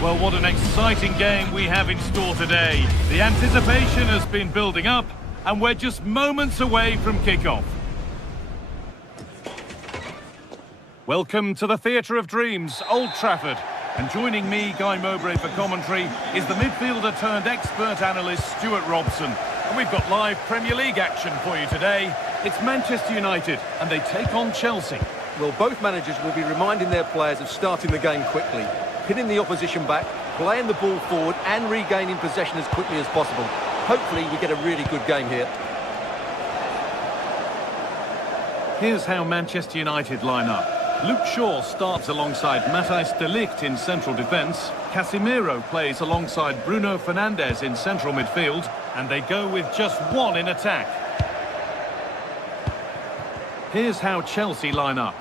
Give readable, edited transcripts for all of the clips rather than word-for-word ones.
Well, what an exciting game we have in store today. The anticipation has been building up, and we're just moments away from kickoff. Welcome to the Theatre of Dreams, Old Trafford. And joining me, Guy Mowbray, for commentary is the midfielder turned expert analyst Stuart Robson. And we've got live Premier League action for you today. It's Manchester United, and they take on Chelsea. Well, both managers will be reminding their players of starting the game quickly, hitting the opposition back, playing the ball forward and regaining possession as quickly as possible. Hopefully we get a really good game here. Here's how Manchester United line up. Luke Shaw starts alongside Matthijs de Ligt in central defence. Casemiro plays alongside Bruno Fernandes in central midfield. And they go with just one in attack. Here's how Chelsea line up.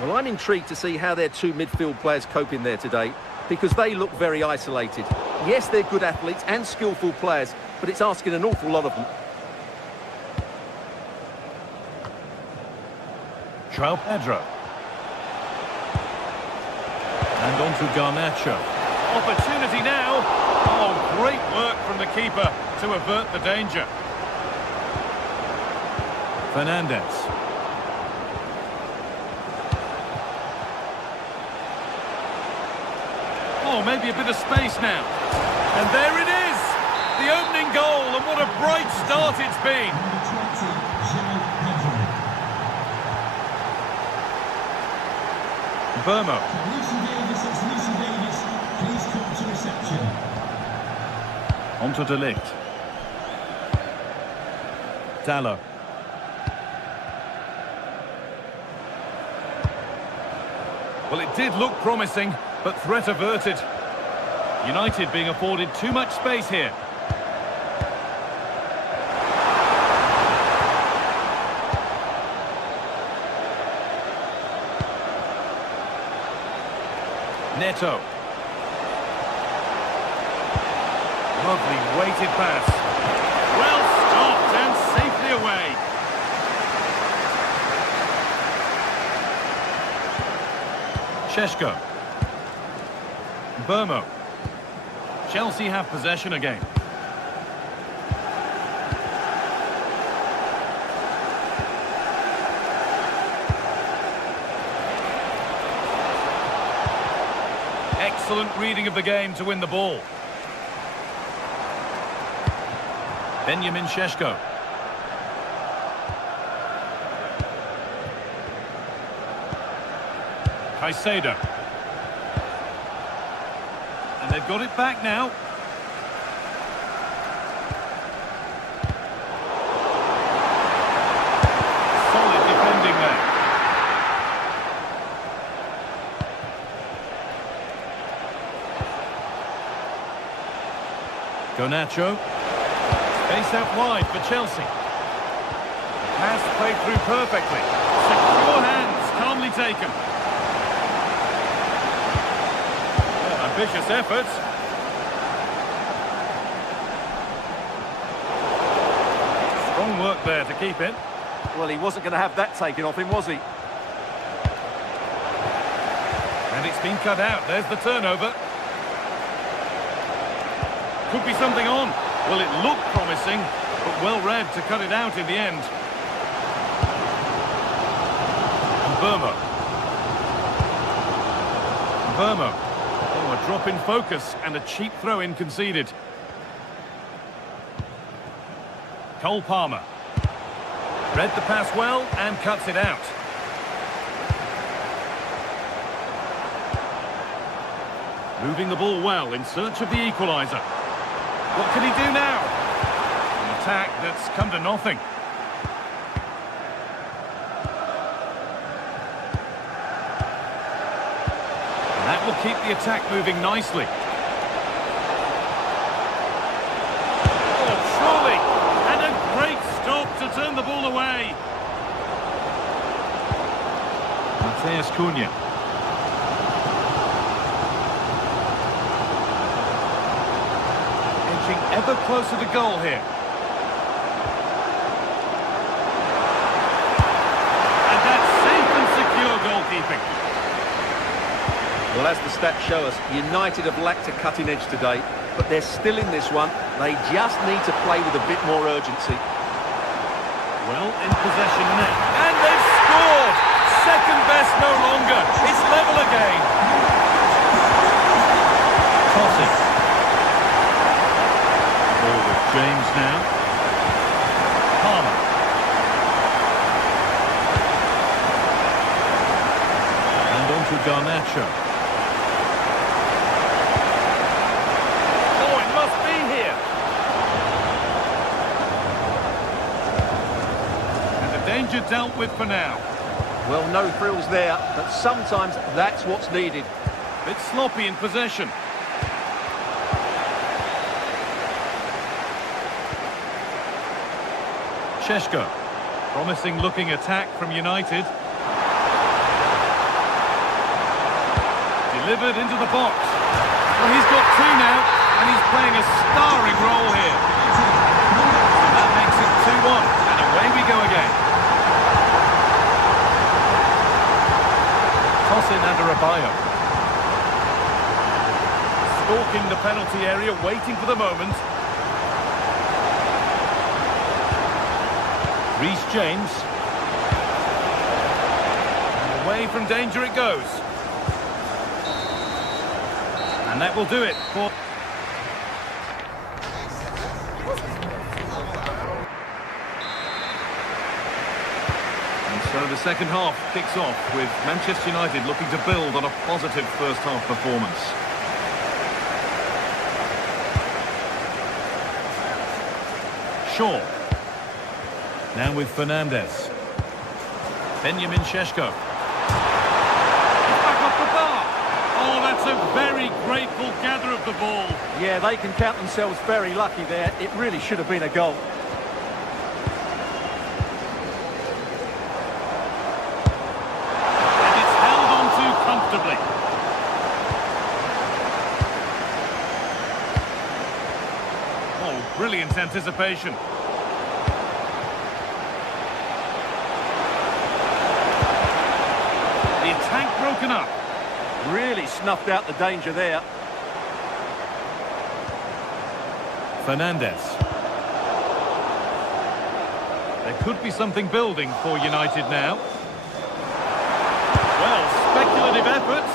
Well, I'm intrigued to see how their two midfield players cope in there today, because they look very isolated. Yes, they're good athletes and skillful players, but it's asking an awful lot of them. João Pedro. And on to Garnacho. Opportunity now. Oh, great work from the keeper to avert the danger. Fernandes. Oh, maybe a bit of space now. And there it is! The opening goal, and what a bright start it's been. Burmo. On to De Ligt. Dallo. Well, it did look promising, but threat averted. United being afforded too much space here. Neto. Lovely weighted pass. Well stopped and safely away. Šeško. Burmo. Chelsea have possession again. Excellent reading of the game to win the ball. Benjamin Šeško. Caicedo. And they've got it back now. Solid defending there. Garnacho. Space out wide for Chelsea. Pass played through perfectly. Secure hands, calmly taken. Ambitious efforts. Strong work there to keep it. Well, he wasn't going to have that taken off him, was he? And it's been cut out. There's the turnover. Could be something on. Well, it looked promising, but well read to cut it out in the end. And Burmo. Oh, a drop in focus and a cheap throw-in conceded. Cole Palmer. Read the pass well and cuts it out. Moving the ball well in search of the equaliser. What can he do now? An attack that's come to nothing. And that will keep the attack moving nicely. Oh, surely! And a great stop to turn the ball away. Matheus Cunha. Ever closer to goal here. And that's safe and secure goalkeeping. Well, as the stats show us, United have lacked a cutting edge today, but they're still in this one. They just need to play with a bit more urgency. Well, in possession now. And they've scored! Second best no longer. It's level again. Tossing. Ball with James now. Palmer. And on to Garnacho. Oh, it must be here. And the danger dealt with for now. Well, no frills there, but sometimes that's what's needed. Bit sloppy in possession. Šeško. Promising looking attack from United. Delivered into the box. Well, he's got two now, and he's playing a starring role here. So that makes it 2-1, and away we go again. Toss in under Abayo. Stalking the penalty area, waiting for the moment. Reece James. And away from danger it goes. And that will do it for... And so the second half kicks off with Manchester United looking to build on a positive first half performance. Shaw. Now with Fernandez. Benjamin Šeško. He's back off the bar. Oh, that's a very grateful gather of the ball. Yeah, they can count themselves very lucky there. It really should have been a goal. And it's held on to comfortably. Oh, brilliant anticipation. The attack broken up. Really snuffed out the danger there. Fernandez. There could be something building for United now. Well, speculative effort.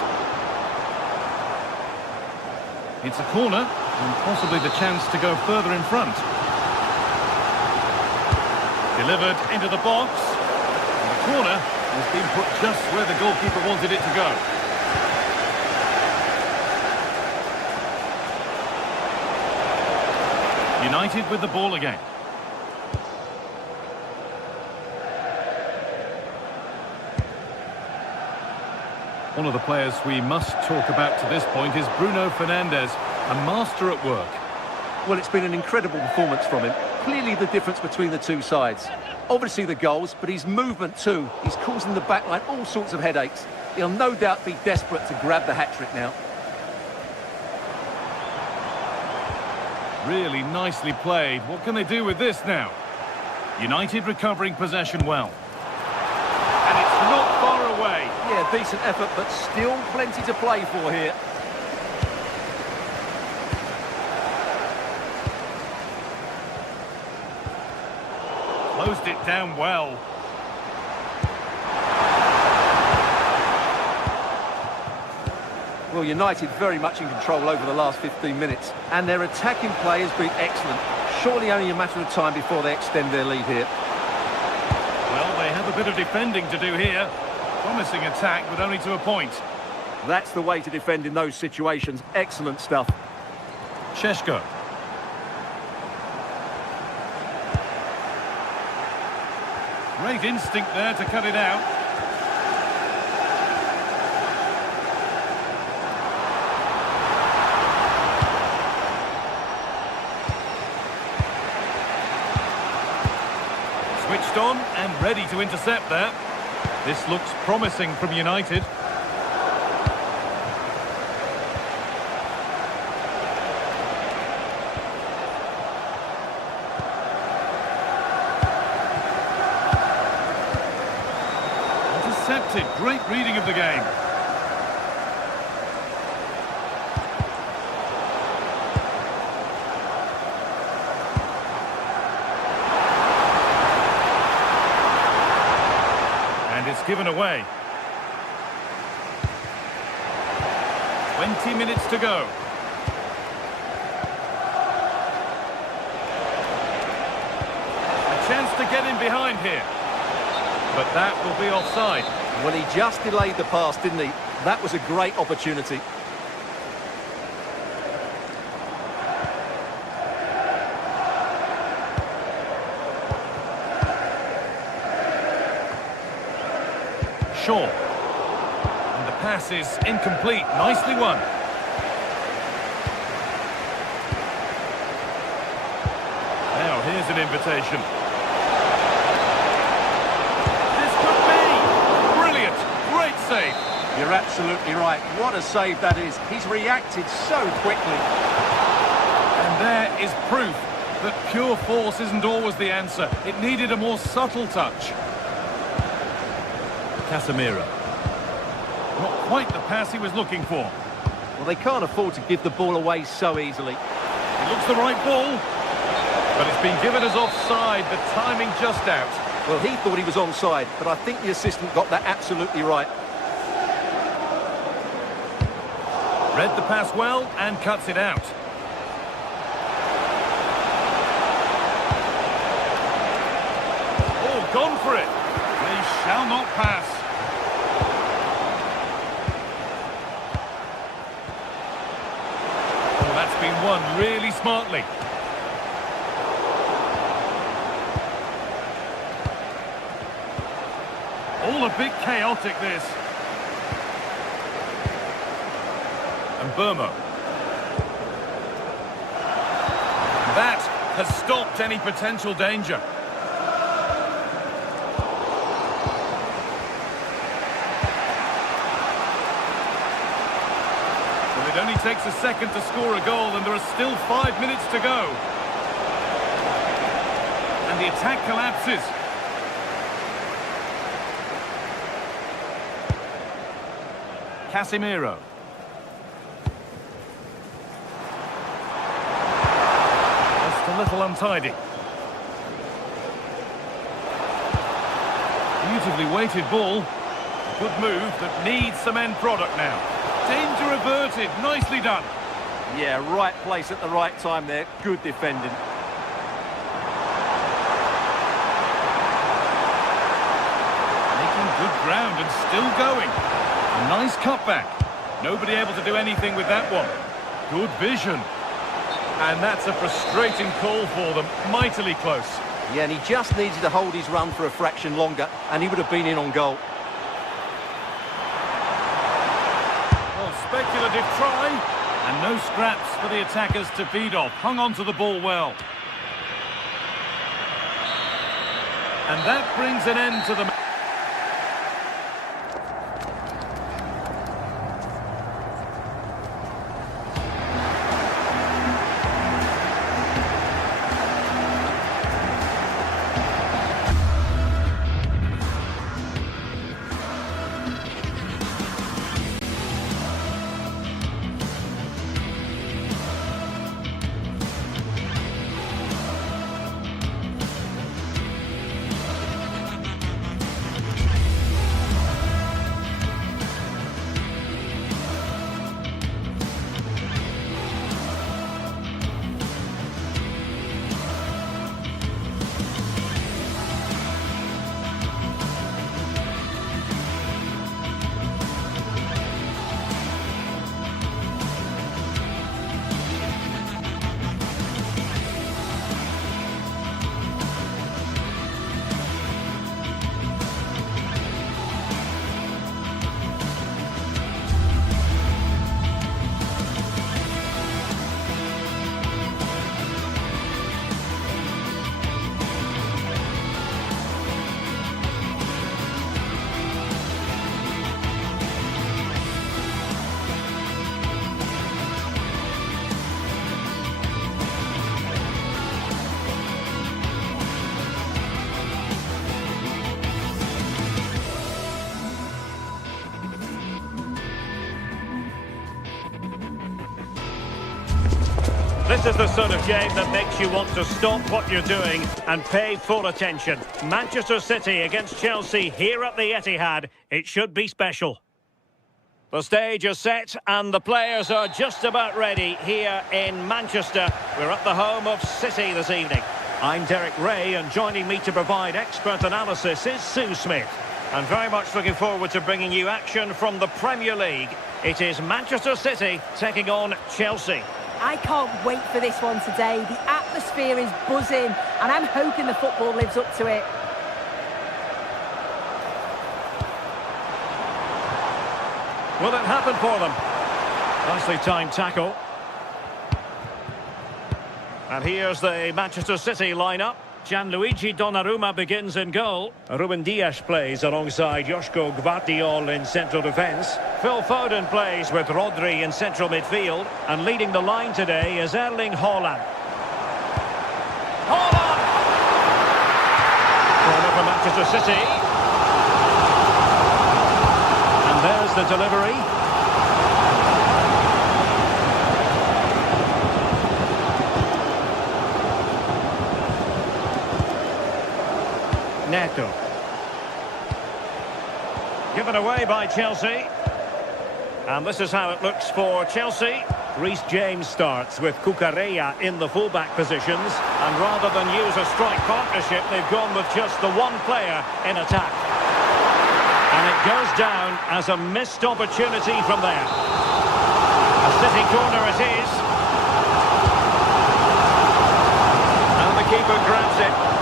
It's a corner, and possibly the chance to go further in front. Delivered into the box. And the corner has been put just where the goalkeeper wanted it to go. United with the ball again. One of the players we must talk about to this point is Bruno Fernandes, a master at work. Well, it's been an incredible performance from him. Clearly the difference between the two sides. Obviously the goals, but his movement too. He's causing the backline all sorts of headaches. He'll no doubt be desperate to grab the hat-trick now. Really nicely played. What can they do with this now? United recovering possession well. And it's not far away. Yeah, decent effort, but still plenty to play for here. Closed it down well. Well, United very much in control over the last 15 minutes, and their attacking play has been excellent. Surely only a matter of time before they extend their lead here. Well, they have a bit of defending to do here. Promising attack, but only to a point. That's the way to defend in those situations. Excellent stuff. Šeško. Great instinct there to cut it out. Switched on and ready to intercept there. This looks promising from United. Intercepted. Great reading of the game. given away. 20 minutes to go. A chance to get in behind here. But that will be offside. Well, he just delayed the pass, didn't he? That was a great opportunity. Shaw. And the pass is incomplete. Nicely won. Now, here's an invitation. This could be brilliant. Great save. You're absolutely right. What a save that is. He's reacted so quickly. And there is proof that pure force isn't always the answer. It needed a more subtle touch. Casemiro. Not quite the pass he was looking for. Well, they can't afford to give the ball away so easily. It looks the right ball, but it's been given as offside. The timing just out. Well, he thought he was onside, but I think the assistant got that absolutely right. Read the pass well and cuts it out. Oh, gone for it. They shall not pass. Oh, that's been won really smartly. All a bit chaotic, this. And Burmo. That has stopped any potential danger. Well, it only takes a second to score a goal, and there are still 5 minutes to go. And the attack collapses. Casemiro. Just a little untidy. Beautifully weighted ball. A good move that needs some end product now. Danger averted. Nicely done. Yeah, right place at the right time there. Good defending. Making good ground and still going. A nice cutback. Nobody able to do anything with that one. Good vision. And that's a frustrating call for them. Mightily close. Yeah, and he just needed to hold his run for a fraction longer, and he would have been in on goal. Well, speculative try. And no scraps for the attackers to feed off. Hung on to the ball well. And that brings an end to the match. This is the sort of game that makes you want to stop what you're doing and pay full attention. Manchester City against Chelsea here at the Etihad. It should be special. The stage is set and the players are just about ready here in Manchester. We're at the home of City this evening. I'm Derek Ray, and joining me to provide expert analysis is Sue Smith. And very much looking forward to bringing you action from the Premier League. It is Manchester City taking on Chelsea. I can't wait for this one today. The atmosphere is buzzing, and I'm hoping the football lives up to it. Will it happen for them? Nicely timed tackle. And here's the Manchester City lineup. Gianluigi Donnarumma begins in goal. Ruben Dias plays alongside Joško Gvardiol in central defence. Phil Foden plays with Rodri in central midfield. And leading the line today is Erling Haaland. Haaland! Corner for Manchester City. And there's the delivery. Neto. Given away by Chelsea. And this is how it looks for Chelsea. Reece James starts with Cucurella in the fullback positions. And rather than use a strike partnership, they've gone with just the one player in attack. And it goes down as a missed opportunity from there. A City corner it is. And the keeper grabs it.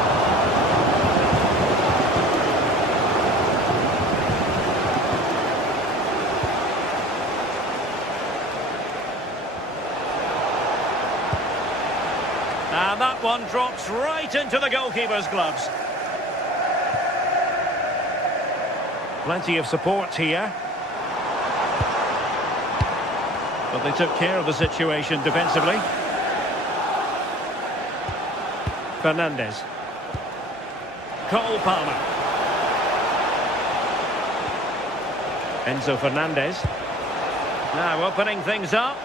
And that one drops right into the goalkeeper's gloves. Plenty of support here. But they took care of the situation defensively. Fernandes. Cole Palmer. Enzo Fernandez. Now opening things up.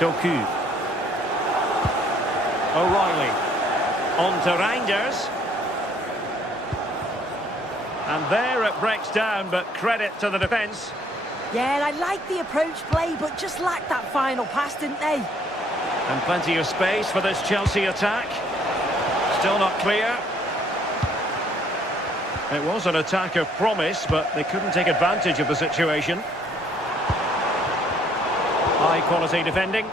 Doku. O'Reilly. On to Reinders. And there it breaks down, but credit to the defence. Yeah, and I like the approach play, but just lacked that final pass, didn't they? And plenty of space for this Chelsea attack. Still not clear. It was an attack of promise, but they couldn't take advantage of the situation. High quality defending.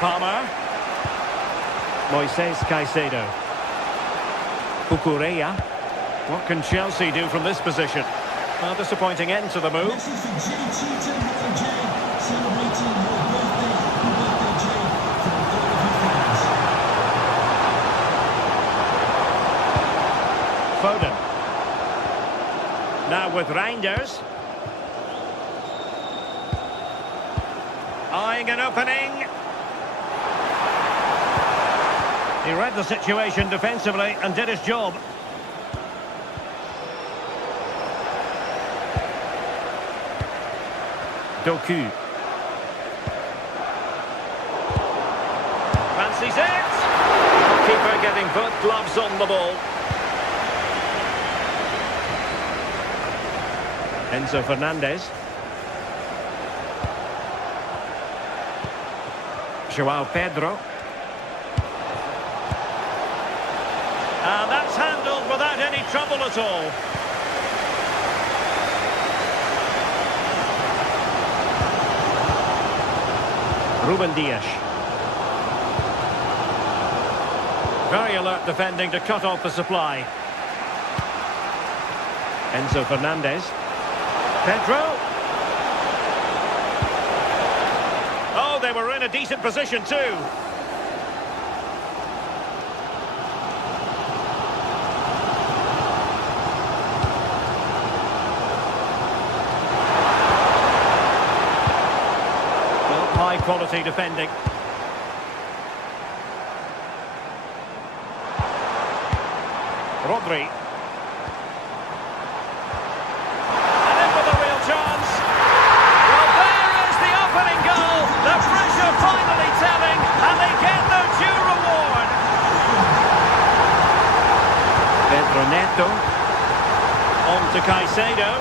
Palmer. Moises Caicedo. Cucurella. What can Chelsea do from this position? A disappointing end to the move. Foden. Now with Reinders. Eyeing an opening. He read the situation defensively and did his job. Doku. Fancies it. Keeper getting both gloves on the ball. Enzo Fernandez. João Pedro. And that's handled without any trouble at all. Ruben Dias. Very alert defending to cut off the supply. Enzo Fernandez. Pedro. Oh, they were in a decent position too. High quality defending. Rodri. to Caicedo.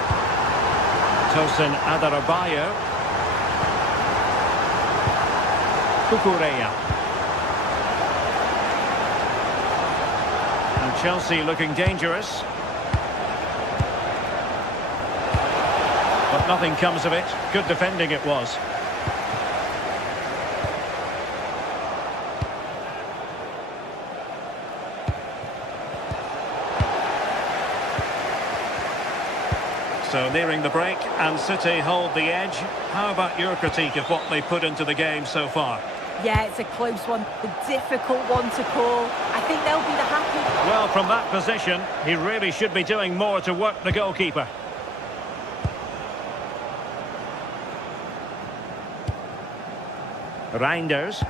Tosin Adarabioyo. Cucurella. And Chelsea looking dangerous. But nothing comes of it. Good defending it was. So nearing the break, and City hold the edge. How about your critique of what they put into the game so far? Yeah, it's a close one, a difficult one to call. I think they'll be the happy. Well, from that position, he really should be doing more to work the goalkeeper. Reinders.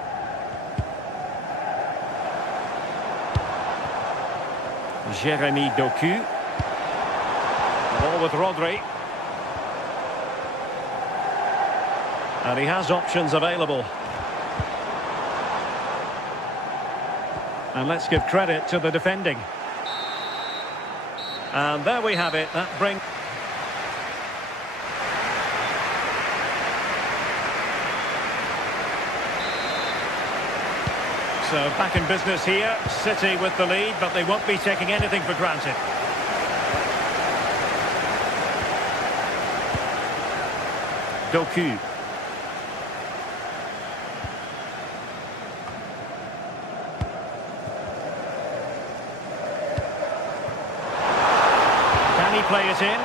Jeremy Doku. Ball with Rodri. And he has options available. And let's give credit to the defending. And there we have it. That brings... So back in business here. City with the lead, but they won't be taking anything for granted. Doku. Can he play it in?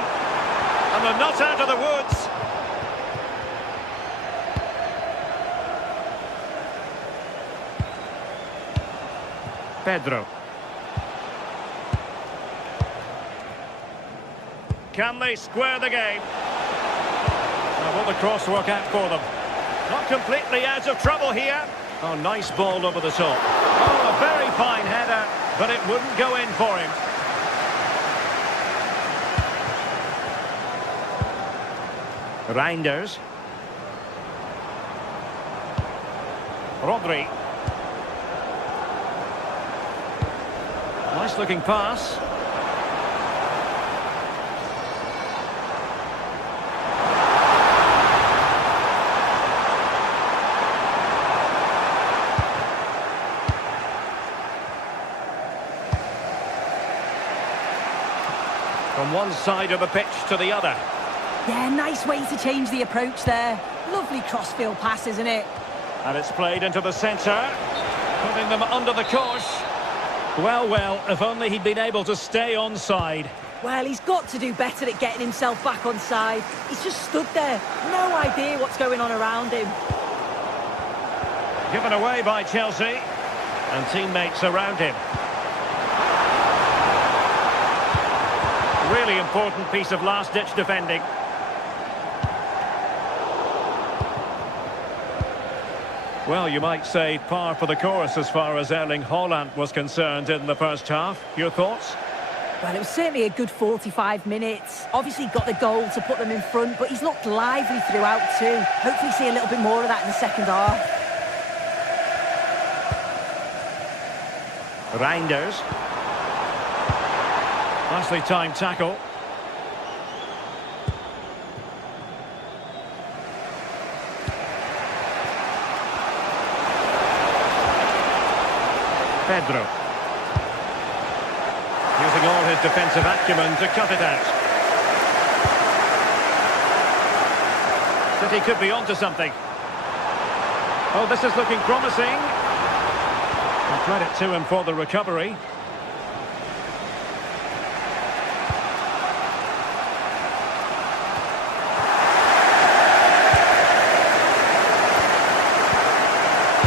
And they're not out of the woods. Pedro. Can they square the game? Will the cross work out for them? Not completely out of trouble here. Oh, nice ball over the top. Oh, a very fine header, but it wouldn't go in for him. Reinders. Rodri. Nice looking pass. From one side of the pitch to the other. Yeah, nice way to change the approach there. Lovely crossfield pass, isn't it? And it's played into the centre, putting them under the cosh. Well, well, if only he'd been able to stay onside. Well, he's got to do better at getting himself back onside. He's just stood there, no idea what's going on around him. Given away by Chelsea, and teammates around him. Really important piece of last-ditch defending. Well, you might say par for the course as far as Erling Haaland was concerned in the first half. Your thoughts? Well, it was certainly a good 45 minutes. Obviously got the goal to put them in front, but he's looked lively throughout too. Hopefully see a little bit more of that in the second half. Reinders. Nicely timed tackle. Pedro. Using all his defensive acumen to cut it out. City could be onto something. Oh, this is looking promising. And credit to him for the recovery.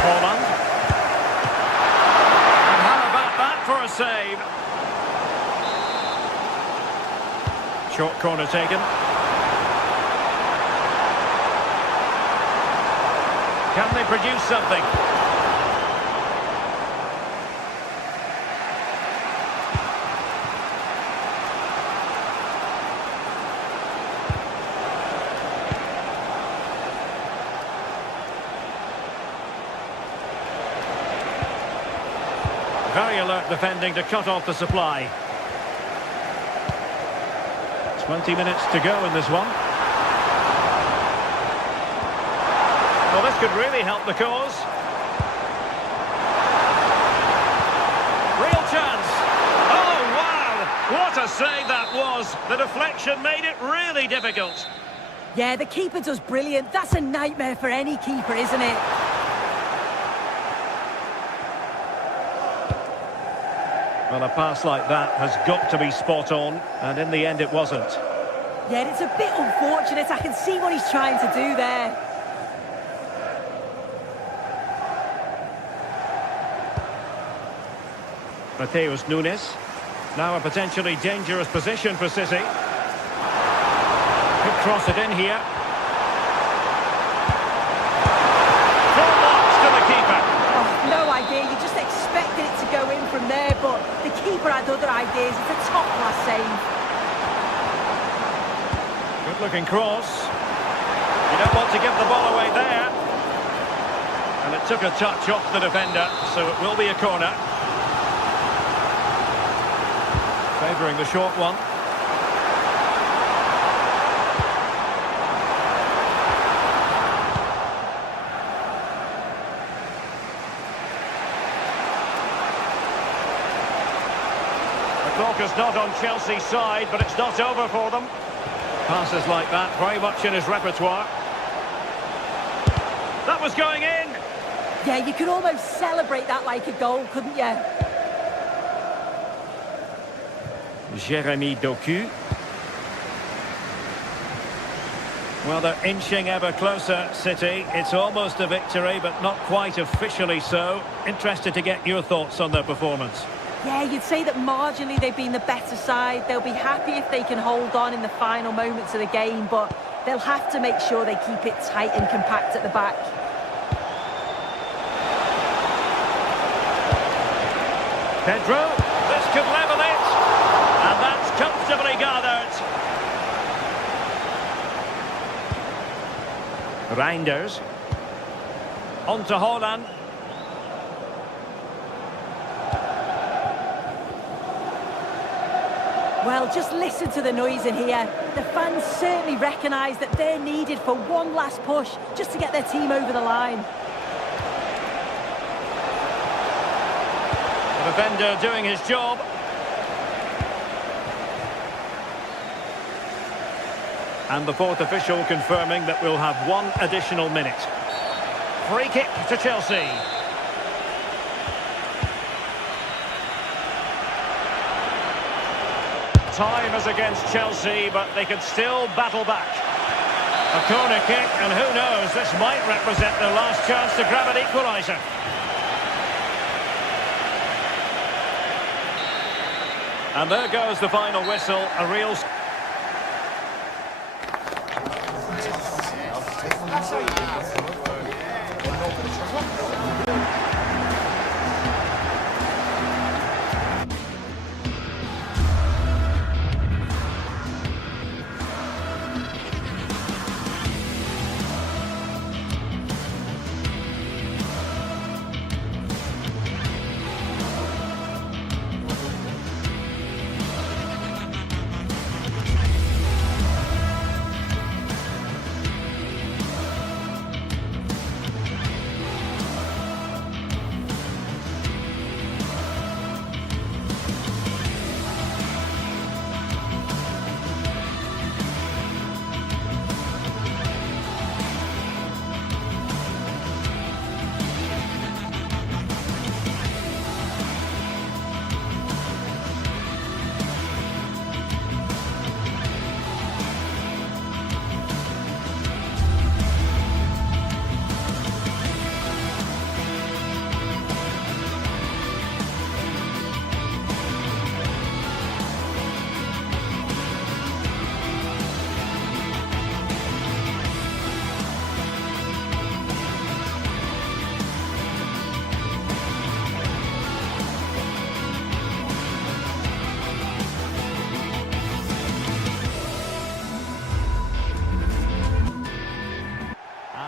Haaland. And how about that for a save? Short corner taken. Can they produce something? Very alert defending to cut off the supply. 20 minutes to go in this one. Well, this could really help the cause. Real chance. Oh, wow! What a save that was. The deflection made it really difficult. Yeah, the keeper does brilliant. That's a nightmare for any keeper, isn't it? Well, a pass like that has got to be spot on, and in the end it wasn't. Yeah, it's a bit unfortunate. I can see what he's trying to do there. Mateus Nunes. Now a potentially dangerous position for City. Could cross it in here. Full marks to the keeper. Oh, no idea. You just expected it to go in from there, but the keeper had other ideas. It's a top-class save. Good-looking cross. You don't want to give the ball away there. And it took a touch off the defender, so it will be a corner. Favouring the short one. The clock is not on Chelsea's side, but it's not over for them. Passes like that, very much in his repertoire. That was going in! Yeah, you could almost celebrate that like a goal, couldn't you? Jeremy Doku. Well, they're inching ever closer, City. It's almost a victory, but not quite officially so. Interested to get your thoughts on their performance. Yeah, you'd say that marginally they've been the better side. They'll be happy if they can hold on in the final moments of the game, but they'll have to make sure they keep it tight and compact at the back. Pedro, this could level it. And that's comfortably gathered. Reinders. On to Haaland. Well, just listen to the noise in here. The fans certainly recognise that they're needed for one last push just to get their team over the line. The defender doing his job. And the fourth official confirming that we'll have one additional minute. Free kick to Chelsea. Time is against Chelsea, but they can still battle back. A corner kick, and who knows, this might represent their last chance to grab an equaliser. And there goes the final whistle, a real...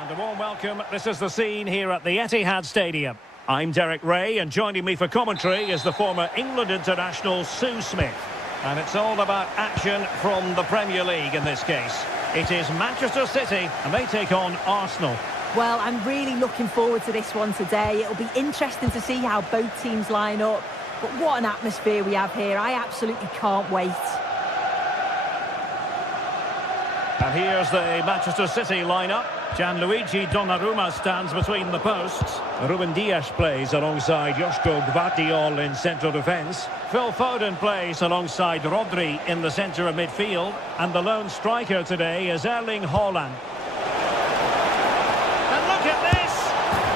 A warm welcome. This is the scene here at the Etihad Stadium. I'm Derek Ray, and joining me for commentary is the former England international Sue Smith. And it's all about action from the Premier League in this case. It is Manchester City, and they take on Arsenal. Well, I'm really looking forward to this one today. It'll be interesting to see how both teams line up. But what an atmosphere we have here. I absolutely can't wait. And here's the Manchester City lineup. Gianluigi Donnarumma stands between the posts. Ruben Dias plays alongside Joško Gvardiol in central defence. Phil Foden plays alongside Rodri in the centre of midfield. And the lone striker today is Erling Haaland. And look at this!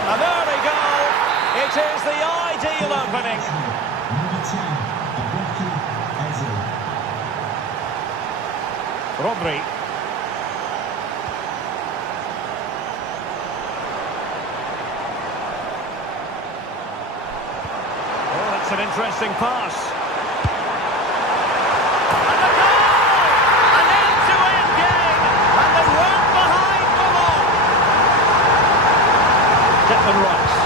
An early goal. It is the ideal opening. Rodri. It's an interesting pass. And the goal! An end-to-end game, and they weren't behind for long. Declan Rice.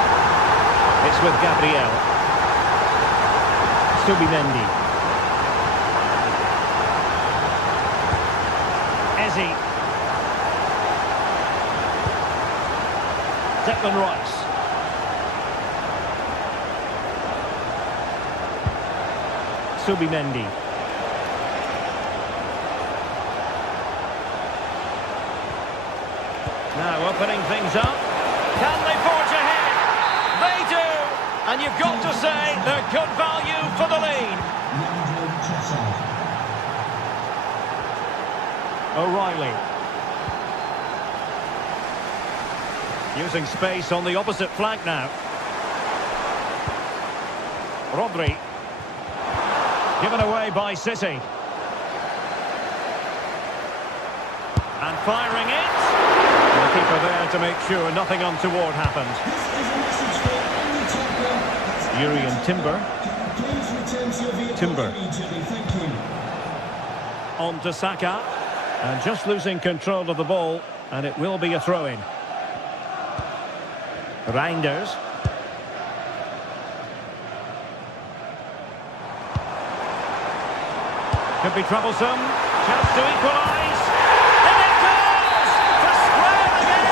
It's with Gabriel. Subimendi. Eze. Declan Rice. Subimendi. Now opening things up. Can they forge ahead? They do! And you've got to say they're good value for the lead. O'Reilly. Using space on the opposite flank now. Rodri. Given away by City. And firing it. The keeper there to make sure nothing untoward happened. Jurriën Timber. Timber. On to Saka. And just losing control of the ball. And it will be a throw-in. Reinders. Could be troublesome. Chance to equalise. And it goes! To square again!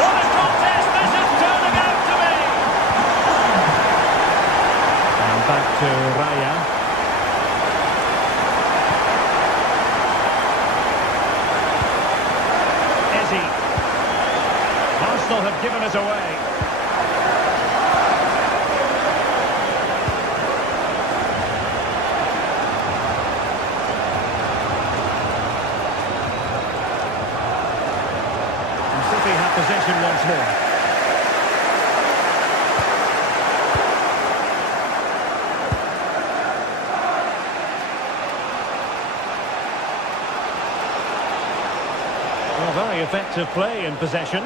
What a contest this is turning out to be! And back to Raya. Eze. Arsenal have given us away. Possession once more. Well, very effective play in possession.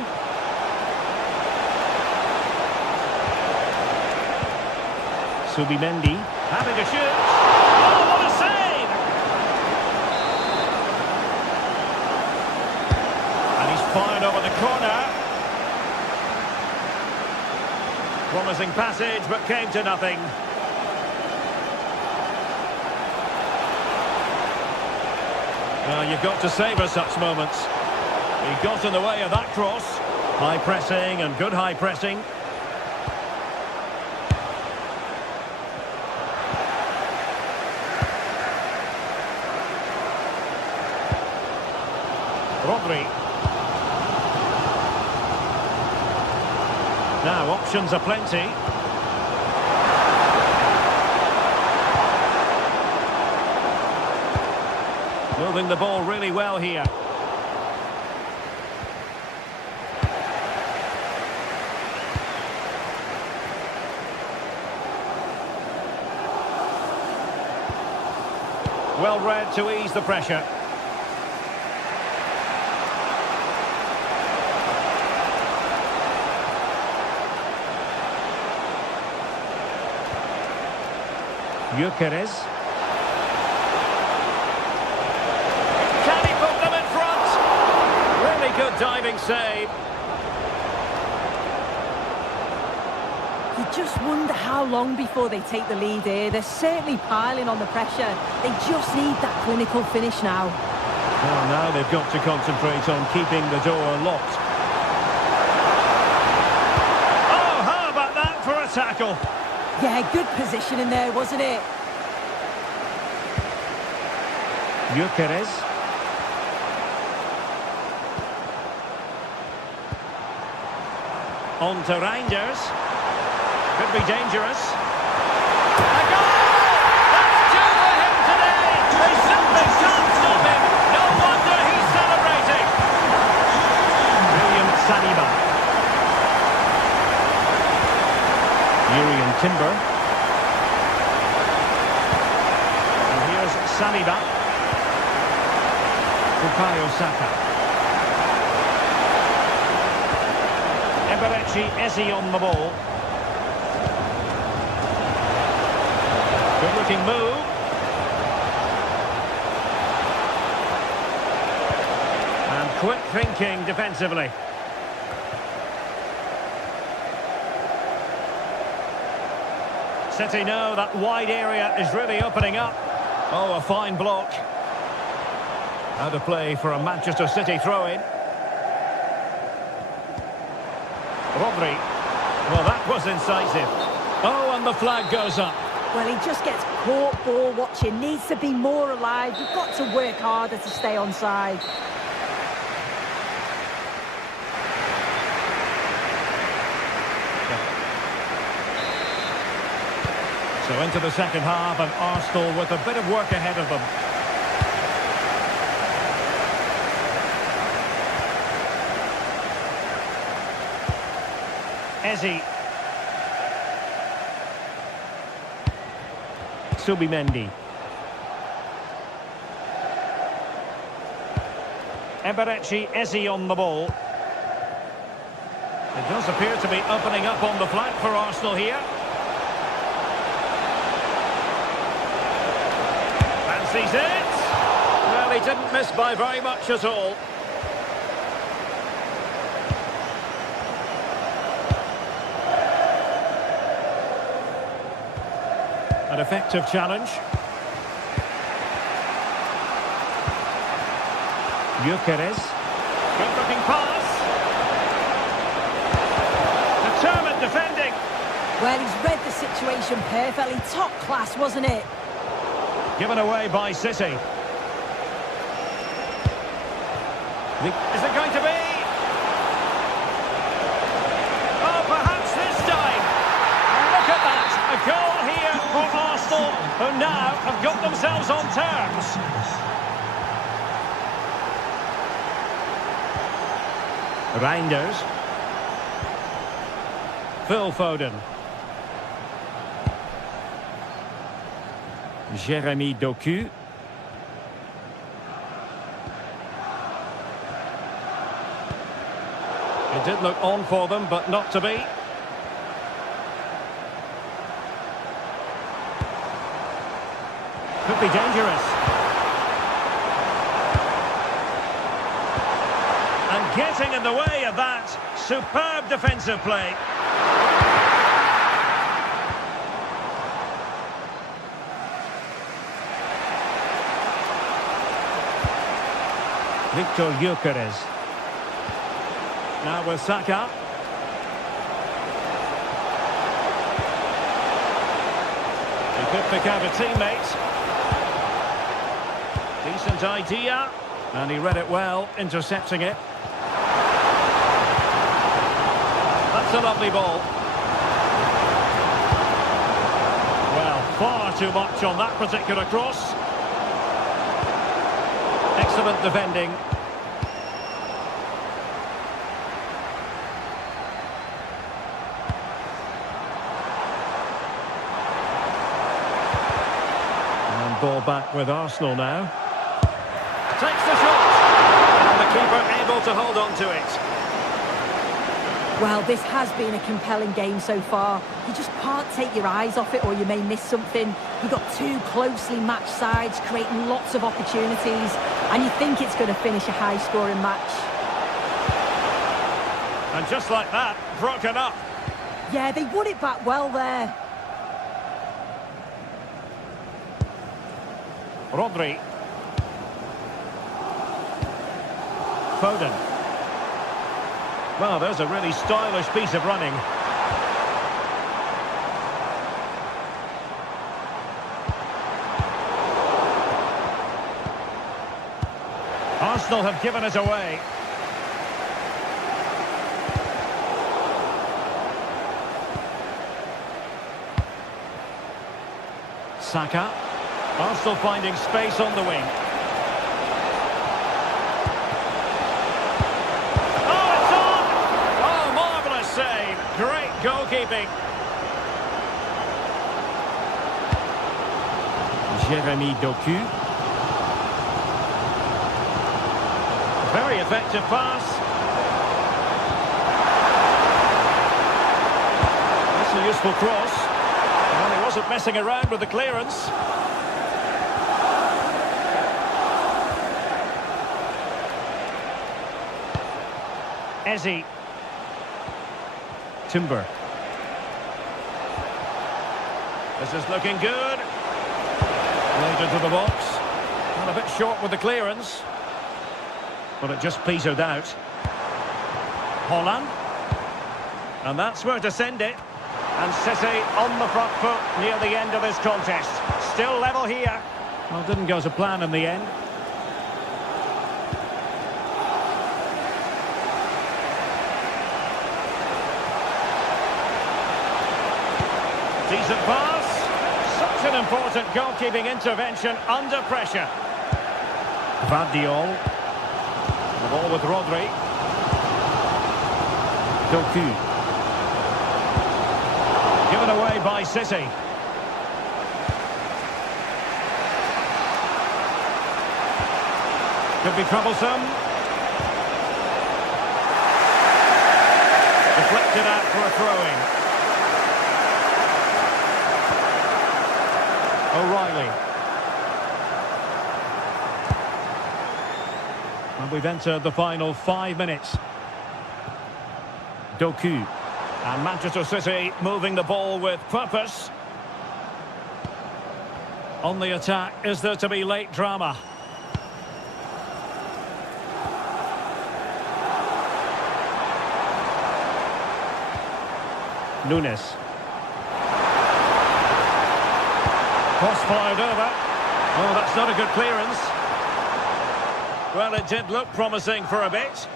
Subimendi having a shoot. Oh, what a save! And he's fired over the corner. Promising passage, but came to nothing. Well, you've got to savour such moments. He got in the way of that cross. High pressing and good high pressing. Rodri. Now, options are plenty. Moving the ball really well here. Well read to ease the pressure. Gyökeres. Can he put them in front? Really good diving save. You just wonder how long before they take the lead here. They're certainly piling on the pressure. They just need that clinical finish now. Well, now they've got to concentrate on keeping the door locked. Oh, how about that for a tackle? Yeah, good position in there, wasn't it? Gyökeres. On to Reinders. Could be dangerous. A goal! That's two for him today! They simply can't stop him! No wonder he's celebrating! William Saliba. Urian Timber. And here's Saliba. Bukayo Saka. Eberechi Eze on the ball. Good looking move. And quick thinking defensively. City know that wide area is really opening up. Oh, a fine block. Out of play for a Manchester City throw-in. Rodri. Well, that was incisive. Oh, and the flag goes up. Well, he just gets caught ball watching. Needs to be more alive. You've got to work harder to stay onside. So into the second half, and Arsenal with a bit of work ahead of them. Eze. Subimendi. Eberechi Eze on the ball. It does appear to be opening up on the flank for Arsenal here. Fancies it. Well, he didn't miss by very much at all. An effective challenge. Gyökeres. Good looking pass. Determined defending. Well, he's read the situation perfectly. Top class, wasn't it? Given away by City. Is it going to be? Oh, perhaps this time. Look at that. A goal here for Arsenal, who now have got themselves on terms. Reinders. Phil Foden. Jeremy Doku. It did look on for them, but not to be. Could be dangerous. And getting in the way of that, superb defensive play. Victor Gyökeres. Now with Saka. He could pick out a teammate. Decent idea. And he read it well, intercepting it. That's a lovely ball. Well, far too much on that particular cross. Excellent defending. And ball back with Arsenal now. Takes the shot. And the keeper able to hold on to it. Well, this has been a compelling game so far. You just can't take your eyes off it or you may miss something. You've got two closely matched sides creating lots of opportunities and you think it's going to finish a high-scoring match. And just like that, broken up. Yeah, they won it back well there. Rodri. Foden. Well, there's a really stylish piece of running. Arsenal have given it away. Saka. Arsenal finding space on the wing. Oh, it's on! Oh, marvellous save. Great goalkeeping. Jeremy Doku. Very effective pass. That's a useful cross. Well, he wasn't messing around with the clearance. Eze. Timber. This is looking good. Played into the box. Well, a bit short with the clearance. But it just petered out. Holland. And that's where to send it. And City on the front foot near the end of this contest. Still level here. Well, didn't go to plan in the end. Decent pass. Such an important goalkeeping intervention under pressure. Vardiol. The ball with Rodri. Doku. Given away by City. Could be troublesome. Deflected out for a throw-in. O'Reilly. And we've entered the final 5 minutes. Doku. And Manchester City moving the ball with purpose. On the attack, is there to be late drama? Nunes. Cross fired over. Oh, that's not a good clearance. Well, it did look promising for a bit.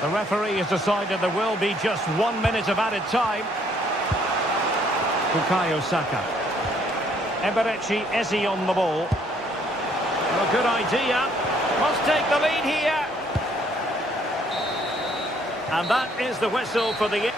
The referee has decided there will be just 1 minute of added time. Bukayo Saka. Eberechi Eze on the ball. Well, a good idea. Must take the lead here. And that is the whistle for the...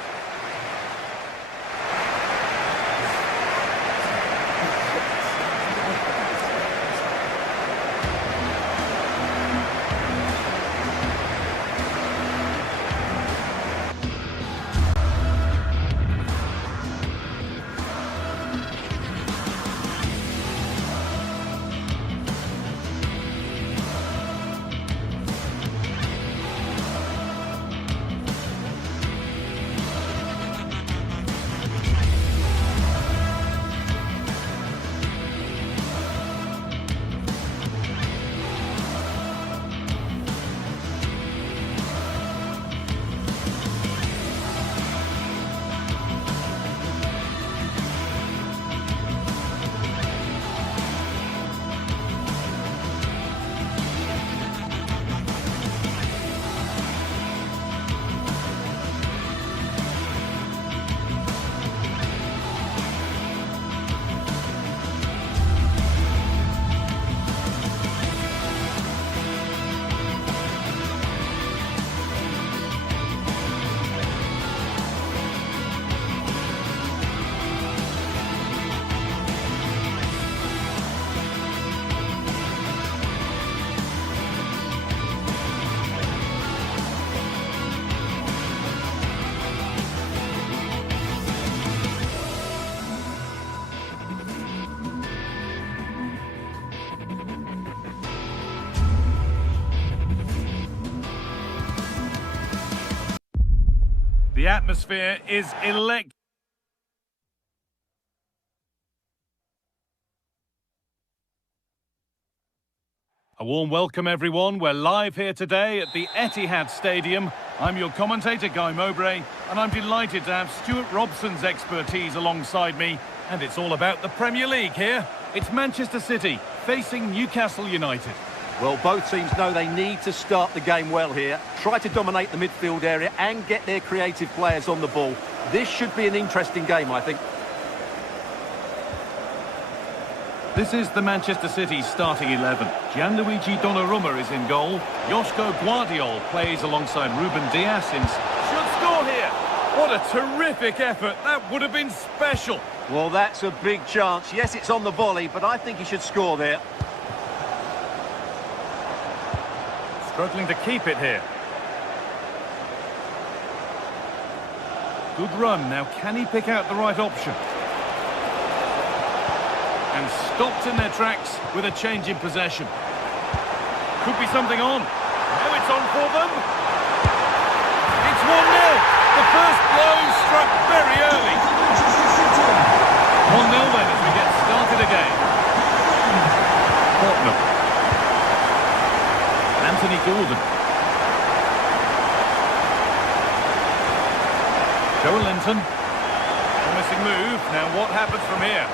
atmosphere is electric. A warm welcome, everyone. We're live here today at the Etihad Stadium. I'm your commentator, Guy Mowbray, and I'm delighted to have Stuart Robson's expertise alongside me. And it's all about the Premier League here. It's Manchester City facing Newcastle United. Well, both teams know they need to start the game well here. Try to dominate the midfield area and get their creative players on the ball. This should be an interesting game, I think. This is the Manchester City starting 11. Gianluigi Donnarumma is in goal. Joško Guardiol plays alongside Ruben Dias. Should score here. What a terrific effort. That would have been special. Well, that's a big chance. Yes, it's on the volley, but I think he should score there. Struggling to keep it here. Good run. Now, can he pick out the right option? And stopped in their tracks with a change in possession. Could be something on. Now it's on for them. It's 1-0. The first blow struck very early. 1-0 then as we get started again. Fortnum. Anthony Gordon. Joelinton. Promising move. Now what happens from here?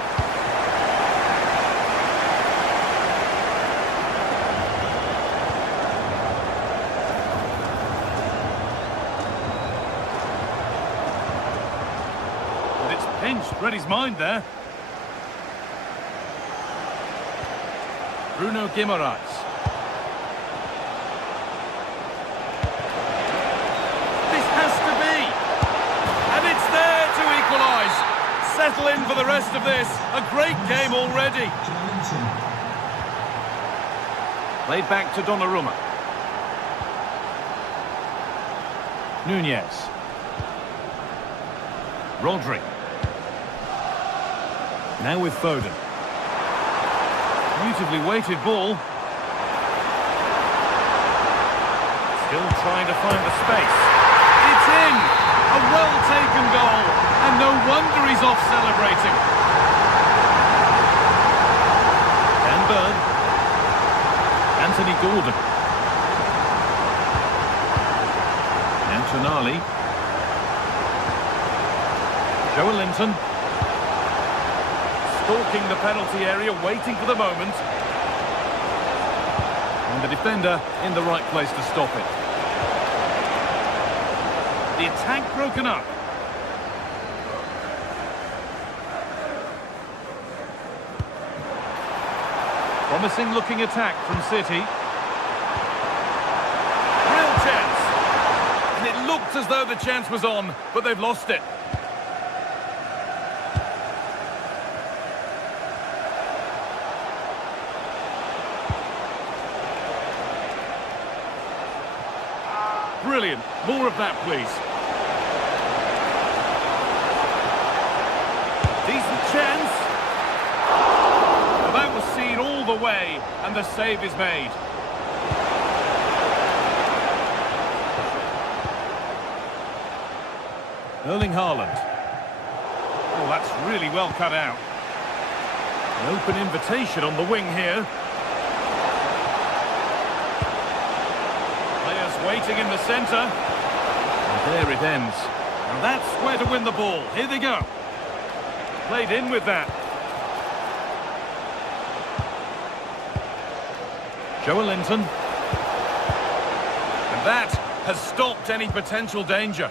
Read his mind there. Bruno Guimaraes. This has to be. And it's there to equalise. Settle in for the rest of this. A great game already. Played back to Donnarumma. Nunez. Rodri. Now with Foden. Beautifully weighted ball. Still trying to find the space. It's in! A well-taken goal. And no wonder he's off celebrating. Dan Burn. Anthony Gordon. Now Tonali. Joelinton. Stalking the penalty area, waiting for the moment. And the defender in the right place to stop it. The attack broken up. Promising looking attack from City. Real chance. And it looked as though the chance was on, but they've lost it. Brilliant. More of that, please. Decent chance. Well, that was seen all the way, and the save is made. Erling Haaland. Oh, that's really well cut out. An open invitation on the wing here. Waiting in the centre. And there it ends. And that's where to win the ball. Here they go. Played in with that. Joelinton. And that has stopped any potential danger.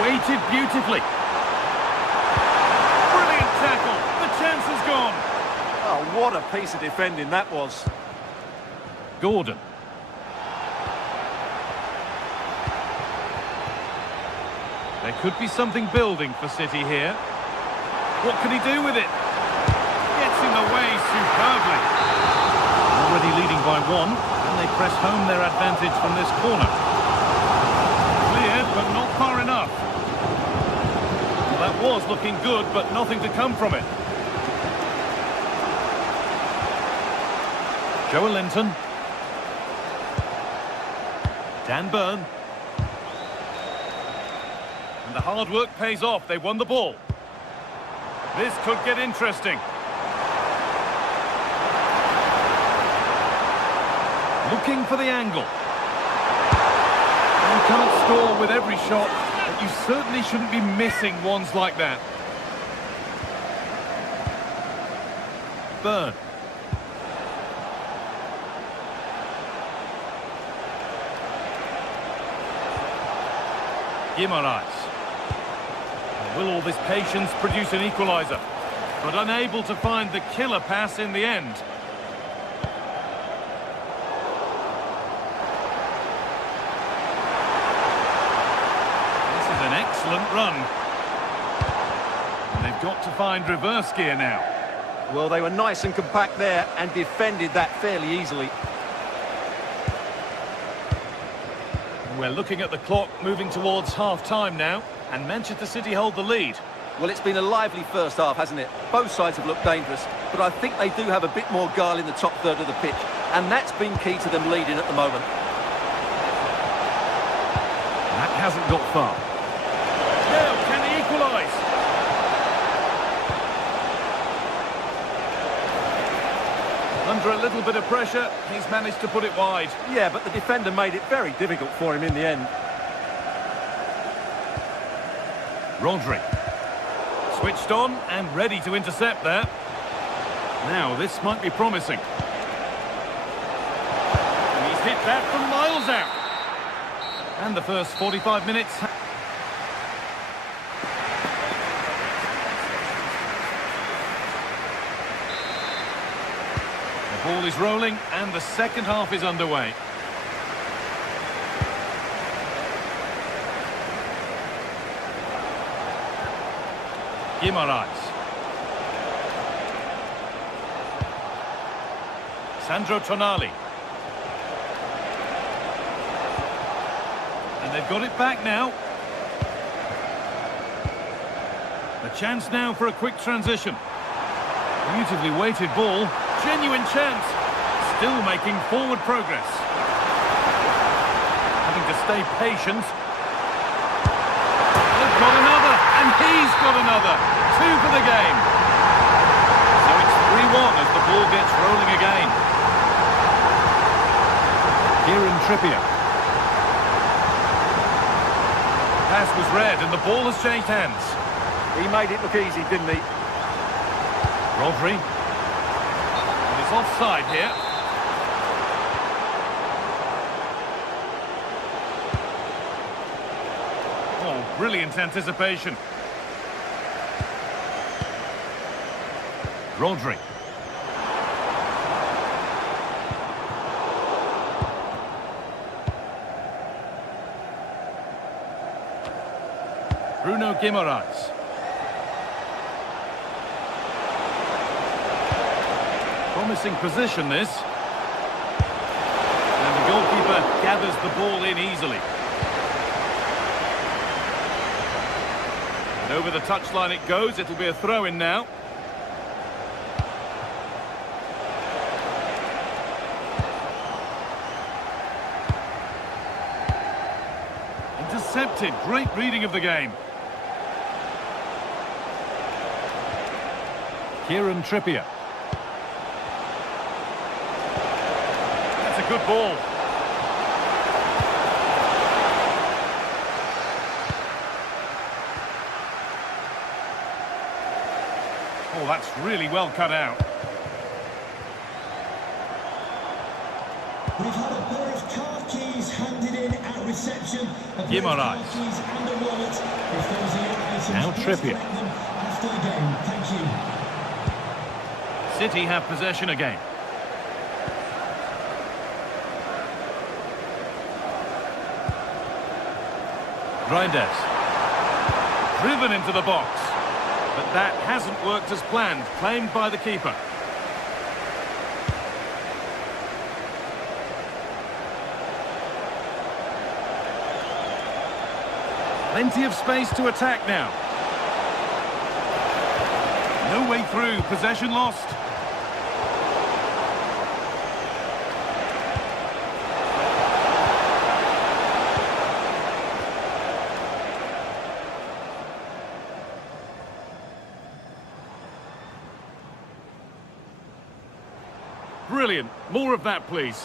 Waited beautifully. Brilliant tackle. The chance is gone. Oh, what a piece of defending that was. Gordon. There could be something building for City here. What can he do with it? Gets in the way superbly. Already leading by one, and they press home their advantage from this corner. Cleared, but not far enough. Well, that was looking good, but nothing to come from it. Dan Burn. And the hard work pays off. They won the ball. This could get interesting. Looking for the angle. You can't score with every shot, but you certainly shouldn't be missing ones like that. Burn. Guimaraes. Will all this patience produce an equaliser? But unable to find the killer pass in the end. This is an excellent run. And they've got to find reverse gear now. Well, they were nice and compact there and defended that fairly easily. We're looking at the clock moving towards half-time now, and Manchester City hold the lead. Well, it's been a lively first half, hasn't it? Both sides have looked dangerous, but I think they do have a bit more guile in the top third of the pitch, and that's been key to them leading at the moment. That hasn't got far. Now, can he equalise? Under a little bit of pressure, he's managed to put it wide. Yeah, but the defender made it very difficult for him in the end. Rodri. Switched on and ready to intercept there. Now, this might be promising. And he's hit that from miles out. And the first 45 minutes... The ball is rolling and the second half is underway. Guimaraes. Sandro Tonali. And they've got it back now. A chance now for a quick transition. Beautifully weighted ball. Genuine chance. Still making forward progress. Having to stay patient. They've got another, and he's got another. 2 for the game. So it's 3-1 as the ball gets rolling again. Kieran Trippier. Pass was read, and the ball has changed hands. He made it look easy, didn't he? Rodri. And it's offside here. Oh, brilliant anticipation. Rodri. Bruno Guimaraes. Promising position, this. And the goalkeeper gathers the ball in easily. And over the touchline it goes. It'll be a throw-in now. Intercepted. Great reading of the game. Kieran Trippier. That's a good ball. Oh, that's really well cut out. We've had a pair of car keys handed in at reception. Guimaraes. Now Trippier. After the game. Thank you. City have possession again. Reinders. Driven into the box. But that hasn't worked as planned. Claimed by the keeper. Plenty of space to attack now. No way through. Possession lost. brilliant. More of that, please.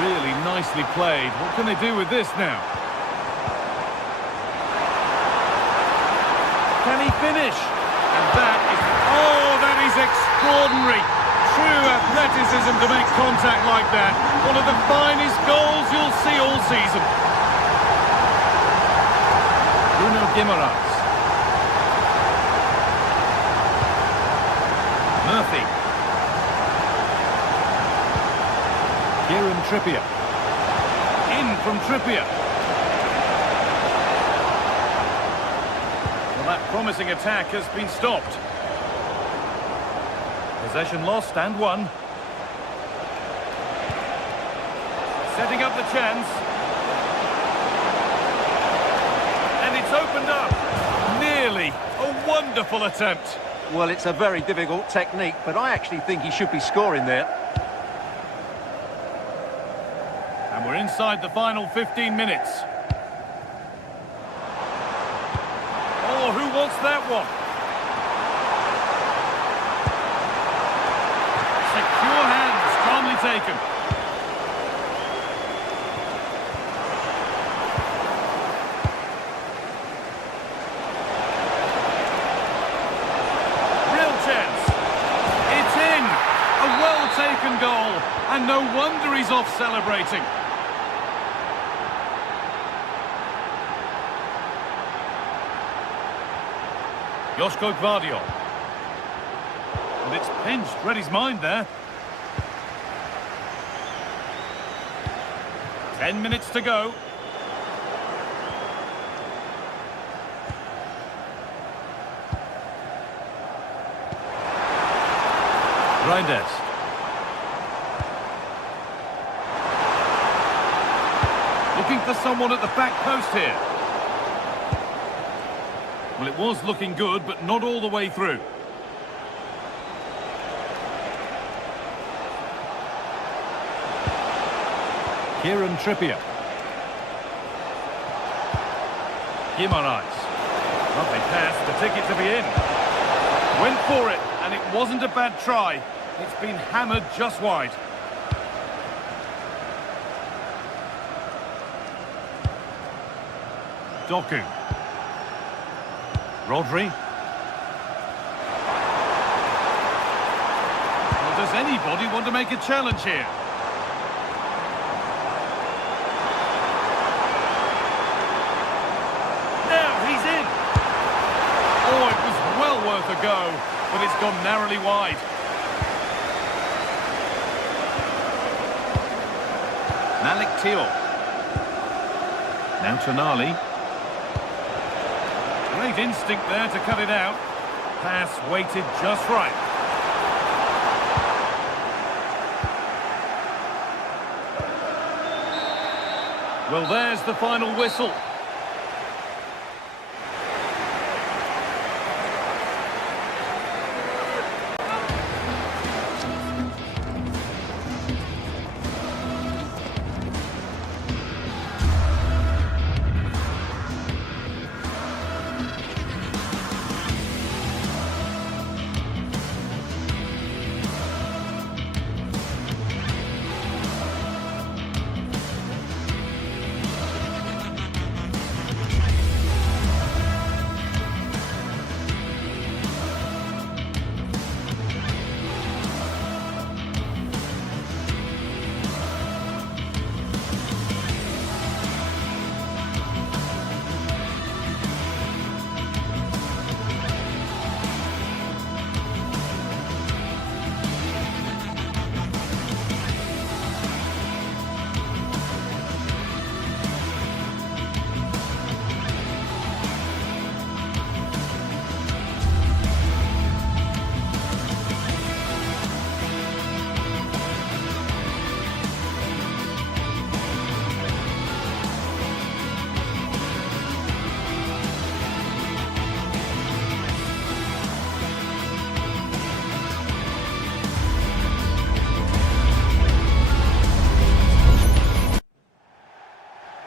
Really nicely played. What can they do with this now? Can he finish? And that is... Oh, that is extraordinary. True athleticism to make contact like that. One of the finest goals you'll see all season. Bruno Guimaraes. Murphy. Kieran Trippier. In from Trippier. Well, that promising attack has been stopped. Possession lost and won. Setting up the chance. And it's opened up. Nearly. A wonderful attempt. Well, it's a very difficult technique, but I actually think he should be scoring there. And we're inside the final 15 minutes. Oh, who wants that one? Secure hands, calmly taken. Real chance. It's in. A well-taken goal. And no wonder he's off celebrating. Joško Gvardiol. And it's pinched, read his mind there. 10 minutes to go. Reinders. Looking for someone at the back post here. Well, it was looking good, but not all the way through. Kieran Trippier. Guimaraes. Lovely pass, the ticket to be in. Went for it, and it wasn't a bad try. It's been hammered just wide. Doku. Rodri. Well, does anybody want to make a challenge here? Now he's in. Oh, it was well worth a go, but it's gone narrowly wide. Malik Thiaw. Now Tonali. Great instinct there to cut it out. Pass weighted just right. Well, there's the final whistle.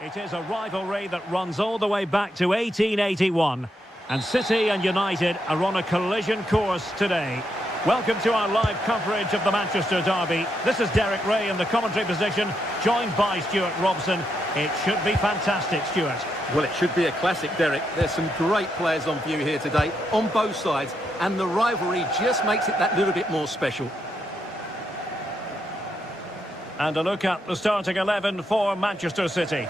It is a rivalry that runs all the way back to 1881. And City and United are on a collision course today. Welcome to our live coverage of the Manchester derby. This is Derek Ray in the commentary position, joined by Stuart Robson. It should be fantastic, Stuart. Well, it should be a classic, Derek. There's some great players on view here today, on both sides, and the rivalry just makes it that little bit more special. And a look at the starting 11 for Manchester City.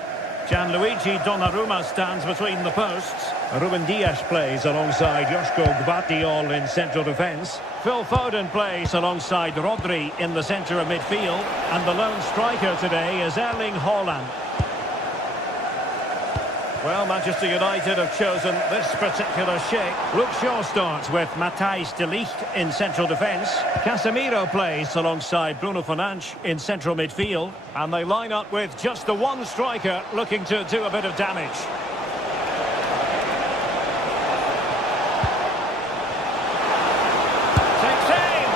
Gianluigi Donnarumma stands between the posts. Ruben Dias plays alongside Joško Gvardiol in central defence. Phil Foden plays alongside Rodri in the centre of midfield. And the lone striker today is Erling Haaland. Well, Manchester United have chosen this particular shape. Luke Shaw starts with Matthijs de Ligt in central defence. Casemiro plays alongside Bruno Fernandes in central midfield. And they line up with just the one striker looking to do a bit of damage. Takes aim!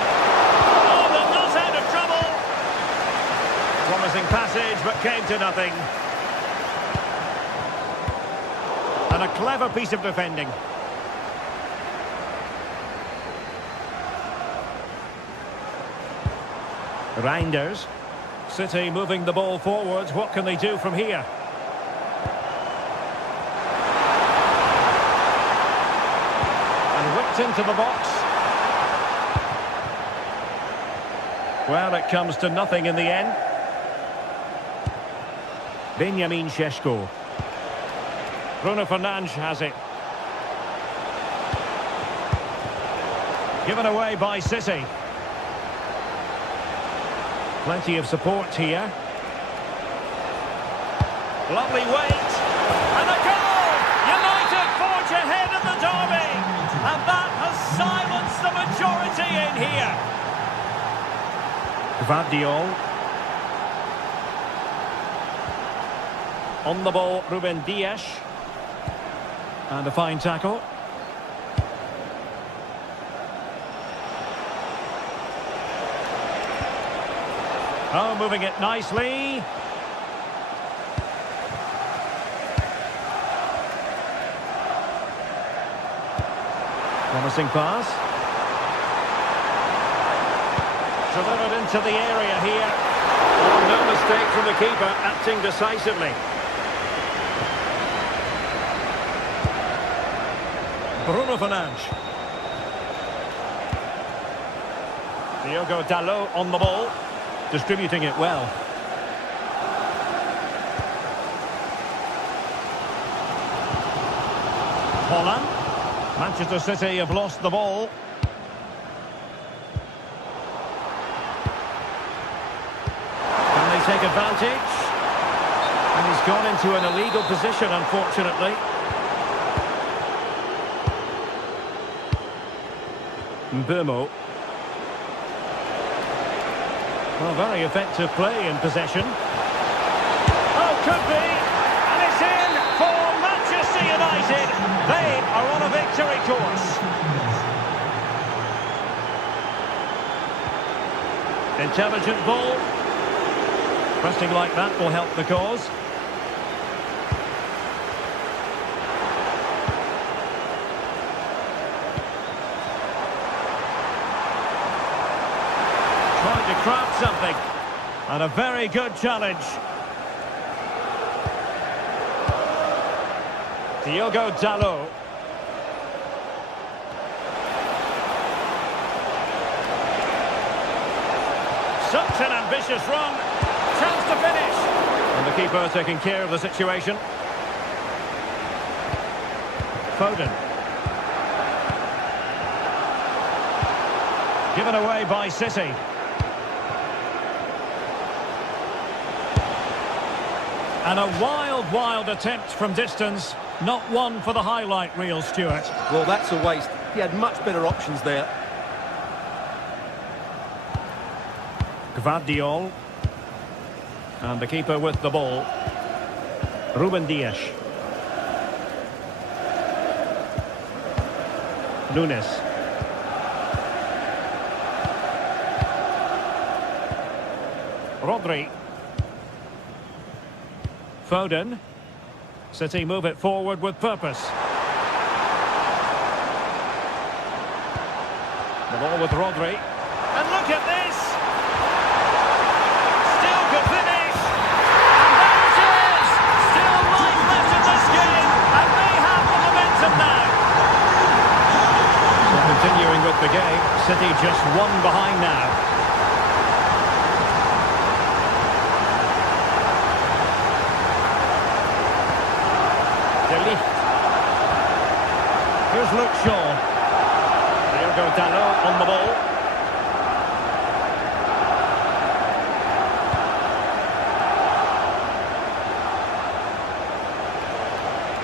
Oh, they're not out of trouble! Promising passage, but came to nothing. And a clever piece of defending. Reinders. City moving the ball forwards. What can they do from here? And whipped into the box. Well, it comes to nothing in the end. Benjamin Šeško. Bruno Fernandes has it. Given away by City. Plenty of support here. Lovely weight. And a goal! United forge ahead in the derby. And that has silenced the majority in here. Gvardiol. On the ball, Ruben Dias. And a fine tackle. Oh, moving it nicely. Promising pass. Delivered into the area here. Oh, no mistake from the keeper, acting decisively. Bruno Fernandes. Diogo Dalot on the ball, distributing it well. Haaland. Manchester City have lost the ball. Can they take advantage? And he's gone into an illegal position, unfortunately. Mbeumo. Well, very effective play in possession. Oh, could be! And it's in for Manchester United. They are on a victory course. Intelligent ball. Pressing like that will help the cause. Trying to craft something. And a very good challenge. Diogo Dalot. Such an ambitious run. Chance to finish. And the keeper taking care of the situation. Foden. Given away by City. And a wild attempt from distance. Not one for the highlight reel, Stuart. Well, that's a waste. He had much better options there. Gvardiol. And the keeper with the ball. Ruben Dias. Nunes. Rodri. Foden. City move it forward with purpose. The ball with Rodri. And look at this! Still could finish! And there it is! Still life left in this game, and they have the momentum now. So continuing with the game, City just one behind now. Here's Luke Shaw. Diogo Dalot on the ball.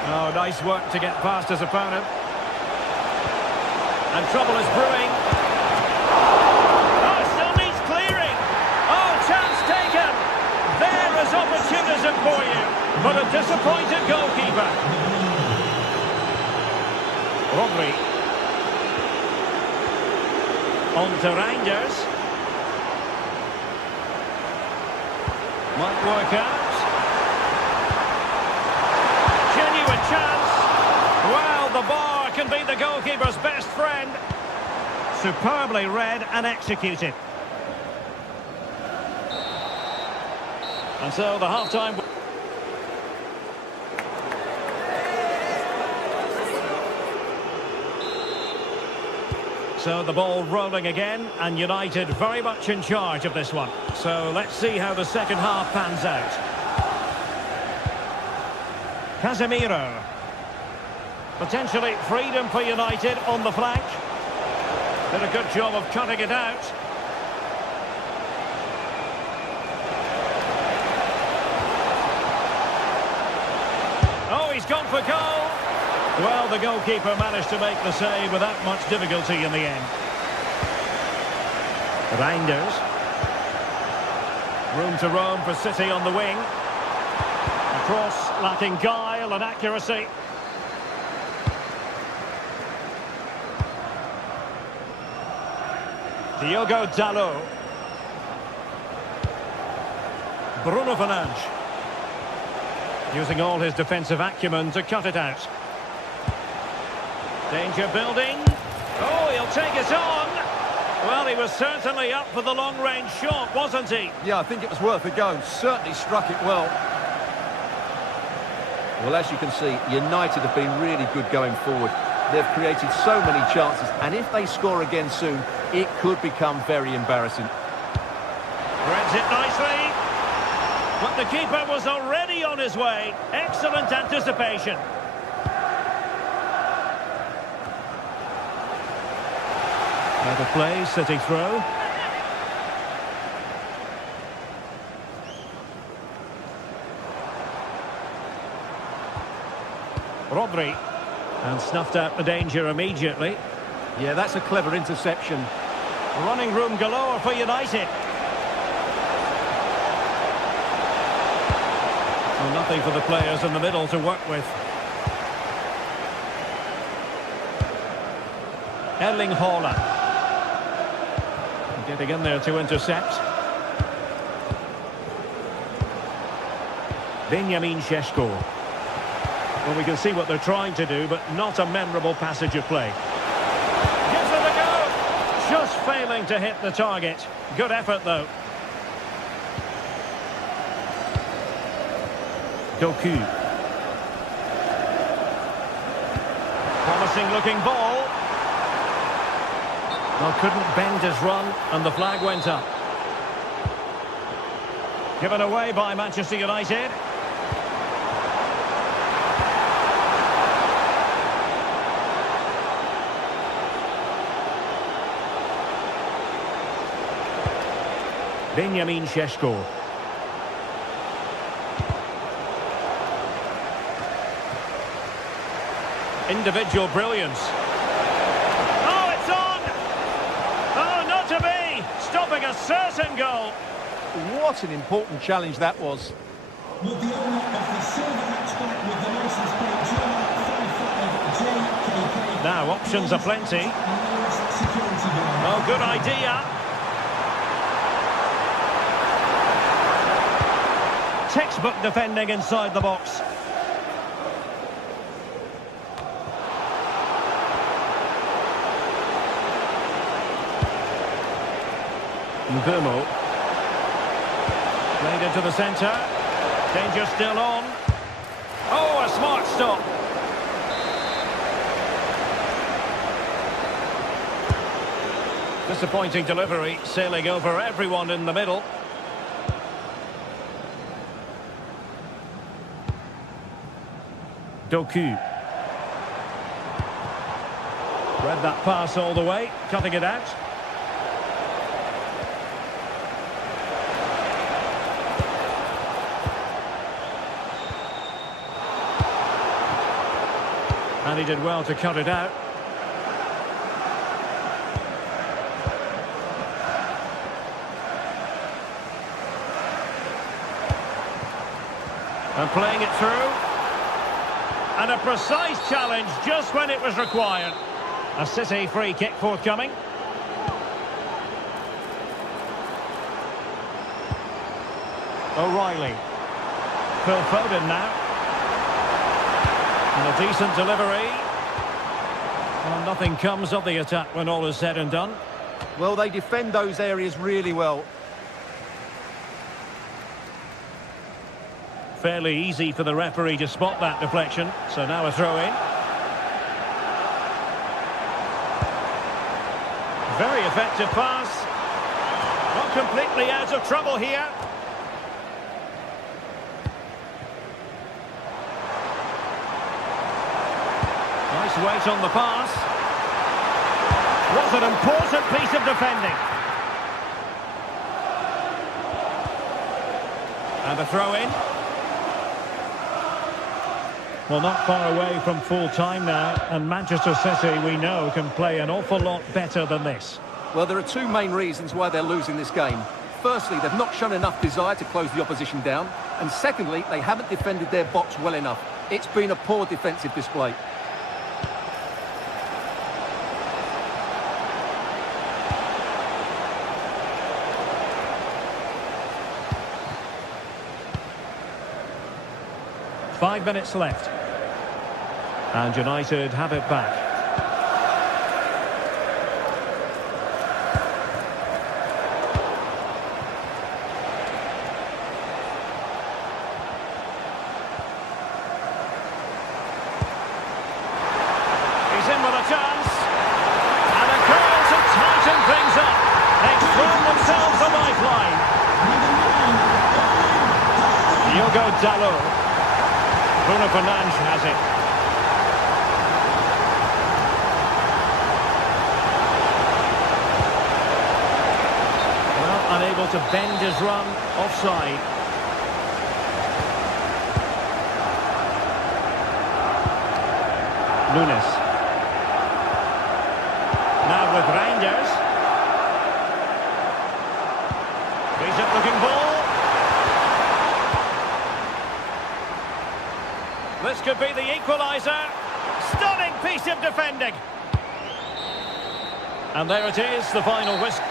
Oh, nice work to get past his opponent. And trouble is brewing. Oh, still needs clearing. Oh, chance taken. There is opportunism for you. But a disappointed goalkeeper. Rodri. On to Reinders. Might work out. Genuine chance. Well, the bar can be the goalkeeper's best friend. Superbly read and executed. And so the half-time... So the ball rolling again, and United very much in charge of this one. So let's see how the second half pans out. Casemiro. Potentially freedom for United on the flank. Did a good job of cutting it out. Oh, he's gone for goal. Well, the goalkeeper managed to make the save without much difficulty in the end. Reinders. Room to roam for City on the wing. A cross lacking guile and accuracy. Diogo Dalot. Bruno Fernandes. Using all his defensive acumen to cut it out. Danger building. Oh, he'll take it on. Well, he was certainly up for the long-range shot, wasn't he? Yeah, I think it was worth a go. Certainly struck it well. Well, as you can see, United have been really good going forward. They've created so many chances, and if they score again soon, it could become very embarrassing. Threads it nicely. But the keeper was already on his way. Excellent anticipation. Better play, City throw. Rodri. And snuffed out the danger immediately. Yeah, that's a clever interception. Running room galore for United. Well, nothing for the players in the middle to work with. Erling Haaland. Getting in there to intercept. Benjamin Šeško. Well, we can see what they're trying to do, but not a memorable passage of play. Gives it a go. Just failing to hit the target. Good effort, though. Doku. Promising looking ball. Well, couldn't bend his run, and the flag went up. Given away by Manchester United. Benjamin Šeško. Individual brilliance. Oh, it's on! Oh, not to be! Stopping a certain goal. What an important challenge that was. Will the owner of the silver hatchback with the license plate GTSports Now, options are plenty. security guard. Oh, good idea. Textbook defending inside the box. Mbumo. Played into the centre. Danger still on. Oh, a smart stop. Disappointing delivery, sailing over everyone in the middle. Doku. Read that pass all the way, cutting it out. And he did well to cut it out. And playing it through. And a precise challenge just when it was required. A City free kick forthcoming. O'Reilly. Phil Foden now. And a decent delivery. Well, nothing comes of the attack when all is said and done. Well, they defend those areas really well. Fairly easy for the referee to spot that deflection. So now a throw-in. Very effective pass. Not completely out of trouble here. Nice weight on the pass. Was an important piece of defending. And a throw-in. Well, not far away from full time now, and Manchester City, we know, can play an awful lot better than this. Well, there are two main reasons why they're losing this game. Firstly, they've not shown enough desire to close the opposition down, and secondly, they haven't defended their box well enough. It's been a poor defensive display. Five minutes left. And United have it back. He's in with a chance. And a goal to tighten things up. They've thrown themselves a lifeline. Diogo Dalot. Bruno Fernandes has it. Well, unable to bend his run, offside. Nunes. Now with Reinders. Decent looking ball. This could be the equaliser. Stunning piece of defending. And there it is, the final whistle.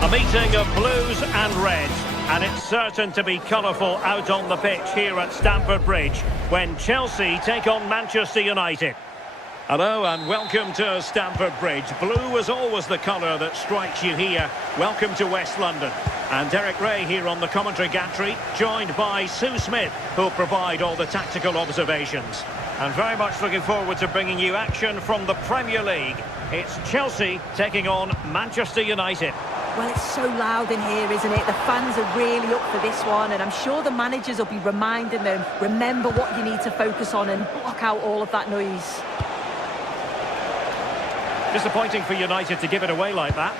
A meeting of blues and reds, and it's certain to be colourful out on the pitch here at Stamford Bridge when Chelsea take on Manchester United. Hello and welcome to Stamford Bridge. Blue is always the colour that strikes you here. Welcome to West London. And Derek Ray here on the commentary gantry, joined by Sue Smith, who'll provide all the tactical observations. And very much looking forward to bringing you action from the Premier League. It's Chelsea taking on Manchester United. Well, it's so loud in here, isn't it? The fans are really up for this one, and I'm sure the managers will be reminding them, remember what you need to focus on and block out all of that noise. Disappointing for United to give it away like that.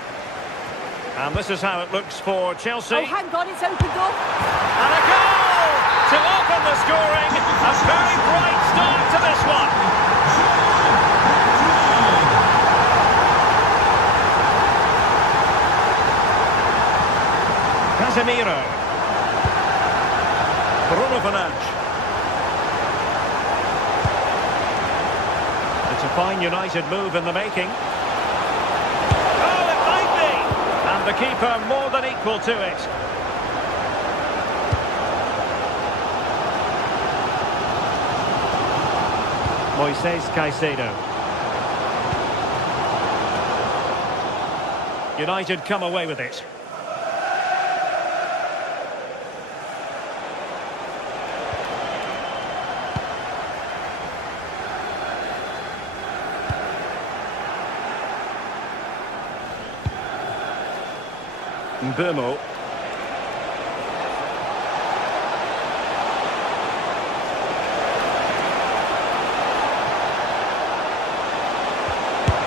And this is how it looks for Chelsea. Oh, hang on, it's opened up. And a goal to open the scoring. A very bright start to this one. Casemiro. Bruno Fernandes. It's a fine United move in the making. Oh, it might be! And the keeper more than equal to it. Moises Caicedo. United come away with it. Burmo.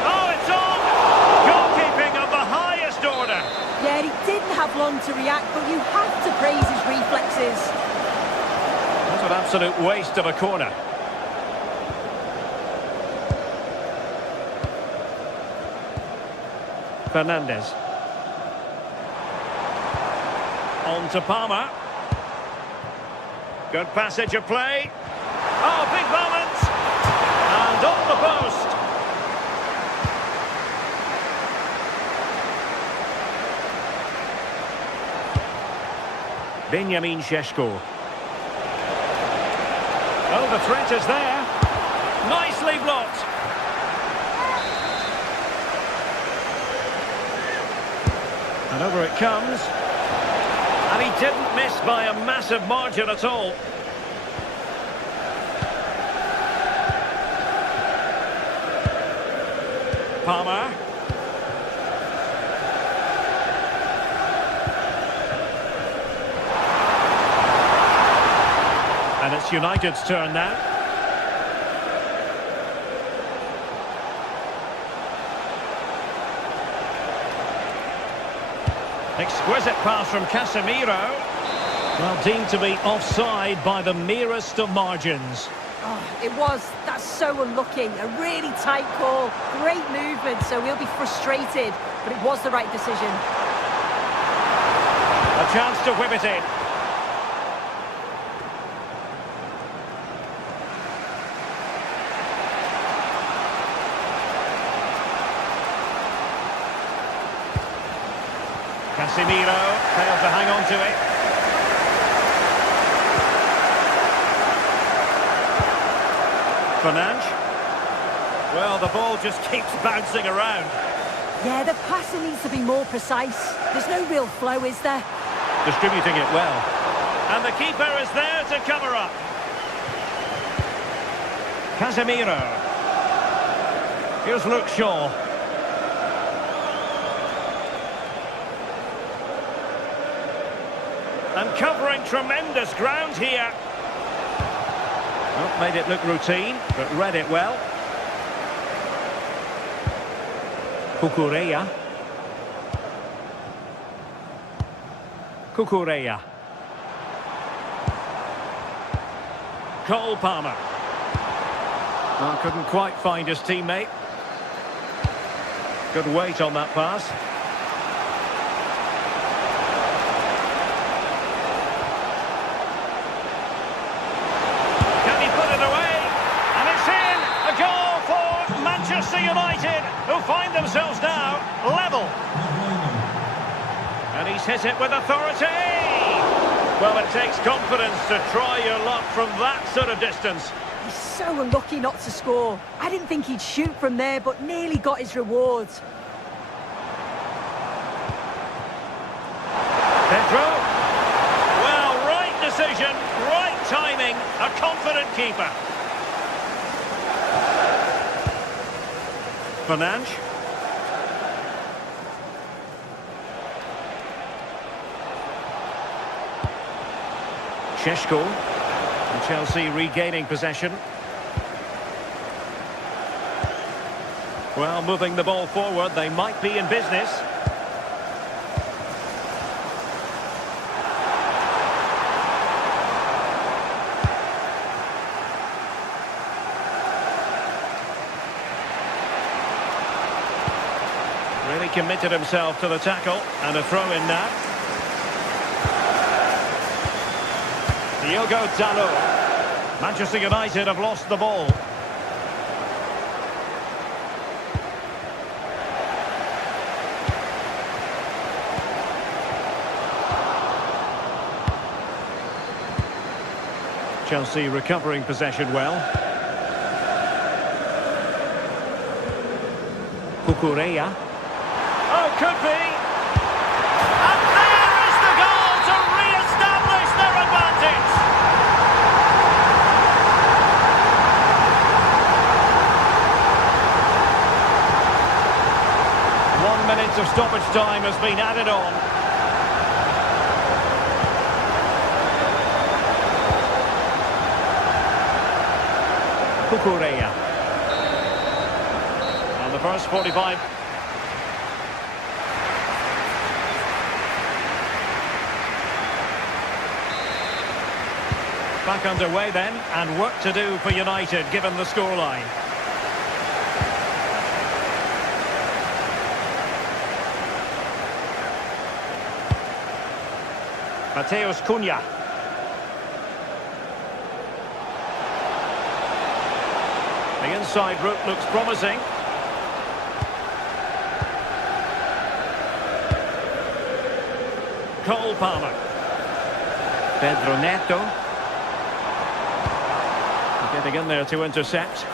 Oh, it's on! Goalkeeping of the highest order. Yeah, he didn't have long to react, but you have to praise his reflexes. That's an absolute waste of a corner. Fernandes. On to Palmer. Good passage of play. Oh, big moment! And on the post. Benjamin Šeško. Oh, the threat is there. Nicely blocked. And over it comes. And he didn't miss by a massive margin at all. Palmer. And it's United's turn now. Exquisite pass from Casemiro. Well, deemed to be offside by the merest of margins. Oh, it was. That's so unlucky. A really tight call. Great movement, so he'll be frustrated. But it was the right decision. A chance to whip it in. Casemiro failed to hang on to it. Fernandes. Well, the ball just keeps bouncing around. Yeah, the passing needs to be more precise. There's no real flow, is there? Distributing it well. And the keeper is there to cover up. Casemiro. Here's Luke Shaw. And covering tremendous ground here. Well, made it look routine, but read it well. Cucurella. Cucurella. Cole Palmer. Well, couldn't quite find his teammate. Good weight on that pass. Can he put it away? And it's in! A goal for Manchester United, who find themselves now level. And he's hit it with authority! Well, it takes confidence to try your luck from that sort of distance. He's so unlucky not to score. I didn't think he'd shoot from there, but nearly got his rewards. Pedro. Well, right decision, right timing, a confident keeper. Fernandes. Šeško. And Chelsea regaining possession. Well, moving the ball forward, they might be in business. Really committed himself to the tackle, and a throw in now. Diogo Dalot. Manchester United have lost the ball. Chelsea recovering possession well. Cucurella. Oh, could be. And there is the goal to re-establish their advantage. One minute of stoppage time has been added on. Cucurella. And the first 45. Back underway then, and work to do for United given the scoreline. Mateus Cunha. The inside route looks promising. Cole Palmer. Pedro Neto. Getting in there to intercept.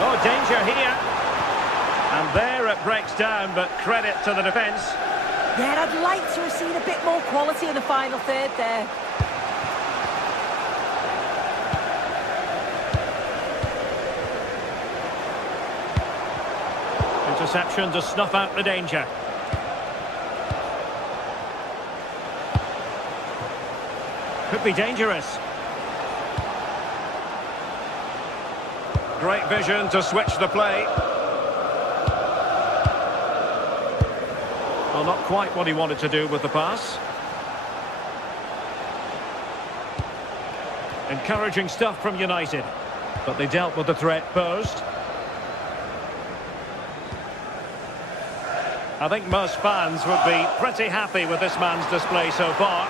Oh, danger here. And there it breaks down, but credit to the defence. Yeah, I'd like to have seen a bit more quality in the final third there. Interception to snuff out the danger. Could be dangerous. Great vision to switch the play. Well, not quite what he wanted to do with the pass. Encouraging stuff from United, but they dealt with the threat posed. I think most fans would be pretty happy with this man's display so far.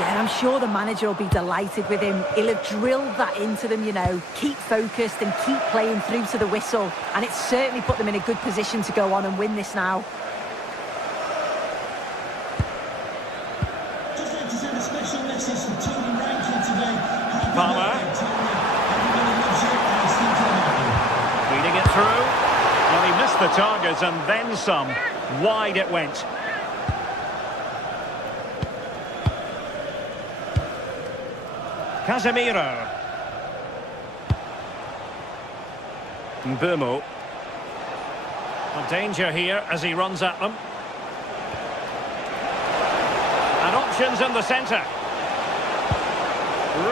Yeah, I'm sure the manager will be delighted with him. He'll have drilled that into them, you know. Keep focused and keep playing through to the whistle. And it's certainly put them in a good position to go on and win this now. Just like to send a special message to Tony Rankin today. Palmer. Feeding it through. Well, he missed the target and then some. Wide it went. Casemiro. Mbeumo. A danger here as he runs at them. And options in the centre.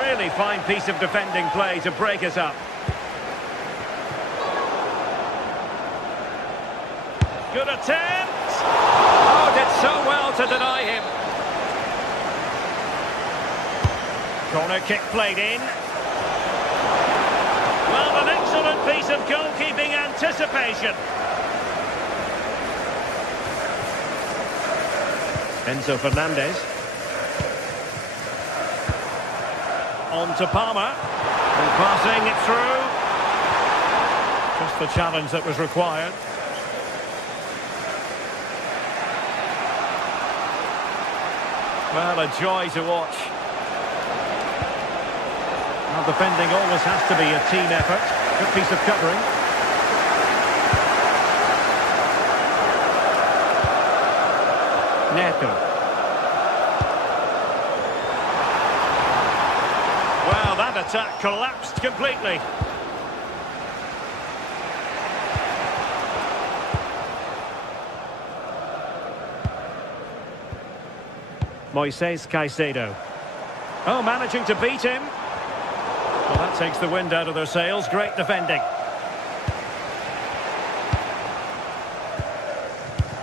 Really fine piece of defending play to break us up. Good attempt. Oh, did so well to deny him. Corner kick played in. Well, an excellent piece of goalkeeping anticipation. Enzo Fernandez. On to Palmer. And passing it through. Just the challenge that was required. Well, a joy to watch. Well, defending always has to be a team effort. Good piece of covering. Neto. Well, that attack collapsed completely. Moises Caicedo. Oh, managing to beat him. Well, that takes the wind out of their sails. Great defending.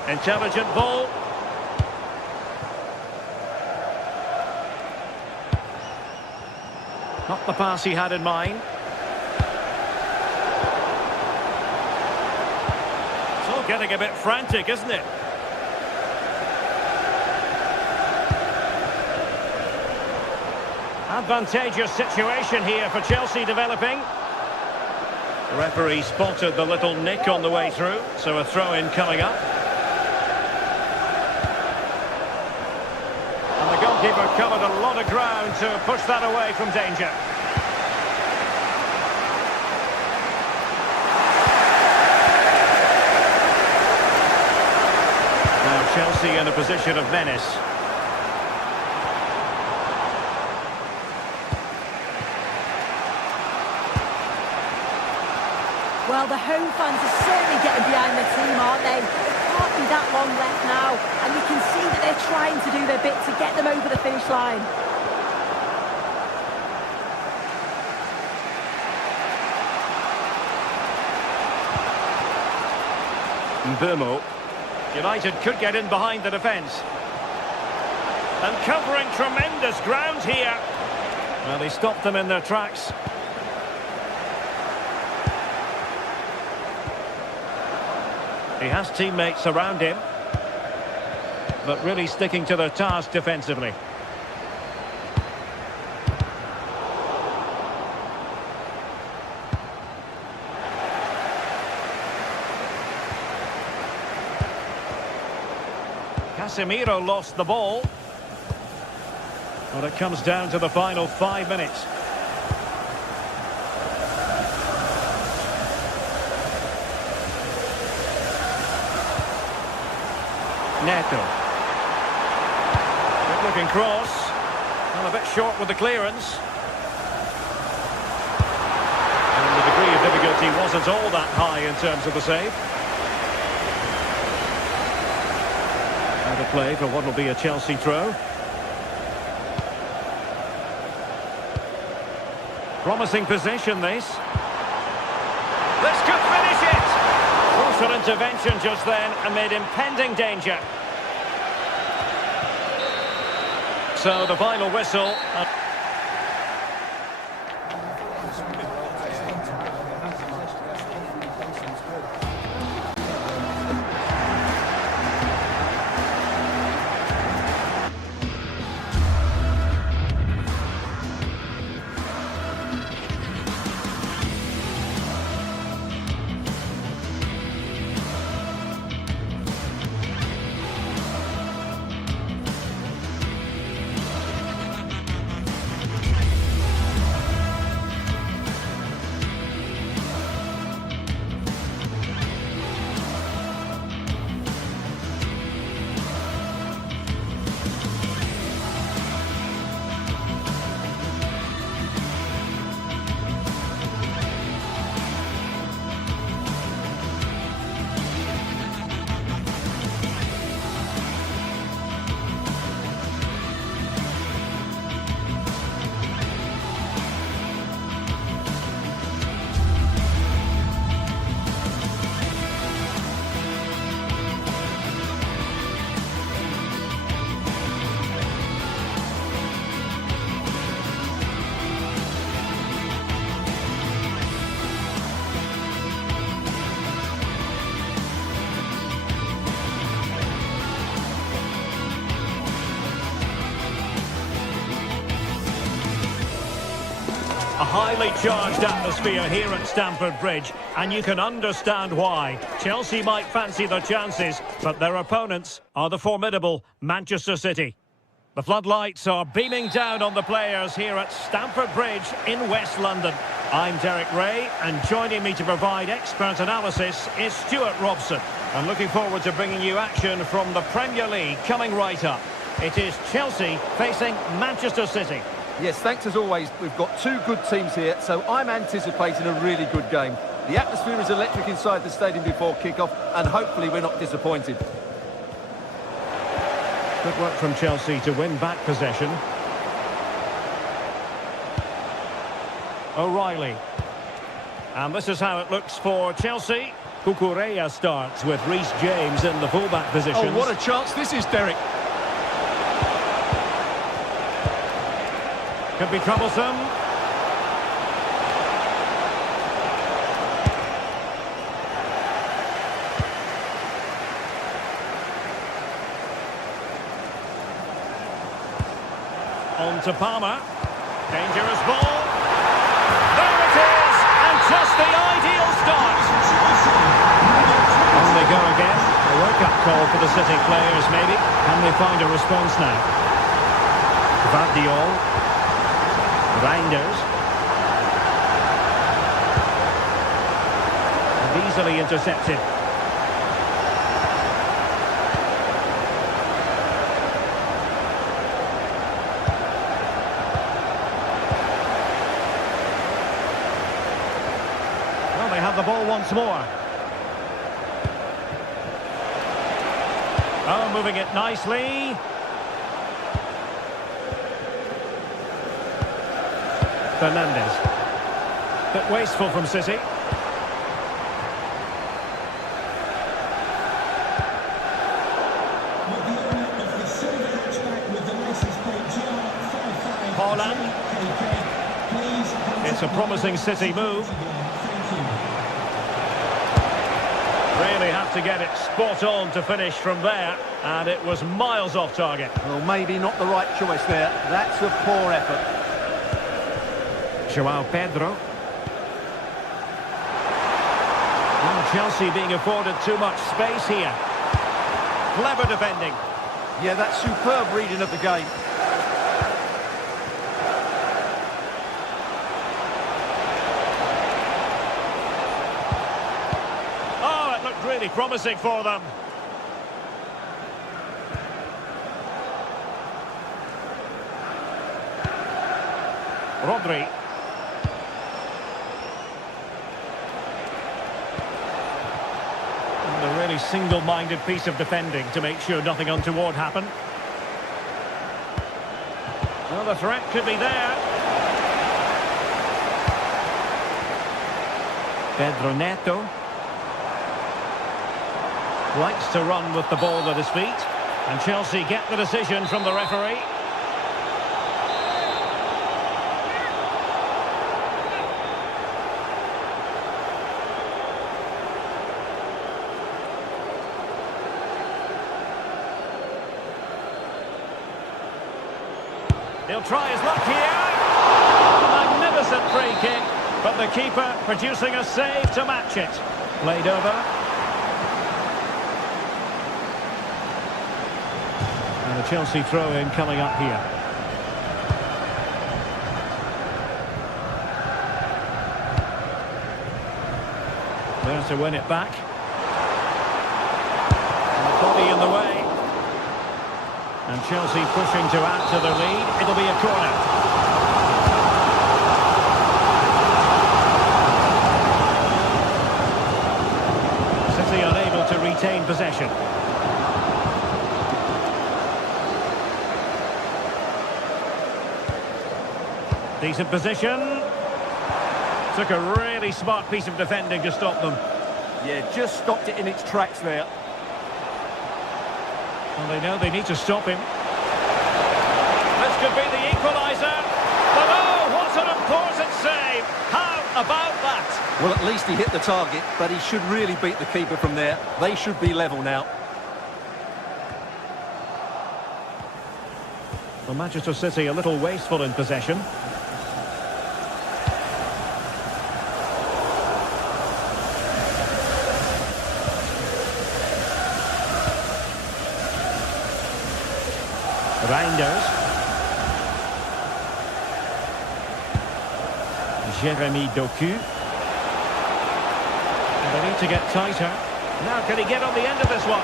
Intelligent ball. Not the pass he had in mind. It's all getting a bit frantic, isn't it? Advantageous situation here for Chelsea developing. The referee spotted the little nick on the way through, so a throw-in coming up. And the goalkeeper covered a lot of ground to push that away from danger. Now Chelsea in a position of menace. Well, the home fans are certainly getting behind their team, aren't they? There can't be that long left now, and you can see that they're trying to do their bit to get them over the finish line. Mbeumo. United could get in behind the defence. And covering tremendous ground here. Well, he stopped them in their tracks. He has teammates around him, but really sticking to their task defensively. Casemiro lost the ball. Well, it comes down to the final 5 minutes. Neto. Good looking cross. Well, a bit short with the clearance. And the degree of difficulty wasn't all that high in terms of the save. Out of play for what will be a Chelsea throw. Promising position, this. This could finish it! Crucial intervention just then amid impending danger. So the final whistle. A highly charged atmosphere here at Stamford Bridge, and you can understand why. Chelsea might fancy their chances, but their opponents are the formidable Manchester City. The floodlights are beaming down on the players here at Stamford Bridge in West London. I'm Derek Ray, and joining me to provide expert analysis is Stuart Robson. I'm looking forward to bringing you action from the Premier League coming right up. It is Chelsea facing Manchester City. Yes, thanks as always. We've got two good teams here, so I'm anticipating a really good game. The atmosphere is electric inside the stadium before kick-off, and hopefully we're not disappointed. Good work from Chelsea to win back possession. O'Reilly. And this is how it looks for Chelsea. Cucurella starts with Reece James in the fullback position. Oh, what a chance this is, Derek. Could be troublesome. On to Palmer. Dangerous ball. There it is! And just the ideal start. On they go again. A wake-up call for the City players, maybe. Can they find a response now? Vardiol. Reinders. And easily intercepted. Well, they have the ball once more. Oh, moving it nicely. Fernandes. Bit wasteful from City. Haaland. It's a promising City move. Really have to get it spot on to finish from there, and it was miles off target. Well, maybe not the right choice there. That's a poor effort. João Pedro. And Chelsea being afforded too much space here. Clever defending. Yeah, that's superb reading of the game. Oh, it looked really promising for them. Rodri. A really single-minded piece of defending to make sure nothing untoward happened. Well, the threat could be there. Pedro Neto. Likes to run with the ball at his feet. And Chelsea get the decision from the referee. He'll try his luck here. Magnificent free kick, but the keeper producing a save to match it. Played over. And the Chelsea throw-in coming up here. There to win it back. And the body in the way. And Chelsea pushing to add to their lead. It'll be a corner. City unable to retain possession. Decent position. Took a really smart piece of defending to stop them. Yeah, just stopped it in its tracks there. Well, they know they need to stop him. This could be the equaliser. But oh, what an important save. How about that? Well, at least he hit the target, but he should really beat the keeper from there. They should be level now. Well, Manchester City a little wasteful in possession. Reinders. Jeremy Doku. And they need to get tighter. Now can he get on the end of this one?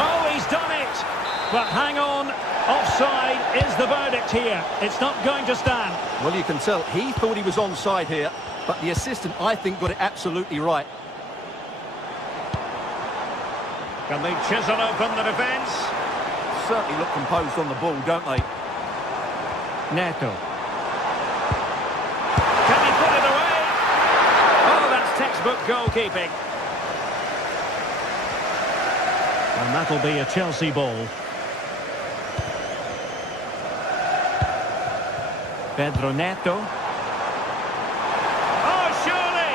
Oh, he's done it! But hang on, offside is the verdict here. It's not going to stand. Well, you can tell he thought he was onside here, but the assistant, I think, got it absolutely right. Can they chisel open the defence? Certainly look composed on the ball, don't they? Neto. Can he put it away? Oh, that's textbook goalkeeping. And that'll be a Chelsea ball. Pedro Neto. Oh, surely!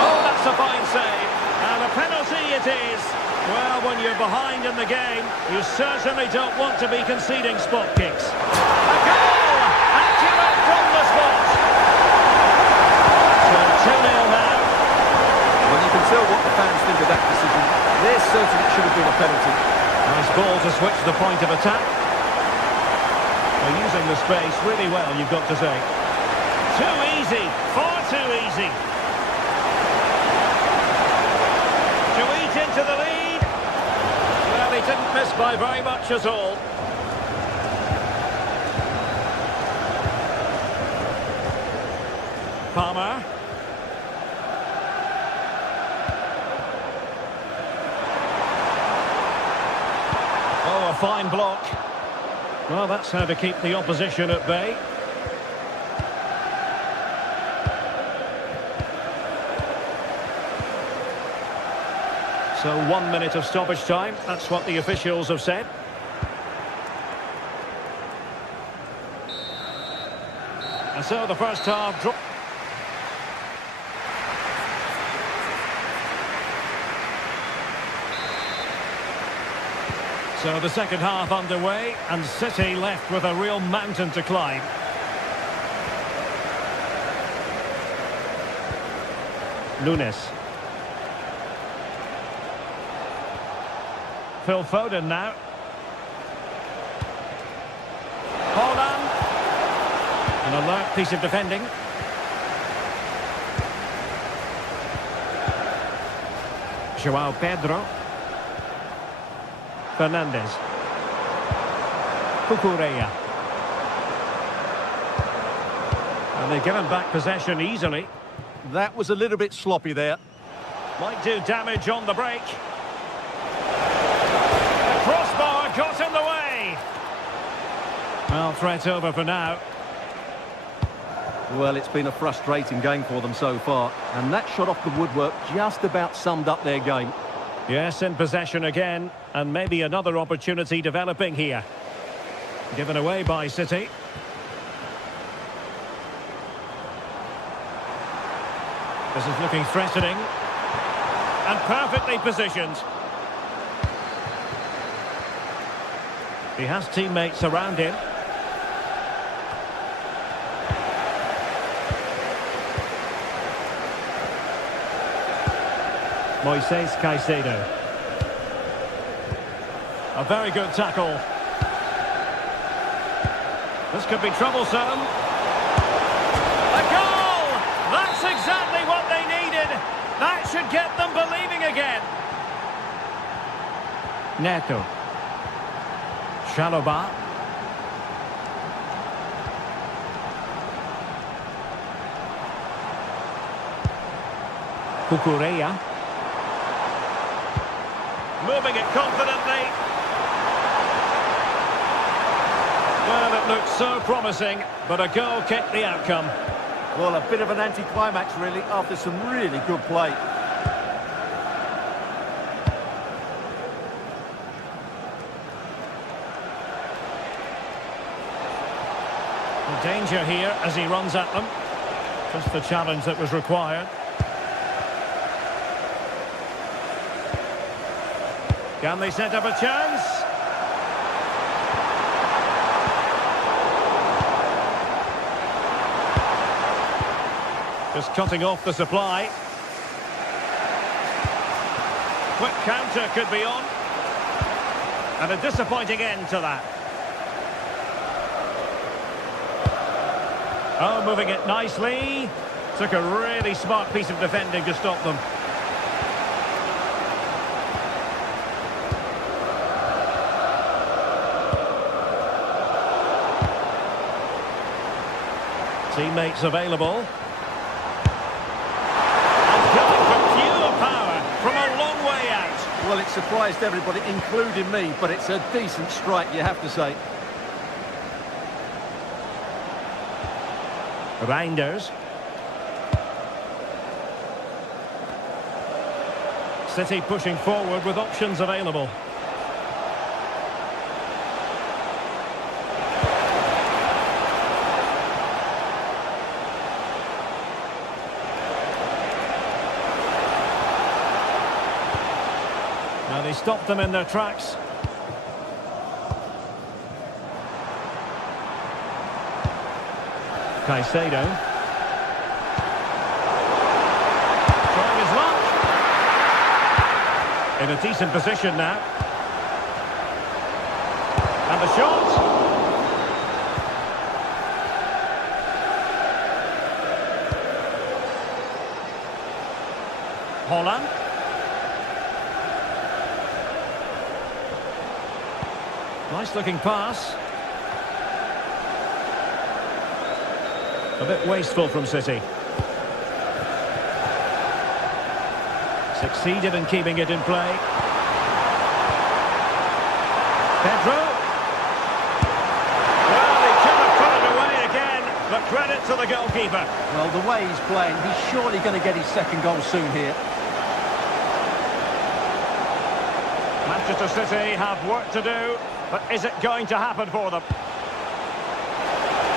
Oh, that's a fine save. And a penalty it is. Well, when you're behind in the game, you certainly don't want to be conceding spot kicks. A goal! Accurate from the spot. So 2-0 now. Well, you can tell what the fans think of that decision. They're certain it should have been a penalty. Nice ball to switch the point of attack. They're using the space really well, you've got to say. Too easy, far too easy. To eat into the lead. Well, he didn't miss by very much at all. Palmer. Oh, a fine block. Well, that's how to keep the opposition at bay. So 1 minute of stoppage time, that's what the officials have said. And so the first half draw. So the second half underway, and City left with a real mountain to climb. Nunes. Phil Foden now. Holland. An alert piece of defending. João Pedro. Fernandes. Cucurella. And they're given back possession easily. That was a little bit sloppy there. Might do damage on the break. The crossbar got in the way. Well, threat over for now. Well, it's been a frustrating game for them so far. And that shot off the woodwork just about summed up their game. Yes, in possession again, and maybe another opportunity developing here. Given away by City. This is looking threatening. And perfectly positioned. He has teammates around him. Moises Caicedo. A very good tackle. This could be troublesome. A goal! That's exactly what they needed. That should get them believing again. Neto. Chalobah. Cucurella. Moving it confidently. Well, it looked so promising, but a goal kept the outcome. Well, a bit of an anticlimax, really, after some really good play. The danger here as he runs at them. Just the challenge that was required. Can they set up a chance? Just cutting off the supply. Quick counter could be on. And a disappointing end to that. Oh, moving it nicely. Took a really smart piece of defending to stop them. Teammates available. And going for pure power from a long way out. Well, it surprised everybody, including me, but it's a decent strike, you have to say. Reinders. City pushing forward with options available. Now they stopped them in their tracks. Caicedo. Trying his luck. In a decent position now. And the shot. Holland. Nice looking pass. A bit wasteful from City. Succeeded in keeping it in play. Pedro. Well, he could have put it away again, but credit to the goalkeeper. Well, the way he's playing, he's surely going to get his second goal soon here. Manchester City have work to do, but is it going to happen for them?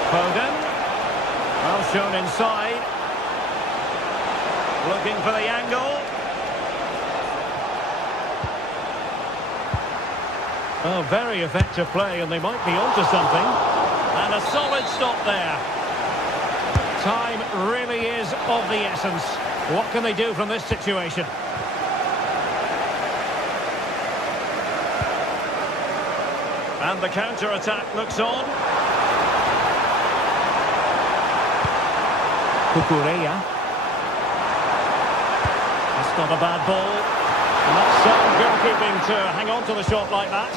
Foden. Well shown inside. Looking for the angle. Oh, very effective play, and they might be onto something. And a solid stop there. Time really is of the essence. What can they do from this situation? And the counter-attack looks on. Cucurella. That's not a bad ball. And that's some goalkeeping to hang on to the shot like that.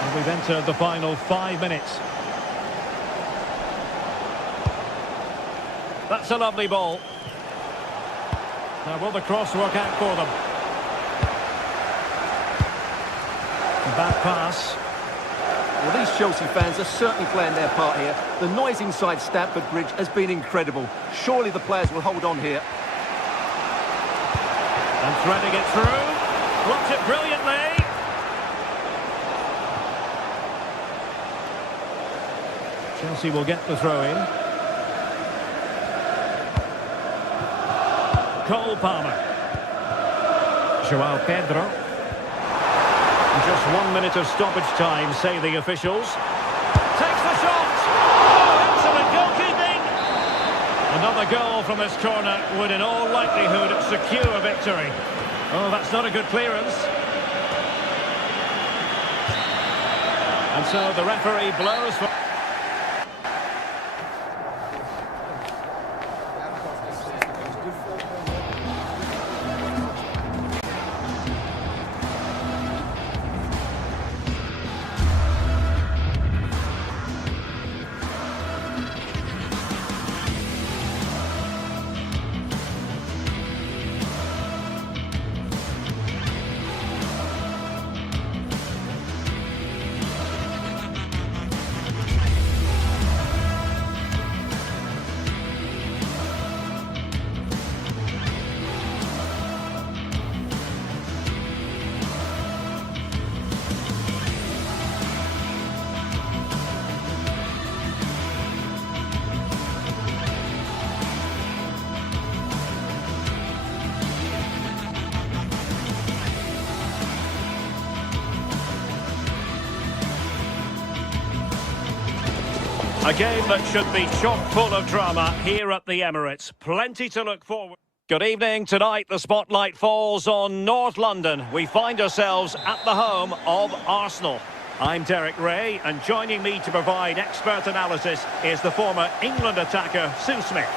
And we've entered the final 5 minutes. That's a lovely ball. Now will the cross work out for them? Bad pass. Well, these Chelsea fans are certainly playing their part here. The noise inside Stamford Bridge has been incredible. Surely the players will hold on here. And threading it through. Blocked it brilliantly. Chelsea will get the throw in. Cole Palmer. Joao Pedro. Just 1 minute of stoppage time, say the officials. Takes the shot! Oh, excellent goalkeeping! Another goal from this corner would in all likelihood secure a victory. Oh, that's not a good clearance. And so the referee blows for... A game that should be chock full of drama here at the Emirates. Plenty to look forward to. Good evening. Tonight, the spotlight falls on North London. We find ourselves at the home of Arsenal. I'm Derek Ray, and joining me to provide expert analysis is the former England attacker, Sue Smith.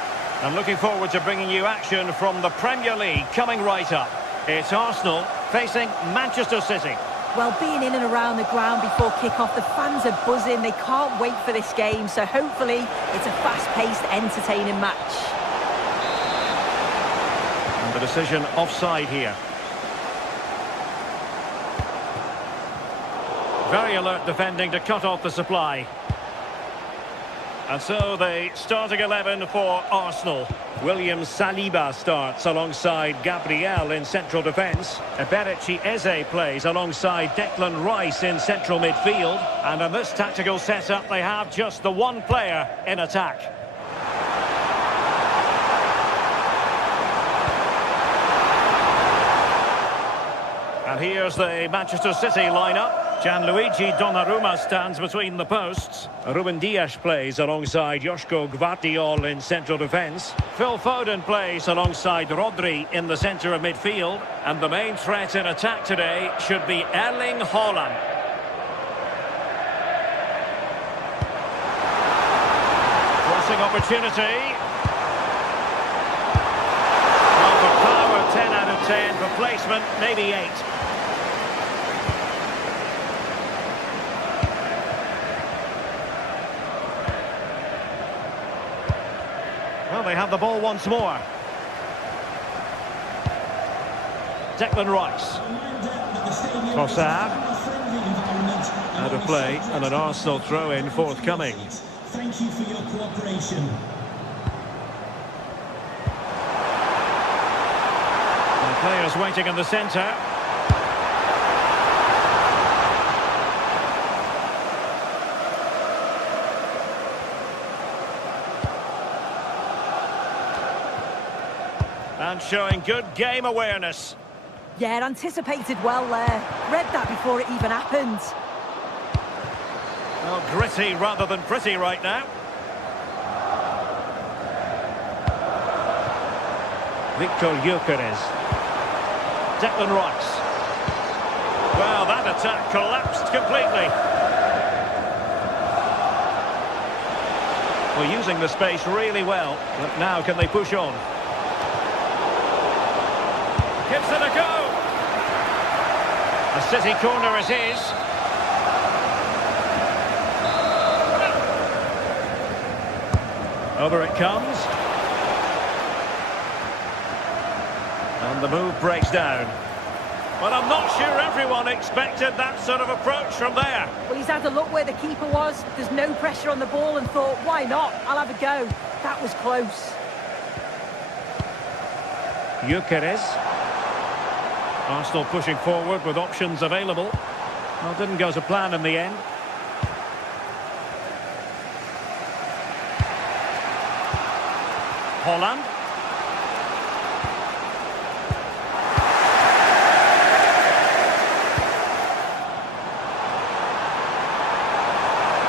I'm looking forward to bringing you action from the Premier League coming right up. It's Arsenal facing Manchester City. Well, being in and around the ground before kick-off, the fans are buzzing. They can't wait for this game, so hopefully it's a fast-paced, entertaining match. And the decision offside here. Very alert defending to cut off the supply. And so the starting 11 for Arsenal. William Saliba starts alongside Gabriel in central defence. Eberechi Eze plays alongside Declan Rice in central midfield. And in this tactical setup, they have just the one player in attack. And here's the Manchester City lineup. Gianluigi Donnarumma stands between the posts. Ruben Dias plays alongside Joško Gvardiol in central defence. Phil Foden plays alongside Rodri in the centre of midfield. And the main threat in attack today should be Erling Haaland. Crossing opportunity. Well, for power, 10 out of 10. For placement, maybe 8. Well, they have the ball once more. Declan Rice. Trossard. Out of play, and an Arsenal throw-in forthcoming. Thank you for your cooperation. The players waiting in the centre. And showing good game awareness. Yeah, anticipated well there. Read that before it even happened. Well, gritty rather than pretty right now. Victor Gyökeres. Declan Rice. Well, that attack collapsed completely. Well, using the space really well. But now can they push on? Gives it a go. A City corner it is. Over it comes. And the move breaks down. But I'm not sure everyone expected that sort of approach from there. Well, he's had a look where the keeper was. There's no pressure on the ball and thought, why not? I'll have a go. That was close. Gyökeres. Arsenal pushing forward with options available. Well, didn't go to plan in the end. Haaland.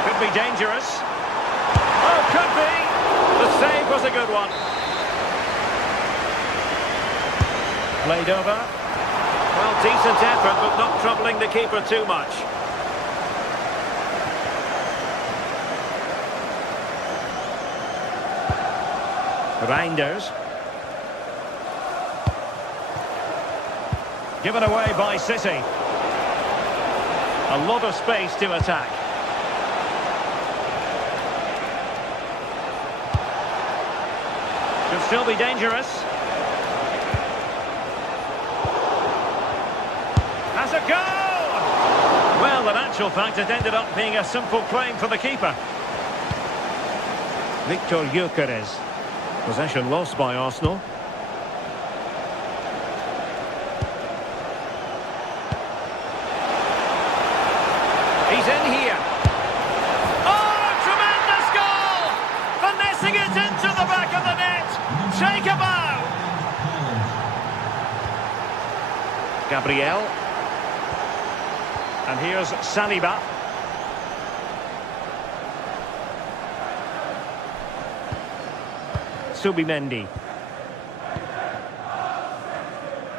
Could be dangerous. Oh, could be. The save was a good one. Played over. Well, decent effort, but not troubling the keeper too much. Reinders. Given away by City. A lot of space to attack. Could still be dangerous. Has a goal! Well, in actual fact, it ended up being a simple claim for the keeper. Victor Gyökeres. Possession lost by Arsenal. He's in here. Oh, tremendous goal! Finessing it into the back of the net. Take a bow. Gabriel. And here's Saliba. Subimendi.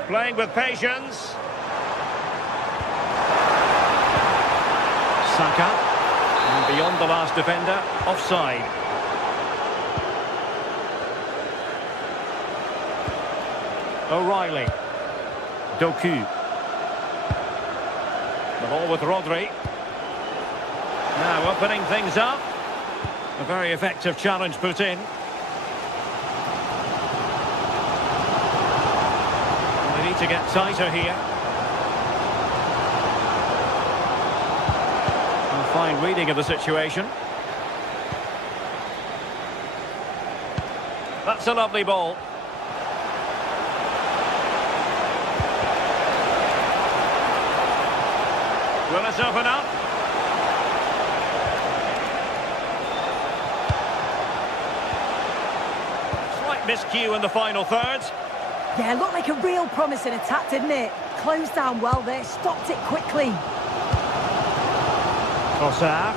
Playing with patience. Saka. And beyond the last defender. Offside. O'Reilly. Doku. The ball with Rodri. Now opening things up. A very effective challenge put in. They need to get tighter here. A fine reading of the situation. That's a lovely ball. Will it open up? Slight miscue in the final third. Yeah, looked like a real promising attack, didn't it? Closed down well there, stopped it quickly. Trossard.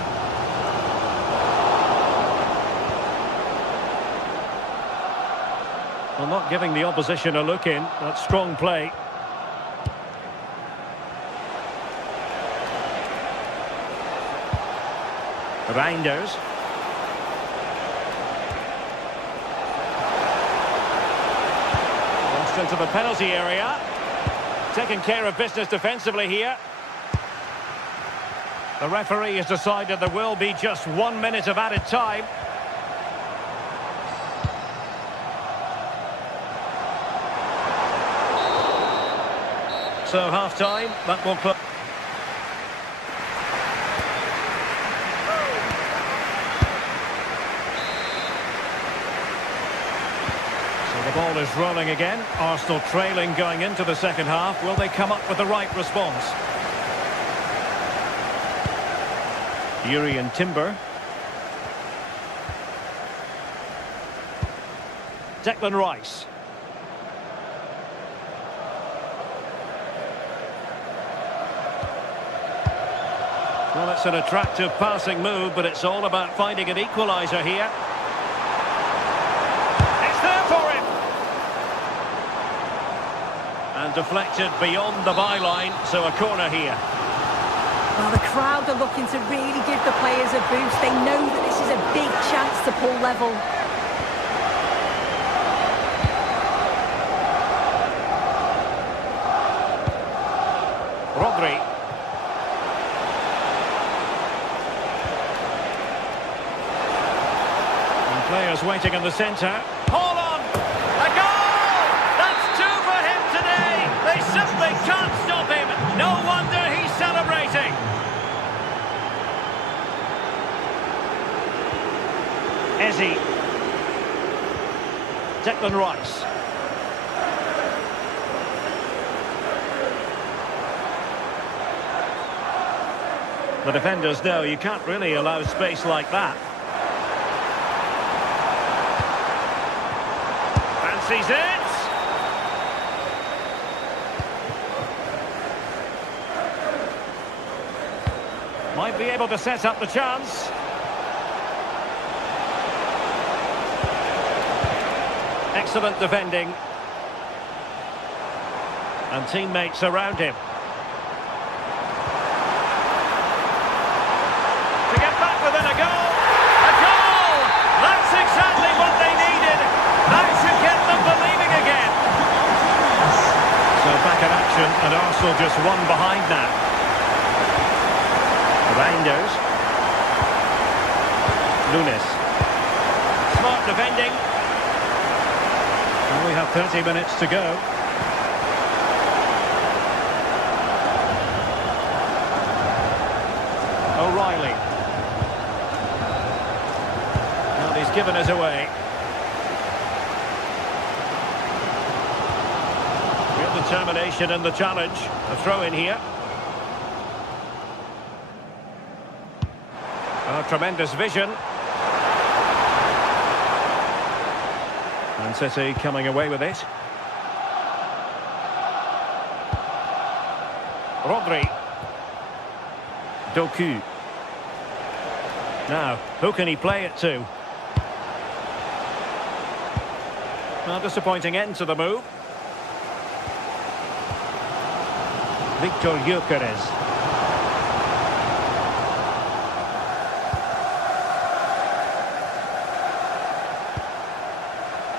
Well, not giving the opposition a look in. That's strong play. Reinders. Lost into the penalty area. Taking care of business defensively here. The referee has decided there will be just 1 minute of added time. So half-time, that will close. The ball is rolling again. Arsenal trailing going into the second half. Will they come up with the right response? Yuri and Timber. Declan Rice. Well, it's an attractive passing move, but it's all about finding an equaliser here. It's there for him! And deflected beyond the byline, so a corner here. Well, the crowd are looking to really give the players a boost. They know that this is a big chance to pull level. Rodri. And players waiting in the centre. Hold on! A goal! That's two for him today! They simply can't stop him! No wonder he's celebrating! Eze. Declan Rice. The defenders know you can't really allow space like that. Fancies it! Might be able to set up the chance. Excellent defending. And teammates around him. To get back within a goal! A goal! That's exactly what they needed! That should get them believing again! So back in action, and Arsenal just one behind now. Reinders. Nunes. Smart defending. And we have 30 minutes to go. O'Reilly. Well, he's given us away. Real determination in the challenge. A throw in here. Oh, tremendous vision. And City coming away with it. Rodri. Doku. Now, who can he play it to? Well, disappointing end to the move. Victor Gyökeres.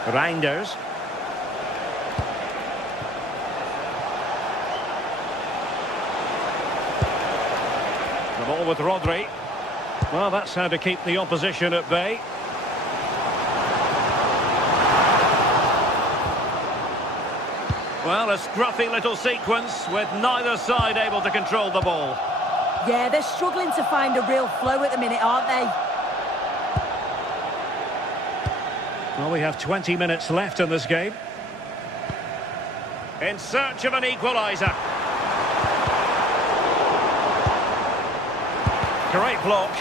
Reinders. The ball with Rodri. Well, that's how to keep the opposition at bay. Well, a scruffy little sequence with neither side able to control the ball. Yeah, they're struggling to find a real flow at the minute, aren't they? Well, we have 20 minutes left in this game. In search of an equaliser. Great block.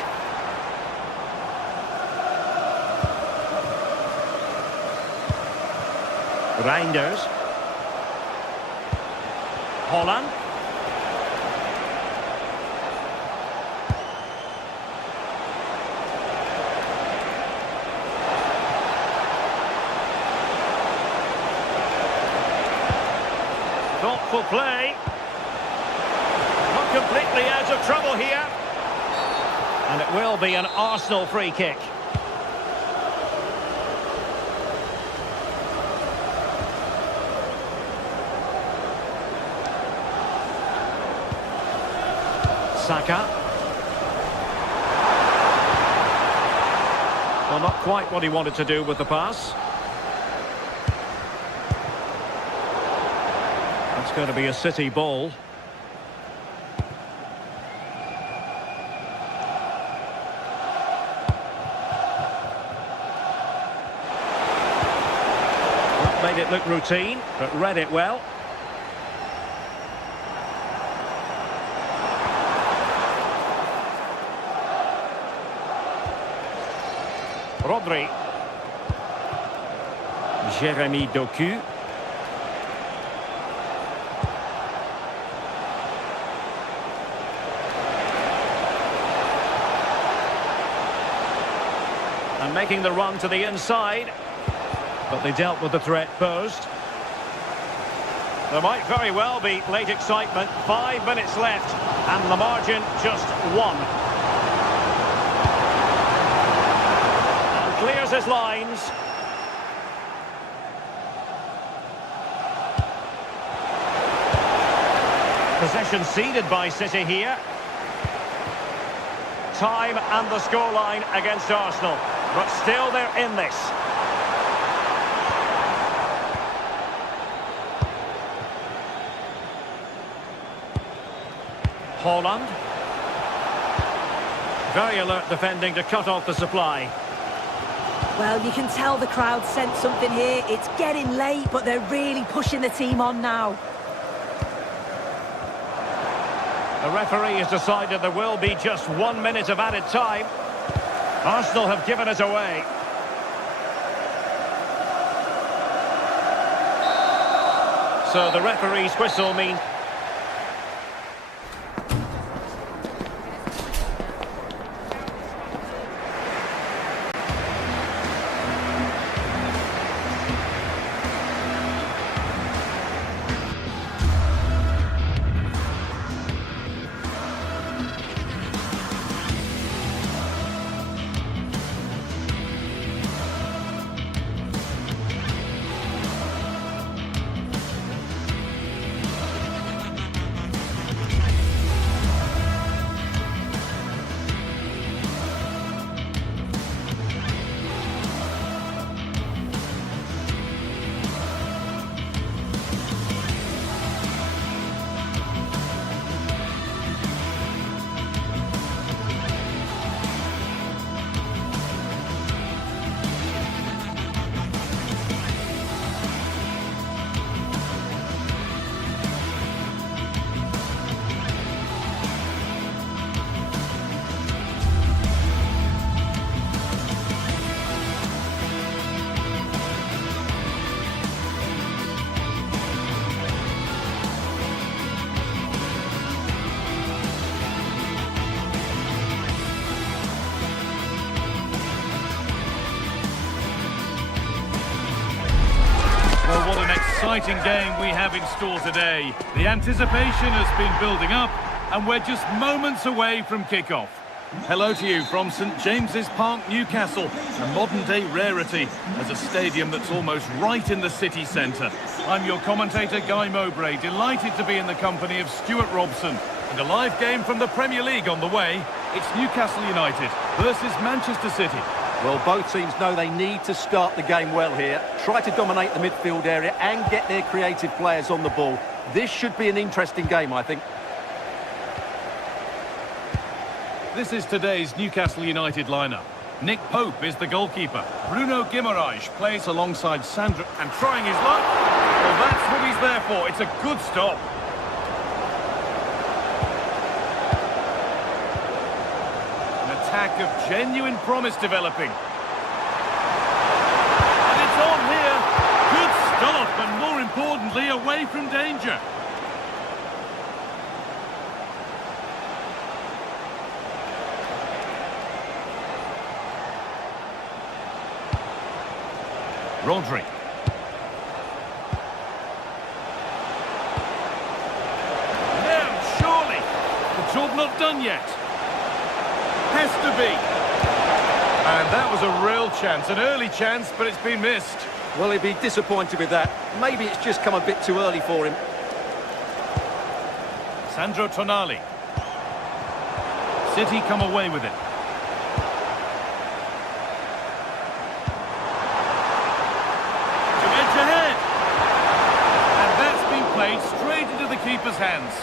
Reinders. Holland. Thoughtful play. Not completely out of trouble here. And it will be an Arsenal free kick. Saka. Well, not quite what he wanted to do with the pass. That's going to be a City ball. That made it look routine, but read it well. Rodri. Jeremy Doku. And making the run to the inside. But they dealt with the threat posed. There might very well be late excitement. 5 minutes left. And the margin just 1. Clears his lines. Possession ceded by City here. Time and the scoreline against Arsenal. But still they're in this. Holland. Very alert defending to cut off the supply. Well, you can tell the crowd sense something here. It's getting late, but they're really pushing the team on now. The referee has decided there will be just 1 minute of added time. Arsenal have given it away. So the referee's whistle means... exciting game we have in store today. The anticipation has been building up, and we're just moments away from kick-off. Hello to you from St James's Park, Newcastle, a modern-day rarity as a stadium that's almost right in the city centre. I'm your commentator, Guy Mowbray, delighted to be in the company of Stuart Robson. And a live game from the Premier League on the way. It's Newcastle United versus Manchester City. Well, both teams know they need to start the game well here. Try to dominate the midfield area and get their creative players on the ball. This should be an interesting game, I think. This is today's Newcastle United lineup. Nick Pope is the goalkeeper. Bruno Guimaraes plays alongside Sandro and trying his luck. Well, that's what he's there for. It's a good stop. An attack of genuine promise developing. And it's on here. Good stop, and more importantly, away from danger. Rodri. Now, surely. The job not done yet. Has to be. And that was a real chance, an early chance, but it's been missed. Well, he'd be disappointed with that. Maybe it's just come a bit too early for him. Sandro Tonali. City come away with it. Ahead. And that's been played straight into the keeper's hands.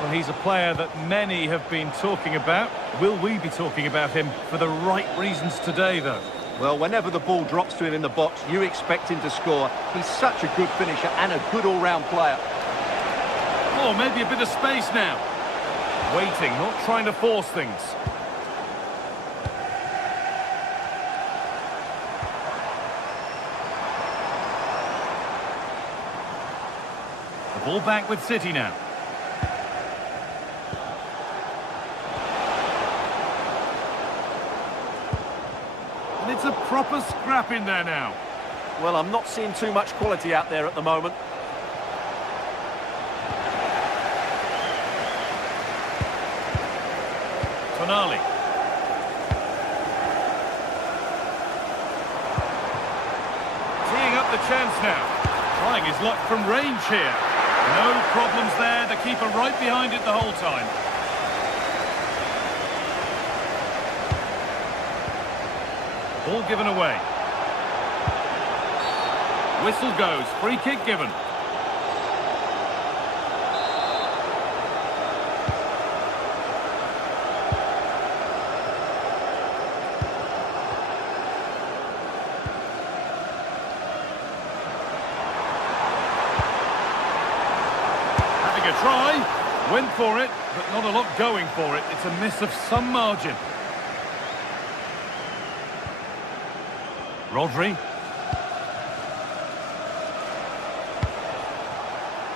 Well, he's a player that many have been talking about. Will we be talking about him for the right reasons today, though? Well, whenever the ball drops to him in the box, you expect him to score. He's such a good finisher and a good all-round player. Oh, maybe a bit of space now. Waiting, not trying to force things. Ball back with City now. And it's a proper scrap in there now. Well, I'm not seeing too much quality out there at the moment. Tonali. Teeing up the chance now. Trying his luck from range here. No problems there, the keeper right behind it the whole time. Ball given away. Whistle goes, free kick given. Try, went for it, but not a lot going for it. It's a miss of some margin. Rodri.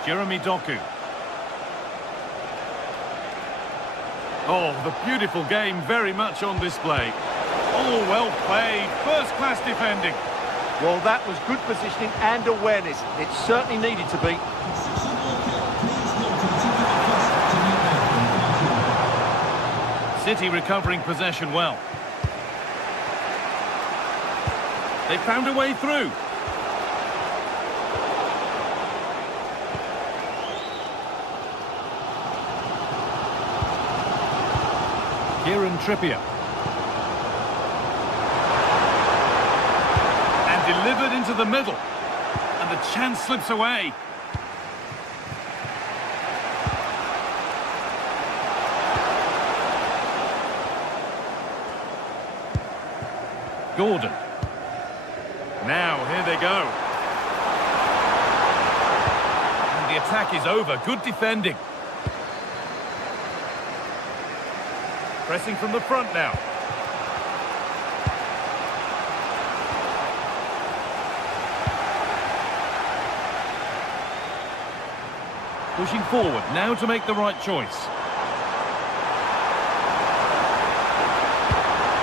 Jeremy Doku. Oh, the beautiful game very much on display. Oh, well played. First-class defending. Well, that was good positioning and awareness. It certainly needed to be. City recovering possession well. They found a way through. Kieran Trippier. And delivered into the middle. And the chance slips away. Gordon. Now, here they go. And the attack is over. Good defending. Pressing from the front now. Pushing forward, now to make the right choice.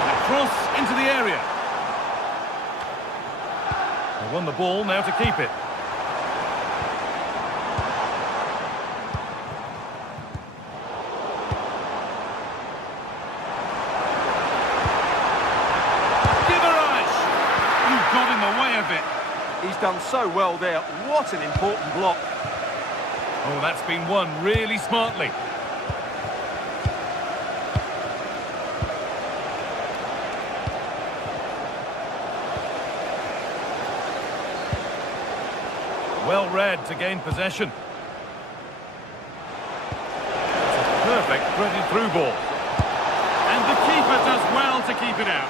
And a cross into the area. They won the ball, now to keep it. Got in the way of it. He's done so well there. What an important block. Oh, that's been won really smartly. Well read to gain possession. It's a perfect threaded through ball. And the keeper does well to keep it out.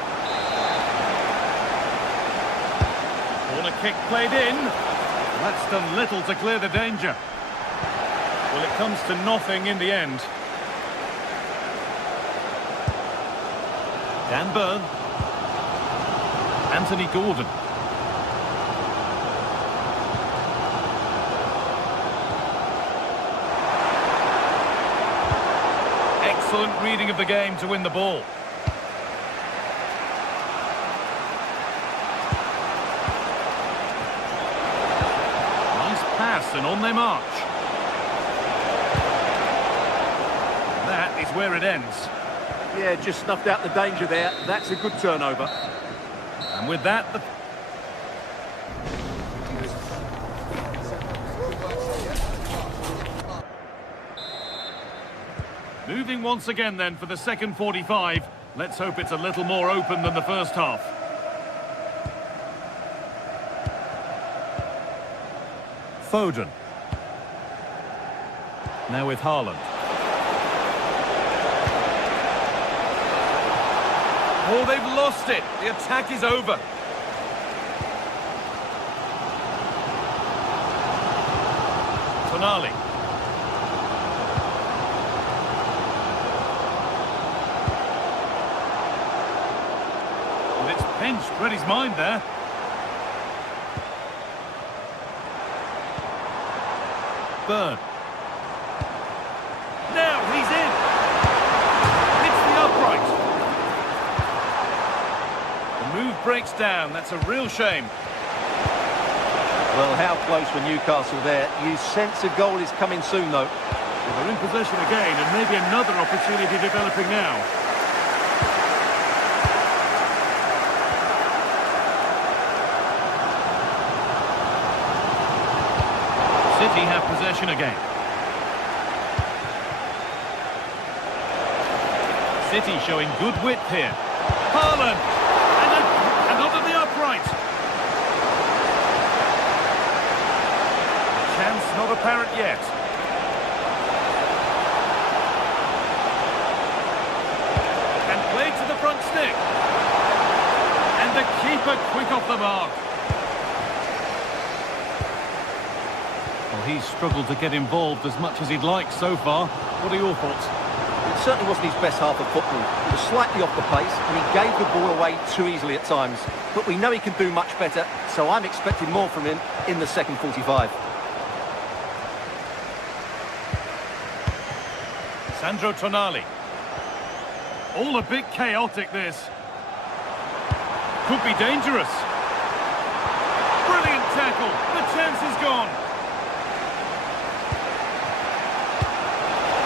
Corner kick played in. That's done little to clear the danger. Well, it comes to nothing in the end. Dan Burn. Anthony Gordon. Excellent reading of the game to win the ball. Pass and on they march. And that is where it ends. Yeah, just snuffed out the danger there. That's a good turnover. And with that, the... Moving once again then for the second 45. Let's hope it's a little more open than the first half. Foden. Now with Haaland. Oh, they've lost it. The attack is over. Tonali. Well, it's pinched, read his mind there. Burn. Now he's in. Hits the upright. The move breaks down. That's a real shame. Well, how close for Newcastle there. You sense a goal is coming soon, though. Well, they're in possession again, and maybe another opportunity developing now. City have possession again. City showing good width here. Haaland! And onto the upright. Chance not apparent yet. And played to the front stick. And the keeper quick off the mark. Well, he's struggled to get involved as much as he'd like so far. What are your thoughts? It certainly wasn't his best half of football. He was slightly off the pace and he gave the ball away too easily at times. But we know he can do much better, so I'm expecting more from him in the second 45. Sandro Tonali. All a bit chaotic, this. Could be dangerous. Brilliant tackle. The chance is gone.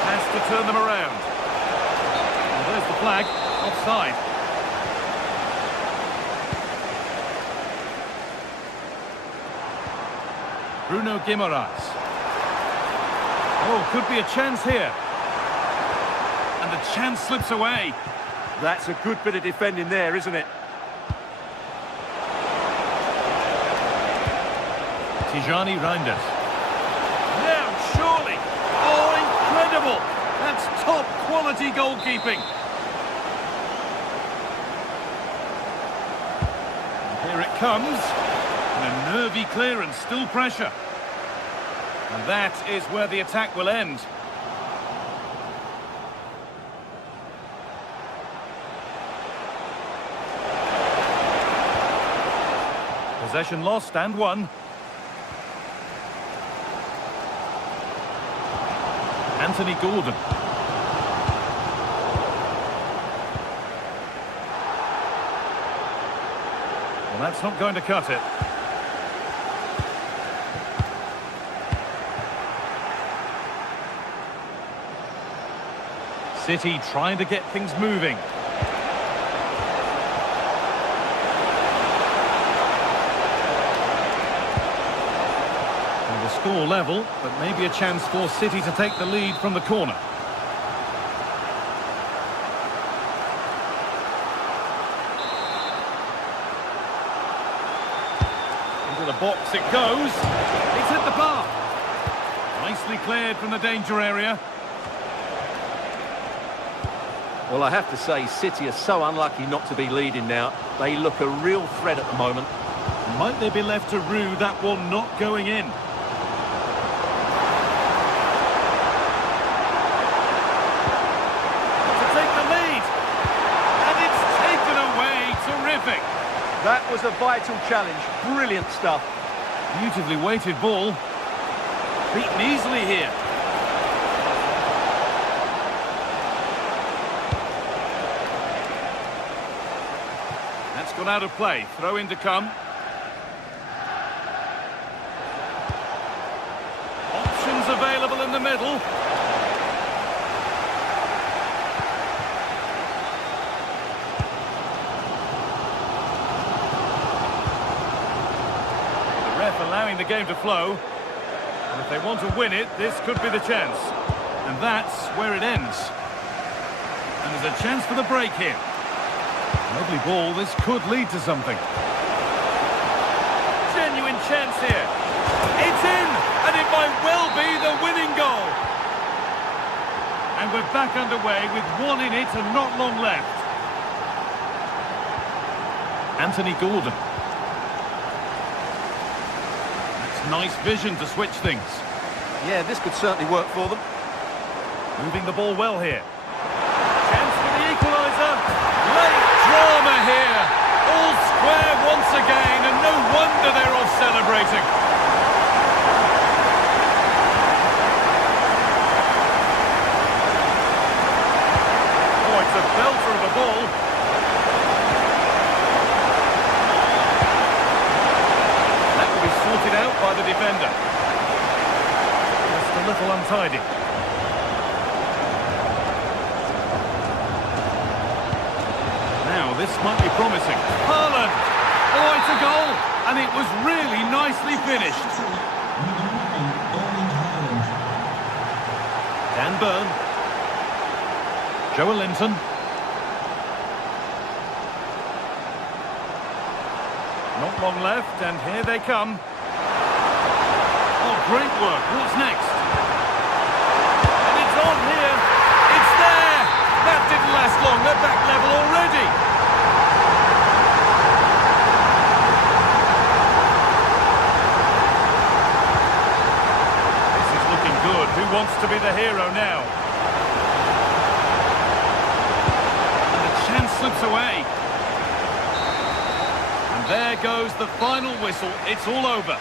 Has to turn them around. Well, there's the flag. Offside. Bruno Guimaraes. Oh, could be a chance here. And the chance slips away. That's a good bit of defending there, isn't it? Tijani Reinders. Now, surely. Oh, incredible. That's top quality goalkeeping. And here it comes. And a nervy clearance, still pressure. And that is where the attack will end. Possession lost and won. Anthony Gordon. Well, that's not going to cut it. City trying to get things moving. And the score level, but maybe a chance for City to take the lead from the corner. Into the box it goes. It's hit the bar. Nicely cleared from the danger area. Well, I have to say, City are so unlucky not to be leading now. They look a real threat at the moment. Might they be left to rue that one not going in? To take the lead. And it's taken away. Terrific. That was a vital challenge. Brilliant stuff. Beautifully weighted ball. Beaten easily here. That's gone out of play. Throw in to come. Options available in the middle. The ref allowing the game to flow. And if they want to win it, this could be the chance. And that's where it ends. And there's a chance for the break here. Lovely ball, this could lead to something. Genuine chance here. It's in, and it might well be the winning goal. And we're back underway with one in it and not long left. Anthony Gordon. Nice vision to switch things. Yeah, this could certainly work for them. Moving the ball well here. Chance for the equaliser. Late drama here. All square once again, and no wonder they're off celebrating. Oh, it's a belter of a ball. Sorted out by the defender. Just a little untidy. Now this might be promising. Haaland! Oh, it's a goal! And it was really nicely finished. Dan Burn. Joe Linton. Not long left, and here they come. Oh, great work. What's next? And it's on here. It's there. That didn't last long. They're back level already. This is looking good. Who wants to be the hero now? And the chance slips away. And there goes the final whistle. It's all over.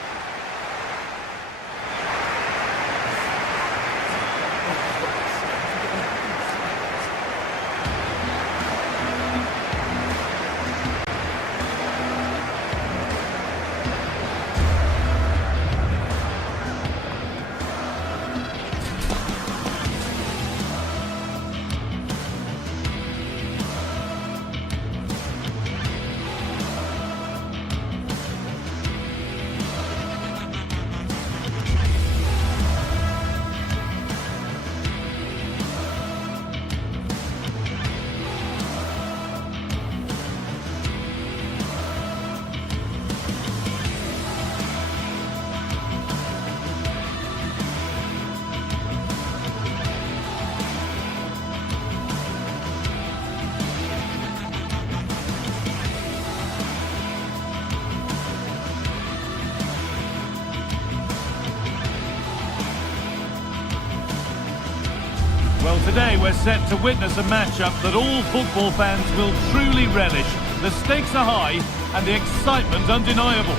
Well, today we're set to witness a matchup that all football fans will truly relish. The stakes are high and the excitement undeniable.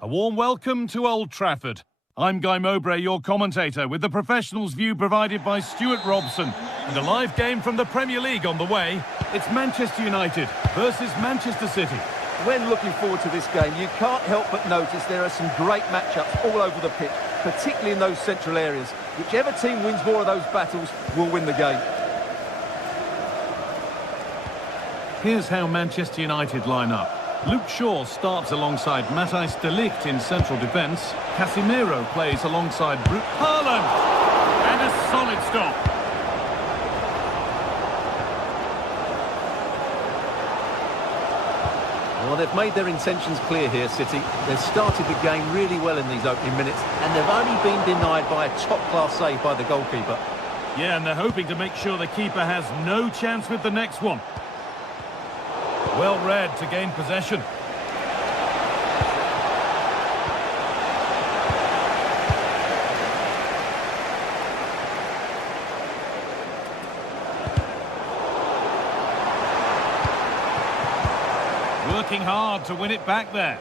A warm welcome to Old Trafford. I'm Guy Mowbray, your commentator, with the professionals' view provided by Stuart Robson. And a live game from the Premier League on the way. It's Manchester United versus Manchester City. When looking forward to this game, you can't help but notice there are some great matchups all over the pitch, particularly in those central areas. Whichever team wins more of those battles will win the game. Here's how Manchester United line up. Luke Shaw starts alongside Matthijs de Ligt in central defence. Casemiro plays alongside Haaland. And a solid stop. Well, they've made their intentions clear here, City. They've started the game really well in these opening minutes, and they've only been denied by a top-class save by the goalkeeper. Yeah, and they're hoping to make sure the keeper has no chance with the next one. Well read to gain possession. Working hard to win it back there.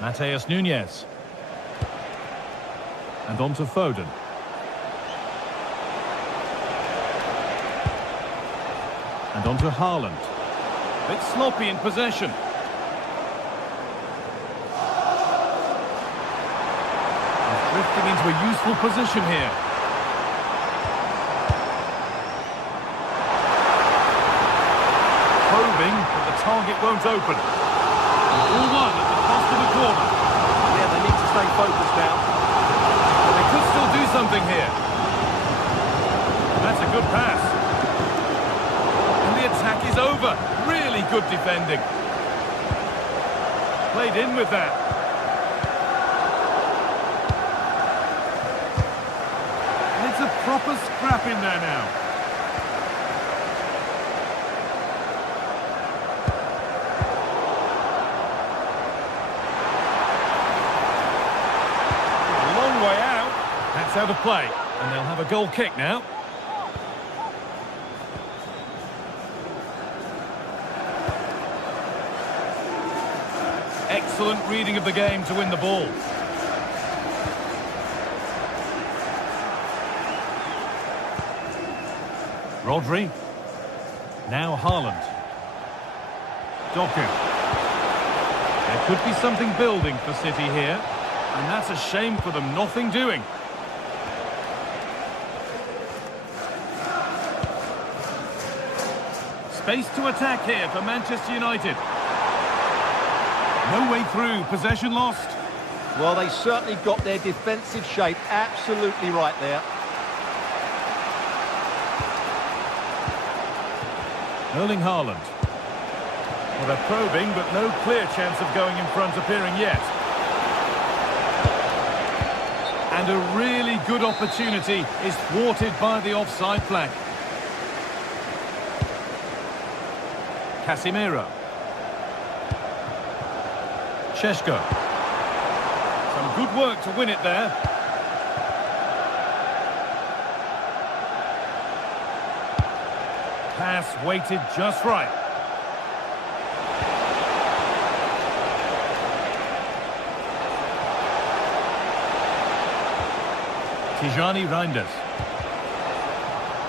Matheus Nunes. And on to Foden. And on to Haaland. Bit sloppy in possession. He's drifting into a useful position here. Probing, but the target won't open. All one at the cost of a corner. Yeah, they need to stay focused now. But they could still do something here. That's a good pass. The attack is over. Really good defending. Played in with that. And it's a proper scrap in there now. A long way out. That's out of play. And they'll have a goal kick now. Excellent reading of the game to win the ball. Rodri. Now Haaland. Doku. There could be something building for City here. And that's a shame for them, nothing doing. Space to attack here for Manchester United. No way through, possession lost. Well, they certainly got their defensive shape absolutely right there. Erling Haaland. Well, they're probing, but no clear chance of going in front appearing yet. And a really good opportunity is thwarted by the offside flag. Casemiro. Šeško. Some good work to win it there. Pass weighted just right. Tijani Reinders.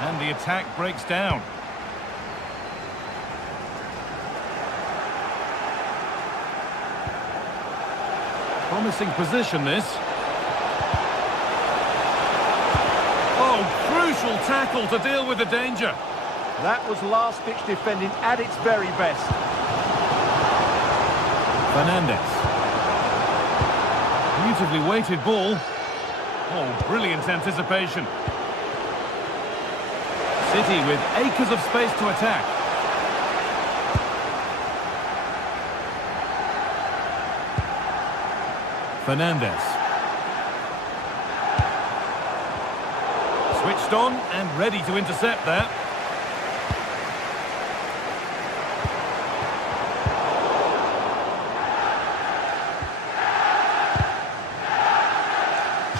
And the attack breaks down. Promising position, this. Oh, crucial tackle to deal with the danger. That was last-ditch defending at its very best. Fernandes. Beautifully weighted ball. Oh, brilliant anticipation. City with acres of space to attack. Fernandes. Switched on and ready to intercept there.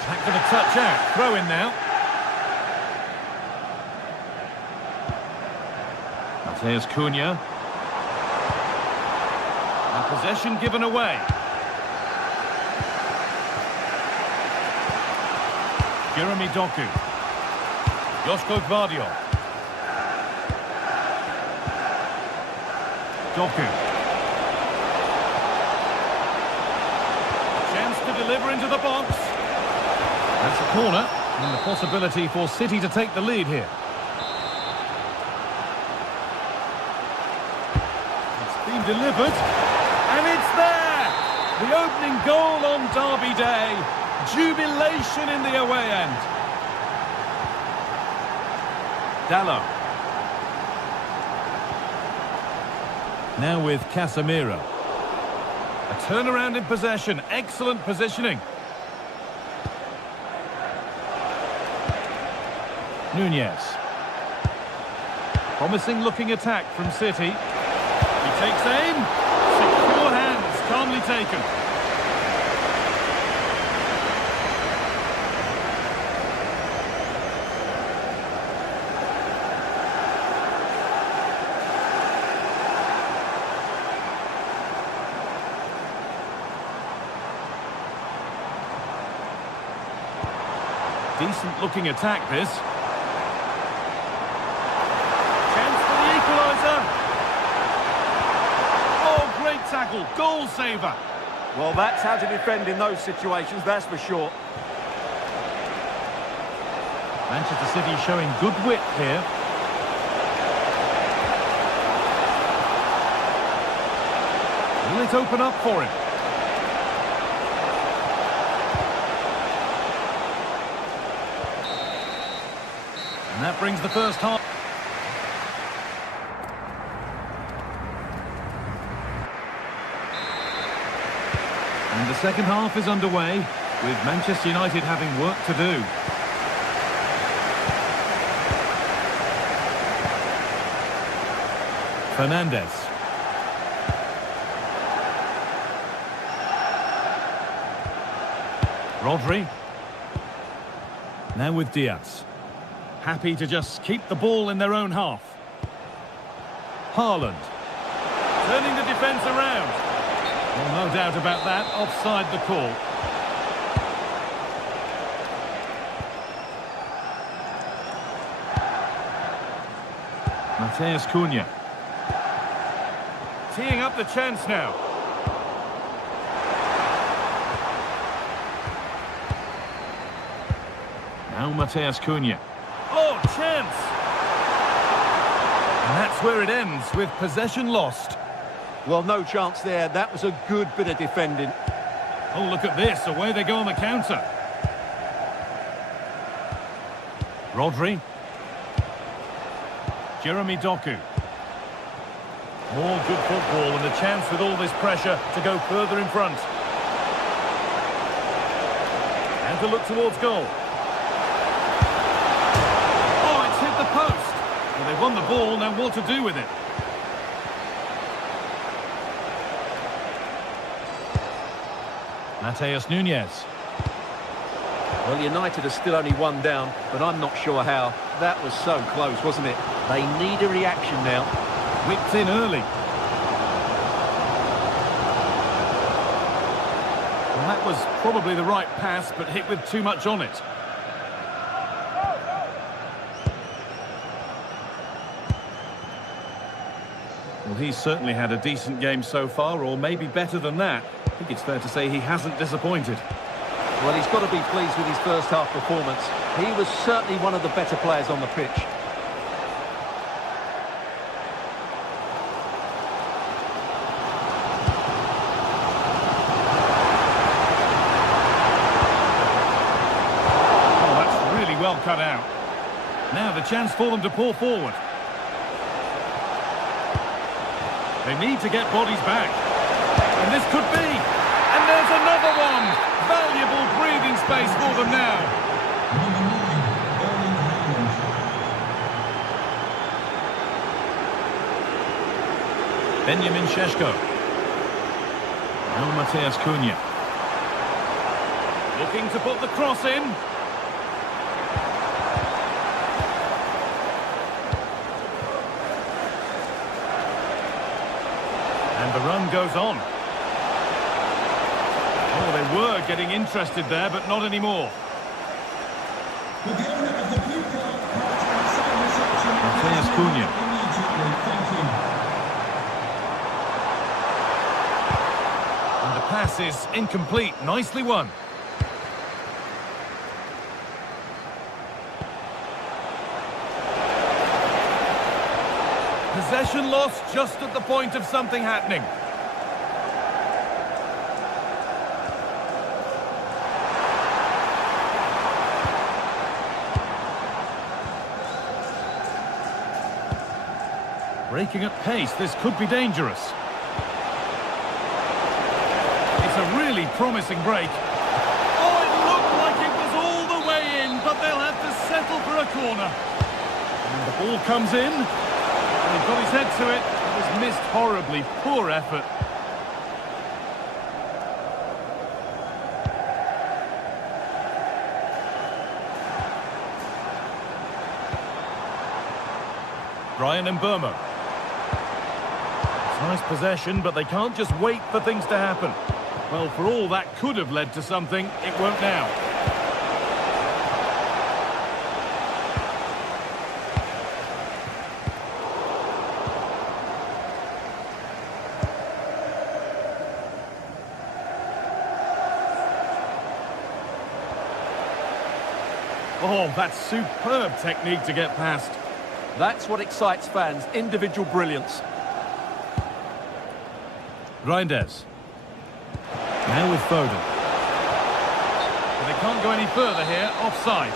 Back to the touch out. Throw in now. Mateus Cunha. And possession given away. Jeremy Doku. Josko Gvardiol. Doku. Chance to deliver into the box. That's a corner, and the possibility for City to take the lead here. It's been delivered, and it's there! The opening goal on Derby Day. Jubilation in the away end. Dallo. Now with Casemiro. A turnaround in possession. Excellent positioning. Nunez. Promising looking attack from City. He takes aim. Secure hands. Calmly taken. Decent looking attack this. Chance for the equaliser. Oh, great tackle. Goal saver. Well, that's how to defend in those situations, that's for sure. Manchester City showing good wit here. Will it open up for him? And that brings the first half. And the second half is underway, with Manchester United having work to do. Fernandes. Rodri. Now with Diaz. Happy to just keep the ball in their own half. Haaland. Turning the defence around. Well, no doubt about that. Offside the call. Mateus Cunha. Teeing up the chance now. Now Mateus Cunha. Oh, chance! And that's where it ends, with possession lost. Well, no chance there. That was a good bit of defending. Oh, look at this. Away they go on the counter. Rodri. Jeremy Doku. More good football and a chance with all this pressure to go further in front. And to look towards goal. Oh, it's hit the post. Well, they've won the ball, now what to do with it? Mateus Nunez. Well, United are still only one down, but I'm not sure how. That was so close, wasn't it? They need a reaction now. Whipped in early. Well, that was probably the right pass, but hit with too much on it. Well, he's certainly had a decent game so far, or maybe better than that. I think it's fair to say he hasn't disappointed. Well, he's got to be pleased with his first half performance. He was certainly one of the better players on the pitch. Oh, that's really well cut out. Now the chance for them to pull forward. They need to get bodies back. And this could be. And there's another one. Valuable breathing space for them now. Benjamin Šeško. Now Mateus Cunha. Looking to put the cross in. And the run goes on. Oh, they were getting interested there, but not anymore. But the owner of the blue card had to outside reception Mateus Cunha. immediately. Thank you. And the pass is incomplete. Nicely won. Possession lost just at the point of something happening. Breaking at pace, this could be dangerous. It's a really promising break. Oh, it looked like it was all the way in, but they'll have to settle for a corner. And the ball comes in. He got his head to it. It was missed horribly. Poor effort. Brian Mbeumo. It's nice possession, but they can't just wait for things to happen. Well, for all that could have led to something, it won't now. Oh, that's superb technique to get past. That's what excites fans, individual brilliance. Reinders. Now with Foden. But they can't go any further here, offside.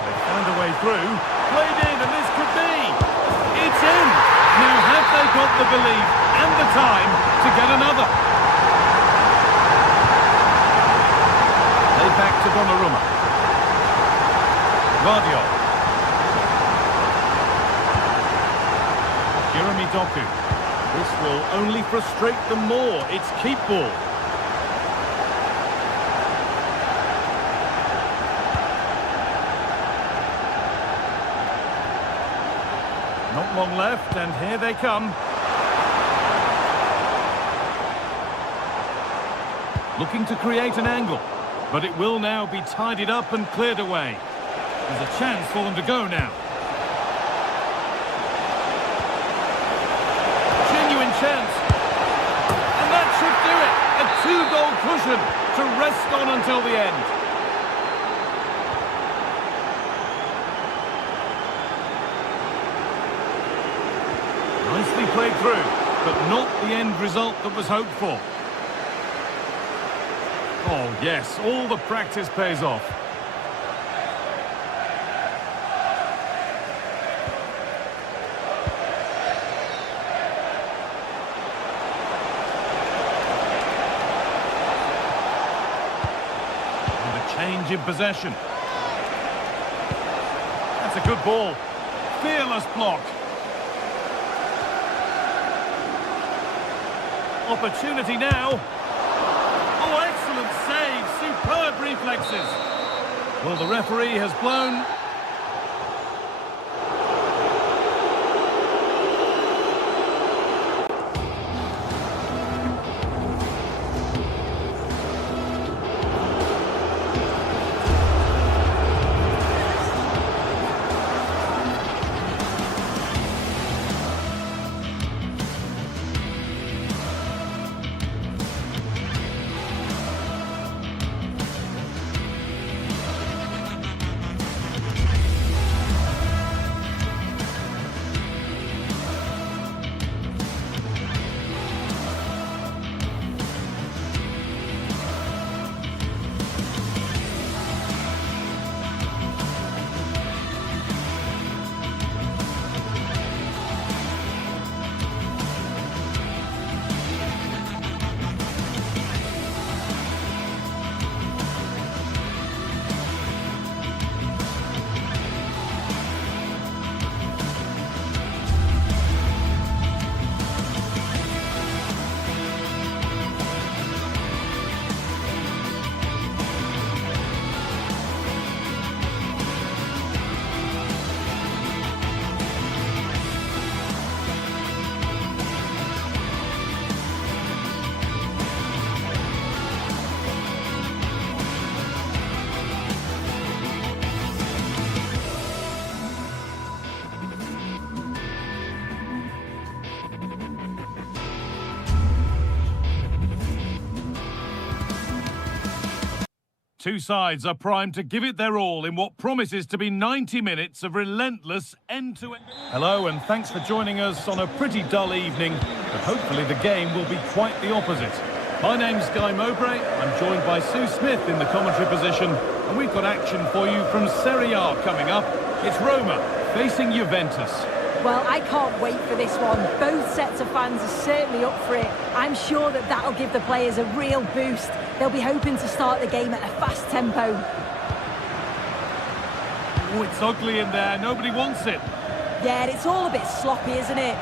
They found a way through. Played in, and this could be. It's in. Now have they got the belief and the time to get another? They back to Donnarumma. Guardiola. Jeremy Doku. This will only frustrate them more. It's keep ball. Not long left, and here they come. Looking to create an angle, but it will now be tidied up and cleared away. There's a chance for them to go now. Genuine chance. And that should do it. A two-goal cushion to rest on until the end. Nicely played through, but not the end result that was hoped for. Oh yes, all the practice pays off. Change in possession. That's a good ball. Fearless block. Opportunity now. Oh, excellent save. Superb reflexes. Well, the referee has blown. Two sides are primed to give it their all in what promises to be 90 minutes of relentless end-to-end... Hello, and thanks for joining us on a pretty dull evening, but hopefully the game will be quite the opposite. My name's Guy Mowbray. I'm joined by Sue Smith in the commentary position, and we've got action for you from Serie A coming up. It's Roma facing Juventus. Well, I can't wait for this one. Both sets of fans are certainly up for it. I'm sure that that'll give the players a real boost. They'll be hoping to start the game at a fast tempo. Oh, it's ugly in there. Nobody wants it. Yeah, it's all a bit sloppy, isn't it?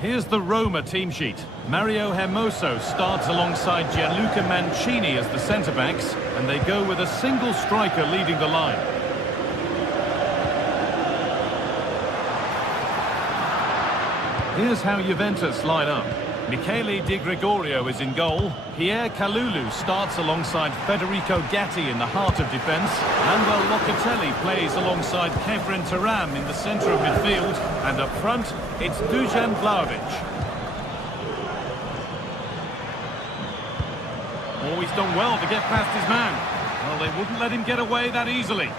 Here's the Roma team sheet. Mario Hermoso starts alongside Gianluca Mancini as the centre-backs, and they go with a single striker leading the line. Here's how Juventus line up. Michele Di Gregorio is in goal. Pierre Kalulu starts alongside Federico Gatti in the heart of defence. Manuel Locatelli plays alongside Kevin Thuram in the centre of midfield. And up front, it's Dusan Vlahovic. Oh, he's done well to get past his man. Well, they wouldn't let him get away that easily.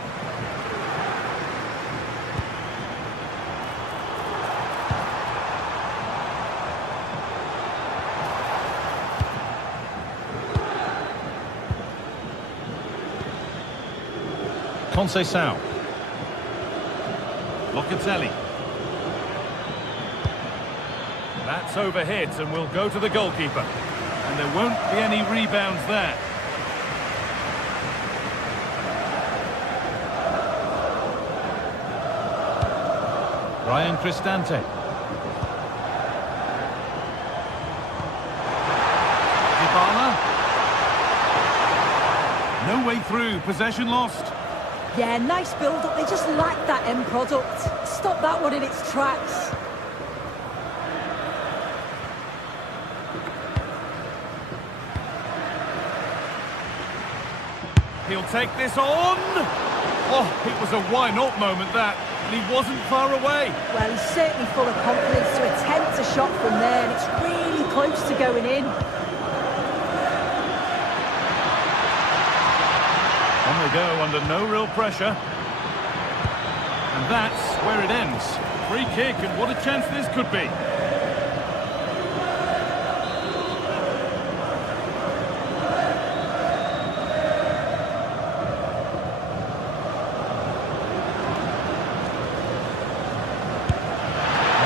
Conceição. Locatelli. That's overhit and will go to the goalkeeper. And there won't be any rebounds there. Ryan Cristante. Dybala. No way through, possession lost. Yeah, nice build-up. They just lack that end product. Stop that one in its tracks. He'll take this on. Oh, it was a why-not moment, that. And he wasn't far away. Well, he's certainly full of confidence to attempt a shot from there, and it's really close to going in. On they go under no real pressure. And that's where it ends. Free kick, and what a chance this could be.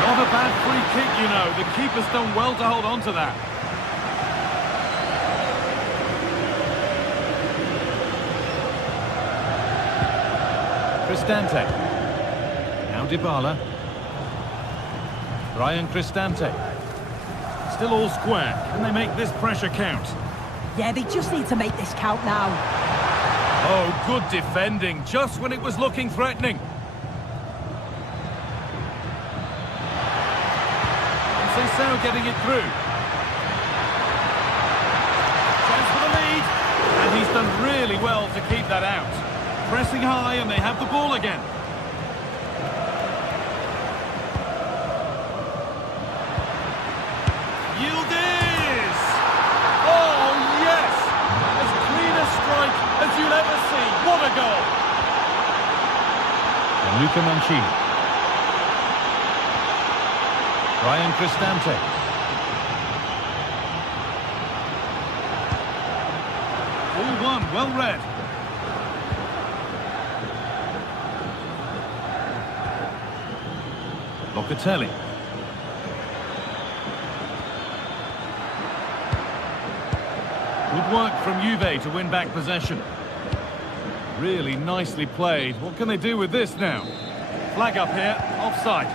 Not a bad free kick, you know. The keeper's done well to hold on to that. Cristante. Now Dybala. Ryan Cristante. Still all square. Can they make this pressure count? Yeah, they just need to make this count now. Oh, good defending, just when it was looking threatening. Conceição getting it through. Chance for the lead. And he's done really well to keep that out. Pressing high, and they have the ball again. Yildiz! Oh, yes! As clean a strike as you'll ever see. What a goal! Gianluca Mancini. Ryan Cristante. All one, well read. Locatelli. Good work from Juve to win back possession. Really nicely played. What can they do with this now? Flag up here, offside.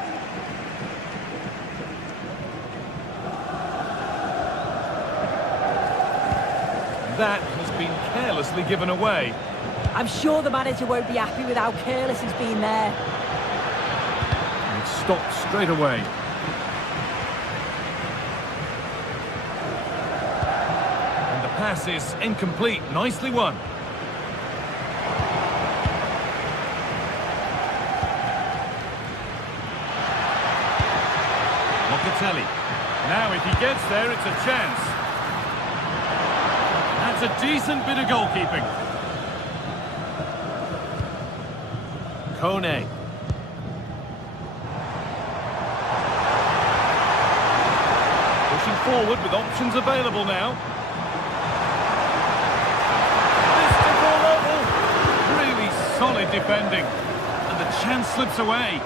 That has been carelessly given away. I'm sure the manager won't be happy with how careless he's been there. Stopped straight away. And the pass is incomplete. Nicely won. Locatelli. Now if he gets there, it's a chance. That That's a decent bit of goalkeeping. Kone. Pushing forward with options available now. Mystical level. Really solid defending. And the chance slips away.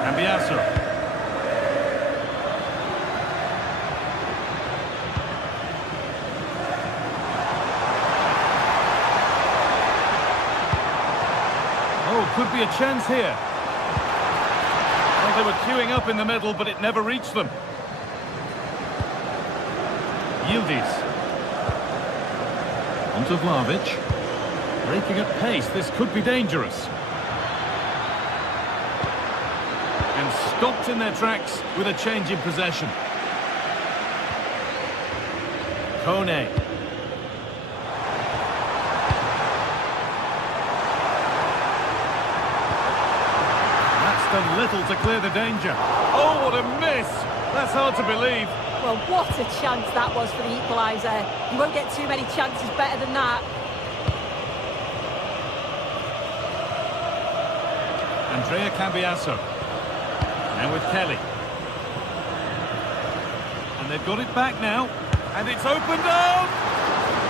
Cambiasso. Oh, could be a chance here. Well, they were queuing up in the middle, but it never reached them. Yildiz. Onto Vlahovic. Breaking at pace, this could be dangerous. And stopped in their tracks with a change in possession. Kone. Done little to clear the danger. Oh, what a miss! That's hard to believe. Well, what a chance that was for the equaliser. You won't get too many chances better than that. Andrea Cambiasso. Now with Kelly. And they've got it back now. And it's opened up!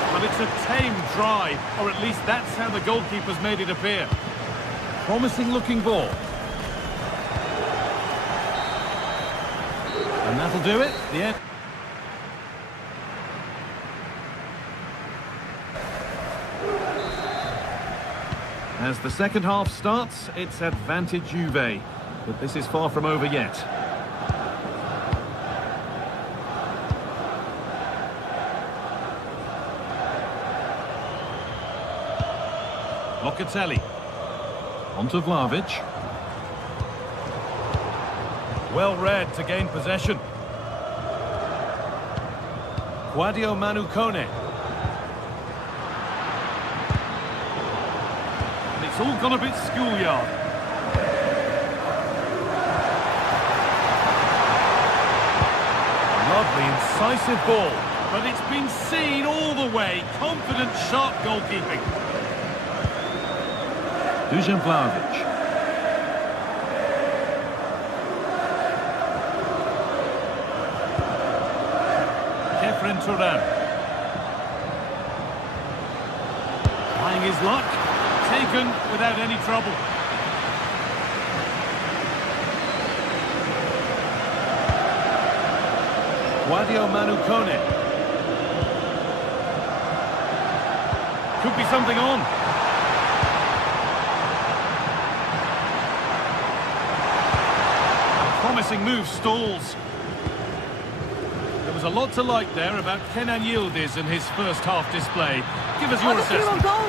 But it's a tame try, or at least that's how the goalkeeper's made it appear. Promising looking ball. And that'll do it. The end. As the second half starts, it's advantage Juve, but this is far from over yet. Locatelli. Onto Vlahovic. Well read to gain possession. Quadio Manu Kone. And it's all gone a bit schoolyard. Lovely, incisive ball. But it's been seen all the way. Confident, sharp goalkeeping. Dusan Vlahovic. Turan. Trying his luck. Taken without any trouble. Quadio Manu Kone. Could be something on. A promising move stalls. A lot to like there about Kenan Yildiz in his first half display. Give us your assessment. Goal.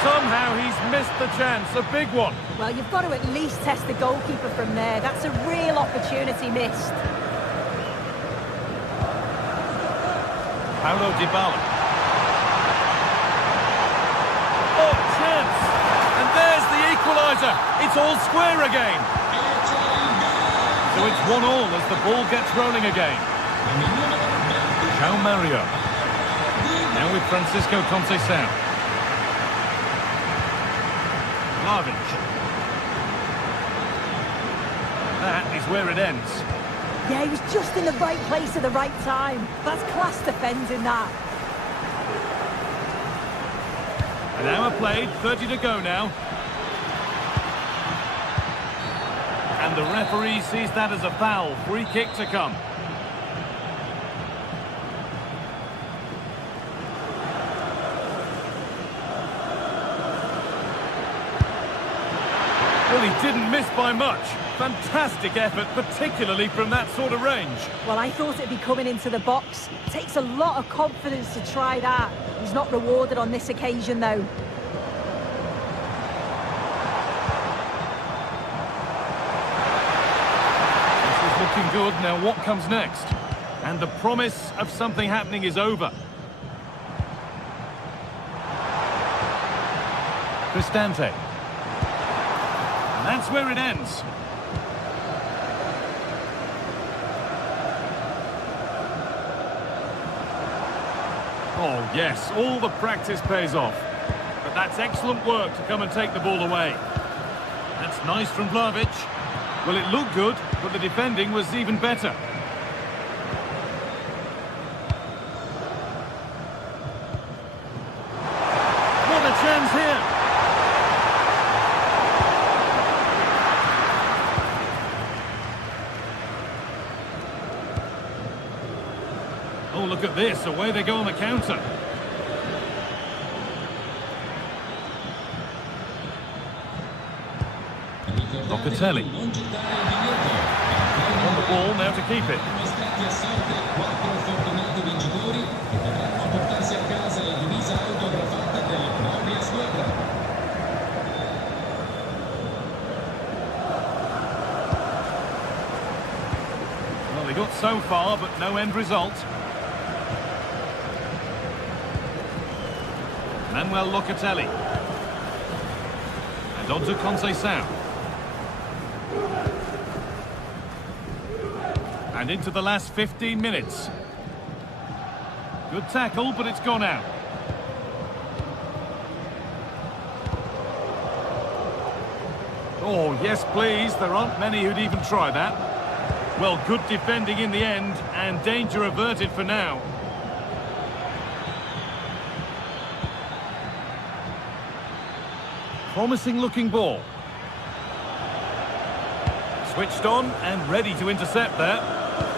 Somehow he's missed the chance, a big one. Well, you've got to at least test the goalkeeper from there. That's a real opportunity missed. Paulo Dybala. Oh, chance! And there's the equaliser. It's all square again. So it's 1-1 as the ball gets rolling again. João Mario. Now with Francisco Conceição. Vlahovic. That is where it ends. Yeah, he was just in the right place at the right time. That's class defending, that. An hour played, 30 to go now. And the referee sees that as a foul. Free kick to come. Well, he didn't miss by much. Fantastic effort, particularly from that sort of range. Well, I thought it'd be coming into the box. It takes a lot of confidence to try that. He's not rewarded on this occasion, though. This is looking good. Now, what comes next? And the promise of something happening is over. Cristante. And that's where it ends. Oh, yes, all the practice pays off. But that's excellent work to come and take the ball away. That's nice from Vlahovic. Well, it looked good, but the defending was even better. What a chance here! Oh, look at this, away they go on the counter. Locatelli. On the ball, now to keep it. Well, they got so far, but no end result. Manuel Locatelli. And on to Conceição. And into the last 15 minutes. Good tackle, but it's gone out. Oh, yes, please. There aren't many who'd even try that. Well, good defending in the end, and danger averted for now. Promising looking ball. Switched on and ready to intercept there.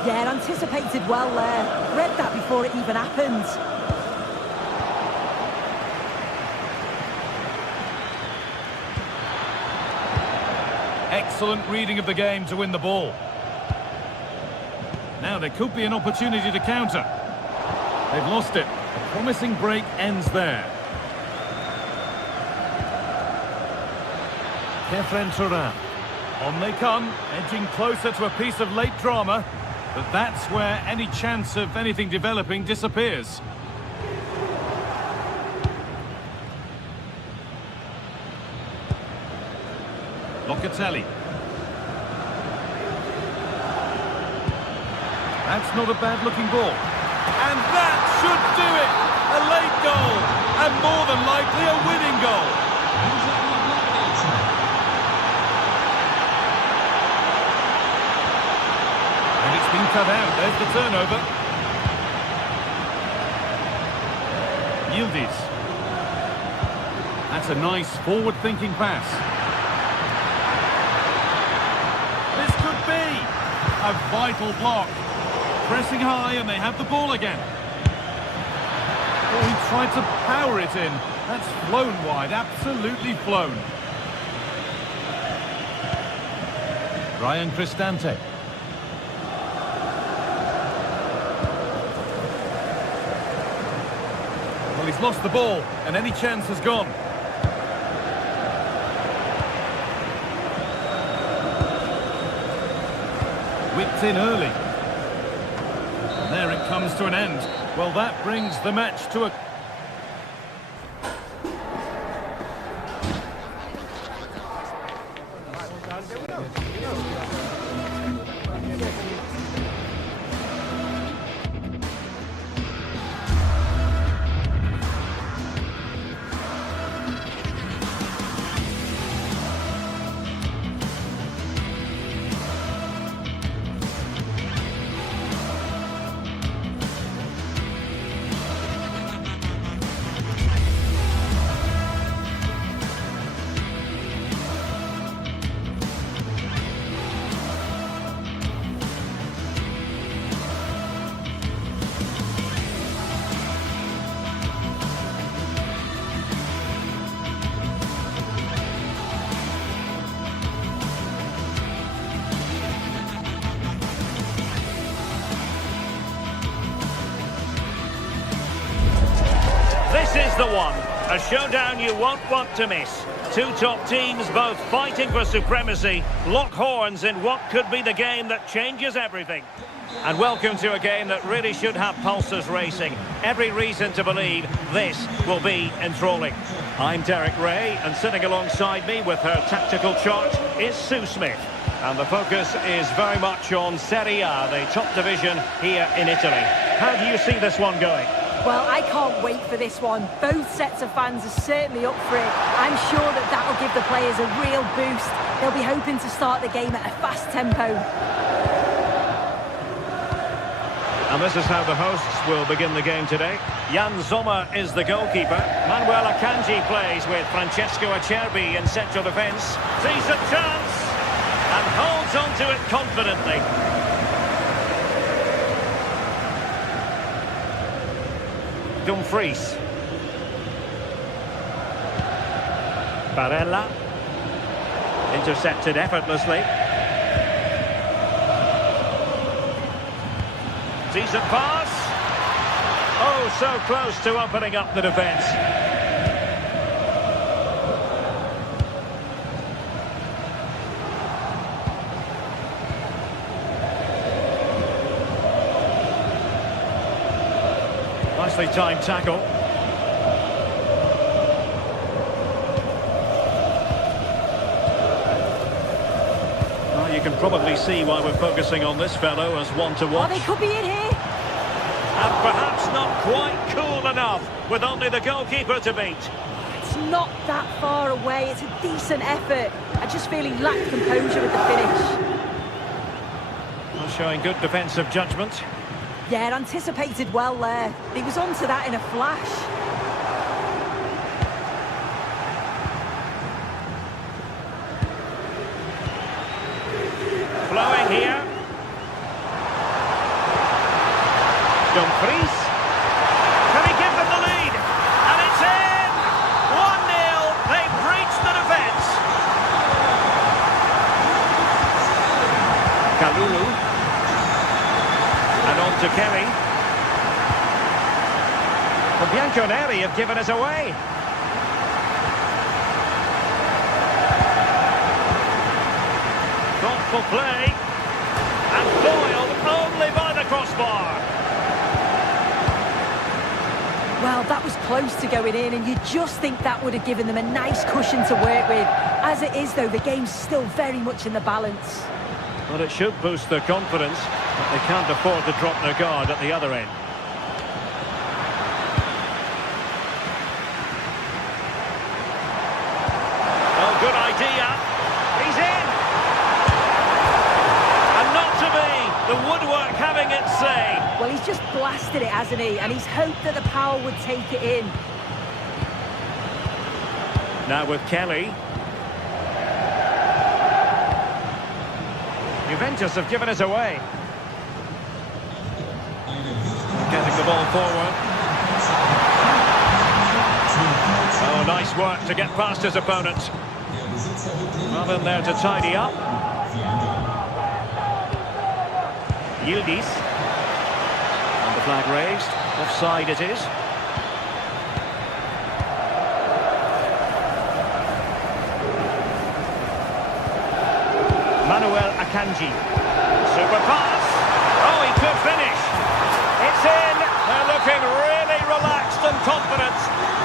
Yeah, anticipated well there. Read that before it even happened. Excellent reading of the game to win the ball. Now there could be an opportunity to counter. They've lost it. A promising break ends there. Kefren Turan. On they come, edging closer to a piece of late drama, but that's where any chance of anything developing disappears. Locatelli. That's not a bad-looking ball. And that should do it! A late goal, and more than likely a winning goal. Been cut out, there's the turnover. Yildiz. That's a nice forward-thinking pass. This could be a vital block. Pressing high and they have the ball again. Oh, he tried to power it in. That's flown wide, absolutely flown. Ryan Cristante. Well, he's lost the ball, and any chance has gone. Whipped in early. And there it comes to an end. Well, that brings the match to a... This is the one, a showdown you won't want to miss. Two top teams both fighting for supremacy, lock horns in what could be the game that changes everything. And welcome to a game that really should have pulses racing. Every reason to believe this will be enthralling. I'm Derek Ray, and sitting alongside me with her tactical chart is Sue Smith. And the focus is very much on Serie A, the top division here in Italy. How do you see this one going? Well, I can't wait for this one. Both sets of fans are certainly up for it. I'm sure that that'll give the players a real boost. They'll be hoping to start the game at a fast tempo. And this is how the hosts will begin the game today. Jan Sommer is the goalkeeper. Manuel Akanji plays with Francesco Acerbi in central defence. Sees a chance and holds on to it confidently. Dumfries. Barella. Intercepted effortlessly. Decent pass. Oh, so close to opening up the defence. Nicely timed tackle. Well, you can probably see why we're focusing on this fellow as one to watch. Oh, they could be in here. And perhaps not quite cool enough with only the goalkeeper to beat. It's not that far away. It's a decent effort. I just feel he lacked composure with the finish. Well, showing good defensive judgment. Yeah, anticipated well there. He was onto that in a flash. Flowing here. Dumfries. Can he give them the lead? And it's in! 1-0. They breached the defence. Kalulu. And on to Kelly. The Bianconeri have given us away. Thoughtful play. And foiled only by the crossbar. Well, that was close to going in, and you just think that would have given them a nice cushion to work with. As it is, though, the game's still very much in the balance. Well, it should boost their confidence, but they can't afford to drop their guard at the other end. Oh, good idea. He's in. And not to be. The woodwork having its say. Well, he's just blasted it, hasn't he? And he's hoped that the power would take it in. Now with Kelly. Juventus have given us away. Getting the ball forward. Oh, nice work to get past his opponent. Well in there to tidy up. Yildiz. And the flag raised. Offside it is. Manuel Akanji. Super pass. Oh, he could finish. It's in. They're looking really relaxed and confident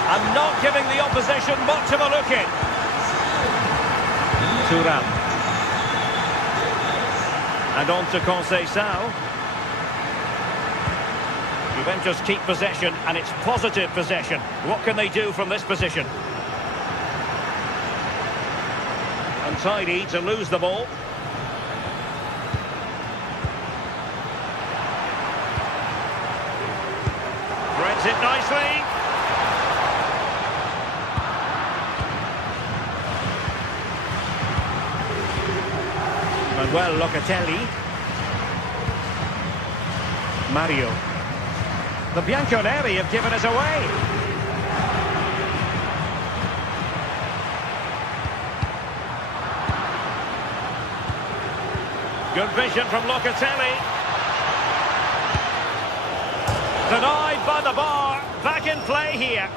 and not giving the opposition much of a look in. Thuram. And on to Conceição. Juventus keep possession, and it's positive possession. What can they do from this position? Untidy to lose the ball. Threads it nicely. Manuel Locatelli. Mario. The Bianconeri have given us away. Good vision from Locatelli. Denied by the bar. Back in play here.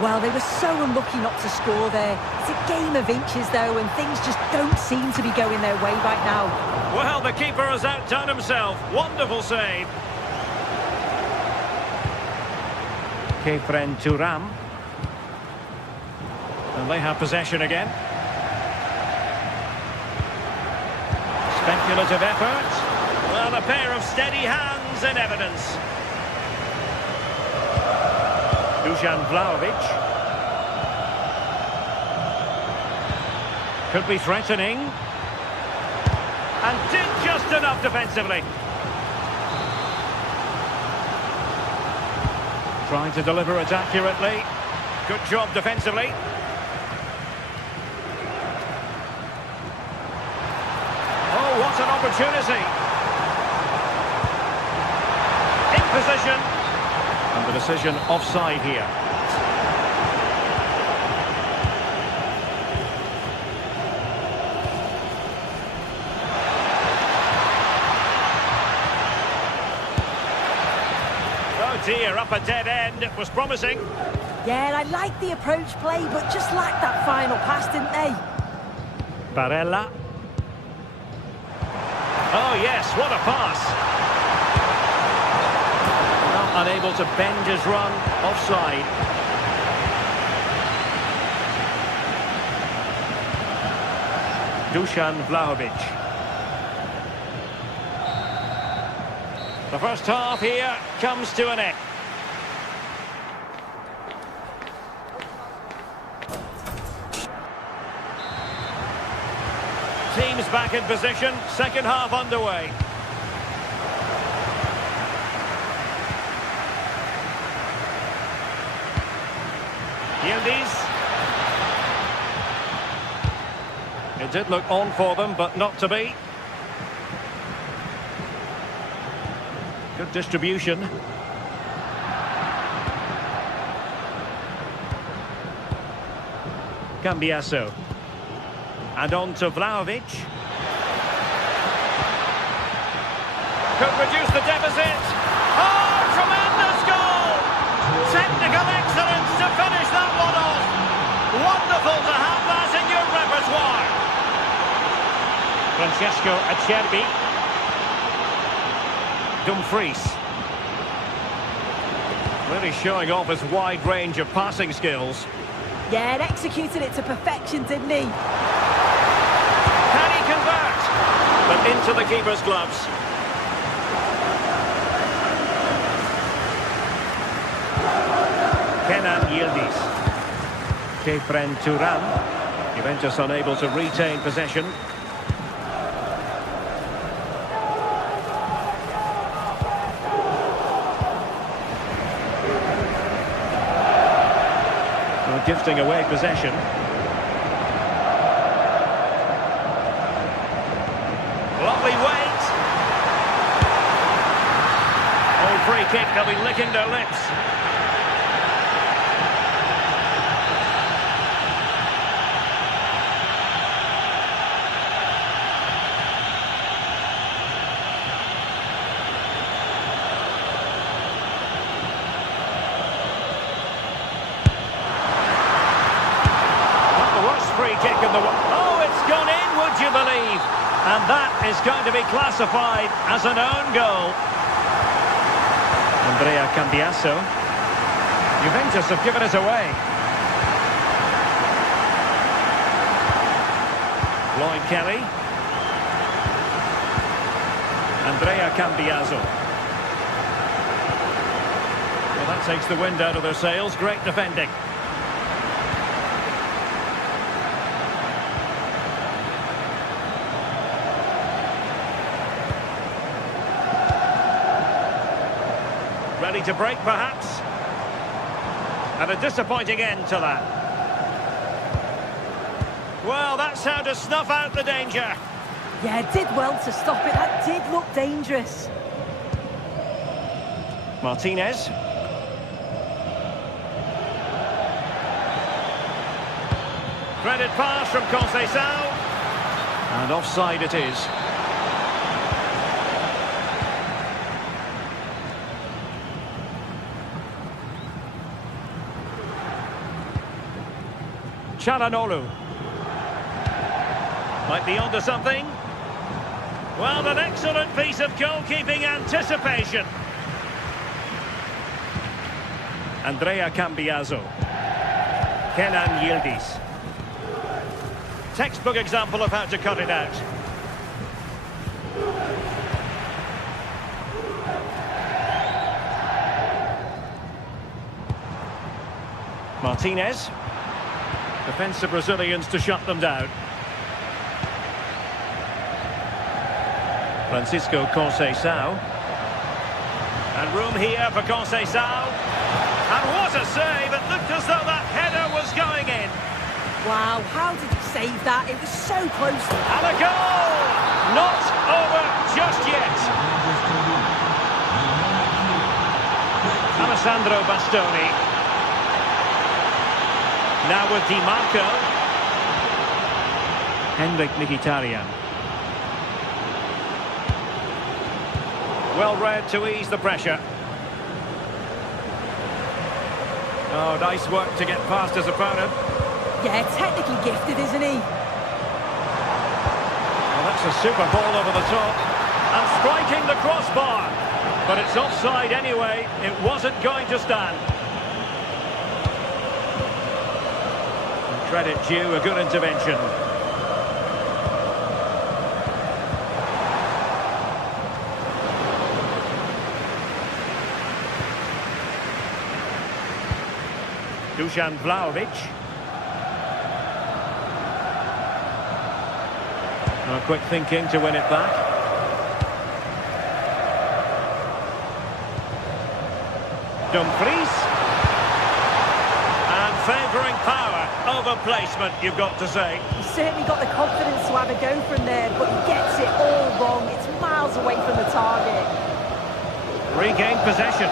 Well, they were so unlucky not to score there. It's a game of inches, though, and things just don't seem to be going their way right now. Well, the keeper has outdone himself. Wonderful save. Kefren Thuram. And they have possession again. Speculative effort. Well, a pair of steady hands skills in evidence. Dusan Vlahovic. Could be threatening. And did just enough defensively. Trying to deliver it accurately. Good job defensively. Oh, what an opportunity. In position. And the decision offside here. Oh dear, up a dead end. It was promising. Yeah, I liked the approach play, but just lacked that final pass, didn't they? Barella. Oh yes, what a pass. Not unable to bend his run, offside. Dusan Vlahovic. The first half here comes to an end. Teams back in position, second half underway. Yildiz. It did look on for them, but not to be. Good distribution. Cambiasso. And on to Vlahovic. Could reduce the deficit. Oh, tremendous goal! Technical excellence to finish that one off. Wonderful to have that in your repertoire. Francesco Acerbi. Dumfries. Really showing off his wide range of passing skills. Yeah, and executed it to perfection, didn't he? Can he convert? But into the keeper's gloves. Kenan Yildiz. Kefren Turan. Juventus unable to retain possession. Gifting away possession. Lovely weight. Oh, free kick, they'll be licking their lips. Free kick in the... Oh, it's gone in, would you believe? And that is going to be classified as an own goal. Andrea Cambiasso. Juventus have given it away. Lloyd Kelly. Andrea Cambiasso. Well, that takes the wind out of their sails. Great defending. Ready to break, perhaps? And a disappointing end to that. Well, that's how to snuff out the danger. Yeah, did well to stop it. That did look dangerous. Martinez. Threaded pass from Conceição. And offside it is. Çalhanoğlu. Might be onto something. Well, an excellent piece of goalkeeping anticipation. Andrea Cambiasso. Kenan Yildiz. Textbook example of how to cut it out. Martinez. Defensive Brazilians to shut them down. Francisco Conceição. And room here for Conceição. And what a save! It looked as though that header was going in. Wow, how did he save that? It was so close. And a goal! Not over just yet. Alessandro Bastoni. Now with Di Marco. Henrik Mkhitaryan. Well read to ease the pressure. Oh, nice work to get past his opponent. Yeah, technically gifted, isn't he? Well, that's a super ball over the top. And striking the crossbar. But it's offside anyway. It wasn't going to stand. And credit due, a good intervention. Dusan Vlahovic. Quick thinking to win it back. Dumfries. And favouring power over placement, you've got to say. He's certainly got the confidence to have a go from there, but he gets it all wrong. It's miles away from the target. Regained possession.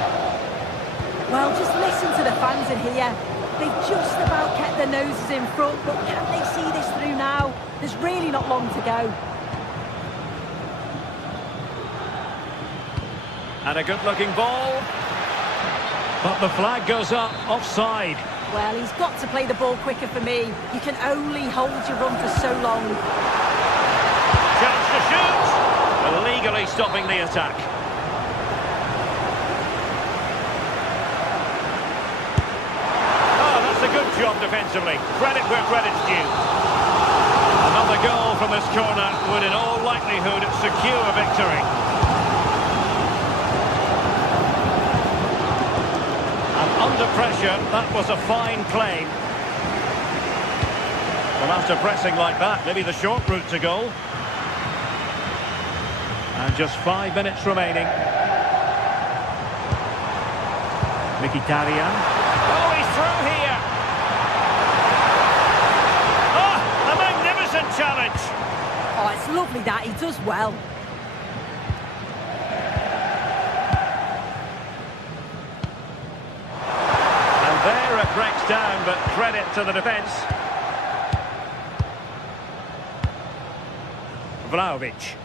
Well, just listen to the fans in here. They've just about kept their noses in front, but can they see this through now? There's really not long to go. And a good-looking ball. But the flag goes up, offside. Well, he's got to play the ball quicker for me. You can only hold your run for so long. Chance to shoot. Illegally stopping the attack. A good job defensively. Credit where credit's due. Another goal from this corner would in all likelihood secure a victory. And under pressure, that was a fine claim. Well, after pressing like that, maybe the short route to goal. And just 5 minutes remaining. Mkhitaryan. Oh, he's through here. Challenge. Oh, it's lovely that he does well. And there it breaks down, but credit to the defence. Vlahovic.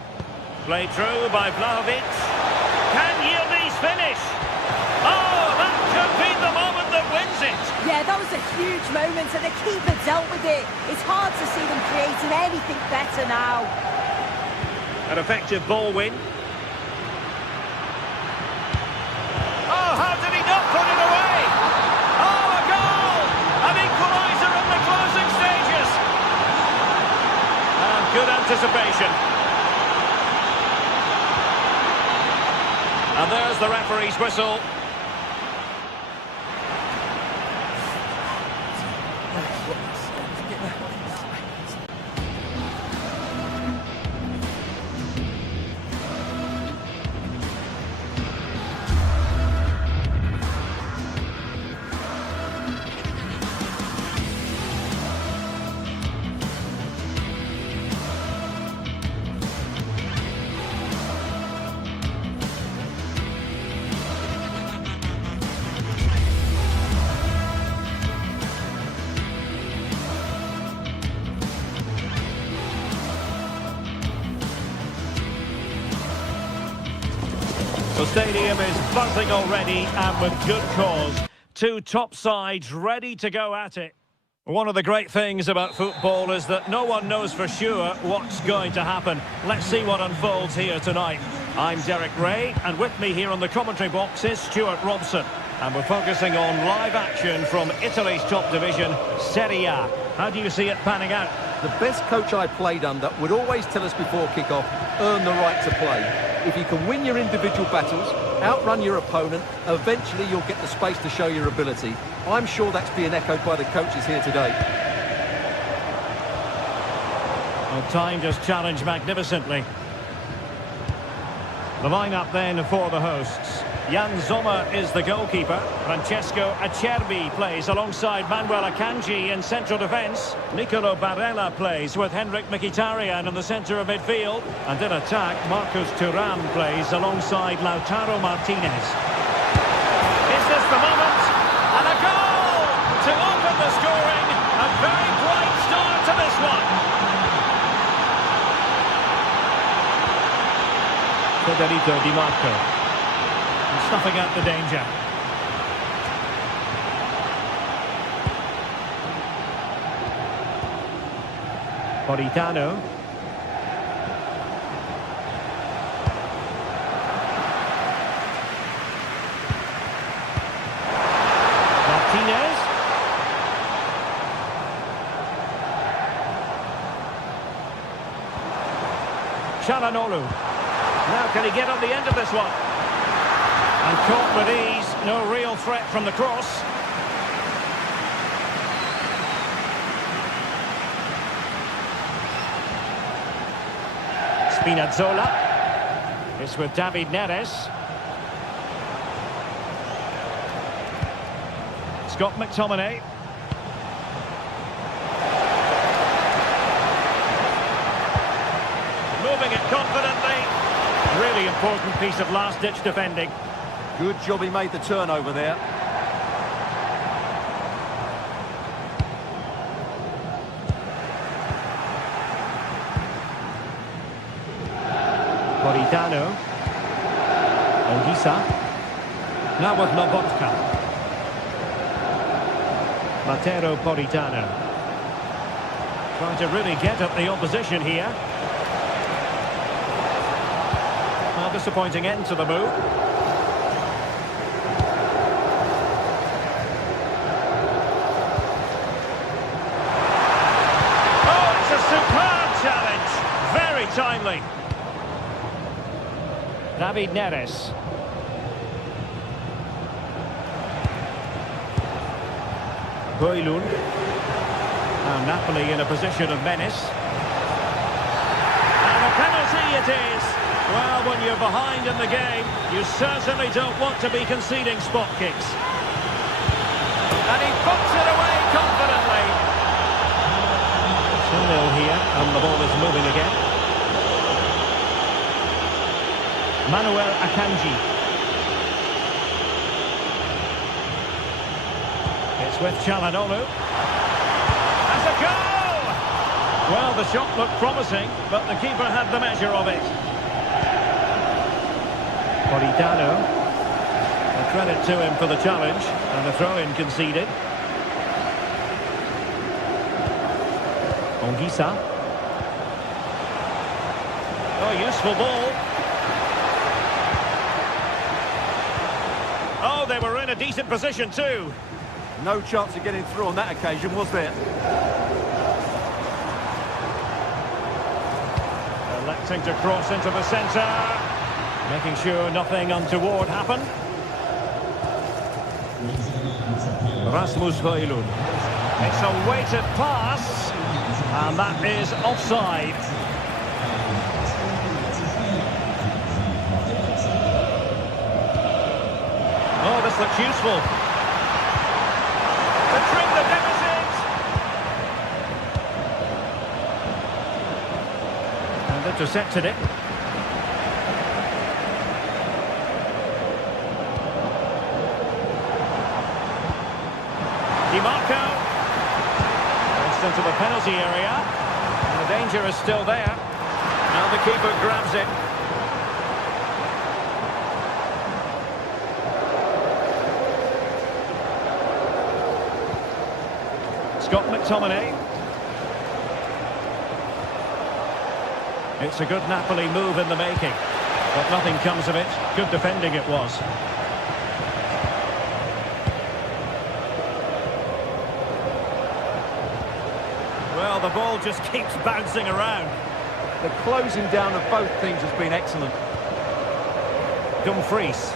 Played through by Vlahovic. Can Yildiz finish? Oh, that could be the moment that wins it. Yeah, that was a huge moment and the keeper dealt with it. It's hard to see them creating anything better now. An effective ball win. Oh, how did he not put it away? Oh, a goal! An equaliser in the closing stages. And good anticipation. And there's the referee's whistle. The stadium is buzzing already, and with good cause. Two top sides ready to go at it. One of the great things about football is that no one knows for sure what's going to happen. Let's see what unfolds here tonight. I'm Derek Ray, and with me here on the commentary box is Stuart Robson. And we're focusing on live action from Italy's top division, Serie A. How do you see it panning out? The best coach I played under would always tell us before kick-off, earn the right to play. If you can win your individual battles Outrun your opponent, eventually you'll get the space to show your ability. I'm sure that's being echoed by the coaches here today. Well, time just challenged magnificently. The line-up then for the hosts. Jan Sommer is the goalkeeper. Francesco Acerbi plays alongside Manuel Akanji in central defence. Nicolo Barella plays with Henrik Mkhitaryan in the centre of midfield. And in attack, Marcus Thuram plays alongside Lautaro Martinez. Is this the moment? And a goal to open the scoring. A very bright start to this one. Federico Di Marco. Snuffing out the danger. Politano. Martinez. Çalhanoğlu. Now can he get on the end of this one? And caught with ease, no real threat from the cross. Spinazzola. It's with David Neres. Scott McTominay. Moving it confidently. Really important piece of last-ditch defending. Good job he made the turnover there. Politano. Ongisa. Now with Lobotka. Mateo Politano. Trying to really get at the opposition here. Well, disappointing end to the move. Timely. David Neres. Højlund. Now Napoli in a position of menace. And a penalty it is. Well, when you're behind in the game, you certainly don't want to be conceding spot kicks. And he puts it away confidently. 2-0 here, and the ball is moving again. Manuel Akanji. It's with Çalhanoğlu. That's a goal! Well, the shot looked promising, but the keeper had the measure of it. Politano. A credit to him for the challenge, and a throw-in conceded. Ongisa. Oh, useful ball. Oh, they were in a decent position too. No chance of getting through on that occasion, was there? Electing to cross into the centre. Making sure nothing untoward happened. Rasmus Højlund. It's a weighted pass. And that is offside. Oh, this looks useful. To trim the deficit. And intercepted it. Di Marco. Just into the penalty area. And the danger is still there. Now the keeper grabs it. Scott McTominay. It's a good Napoli move in the making, but nothing comes of it. Good defending it was. Well, the ball just keeps bouncing around. The closing down of both teams has been excellent. Dumfries.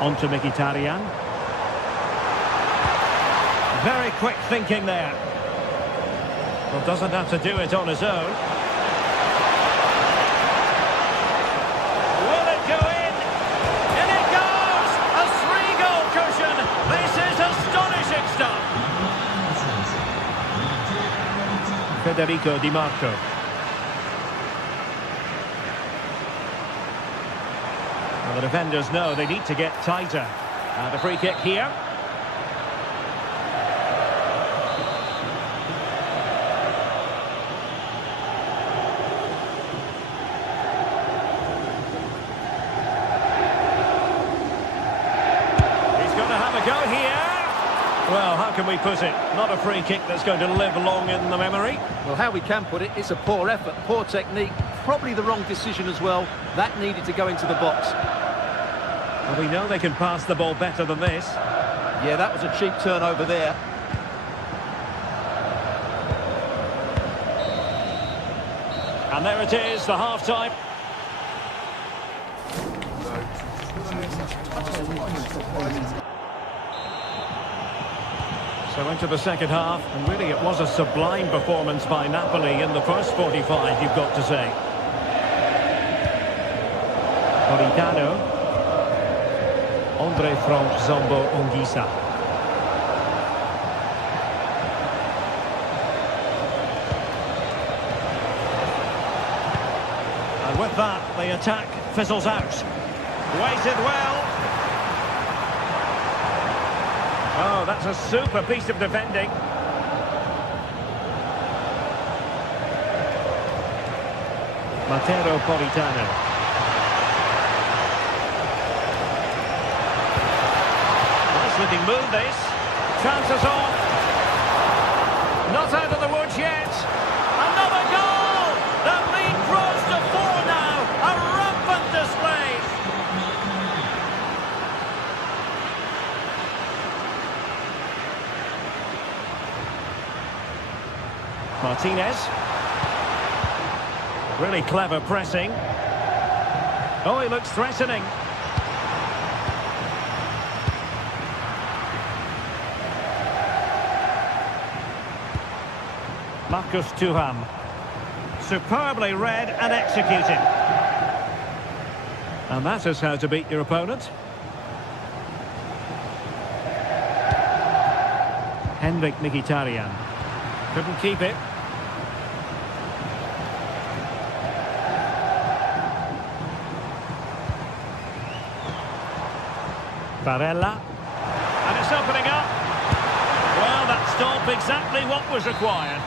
On to Mkhitaryan. Very quick thinking there. Well, doesn't have to do it on his own. Will it go in? In it goes! A 3-goal cushion! This is astonishing stuff! Federico Di Marco. Well, the defenders know they need to get tighter. And a free kick here. Go here. Well, how can we put it? Not a free kick that's going to live long in the memory. Well, how we can put it, it's a poor effort, poor technique, probably the wrong decision as well. That needed to go into the box. Well, we know they can pass the ball better than this. Yeah, that was a cheap turnover there. And there it is, the half-time. So into the second half, and really it was a sublime performance by Napoli in the first 45, you've got to say. Politano. Andre from Zombo Ongisa. And with that, the attack fizzles out. Waited well. Oh, that's a super piece of defending. Matteo Politano. Nice looking move, this. Chances on. Not out of the woods yet. Another goal! The lead grows to 4 now. A rampant display. Martinez. Really clever pressing. Oh, he looks threatening. Marcus Thuram. Superbly read and executed. And that is how to beat your opponent. Henrik Mkhitaryan. Couldn't keep it. Barella. And it's opening up. Well, that stopped exactly what was required.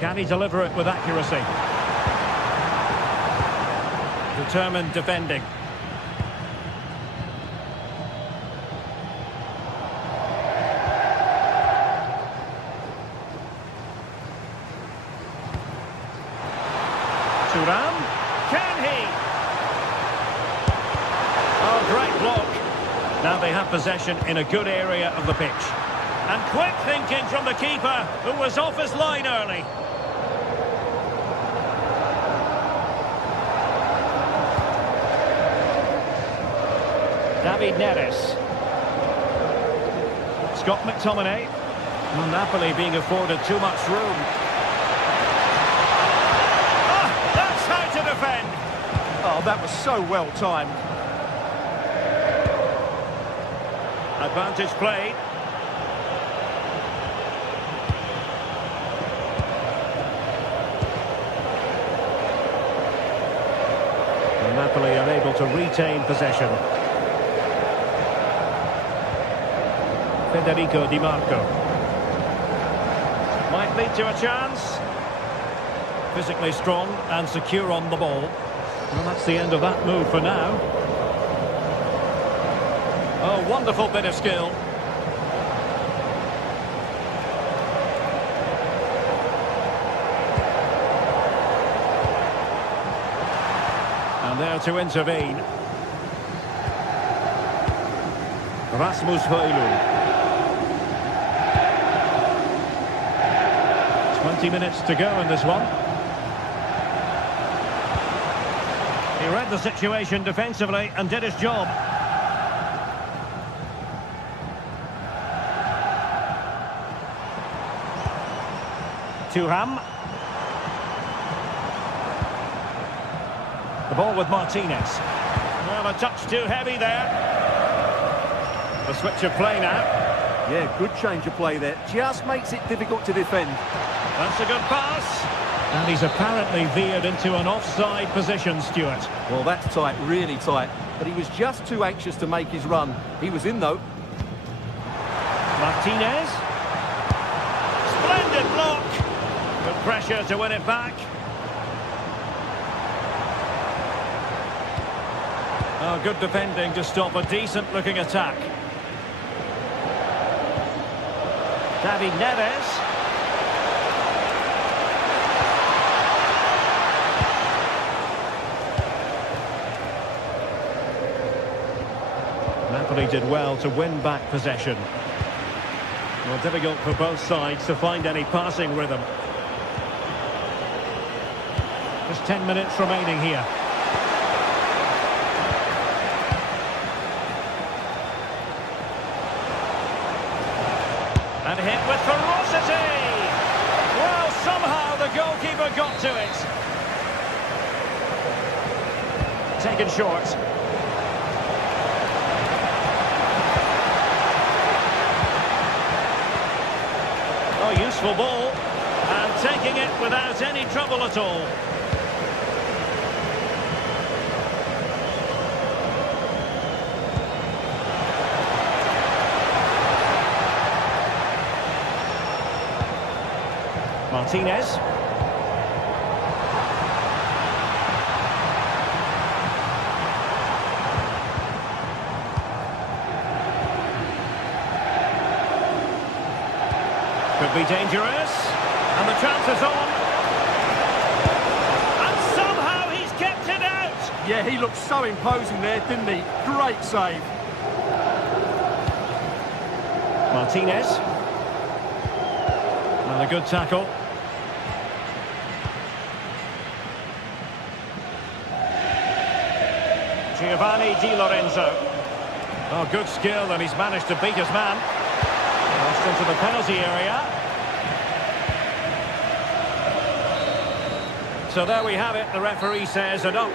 Can he deliver it with accuracy? Determined defending. Thuram. Can he? Oh, great block. Now they have possession in a good area of the pitch. And quick thinking from the keeper, who was off his line early. David Neres. Scott McTominay. Well, Napoli being afforded too much room. Ah, that's how to defend. Oh, that was so well timed. Advantage played. And Napoli are able to retain possession. Federico Di Marco. Might lead to a chance. Physically strong and secure on the ball. Well, that's the end of that move for now. Oh, wonderful bit of skill. And there to intervene. Rasmus Højlund. 20 minutes to go in this one. He read the situation defensively and did his job. Thuram. The ball with Martinez. Well, a touch too heavy there. The switch of play now. Yeah, good change of play there. Just makes it difficult to defend. That's a good pass. And he's apparently veered into an offside position, Stuart. Well, that's tight, really tight. But he was just too anxious to make his run. He was in, though. Martinez. Splendid block. Good pressure to win it back. Oh, good defending to stop a decent-looking attack. David Neves. Napoli did well to win back possession. Well, difficult for both sides to find any passing rhythm. Just 10 minutes remaining here. And hit with ferocity! Well, somehow the goalkeeper got to it. Taken short. Oh, useful ball. And taking it without any trouble at all. Martinez. Could be dangerous. And the chance is on. And somehow he's kept it out. Yeah, he looked so imposing there, didn't he? Great save. Martinez. And a good tackle. Giovanni Di Lorenzo. Oh, good skill, and he's managed to beat his man. Crossed into the penalty area. So there we have it. The referee says, "No."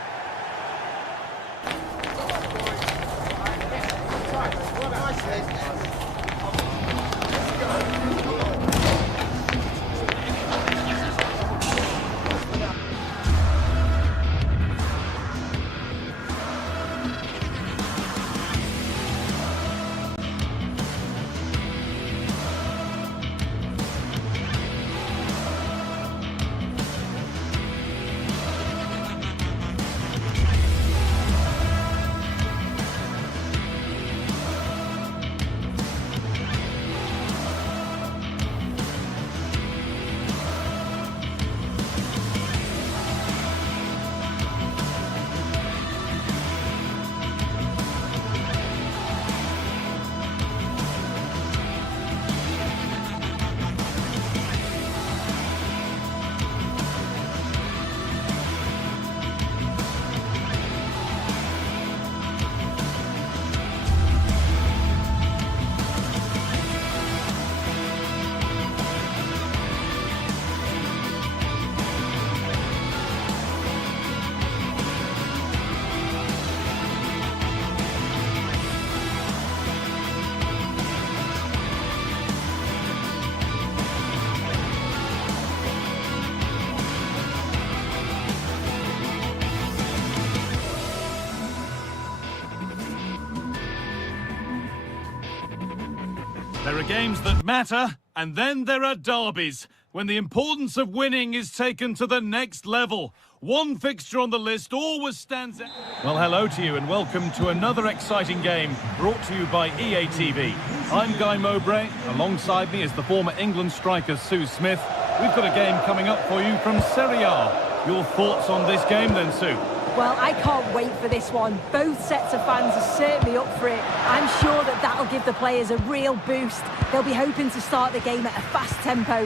There are games that matter, and then there are derbies, when the importance of winning is taken to the next level. One fixture on the list always stands out. Well, hello to you and welcome to another exciting game brought to you by EA TV. I'm Guy Mowbray. Alongside me is the former England striker Sue Smith. We've got a game coming up for you from Serie A. Your thoughts on this game then, Sue? Well, I can't wait for this one. Both sets of fans are certainly up for it. I'm sure that that'll give the players a real boost. They'll be hoping to start the game at a fast tempo.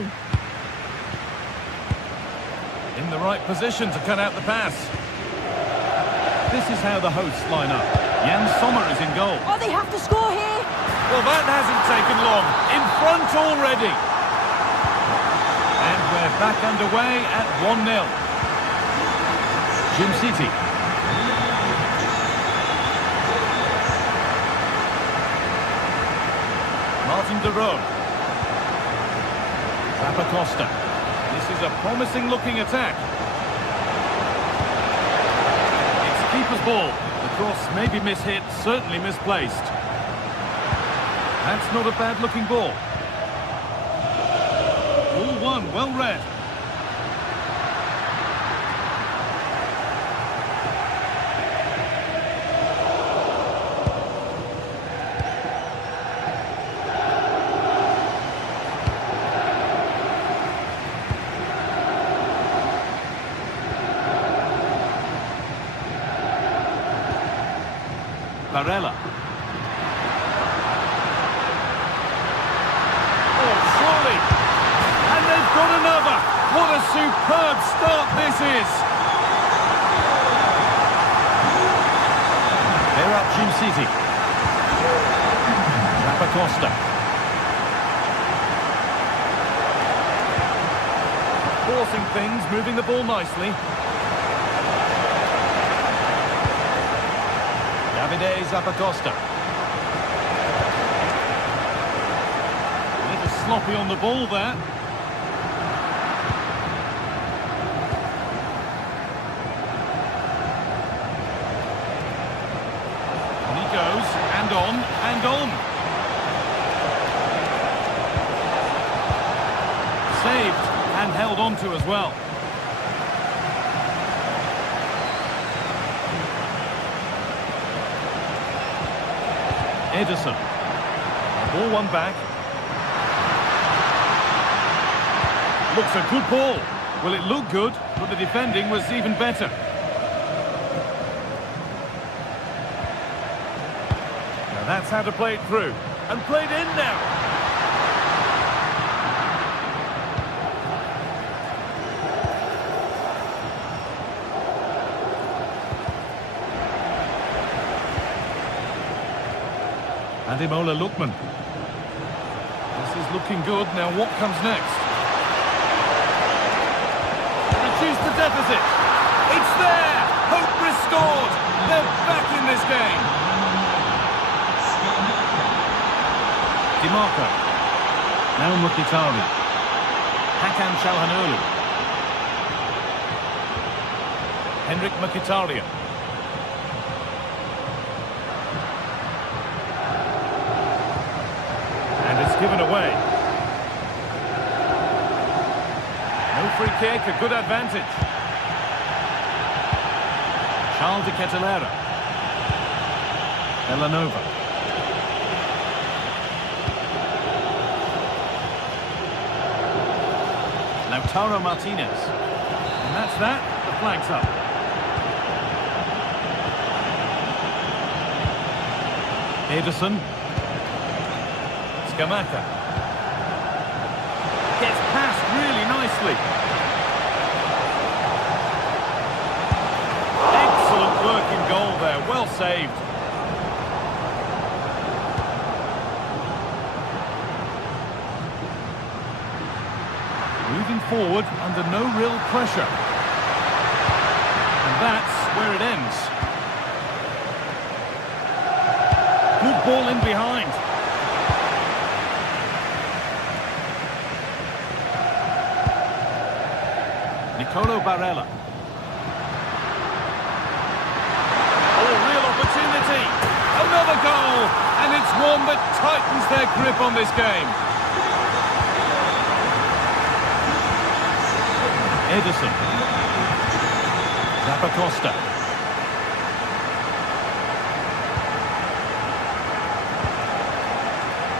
In the right position to cut out the pass. This is how the hosts line up. Jan Sommer is in goal. Oh, they have to score here. Well, that hasn't taken long. In front already. And we're back underway at 1-0. Gym City. Martin de Roon. Costa. This is a promising-looking attack. It's keeper's ball. The cross may be mishit, certainly misplaced. That's not a bad-looking ball. All one, well read. Barella. Oh, surely. And they've got another. What a superb start this is. They're up Gym City. Costa. Forcing things, moving the ball nicely. Costa. A little sloppy on the ball there. And he goes, and on, and on. Saved, and held on to as well. Ederson. Ball one back. Looks a good ball. Well, it looked good, but the defending was even better. Now that's how to play it through. And played in now. Ademola Lookman. This is looking good. Now what comes next? Reduce the deficit. It's there. Hope restored. They're back in this game. DiMarco. Now Mkhitaryan. Hakan Çalhanoğlu. Henrik Mkhitaryan. And it's given away. No free kick, a good advantage. Charles de Kettelera. Villanova. Lautaro Martinez. And that's that. The flag's up. Ederson. Scamacca. Gets past really nicely. Excellent work in goal there. Well saved. Moving forward under no real pressure. And that's where it ends. Good ball in behind. Nicolo Barella. Oh, real opportunity. Another goal. And it's one that tightens their grip on this game. Ederson. Costa.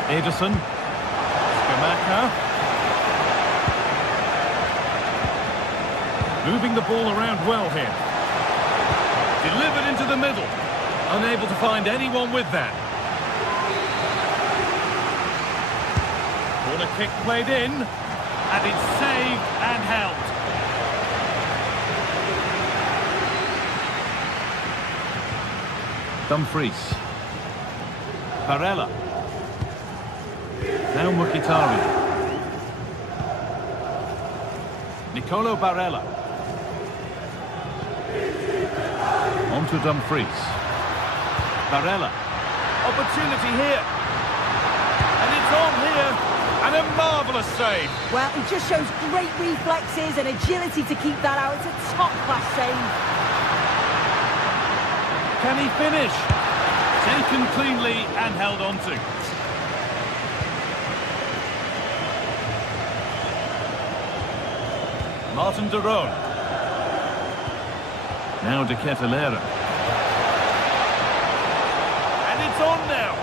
Ederson. Scamacca. Moving the ball around well here. Delivered into the middle. Unable to find anyone with that. Corner kick played in. And it's saved and helped. Dumfries. Barella. Now Mkhitaryan. Nicolo Barella. On to Dumfries. Barella. Opportunity here. And it's on here. And a marvellous save. Well, he just shows great reflexes and agility to keep that out. It's a top-class save. Can he finish? Taken cleanly and held on to. Martin de Roon. Now De Ketelaere. And it's on now.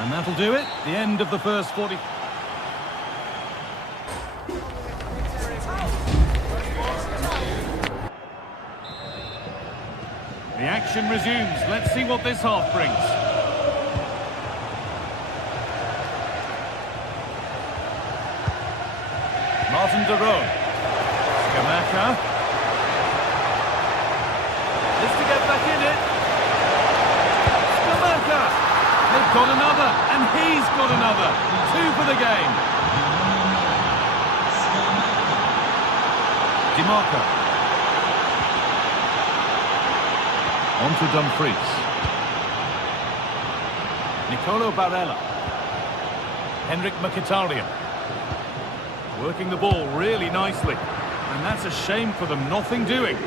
And that'll do it. The end of the first 40. The action resumes. Let's see what this half brings. Martin de Roon. Scamacca. Is to get back in it. Scamacca. They've got another, and he's got another. 2 for the game. DiMarco. On to Dumfries. Nicolo Barella. Henrik Mkhitaryan. Working the ball really nicely. And that's a shame for them, nothing doing.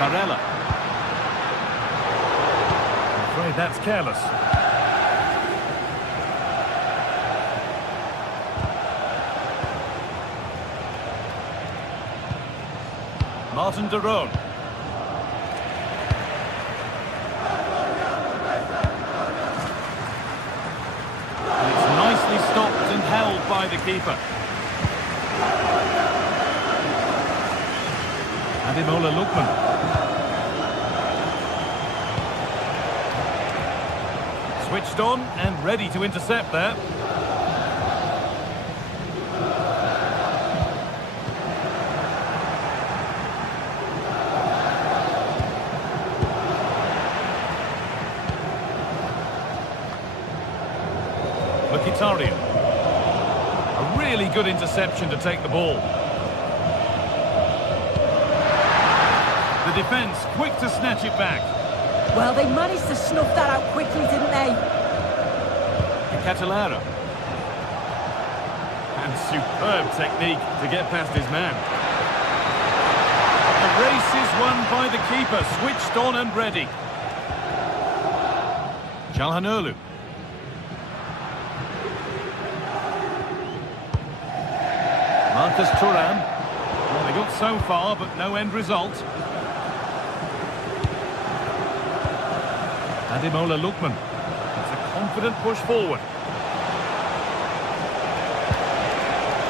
Barella. I'm afraid that's careless. Martin de Roon. And it's nicely stopped and held by the keeper. Ademola Lookman. Switched on and ready to intercept there. Mkhitaryan. A really good interception to take the ball. The defence quick to snatch it back. Well, they managed to snuff that out quickly, didn't they? Ketelaere. And superb technique to get past his man. The race is won by the keeper, switched on and ready. Çalhanoğlu. Marcus Thuram. Well, they got so far, but no end result. Ademola Lookman. It's a confident push forward.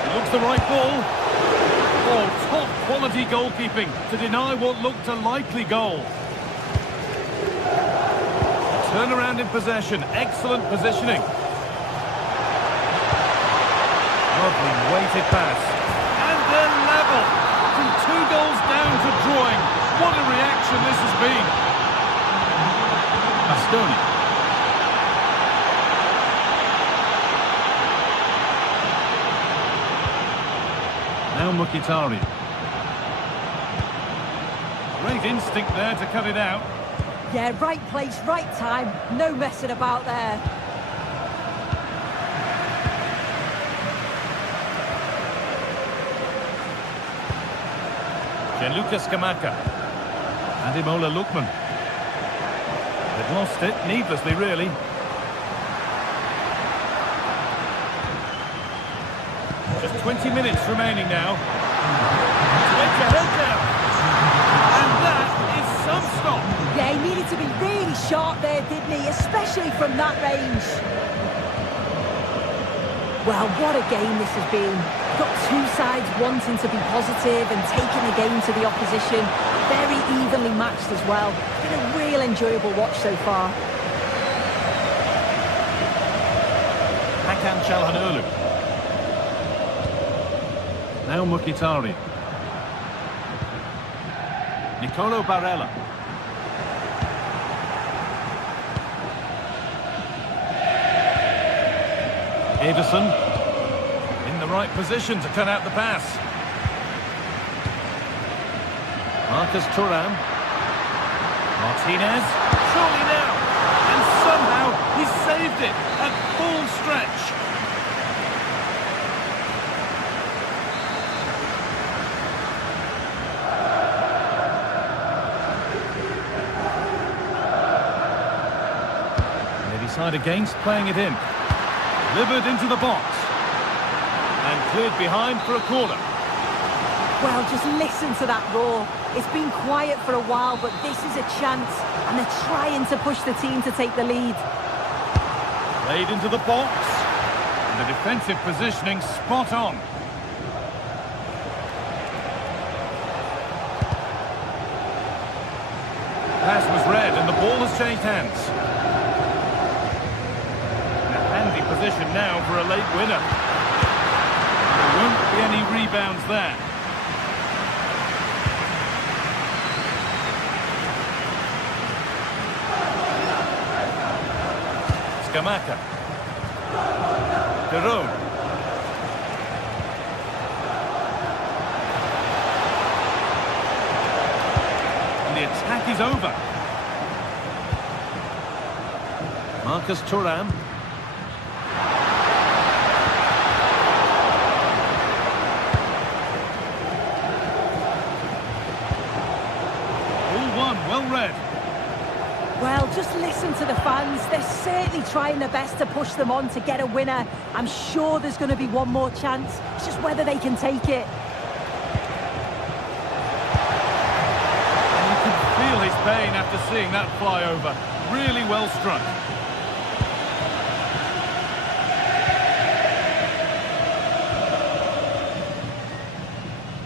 It looks the right ball. Oh, top quality goalkeeping to deny what looked a likely goal. Turnaround in possession. Excellent positioning. Lovely weighted pass. And they're level. From 2 goals down to drawing. What a reaction this has been. Bastoni. Now Mkhitaryan. Great instinct there to cut it out. Yeah, right place, right time. No messing about there. Gianluca Scamacca. Ademola Lookman. They've lost it, needlessly really. Just 20 minutes remaining now. Edge ahead now. And that is some stop. Yeah, he needed to be really sharp there, didn't he? Especially from that range. Well, what a game this has been. Got 2 sides wanting to be positive and taking the game to the opposition. very evenly matched as well. It's been a real enjoyable watch so far. Hakan Çalhanoğlu. Now Mkhitaryan. Nicolo Barella. Ederson in the right position to cut out the pass. Marcus Thuram. Martinez. Surely now. And somehow he's saved it at full stretch. They decide against playing it in. Delivered into the box. And cleared behind for a corner. Well, just listen to that roar. It's been quiet for a while, but this is a chance. And they're trying to push the team to take the lead. Played into the box. And the defensive positioning spot on. Pass was read and the ball has changed hands. Position now for a late winner. There won't be any rebounds there. Scamacca. Jerome. And the attack is over. Marcus Thuram. Well read. Well, just listen to the fans. They're certainly trying their best to push them on to get a winner. I'm sure there's going to be one more chance. It's just whether they can take it. And you can feel his pain after seeing that fly over. Really well struck.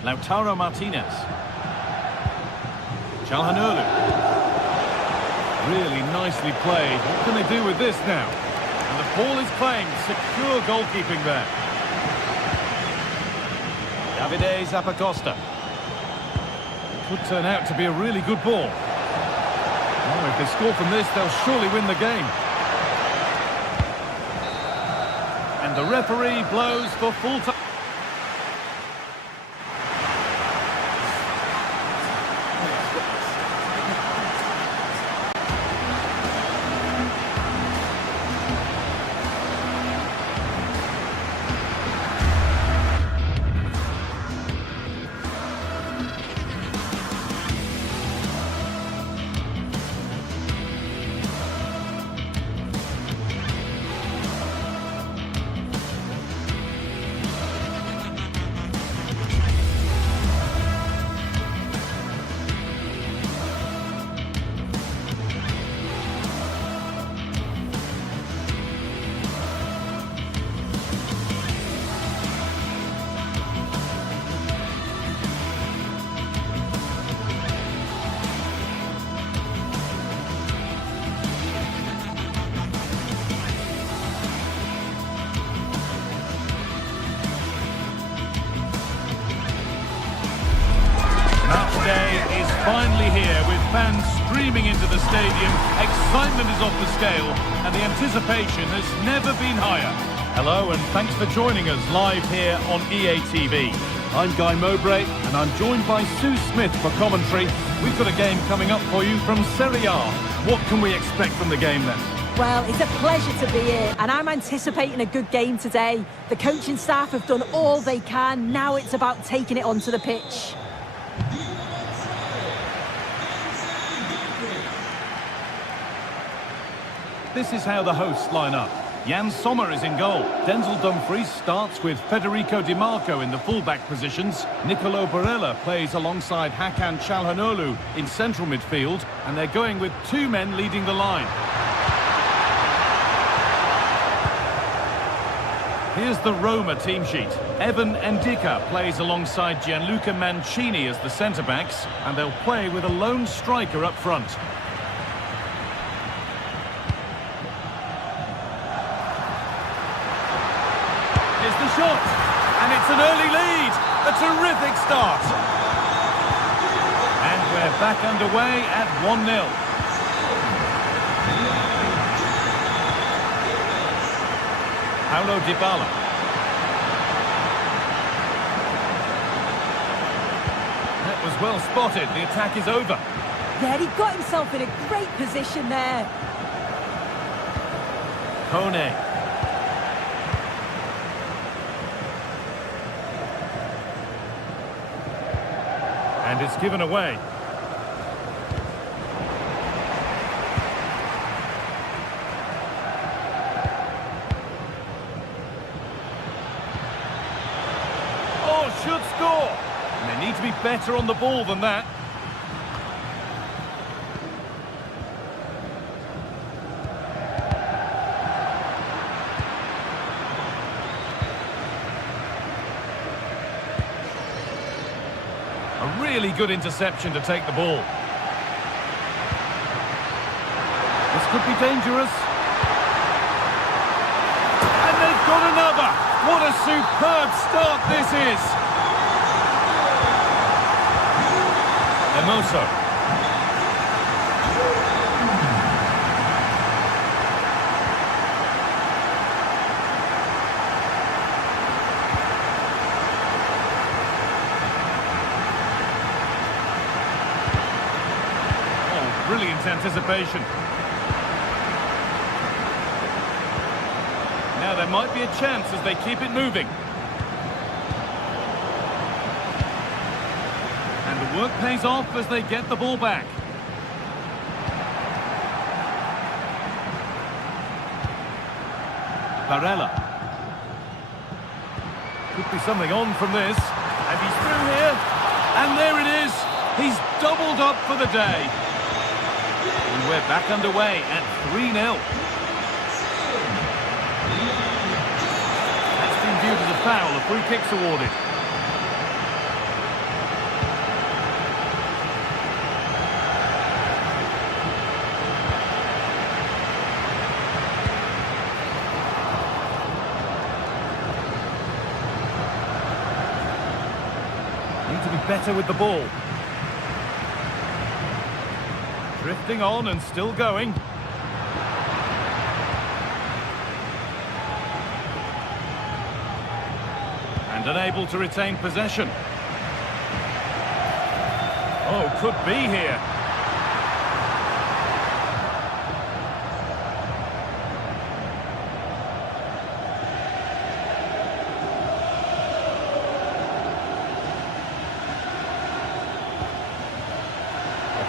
Lautaro Martinez. Çalhanoğlu. Really nicely played. What can they do with this now? And the ball is claimed. Secure goalkeeping there. Davide Zappacosta. Could turn out to be a really good ball. Oh, if they score from this, they'll surely win the game. And the referee blows for full time. Finally here, with fans streaming into the stadium, excitement is off the scale, and the anticipation has never been higher. Hello, and thanks for joining us live here on EA TV. I'm Guy Mowbray, and I'm joined by Sue Smith for commentary. We've got a game coming up for you from Serie A. What can we expect from the game then? Well, it's a pleasure to be here, and I'm anticipating a good game today. The coaching staff have done all they can. Now it's about taking it onto the pitch. This is how the hosts line up. Jan Sommer is in goal. Denzel Dumfries starts with Federico Di Marco in the full-back positions. Nicolo Barella plays alongside Hakan Çalhanoğlu in central midfield, and they're going with two men leading the line. Here's the Roma team sheet. Evan Ndika plays alongside Gianluca Mancini as the centre-backs, and they'll play with a lone striker up front. Here's the shot, and it's an early lead. A terrific start. And we're back underway at 1-0. Paulo Dybala. That was well spotted. The attack is over. Yeah, he got himself in a great position there. Kone. And it's given away. Should score. And they need to be better on the ball than that. A really good interception to take the ball. This could be dangerous. And they've got another. What a superb start this is. Hermoso. Oh, brilliant anticipation. Now there might be a chance as they keep it moving. And the work pays off as they get the ball back. Barella. Could be something on from this. And he's through here. And there it is. He's doubled up for the day. And we're back underway at 3-0. That's been viewed as a foul. A free kick's awarded. Need to be better with the ball. Drifting on and still going. And unable to retain possession. Oh, could be here.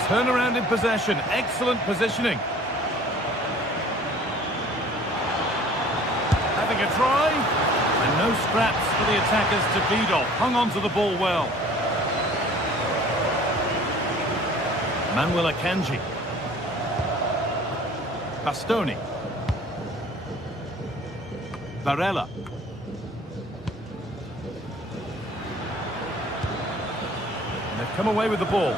Turnaround in possession, excellent positioning. Having a try, and no scraps for the attackers to feed off. Hung on to the ball well. Manuel Akanji. Bastoni. Barella. And they've come away with the ball.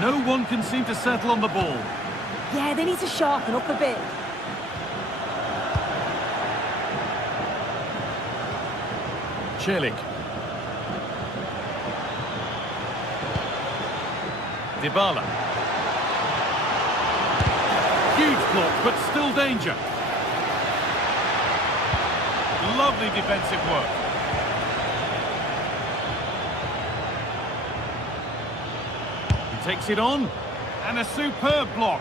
No one can seem to settle on the ball. Yeah, they need to sharpen up a bit. Celik. Dybala. Huge block, but still danger. Lovely defensive work. Takes it on, and a superb block.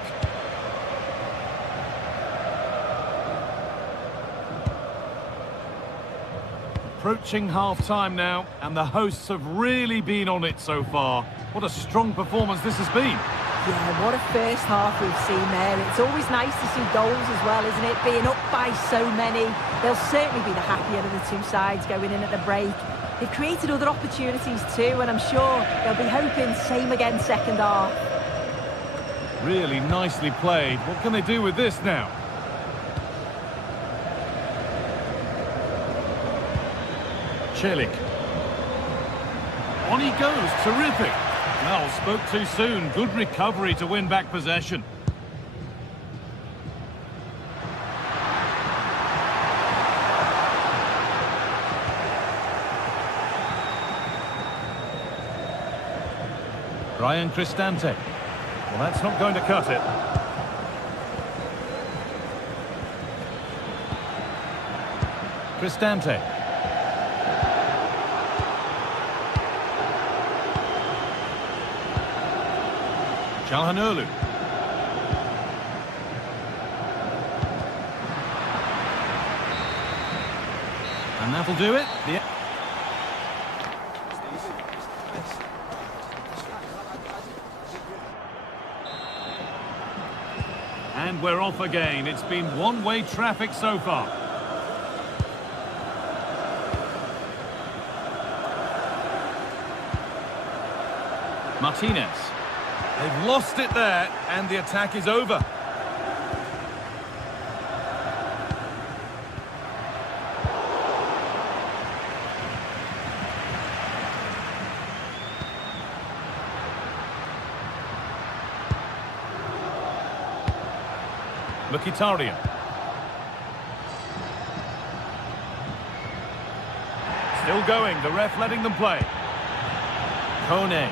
Approaching half-time now, and the hosts have really been on it so far. What a strong performance this has been. Yeah, what a first half we've seen there. It's always nice to see goals as well, isn't it? Being up by so many. They'll certainly be the happier of the two sides going in at the break. They've created other opportunities too, and I'm sure they'll be hoping same again second half. Really nicely played. What can they do with this now? Celik. On he goes. Terrific. Well, spoke too soon. Good recovery to win back possession. Ryan Cristante. Well, that's not going to cut it. Cristante. Çalhanoğlu. And that'll do it. And we're off again. It's been one-way traffic so far. Martinez. They've lost it there, and the attack is over. Mkhitaryan. Still going, the ref letting them play. Kone.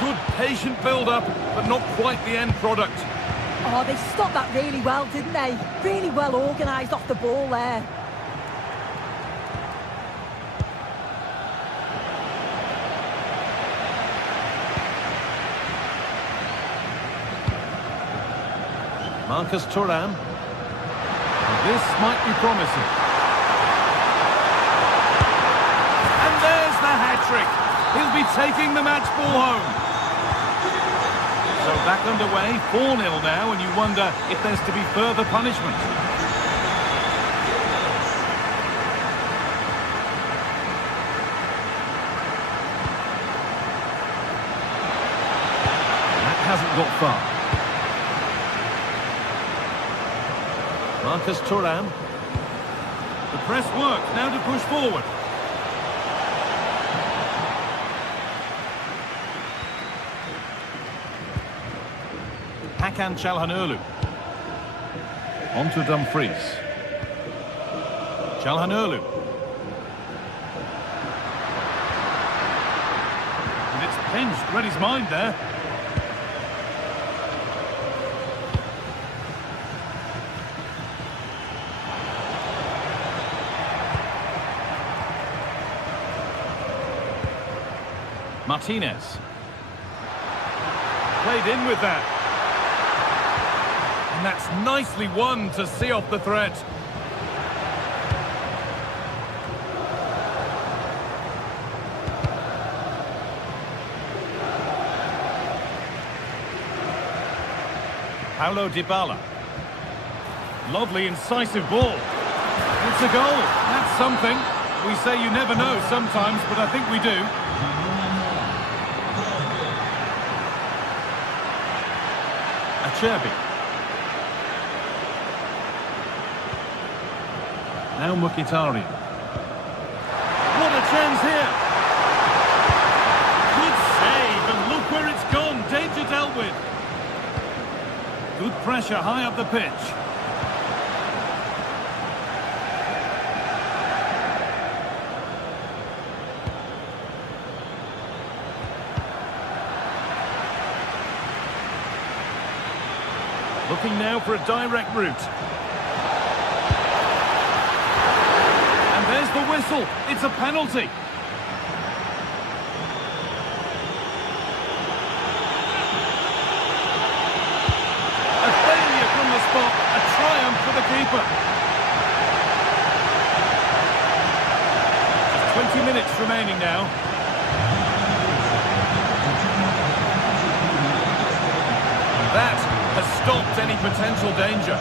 Good patient build-up, but not quite the end product. Oh, they stopped that really well, didn't they? Really well organised off the ball there. Marcus Thuram. This might be promising. And there's the hat-trick. He'll be taking the match ball home. So back underway, 4-0 now, and you wonder if there's to be further punishment. That hasn't got far. Marcus Thuram. The press work, now to push forward. Hakan Çalhanoğlu. On to Dumfries. Çalhanoğlu. And it's pinched, read his mind there. Martinez. Played in with that. And that's nicely won to see off the threat. Paulo Dybala. Lovely, incisive ball. It's a goal. That's something. We say you never know sometimes, but I think we do. Acerbi. Now Mkhitaryan. What a chance here! Good save, and look where it's gone. Danger dealt with. Good pressure high up the pitch. Looking now for a direct route. And there's the whistle. It's a penalty. A failure from the spot. A triumph for the keeper. Just 20 minutes remaining now. That has stopped any potential danger.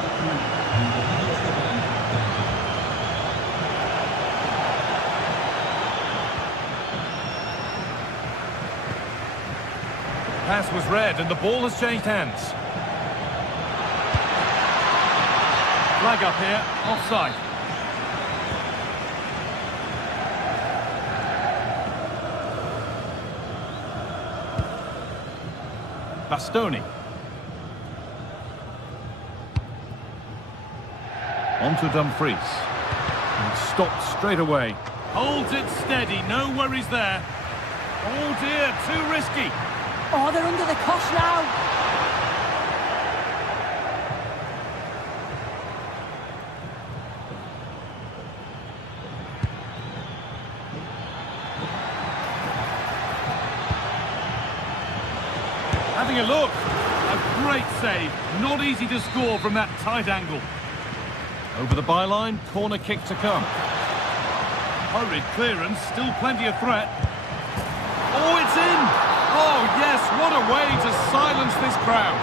pass was read and the ball has changed hands. Flag up here, offside. Bastoni. On to Dumfries. And stopped straight away. Holds it steady, no worries there. Oh dear, too risky. Oh, they're under the cosh now. Having a look. A great save. Not easy to score from that tight angle. Over the byline, corner kick to come. Hurried clearance, still plenty of threat. Oh, it's in! Oh, yes, what a way to silence this crowd.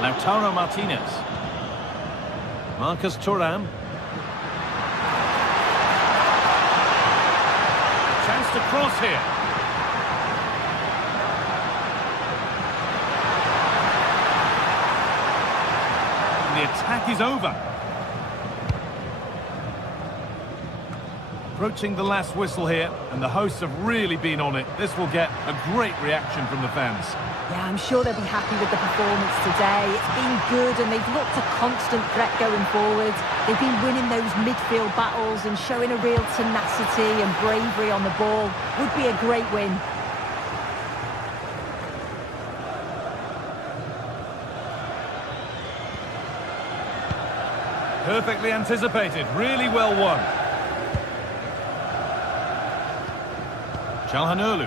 Lautaro Martinez. Marcus Thuram. Chance to cross here. The attack is over. Approaching the last whistle here, and the hosts have really been on it. This will get a great reaction from the fans. Yeah, I'm sure they'll be happy with the performance today. It's been good and they've looked a constant threat going forward. They've been winning those midfield battles and showing a real tenacity and bravery on the ball. Would be a great win. Perfectly anticipated, really well won. Çalhanoğlu.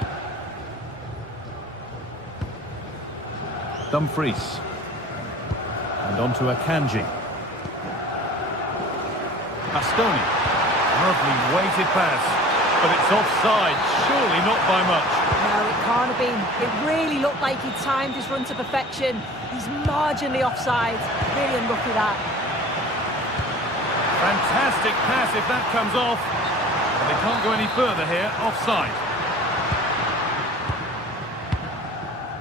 Dumfries. And on to Akanji. Bastoni. Lovely weighted pass. But it's offside, surely not by much. No, it can't have been. It really looked like he timed his run to perfection. He's marginally offside. Really unlucky that. Fantastic pass if that comes off. But they can't go any further here, offside.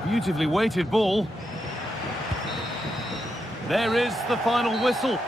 Beautifully weighted ball. There is the final whistle.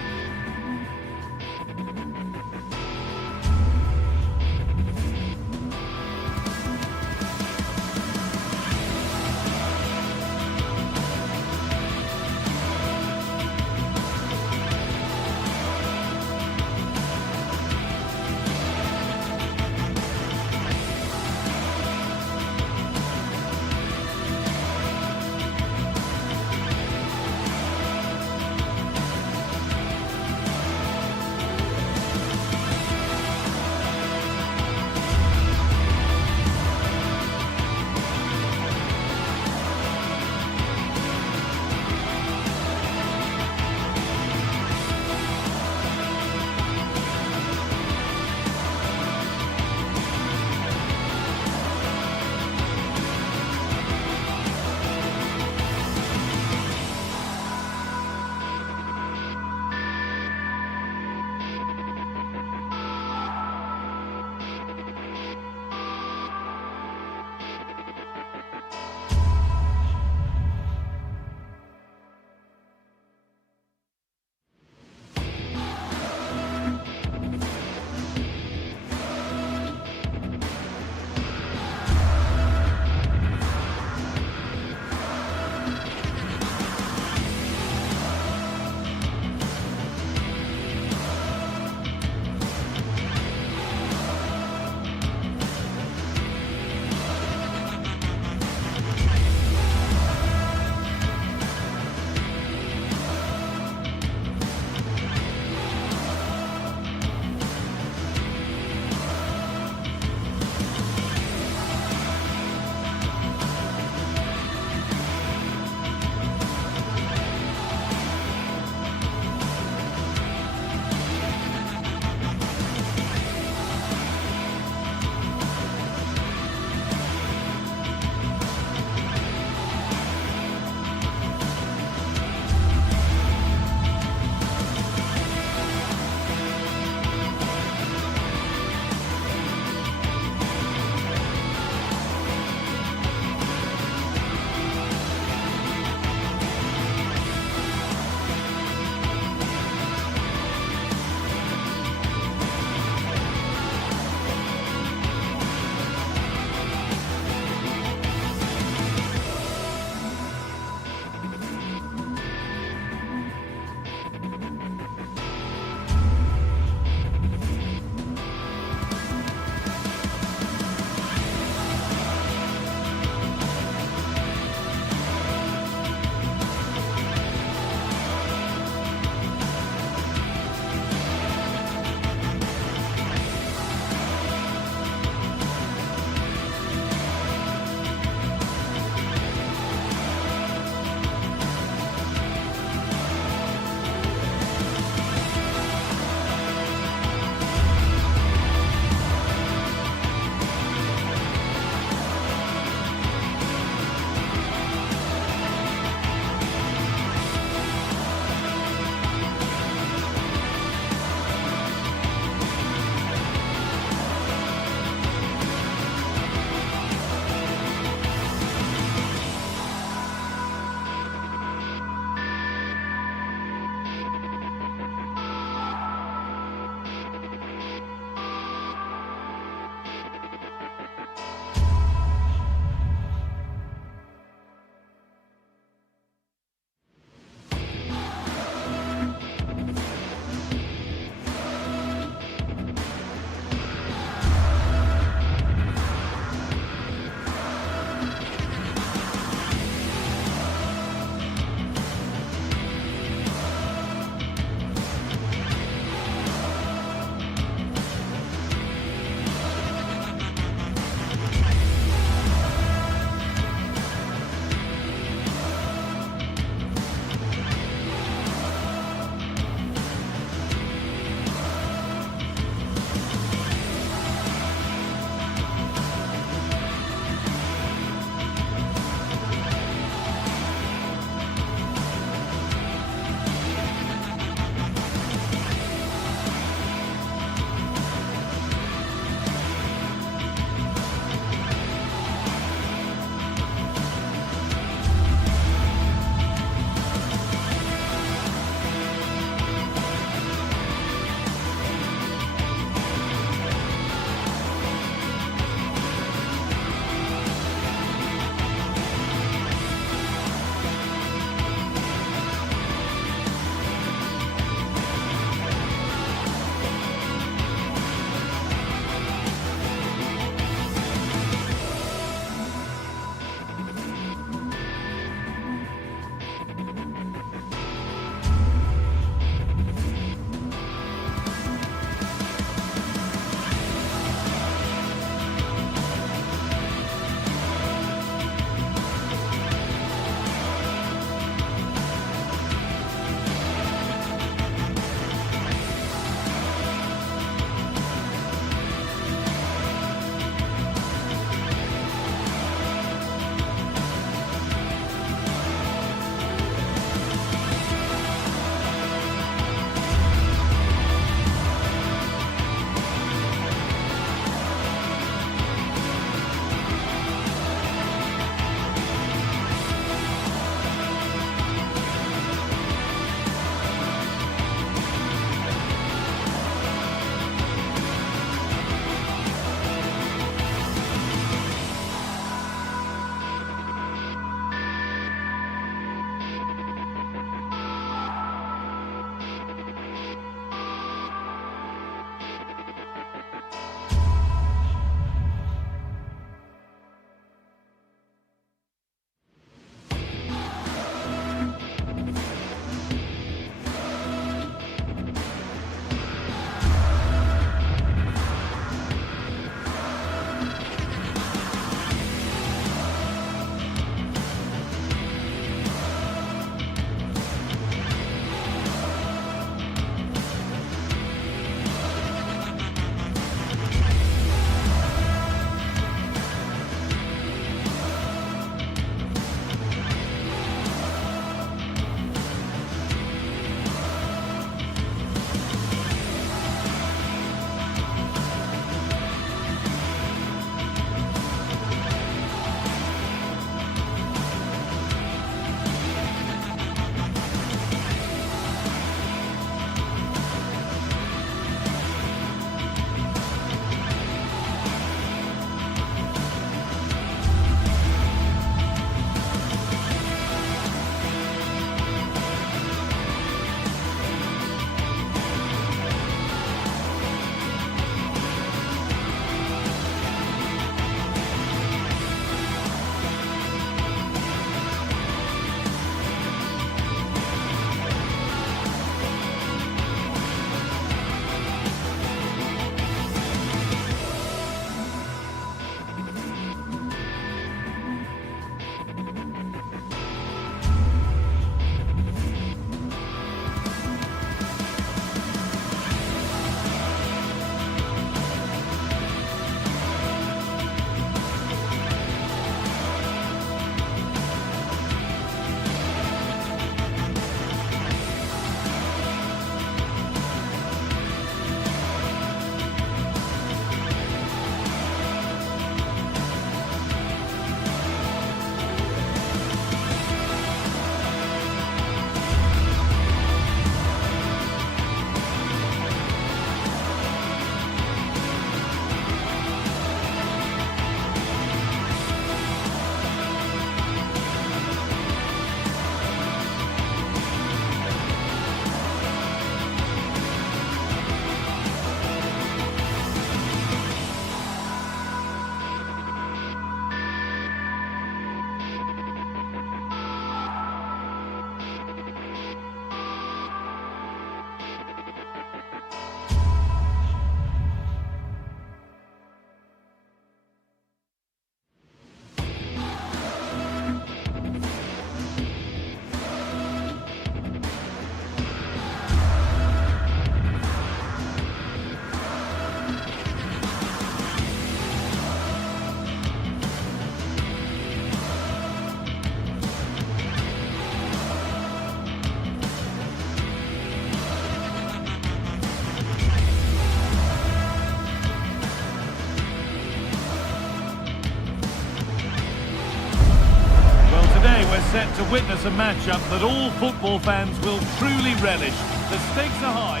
to witness a matchup that all football fans will truly relish. The stakes are high.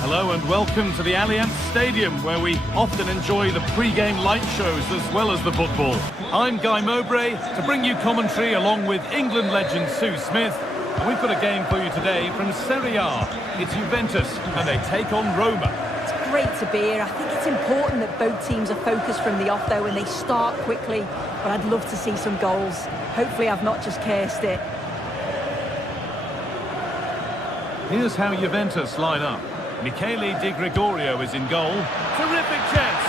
Hello and welcome to the Allianz Stadium, where we often enjoy the pre-game light shows as well as the football. I'm Guy Mowbray to bring you commentary along with England legend Sue Smith. And we've got a game for you today from Serie A. It's Juventus and they take on Roma. It's great to be here. I think it's important that both teams are focused from the off though and they start quickly. But I'd love to see some goals. Hopefully I've not just cursed it. Here's how Juventus line up. Michele Di Gregorio is in goal. Terrific chance.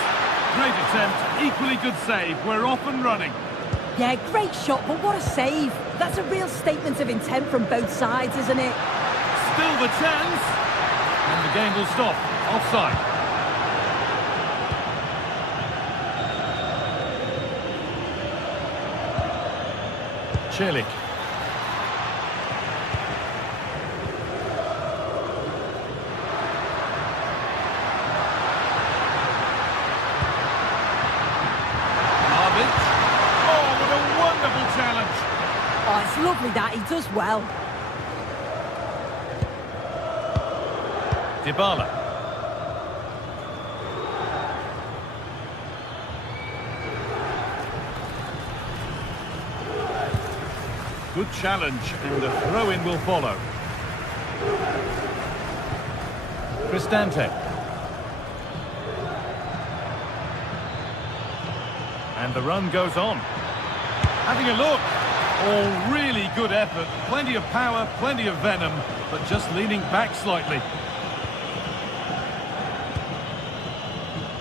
Great attempt, equally good save. We're off and running. Yeah, great shot, but what a save. That's a real statement of intent from both sides, isn't it? Still the chance. And the game will stop. Offside. Celik. Oh, it's lovely that, he does well. Dybala. Good challenge, and a throw-in will follow. Cristante. And the run goes on. Having a look. Oh, really good effort. Plenty of power, plenty of venom, but just leaning back slightly.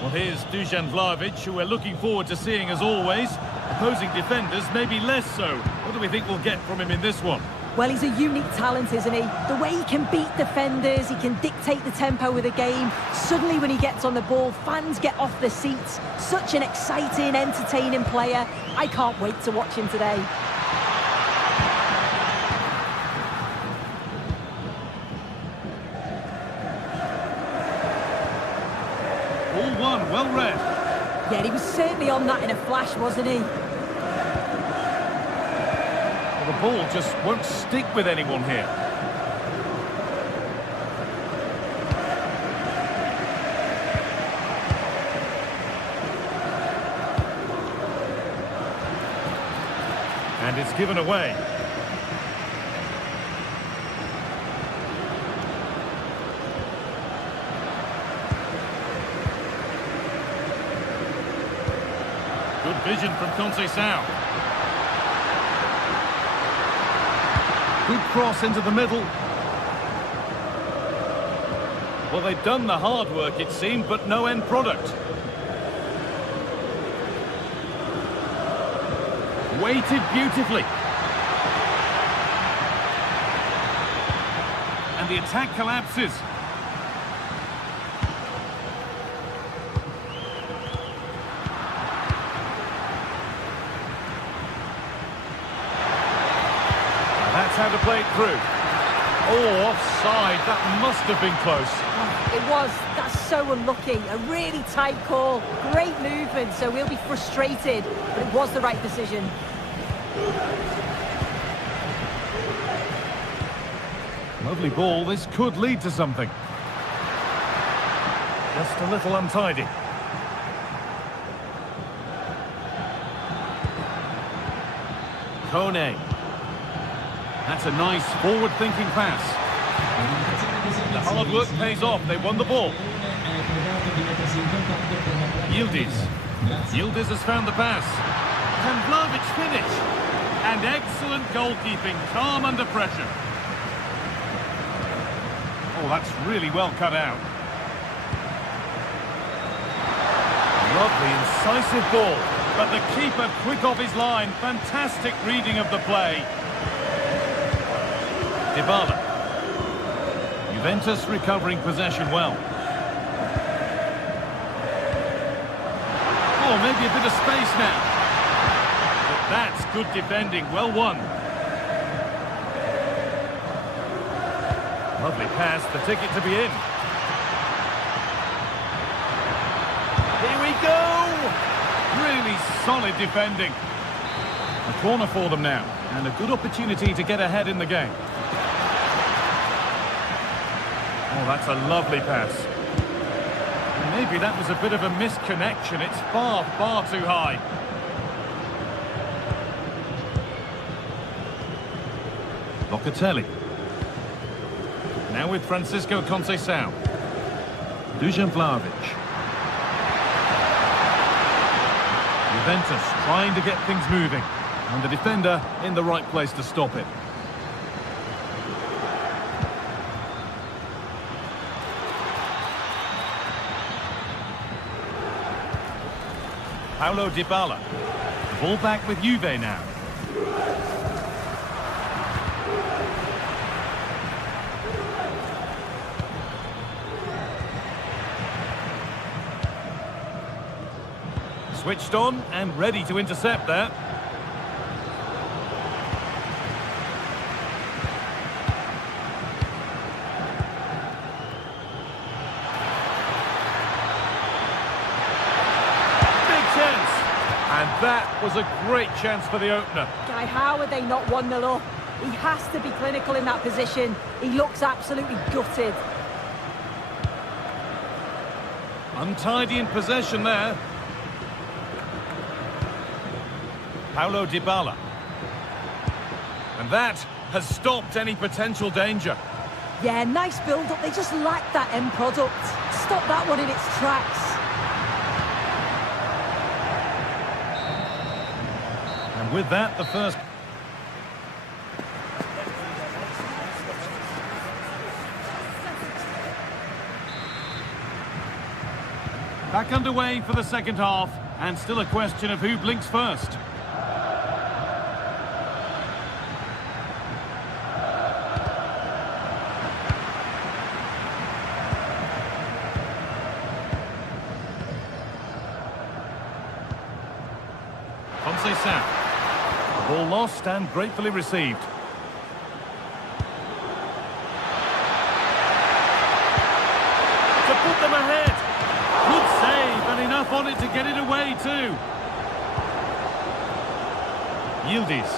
Well, here's Dusan Vlahovic, who we're looking forward to seeing as always. Opposing defenders, maybe less so. What do we think we'll get from him in this one? Well, he's a unique talent, isn't he? The way he can beat defenders, he can dictate the tempo of the game. Suddenly, when he gets on the ball, fans get off their seats. Such an exciting, entertaining player. I can't wait to watch him today. All one, well read. Yeah, he was certainly on that in a flash, wasn't he? Well, the ball just won't stick with anyone here. And it's given away. Good vision from Conceição. Good cross into the middle. Well, they've done the hard work, it seemed, but no end product. Weighted beautifully. And the attack collapses. That's how to play it through. Oh, offside. That must have been close. Oh, it was. That's so unlucky. A really tight call. Great movement, so we'll be frustrated. But it was the right decision. Lovely ball. This could lead to something. Just a little untidy. Kone. That's a nice forward-thinking pass. The hard work pays off. They won the ball. Yildiz. Yildiz has found the pass. Can Vlahovic finish? And excellent goalkeeping. Calm under pressure. Oh, that's really well cut out. Lovely, incisive ball. But the keeper quick off his line. Fantastic reading of the play. Dybala. Juventus recovering possession well. Oh, maybe a bit of space now. But that's good defending. Well won. Lovely pass. The ticket to be in. Here we go. Really solid defending. A corner for them now. And a good opportunity to get ahead in the game. Oh, that's a lovely pass. Maybe that was a bit of a misconnection. It's far, far too high. Locatelli. Now with Francisco Conceição. Dusan Vlahovic. Juventus trying to get things moving. And the defender in the right place to stop it. Paulo Dybala. Ball back with Juve now. Switched on and ready to intercept there. And that was a great chance for the opener. Guy, how are they not 1-0 up? He has to be clinical in that position. He looks absolutely gutted. Untidy in possession there. Paulo Dybala. And that has stopped any potential danger. Yeah, nice build-up. They just lack that end product. Stop that one in its tracks. And with that, the first... Back underway for the second half, and still a question of who blinks first. Conceição. Ball lost and gratefully received. To put them ahead. Good save, and enough on it to get it away too. Yildiz.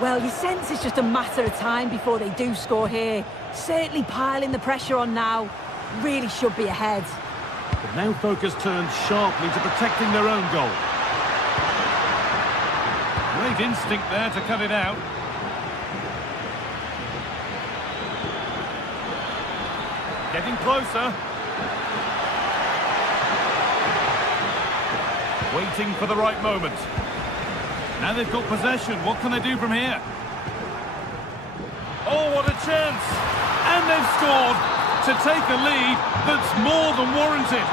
Well, you sense it's just a matter of time before they do score here. Certainly piling the pressure on now. Really should be ahead. But now focus turns sharply to protecting their own goal. Great instinct there to cut it out. Getting closer. Waiting for the right moment. Now they've got possession. What can they do from here? Oh, what a chance! And they've scored to take a lead that's more than warranted.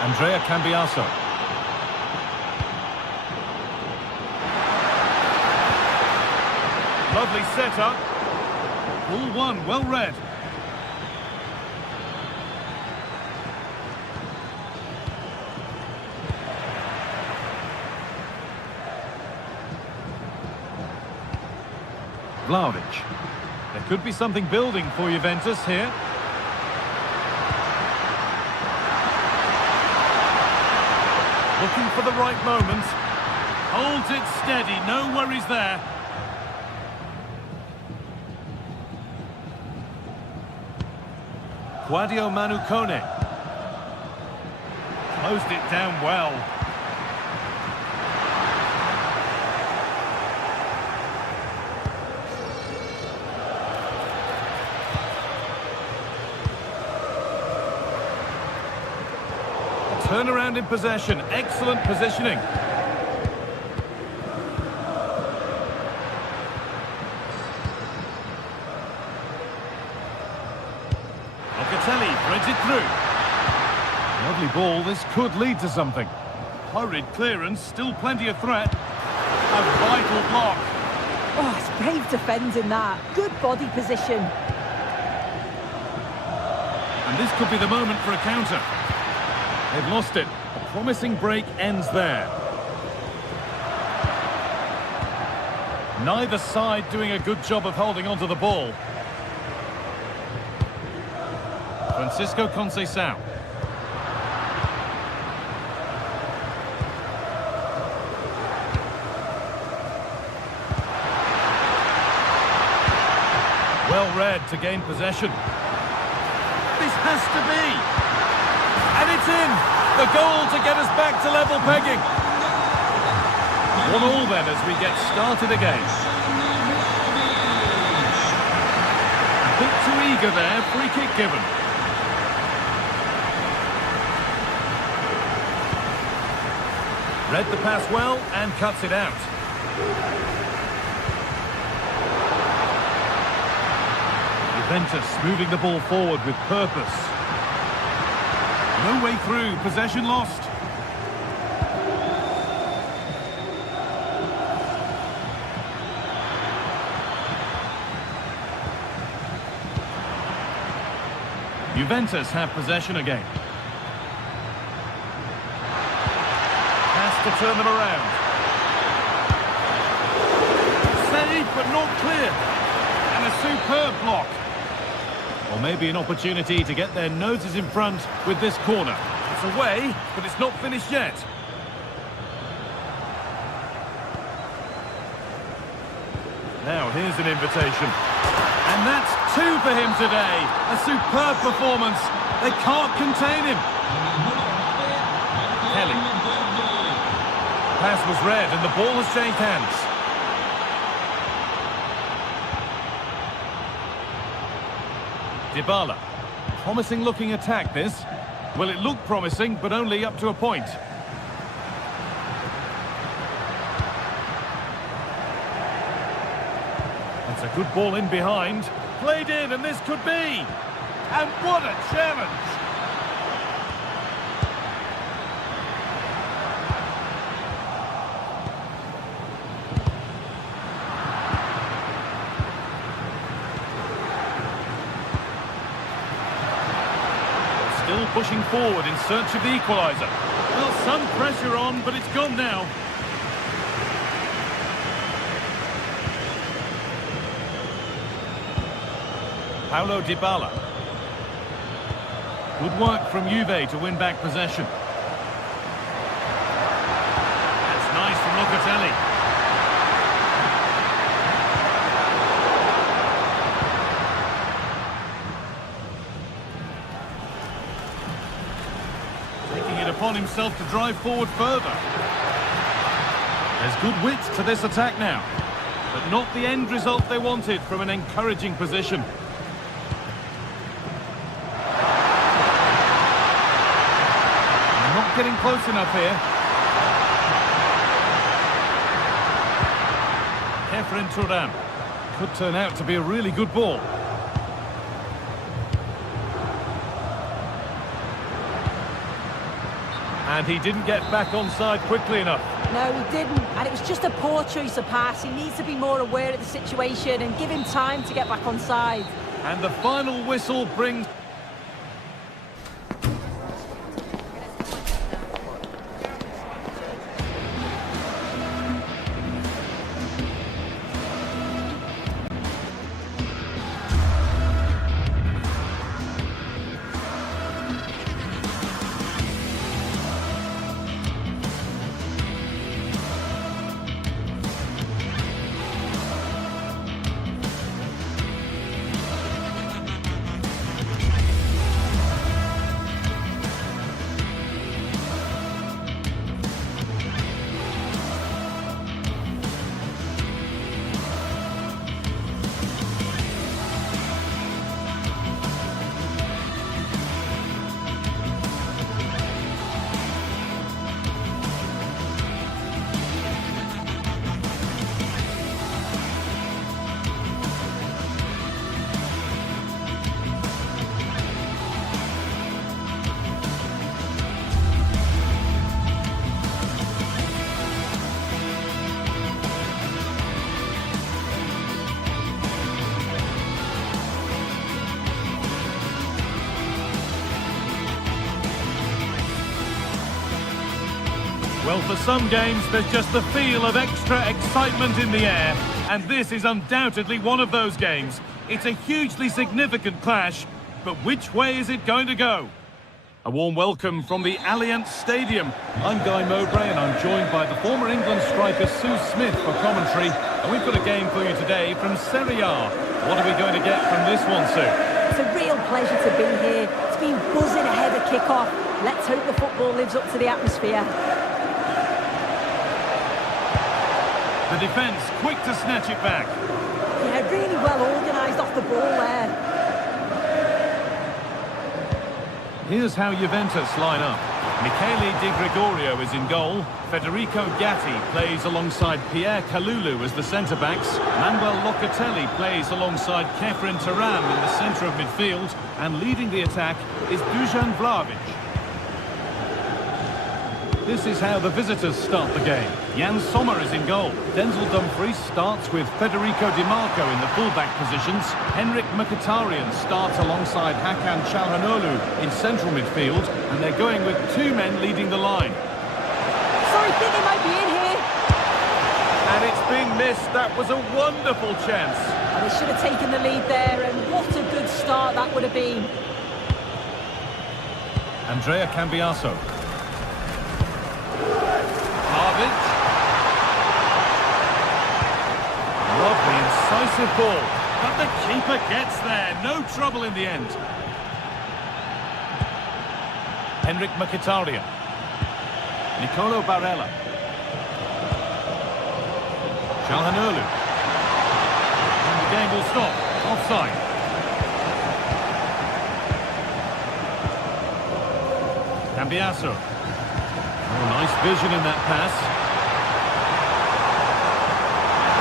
Andrea Cambiaso. Lovely setup. All one, well read. Vlahovic. There could be something building for Juventus here. Looking for the right moment. Holds it steady, no worries there. Quadio Manu Kone. Closed it down well. Turnaround in possession, excellent positioning. Locatelli threads it through. Lovely ball, this could lead to something. Hurried clearance, still plenty of threat. A vital block. Oh, it's brave defending that. Good body position. And this could be the moment for a counter. They've lost it. A promising break ends there. Neither side doing a good job of holding onto the ball. Francisco Conceição. Well read to gain possession. This has to be. And it's in. The goal to get us back to level pegging. 1-1 then as we get started again. A bit too eager there. Free kick given. Read the pass well and cuts it out. Juventus moving the ball forward with purpose. No way through, possession lost. Juventus have possession again. Has to turn them around. Save, but not clear. And a superb block. Or maybe an opportunity to get their noses in front with this corner. It's away, but it's not finished yet. Now, here's an invitation. And that's 2 for him today. A superb performance. They can't contain him. Kelly. Pass was read and the ball has changed hands. Dybala. Promising looking attack this. Well, it looked promising, but only up to a point. That's a good ball in behind. Played in, and this could be. And what a challenge! Still pushing forward in search of the equaliser. Well, some pressure on, but it's gone now. Paulo Dybala. Good work from Juve to win back possession. That's nice from Locatelli. Upon himself to drive forward further. There's good wit to this attack now, but not the end result they wanted from an encouraging position. Not getting close enough here. Efren Turan. Could turn out to be a really good ball. And he didn't get back onside quickly enough. No, he didn't. And it was just a poor choice of pass. He needs to be more aware of the situation and give him time to get back onside. And the final whistle brings... Well, for some games, there's just the feel of extra excitement in the air. And this is undoubtedly one of those games. It's a hugely significant clash, but which way is it going to go? A warm welcome from the Allianz Stadium. I'm Guy Mowbray and I'm joined by the former England striker Sue Smith for commentary. And we've got a game for you today from Serie A. What are we going to get from this one, Sue? It's a real pleasure to be here. It's been buzzing ahead of kick-off. Let's hope the football lives up to the atmosphere. The defence quick to snatch it back. Yeah, really well organised off the ball there. Here's how Juventus line up. Michele Di Gregorio is in goal. Federico Gatti plays alongside Pierre Kalulu as the centre-backs. Manuel Locatelli plays alongside Kefren Turam in the centre of midfield. And leading the attack is Dusan Vlahovic. This is how the visitors start the game. Jan Sommer is in goal. Denzel Dumfries starts with Federico Di Marco in the full-back positions. Henrik Mkhitaryan starts alongside Hakan Çalhanoğlu in central midfield. And they're going with two men leading the line. Sorry, think he might be in here. And it's being missed. That was a wonderful chance. And they should have taken the lead there, and what a good start that would have been. Andrea Cambiaso. Vlahovic. Lovely, incisive ball. But the keeper gets there. No trouble in the end. Henrik Mkhitaryan. Nicolo Barella. Çalhanoğlu. And the game will stop. Offside. Cambiaso. Oh, nice vision in that pass.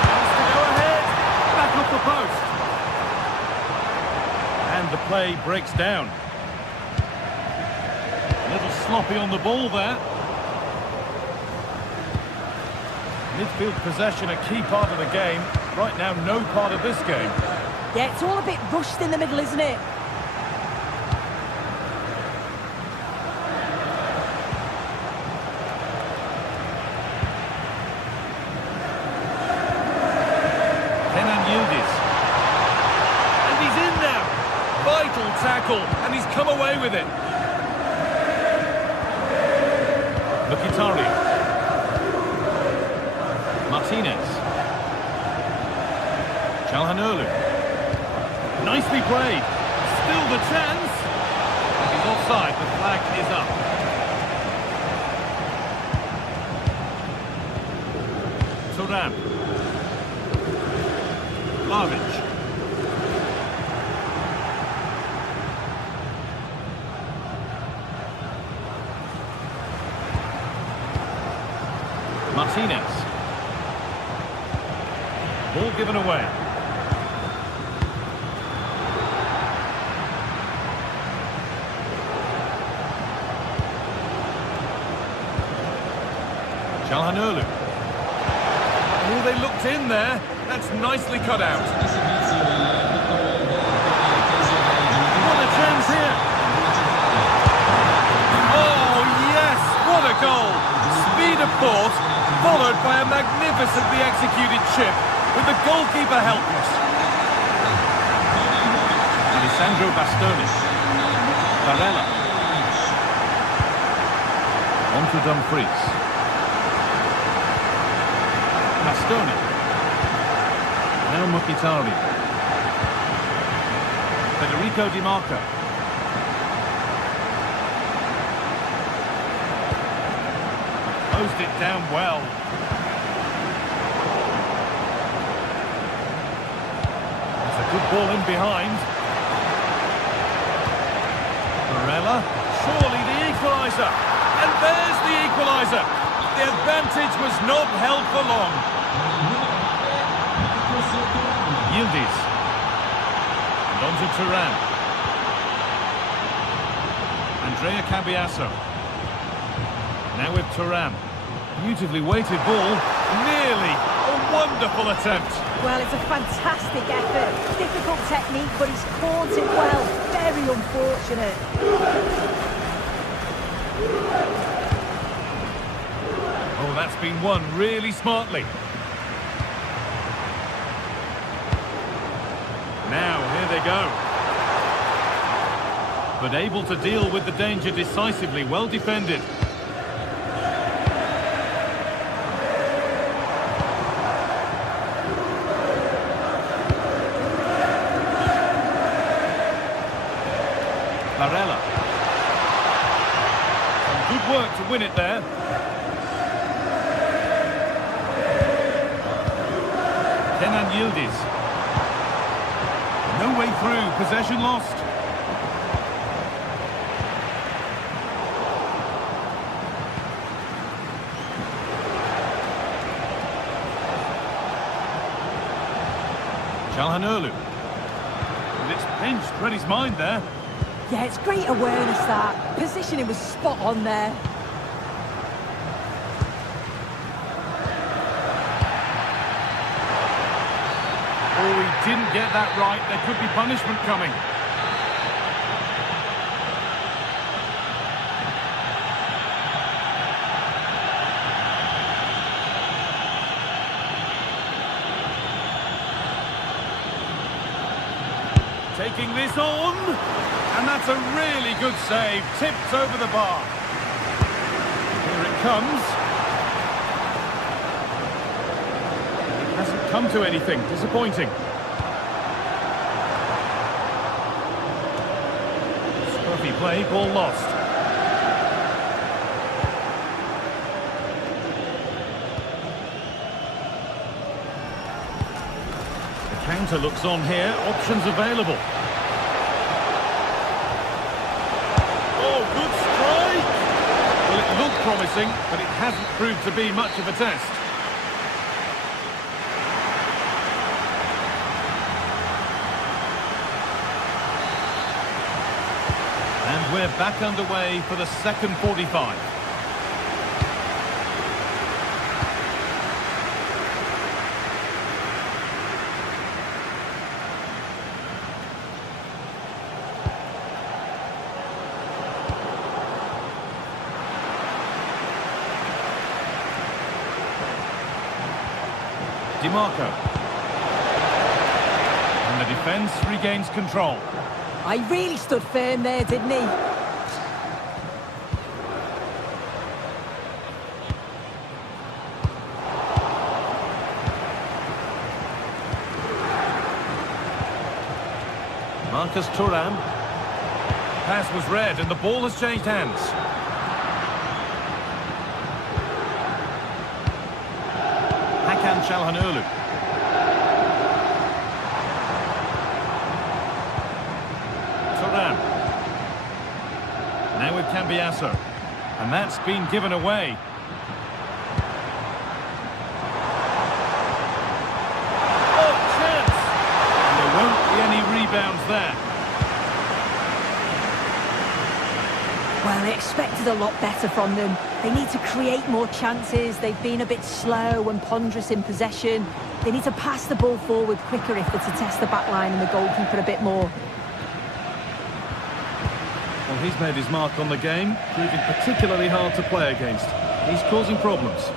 Has to go ahead. Back off the post. And the play breaks down. A little sloppy on the ball there. Midfield possession a key part of the game. Right now, no part of this game. Yeah, it's all a bit rushed in the middle, isn't it? And he's in now. Vital tackle, and he's come away with it. Mkhitaryan. Martinez. Çalhanoğlu. Nicely played. Still the chance. He's offside, the flag is up. Turam. Vlahovic. Martinez. Ball given away. Çalhanoğlu. Oh, they looked in there. That's nicely cut out. What a chance here. Oh, yes. What a goal. Speed of thought, followed by a magnificently executed chip with the goalkeeper helpless. Alessandro Bastoni. Barella. On to Dumfries. Bastoni. Now Mkhitaryan. Federico Di Marco. Closed it down well. It's a good ball in behind. Barella. Surely the equaliser. And there's the equaliser. The advantage was not held for long. Yildiz. And on to Turam. Andrea Cambiaso. Now with Turam. Beautifully weighted ball. Nearly. A wonderful attempt. Well, it's a fantastic effort. Difficult technique, but he's caught it well. Very unfortunate. Oh, that's been won really smartly. Now, here they go. But able to deal with the danger decisively, well defended. Varela. Some good work to win it there. Kenan Yildiz. No way through, possession lost. Çalhanoğlu. And it's pinched, read his mind there. Yeah, it's great awareness that. Positioning was spot on there. Oh, he didn't get that right. There could be punishment coming. Taking this on, and that's a really good save, tipped over the bar. Here it comes. It hasn't come to anything, disappointing. Scruffy play, ball lost. Counter looks on here, options available. Oh, good strike! Well, it looked promising, but it hasn't proved to be much of a test. And we're back underway for the second 45. DiMarco. And the defence regains control. I really stood firm there, didn't he? Marcus Thuram. Pass was read and the ball has changed hands. Çalhanoğlu. Thuram. Now with Cambiasso. And that's been given away. Oh, chance! And there won't be any rebounds there. Well, they expected a lot better from them. They need to create more chances. They've been a bit slow and ponderous in possession. They need to pass the ball forward quicker if they're to test the back line and the goalkeeper a bit more. Well, he's made his mark on the game, proving particularly hard to play against. He's causing problems.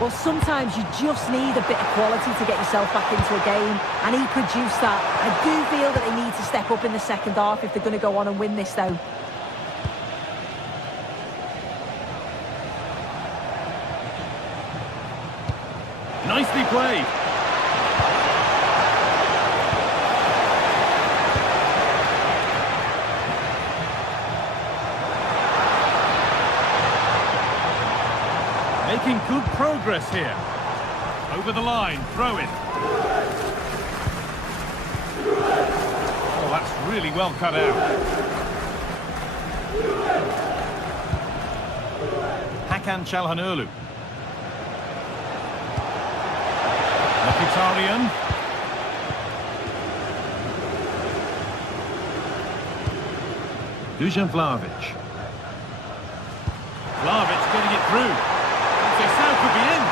Well, sometimes you just need a bit of quality to get yourself back into a game, and he produced that. I do feel that they need to step up in the second half if they're going to go on and win this, though. Nicely played. Making good progress here. Over the line, throw in. Oh, that's really well cut out. Hakan Çalhanoğlu. Mkhitaryan. Dusan Vlahovic. Vlahovic getting it through. Now could be in.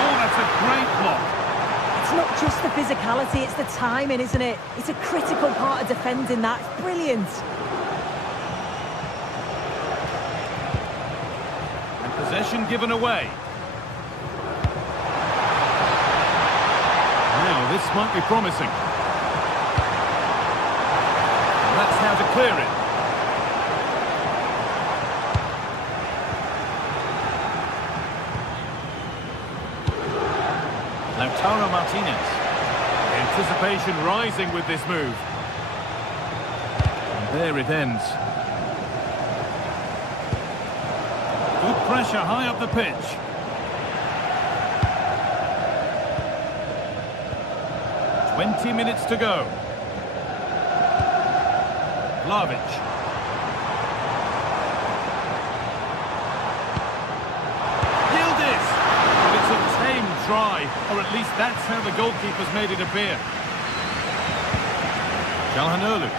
Oh, that's a great block. It's not just the physicality, it's the timing, isn't it? It's a critical part of defending that. It's brilliant. And possession given away. Now, this might be promising. And that's how to clear it. Lautaro Martinez. Anticipation rising with this move. And There it ends. Good pressure high up the pitch. "20 minutes to go. Vlahovic. Yildiz. But it's a tame try, or at least that's how the goalkeeper's made it appear. Çalhanoğlu.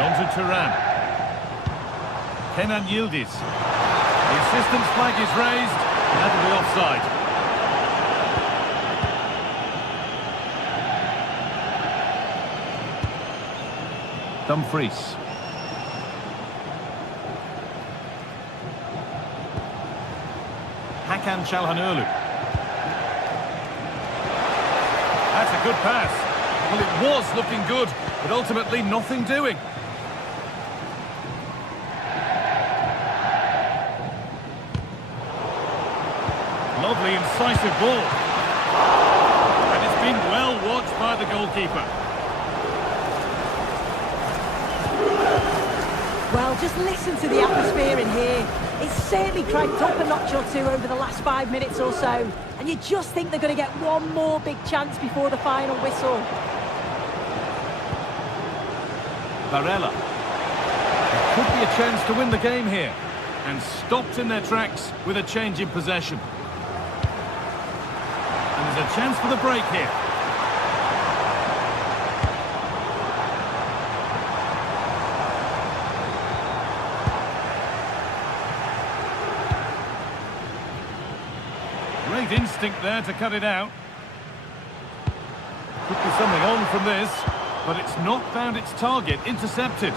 On to Turan. Kenan Yildiz. The assistant's flag is raised, and that'll be offside. Dumfries. Hakan Çalhanoğlu. That's a good pass. Well, it was looking good, but ultimately nothing doing. Lovely, incisive ball. And it's been well watched by the goalkeeper. Well, just listen to the atmosphere in here. It's certainly cranked up a notch or two over the last 5 minutes or so. And you just think they're going to get one more big chance before the final whistle. Barella. It could be a chance to win the game here. And stopped in their tracks with a change in possession. And there's a chance for the break here. Great instinct there to cut it out. Could be something on from this, but it's not found its target. Intercepted.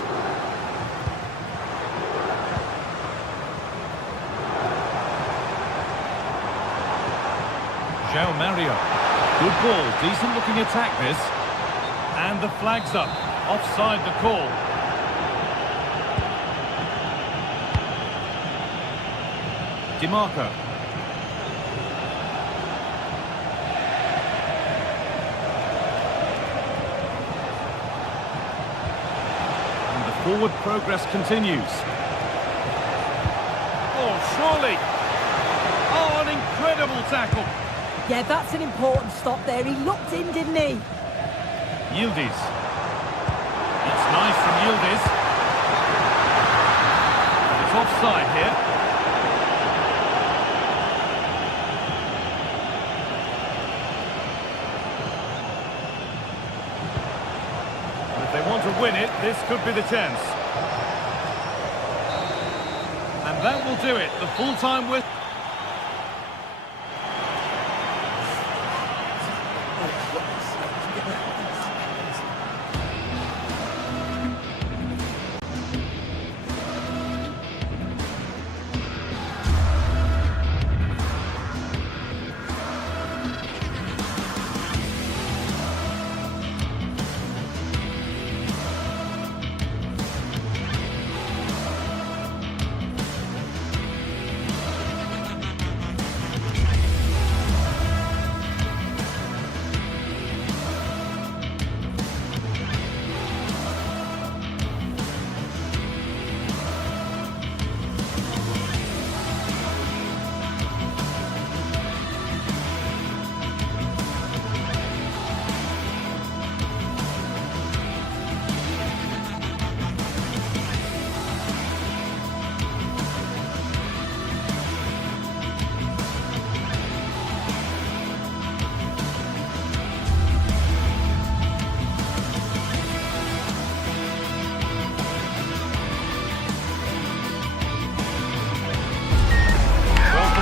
João Mario. Good ball, decent looking attack this. And the flag's up. Offside the call. DiMarco. And the forward progress continues. Oh, surely. Oh, an incredible tackle. Yeah, that's an important stop there. He looked in, didn't he? Yildiz. It's nice from Yildiz. But it's offside here. And if they want to win it, this could be the chance. And that will do it. The full-time whistle.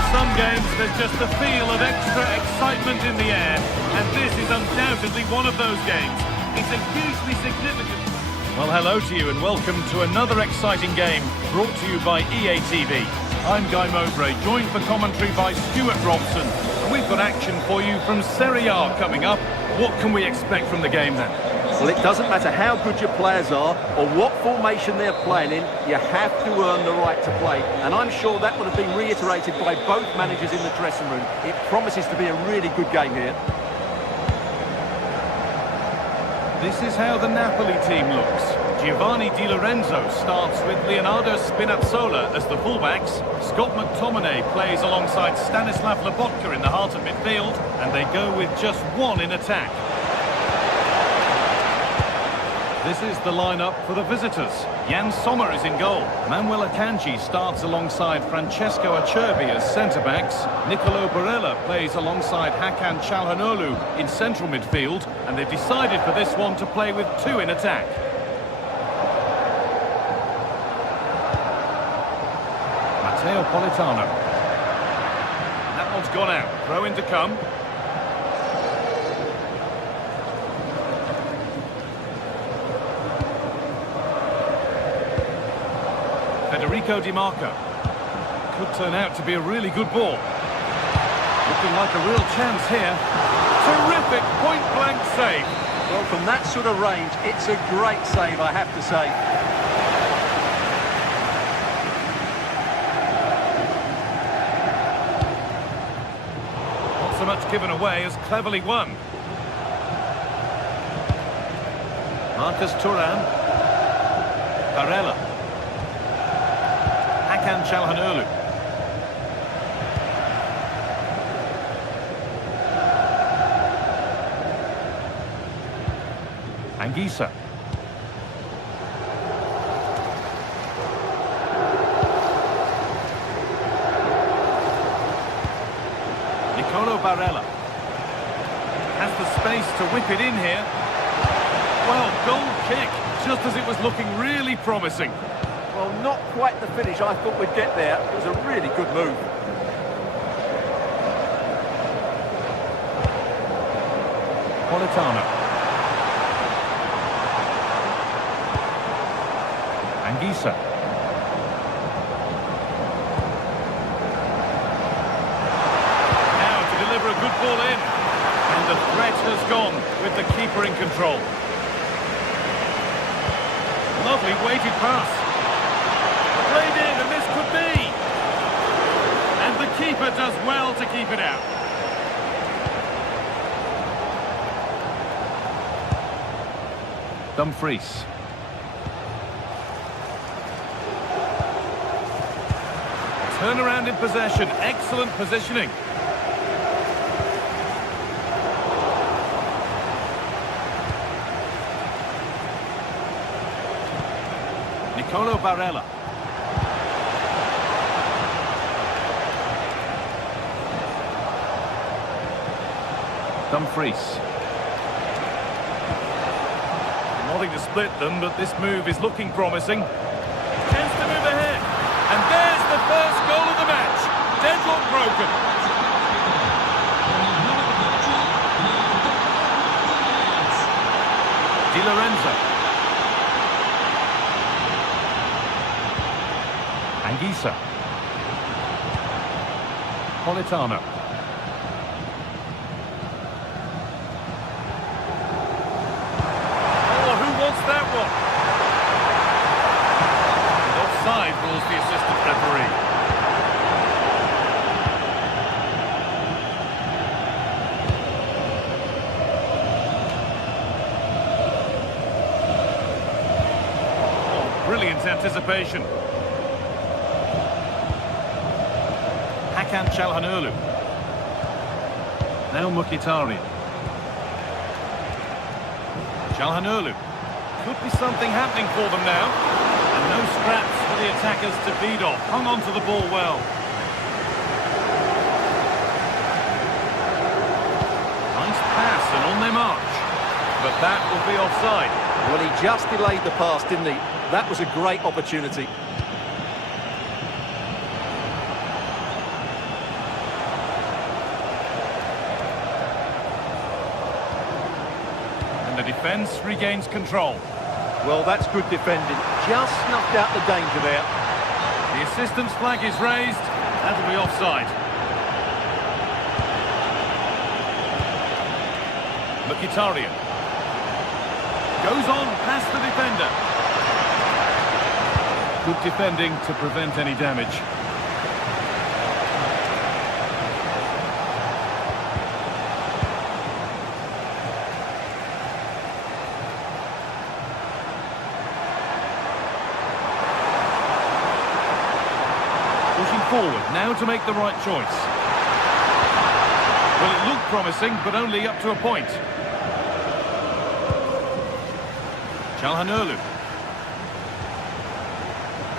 Some games, there's just a feel of extra excitement in the air, and this is undoubtedly one of those games. It's a hugely significant... Well, hello to you and welcome to another exciting game brought to you by EA TV. I'm Guy Mowbray, joined for commentary by Stuart Robson. And we've got action for you from Serie A coming up. What can we expect from the game then? Well, it doesn't matter how good your players are or what formation they're playing in, you have to earn the right to play. And I'm sure that would have been reiterated by both managers in the dressing room. It promises to be a really good game here. This is how the Napoli team looks. Giovanni Di Lorenzo starts with Leonardo Spinazzola as the fullbacks. Scott McTominay plays alongside Stanislav Lobotka in the heart of midfield, and they go with just one in attack. This is the lineup for the visitors. Jan Sommer is in goal. Manuel Akanji starts alongside Francesco Acerbi as centre-backs. Nicolo Barella plays alongside Hakan Çalhanoğlu in central midfield, and they've decided for this one to play with two in attack. Matteo Politano. That one's gone out. Throw in to come. Federico Di Marco. Could turn out to be a really good ball. Looking like a real chance here. Terrific point-blank save. Well, from that sort of range, it's a great save, I have to say. Not so much given away as cleverly won. Marcus Thuram. Barella. Hakan Çalhanoğlu. Anguissa. Nicolo Barella has the space to whip it in here. Well, goal kick, just as it was looking really promising. Well, not quite the finish I thought we'd get there. It was a really good move. Politano. Anguissa. Now to deliver a good ball in. And the threat has gone with the keeper in control. Lovely weighted pass. Played in, and this could be. And the keeper does well to keep it out. Dumfries. Turnaround in possession, excellent positioning. Nicolo Barella. Dumfries. Nothing to split them, but this move is looking promising. Chance to move ahead. And there's the first goal of the match. Deadlock broken. Di Lorenzo. Anguissa. Politano. That one. And offside rules the assistant referee. Oh, brilliant anticipation. Hakan Çalhanoğlu. Now Mkhitaryan. Çalhanoğlu. Could be something happening for them now. And no scraps for the attackers to feed off. Hung on to the ball well. Nice pass and on their march. But that will be offside. Well, he just delayed the pass, didn't he? That was a great opportunity. And the defence regains control. Well, that's good defending. Just snuffed out the danger there. The assistant's flag is raised. That'll be offside. Mkhitaryan. Goes on past the defender. Good defending to prevent any damage. Pushing forward now to make the right choice. Well, it looked promising, but only up to a point. Çalhanoğlu.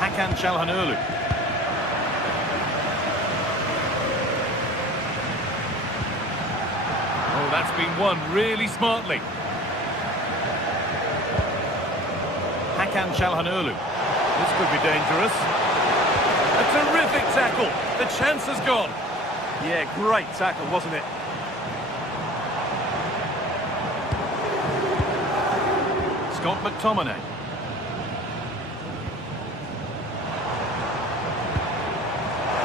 Hakan Çalhanoğlu. Oh, that's been won really smartly. Hakan Çalhanoğlu. This could be dangerous. A terrific tackle. The chance has gone. Yeah, great tackle, wasn't it? Scott McTominay.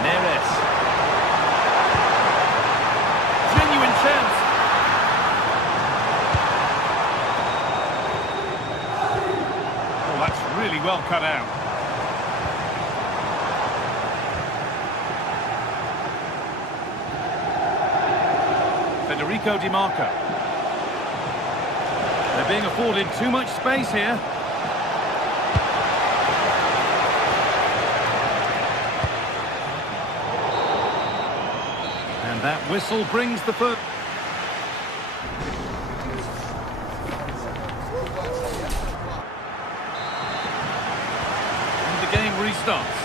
Neres. Genuine chance. Oh, that's really well cut out. Federico Di Marco. They're being afforded too much space here. And that whistle brings the first. And the game restarts.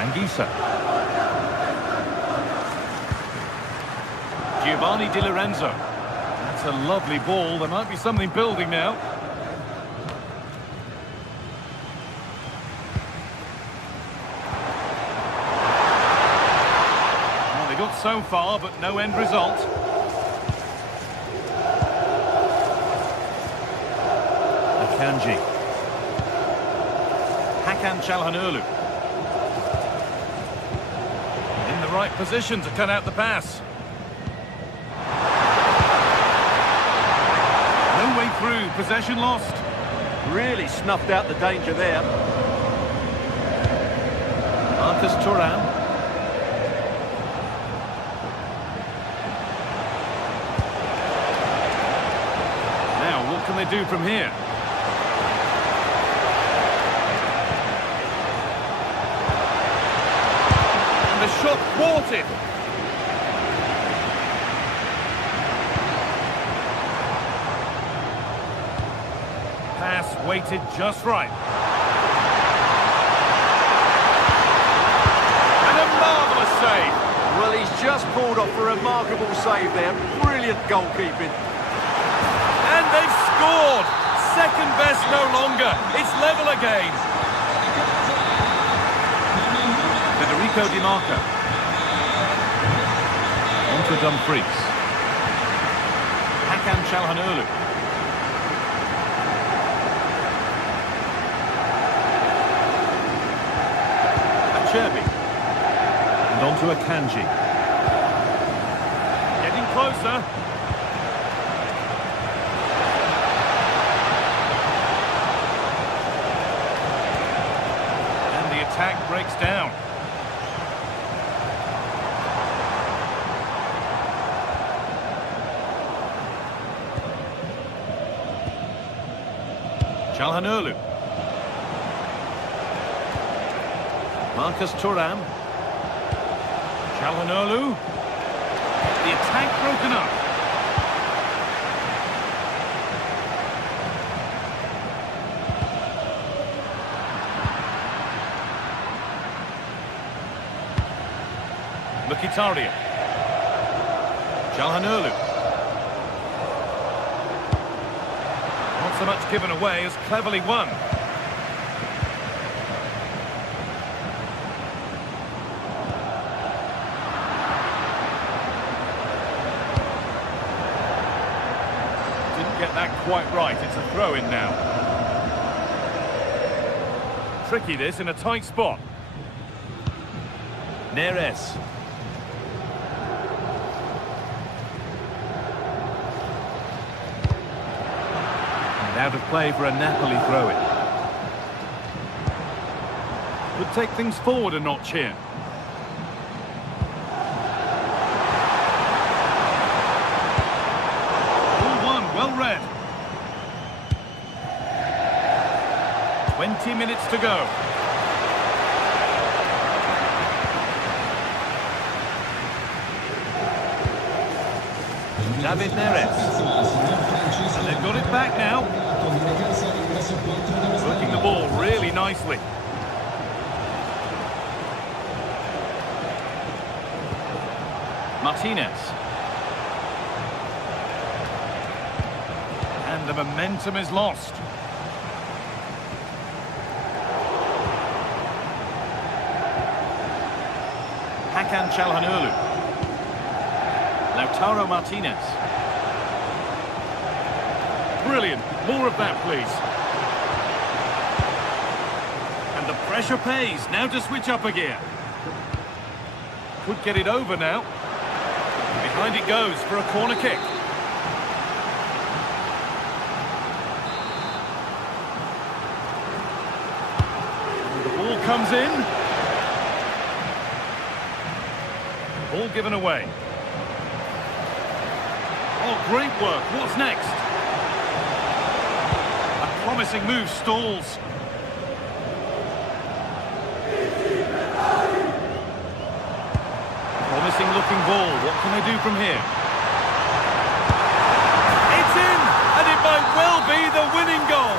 Anguissa. Giovanni Di Lorenzo. That's a lovely ball. There might be something building now. Well, they got so far, but no end result. Akanji. Hakan Çalhanoğlu. Right position to cut out the pass. No way through, possession lost. Really snuffed out the danger there. Marcus Thuram. Now, what can they do from here? The shot thwarted. Pass weighted just right. And a marvellous save. Well, he's just pulled off a remarkable save there. Brilliant goalkeeping. And they've scored. Second best no longer. It's level again. Federico Di Marco. On to Dumfries. Hakan Çalhanoğlu. Acerbi. And on to Akanji. Getting closer. And the attack breaks down. Çalhanoğlu. Marcus Thuram. Çalhanoğlu. The attack broken up. Mkhitaryan. Çalhanoğlu. Not so much given away as cleverly won. Didn't get that quite right. It's a throw-in now. Tricky this in a tight spot. Neres. And out of play for a Napoli throw-in. Would take things forward a notch here. Well read. 20 minutes to go. David Neres. And they've got it back now. Working the ball really nicely. Martinez. And the momentum is lost. Hakan Çalhanoğlu. Lautaro Martinez. Brilliant. More of that, please. And the pressure pays. Now to switch up a gear. Could get it over now. Behind it goes for a corner kick. Comes in. Ball given away. Oh, great work. What's next? A promising move stalls. Promising looking ball. What can they do from here? It's in! And it might well be the winning goal.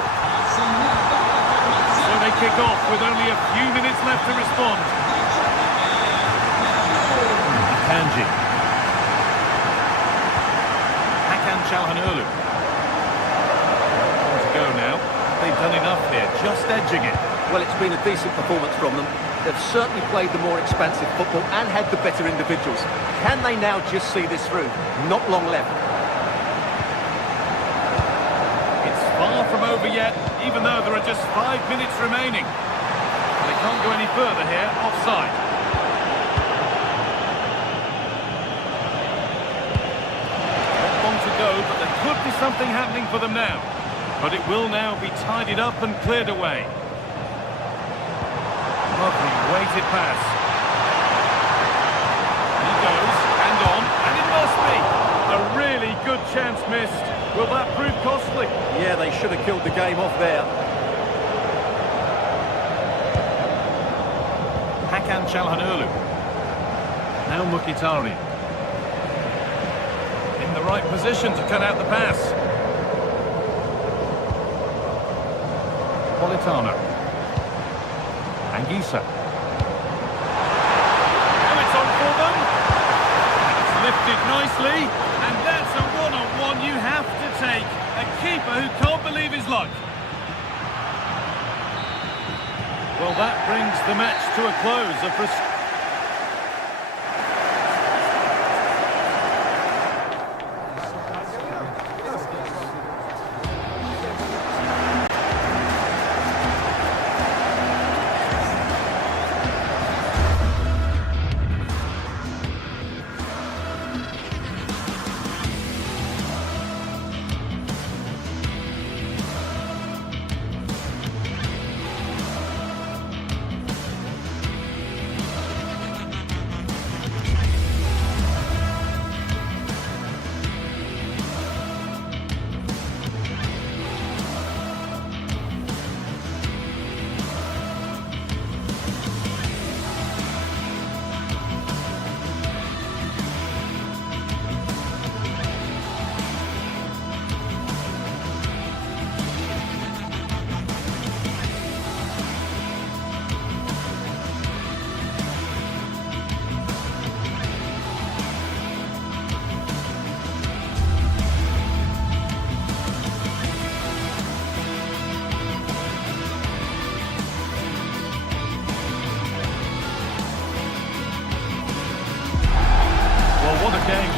They kick off with only a few minutes left to respond. Kanji. Hakan Çalhanoğlu. On to go now. They've done enough here, just edging it. Well, it's been a decent performance from them. They've certainly played the more expansive football and had the better individuals. Can they now just see this through? Not long left. Far from over yet, even though there are just 5 minutes remaining. They can't go any further here, offside. Not long to go, but there could be something happening for them now. But it will now be tidied up and cleared away. Lovely weighted pass. He goes, and on, and it must be. A really good chance missed. Will that prove costly? Yeah, they should have killed the game off there. Hakan Çalhanoğlu. Now Mkhitaryan. In the right position to cut out the pass. Politano. Anguissa. Now it's on for them. It's lifted nicely. And that's a one-on-one you have to take. A keeper who can't believe his luck. Well, that brings the match to a close.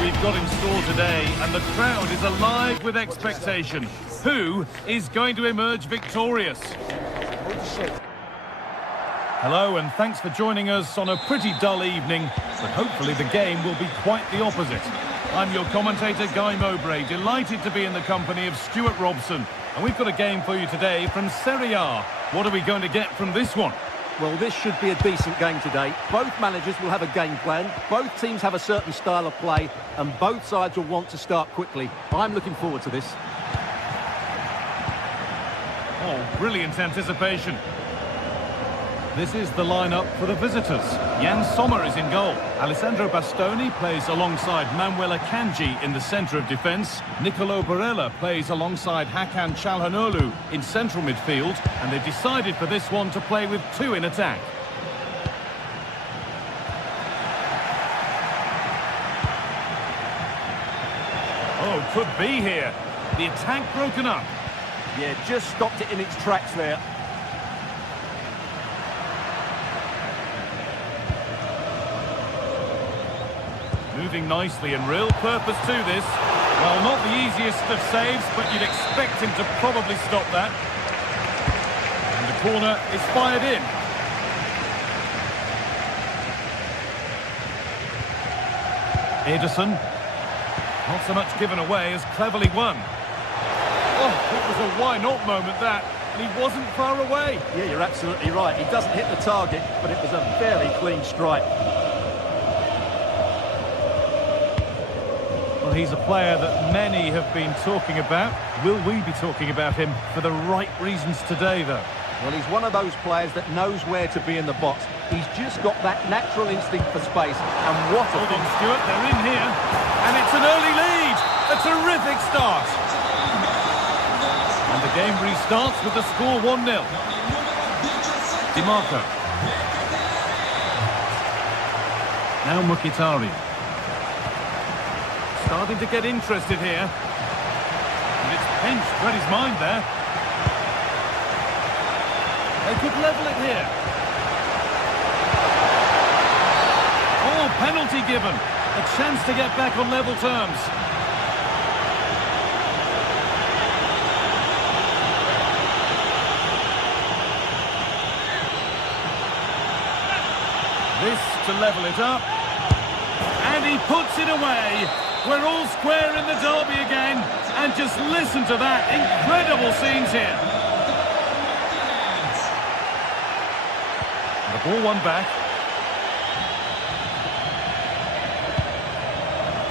We've got in store today, and the crowd is alive with expectation. Who is going to emerge victorious? Hello and thanks for joining us on a pretty dull evening, but hopefully the game will be quite the opposite. I'm your commentator, Guy Mowbray, delighted to be in the company of Stuart Robson. And we've got a game for you today from Serie A. What are we going to get from this one? Well, this should be a decent game today. Both managers will have a game plan, both teams have a certain style of play, and both sides will want to start quickly. I'm looking forward to this. Oh, brilliant anticipation. This is the lineup for the visitors. Jan Sommer is in goal. Alessandro Bastoni plays alongside Manuel Akanji in the centre of defence. Nicolo Barella plays alongside Hakan Çalhanoğlu in central midfield. And they've decided for this one to play with two in attack. Oh, could be here. The attack broken up. Yeah, just stopped it in its tracks there. Moving nicely and real purpose to this. Well, not the easiest of saves, but you'd expect him to probably stop that. And the corner is fired in. Ederson. Not so much given away as cleverly won. Oh, it was a why not moment that. And he wasn't far away. Yeah, you're absolutely right. He doesn't hit the target, but it was a very clean strike. Well, he's a player that many have been talking about. Will we be talking about him for the right reasons today, though? Well, he's one of those players that knows where to be in the box. He's just got that natural instinct for space. And what a... Hold on, Stuart, they're in here. And it's an early lead. A terrific start. And the game restarts with the score 1-0. Di Marco. Now Mkhitaryan. Starting to get interested here. And it's pinched, read his mind there. They could level it here. Oh, penalty given. A chance to get back on level terms. This to level it up. And he puts it away. We're all square in the derby again. And just listen to that. Incredible scenes here. The ball won back.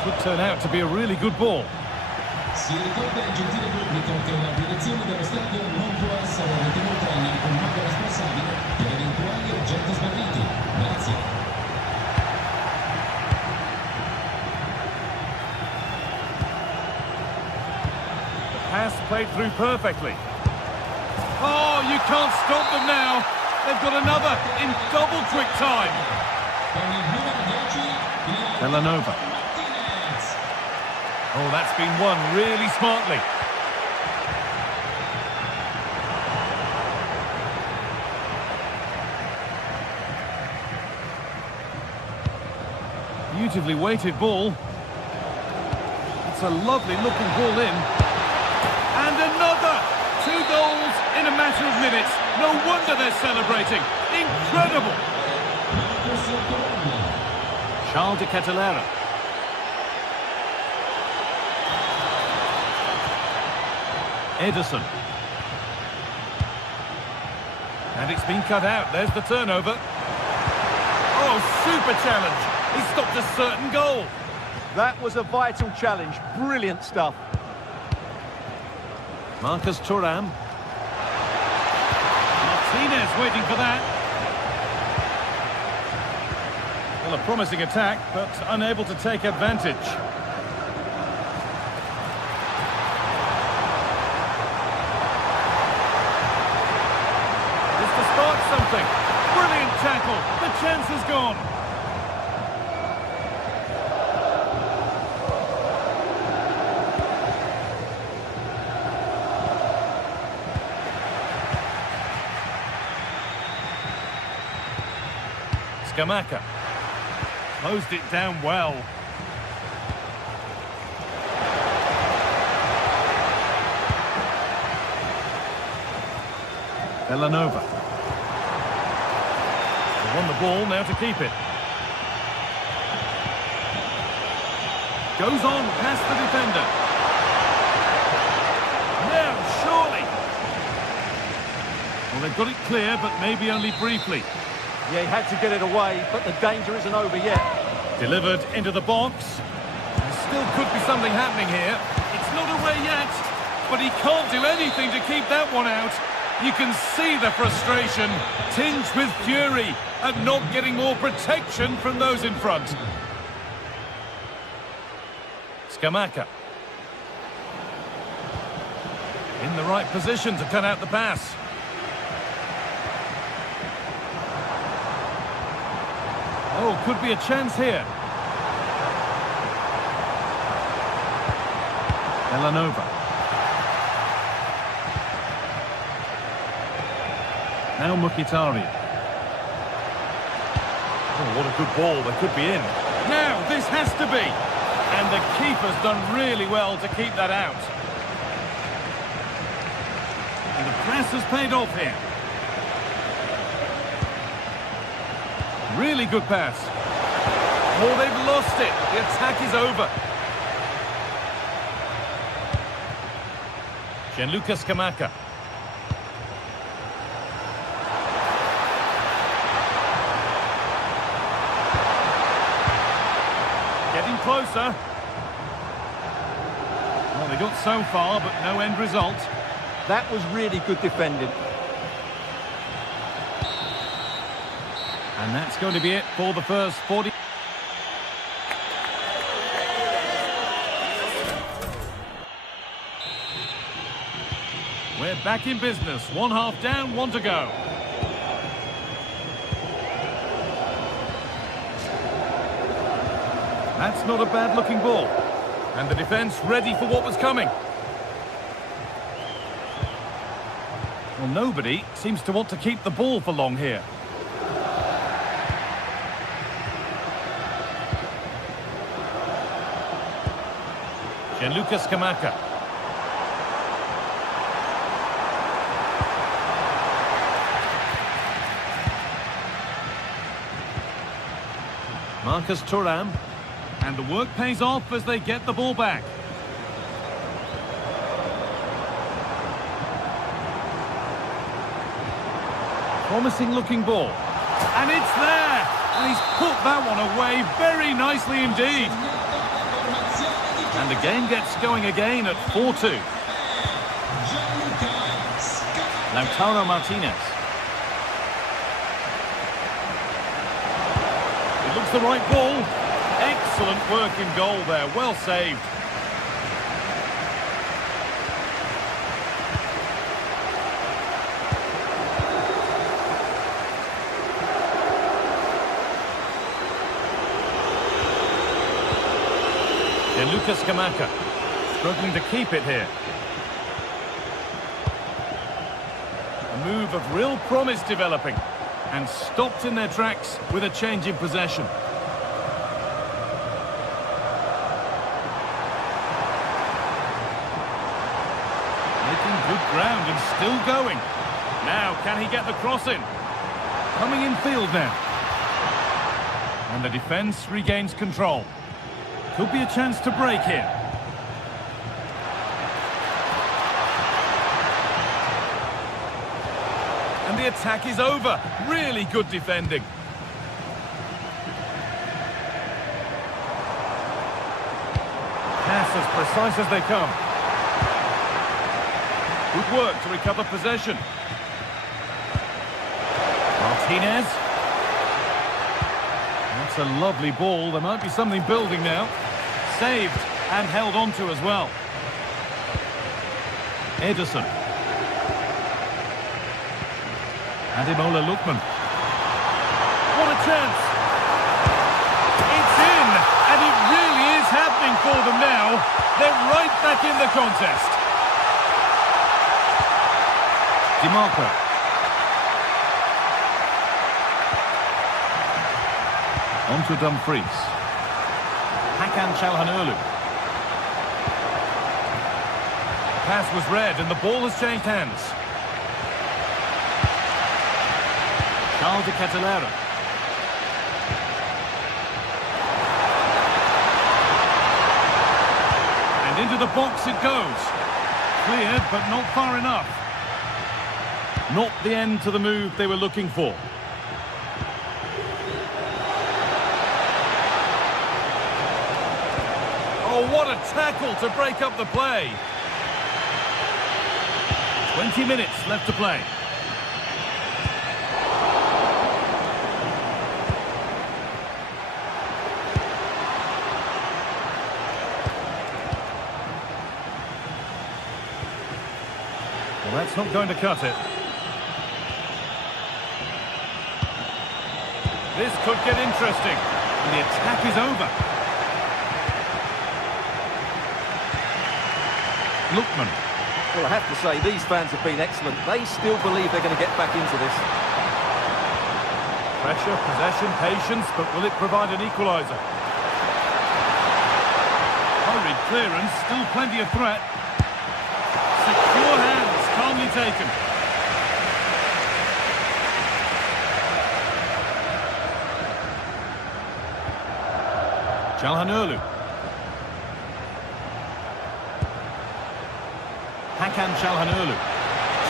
Could turn out to be a really good ball. Si ricorda il gentile pubblico che la direzione dello stadio non può essere ritenuta in alcun modo responsabile per eventuali oggetti smarriti. Grazie. Pass played through perfectly. Oh, you can't stop them now. They've got another in double quick time. Villanova. Oh, that's been won really smartly. Beautifully weighted ball. It's a lovely looking ball in. And another! 2 goals in a matter of minutes. No wonder they're celebrating. Incredible! Charles de Kettelera. Ederson. And it's been cut out. There's the turnover. Oh, super challenge. He stopped a certain goal. That was a vital challenge. Brilliant stuff. Marcus Thuram. Martinez waiting for that. Well, a promising attack, but unable to take advantage. Just to start something. Brilliant tackle. The chance is gone. Scamacca closed it down well. Villanova. Won the ball, now to keep it. Goes on past the defender. Now, surely. Well, they've got it clear, but maybe only briefly. Yeah, he had to get it away, but the danger isn't over yet. Delivered into the box. There still could be something happening here. It's not away yet, but he can't do anything to keep that one out. You can see the frustration, tinged with fury, at not getting more protection from those in front. Scamacca. In the right position to cut out the pass. Oh, could be a chance here. Villanova. Now Mkhitaryan. Oh, what a good ball. They could be in. Now, this has to be. And the keeper's done really well to keep that out. And the press has paid off here. Really good pass. Oh, they've lost it. The attack is over. Gianluca Scamacca. Getting closer. Well, they got so far, but no end result. That was really good defending. And that's going to be it for the first 40. We're back in business. 1 half down, 1 to go. That's not a bad-looking ball. And the defence ready for what was coming. Well, nobody seems to want to keep the ball for long here. Gianluca Scamacca. Marcus Thuram. And the work pays off as they get the ball back. Promising looking ball. And it's there! And he's put that one away very nicely indeed. And the game gets going again at 4-2. Lautaro Martinez. It looks the right ball. Excellent work in goal there. Well saved. Gianluca Scamacca struggling to keep it here. A move of real promise developing and stopped in their tracks with a change in possession. Making good ground and still going. Now, can he get the cross in? Coming in field now. And the defence regains control. Could be a chance to break here. And the attack is over. Really good defending. Pass as precise as they come. Good work to recover possession. Martinez. That's a lovely ball. There might be something building now. Saved and held on to as well. Ederson. Ademola Lookman. What a chance! It's in! And it really is happening for them now. They're right back in the contest. DiMarco. On to Dumfries. Hakan Çalhanoğlu. Pass was read and the ball has changed hands. Charles de Catalera. And into the box it goes. Cleared, but not far enough. Not the end to the move they were looking for. Oh, what a tackle to break up the play. 20 minutes left to play. Well, that's not going to cut it. This could get interesting. And the attack is over. Lookman. Well, I have to say, these fans have been excellent. They still believe they're going to get back into this. Pressure, possession, patience, but will it provide an equaliser? Hurried clearance, still plenty of threat. Secure hands, calmly taken. Çalhanoğlu. Hakan Çalhanoğlu.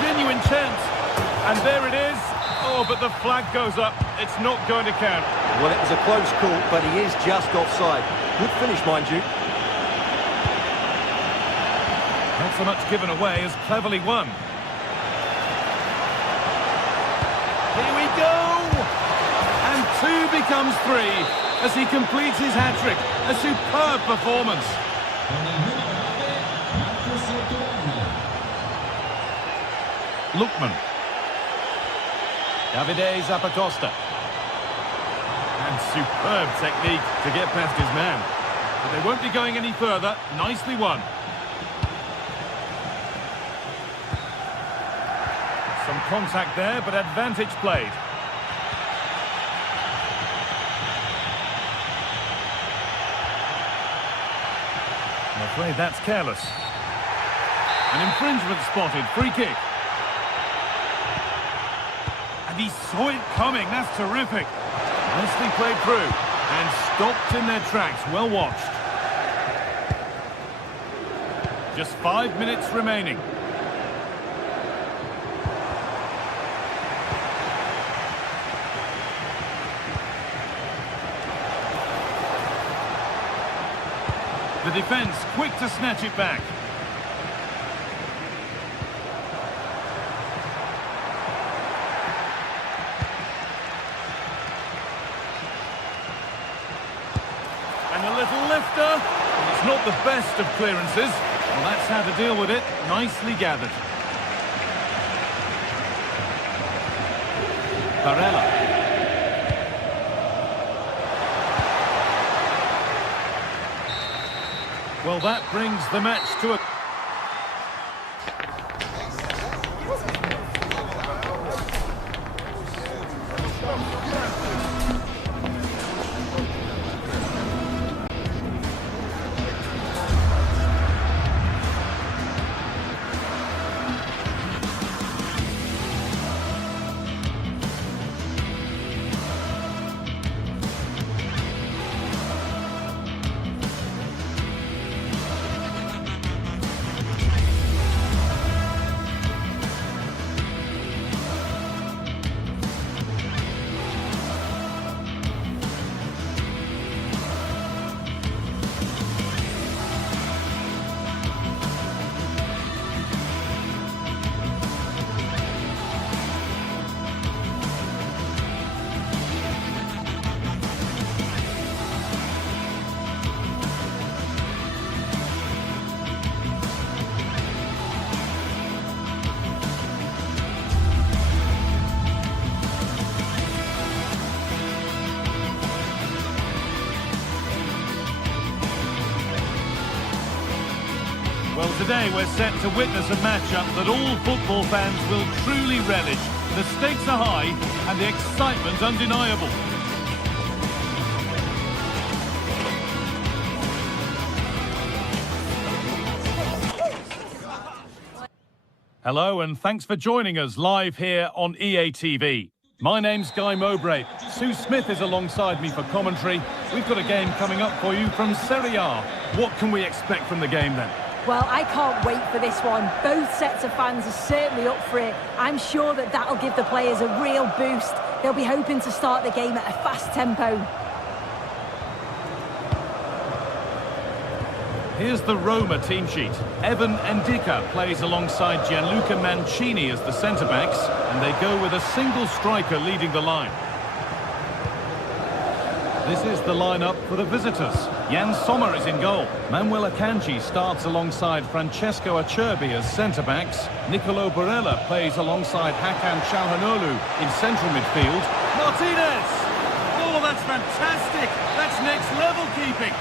Genuine chance. And there it is. Oh, but the flag goes up. It's not going to count. Well, it was a close call, but he is just offside. Good finish, mind you. Not so much given away as cleverly won. Here we go! And 2 becomes 3 as he completes his hat-trick. A superb performance. Lookman. Davide Zappacosta. And superb technique to get past his man. But they won't be going any further. Nicely won. Some contact there, but advantage played. I'm afraid that's careless. An infringement spotted. Free kick. And he saw it coming. That's terrific. Nicely played through. And stopped in their tracks. Well watched. Just 5 minutes remaining. The defence quick to snatch it back. And a little lifter. It's not the best of clearances. Well, that's how to deal with it. Nicely gathered. Barella. Well, that brings the match to a... Well, today we're set to witness a matchup that all football fans will truly relish. The stakes are high and the excitement undeniable. Hello and thanks for joining us live here on EA TV. My name's Guy Mowbray. Sue Smith is alongside me for commentary. We've got a game coming up for you from Serie A. What can we expect from the game then? Well, I can't wait for this one. Both sets of fans are certainly up for it. I'm sure that that'll give the players a real boost. They'll be hoping to start the game at a fast tempo. Here's the Roma team sheet. Evan Ndika plays alongside Gianluca Mancini as the centre-backs, and they go with a single striker leading the line. This is the lineup for the visitors. Jan Sommer is in goal. Manuel Akanji starts alongside Francesco Acerbi as centre-backs. Nicolo Barella plays alongside Hakan Çalhanoğlu in central midfield. Martinez! Oh, that's fantastic! That's next-level keeping!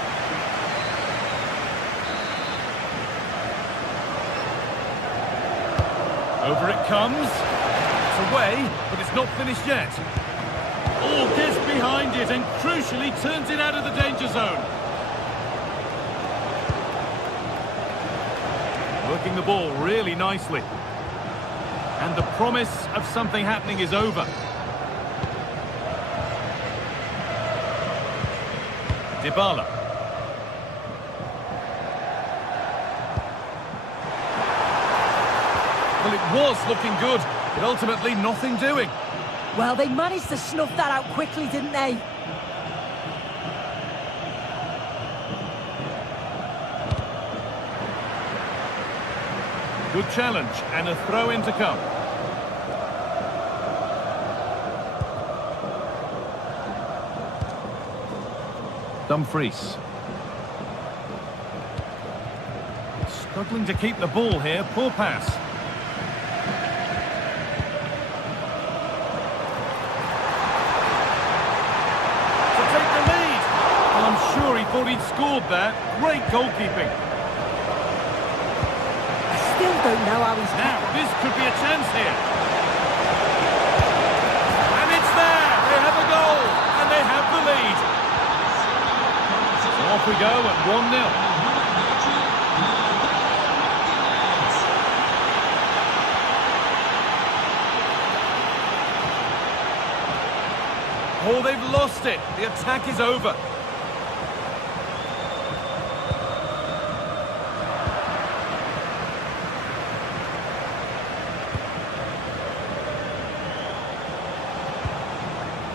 Over it comes. It's away, but it's not finished yet. Oh, gets behind it and crucially turns it out of the danger zone. Working the ball really nicely. And the promise of something happening is over. Dybala. Well, it was looking good, but ultimately nothing doing. Well, they managed to snuff that out quickly, didn't they? Good challenge, and a throw-in to come. Dumfries. Struggling to keep the ball here, poor pass. He thought he'd scored that. Great goalkeeping. I still don't know how he's... Now, this could be a chance here. And it's there. They have a goal. And they have the lead. So off we go at 1-0. Oh, they've lost it. The attack is over.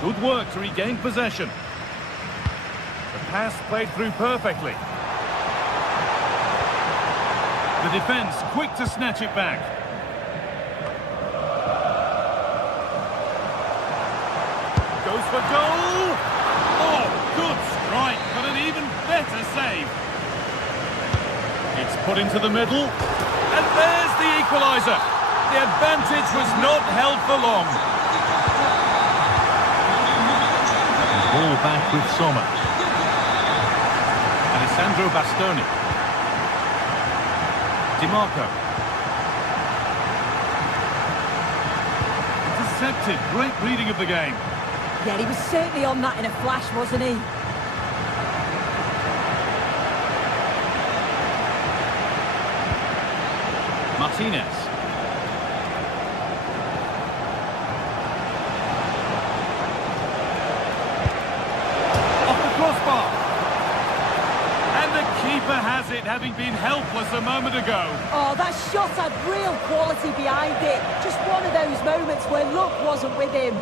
Good work to regain possession. The pass played through perfectly. The defence quick to snatch it back. Goes for goal! Oh, good strike, but an even better save. It's put into the middle. And there's the equaliser. The advantage was not held for long. Ball back with Sommer. Alessandro Bastoni. Di Marco. Intercepted. Great reading of the game. Yeah, he was certainly on that in a flash, wasn't he? Martinez. Crossbar. And the keeper has it, having been helpless a moment ago. Oh, that shot had real quality behind it. Just one of those moments where luck wasn't with him.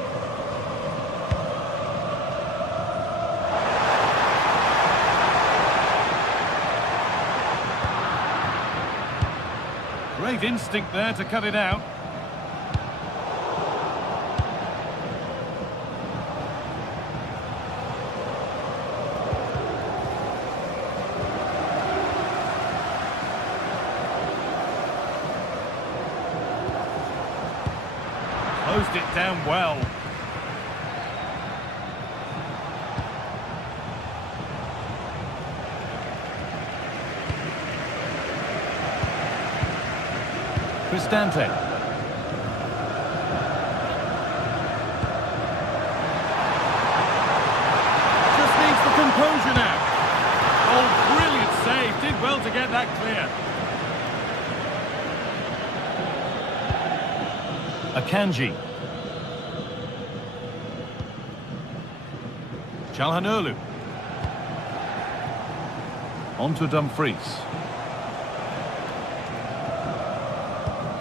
Great instinct there to cut it out. Closed it down well. Cristante. Just needs the composure now. Oh, brilliant save. Did well to get that clear. Akanji. Çalhanoğlu. On to Dumfries.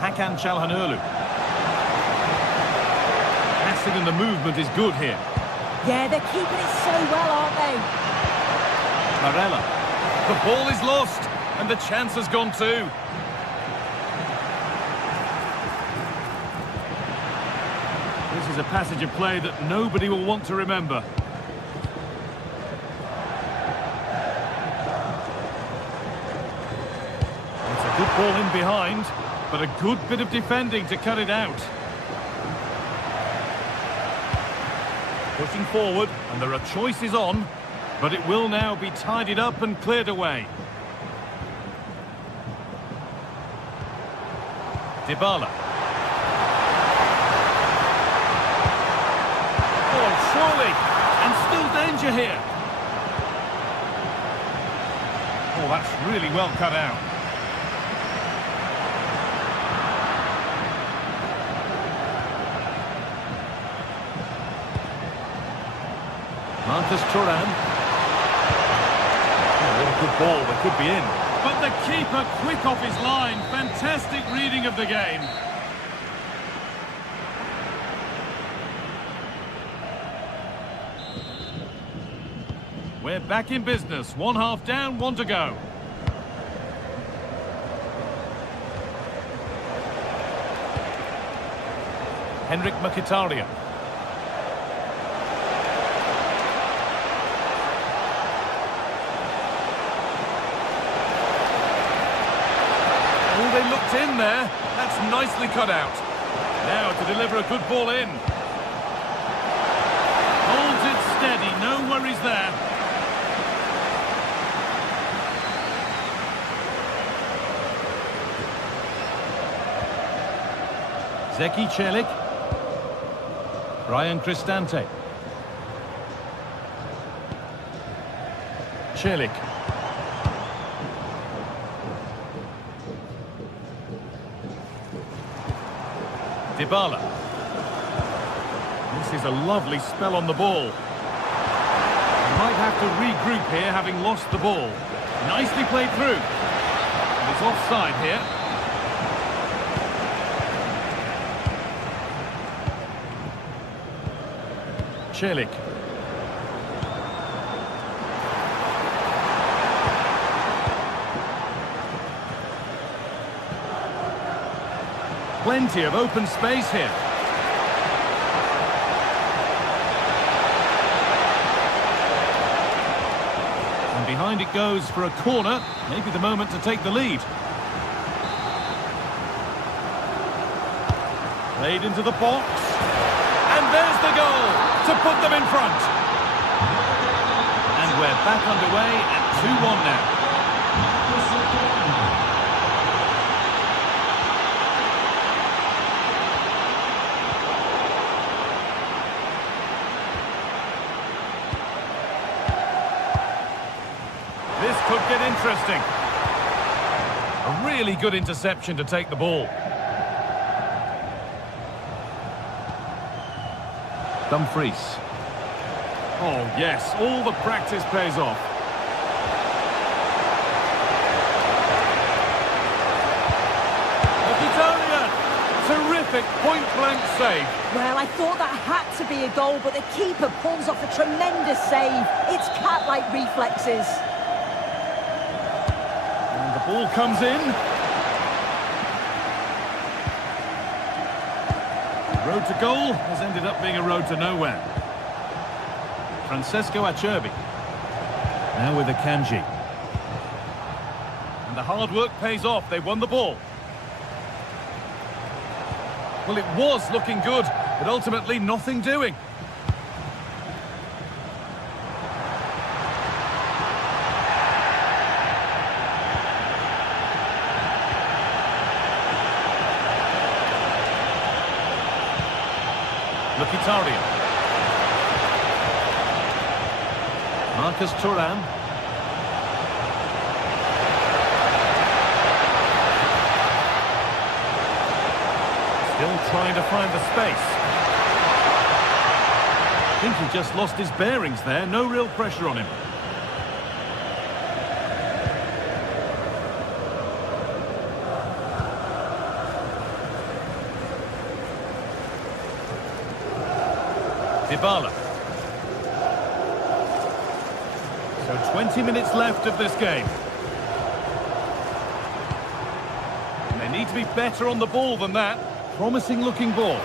Hakan Çalhanoğlu. Passing and the movement is good here. Yeah, they're keeping it so well, aren't they? Barella. The ball is lost, and the chance has gone too. This is a passage of play that nobody will want to remember. It's a good ball in behind, but a good bit of defending to cut it out. Pushing forward, and there are choices on, but it will now be tidied up and cleared away. Dybala. Oh, surely, and still danger here. Oh, that's really well cut out. Marcus Thuram. Oh, what a good ball, that could be in. But the keeper quick off his line. Fantastic reading of the game. We're back in business. 1 half down, 1 to go. Henrik Mkhitaryan. Oh, they looked in there. That's nicely cut out. Now to deliver a good ball in. Holds it steady, no worries there. Zeki Çelik. Brian Cristante. Çelik. Dybala. This is a lovely spell on the ball. He might have to regroup here, having lost the ball. Nicely played through. And it's offside here. Çelik. Plenty of open space here. And behind it goes for a corner. Maybe the moment to take the lead. Played into the box. And there's the goal to put them in front. And we're back underway at 2-1 now. This could get interesting. A really good interception to take the ball. Dumfries. Oh, yes, all the practice pays off. Mkhitaryan! Terrific point-blank save. Well, I thought that had to be a goal, but the keeper pulls off a tremendous save. It's cat-like reflexes. And the ball comes in. The road to goal has ended up being a road to nowhere. Francesco Acerbi. Now with Akanji. And the hard work pays off. They won the ball. Well, it was looking good, but ultimately nothing doing. Mkhitaryan. Marcus Thuram. Still trying to find the space. I think he just lost his bearings there. No real pressure on him. Dybala. So 20 minutes left of this game. And they need to be better on the ball than that. Promising looking ball.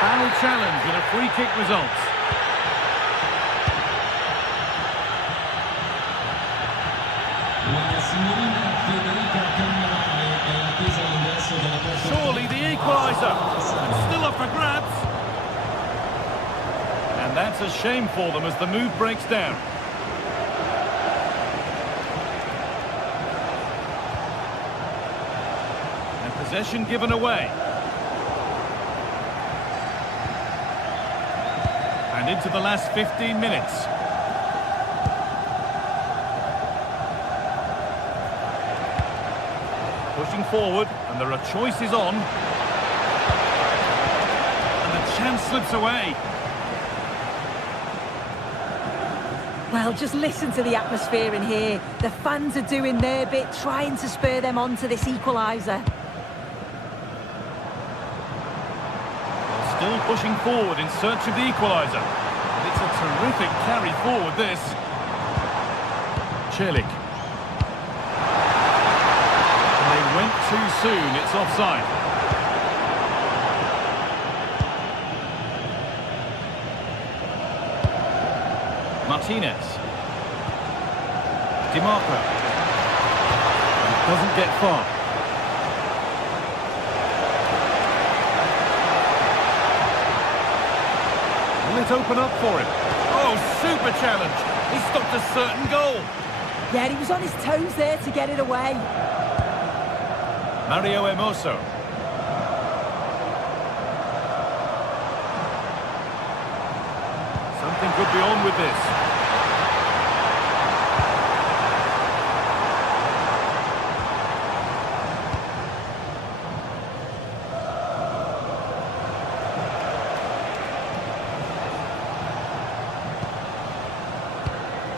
Foul challenge and a free kick results. La signorina Federica Cannavale è attesa all'ingresso della porta. Surely the equaliser. And still up for grabs. And that's a shame for them as the move breaks down. And possession given away. And into the last 15 minutes. Pushing forward, and there are choices on. And the chance slips away. Well, just listen to the atmosphere in here. The fans are doing their bit, trying to spur them on to this equaliser. Still pushing forward in search of the equaliser. And it's a terrific carry forward, this. Celik. And they went too soon, it's offside. Martinez. DiMarco. Doesn't get far. Will it open up for him? Oh, super challenge. He stopped a certain goal. Yeah, he was on his toes there to get it away. Mario Hermoso. Something could be on with this.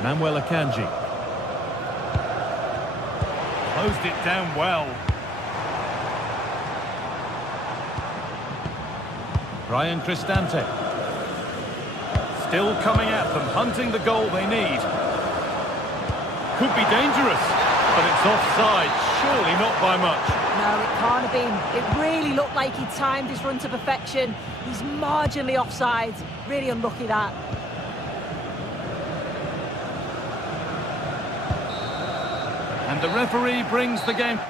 Manuel Akanji. Closed it down well. Brian Cristante. Still coming at them, hunting the goal they need. Could be dangerous, but it's offside. Surely not by much. No, it can't have been. It really looked like he timed his run to perfection. He's marginally offside. Really unlucky, that. And the referee brings the game.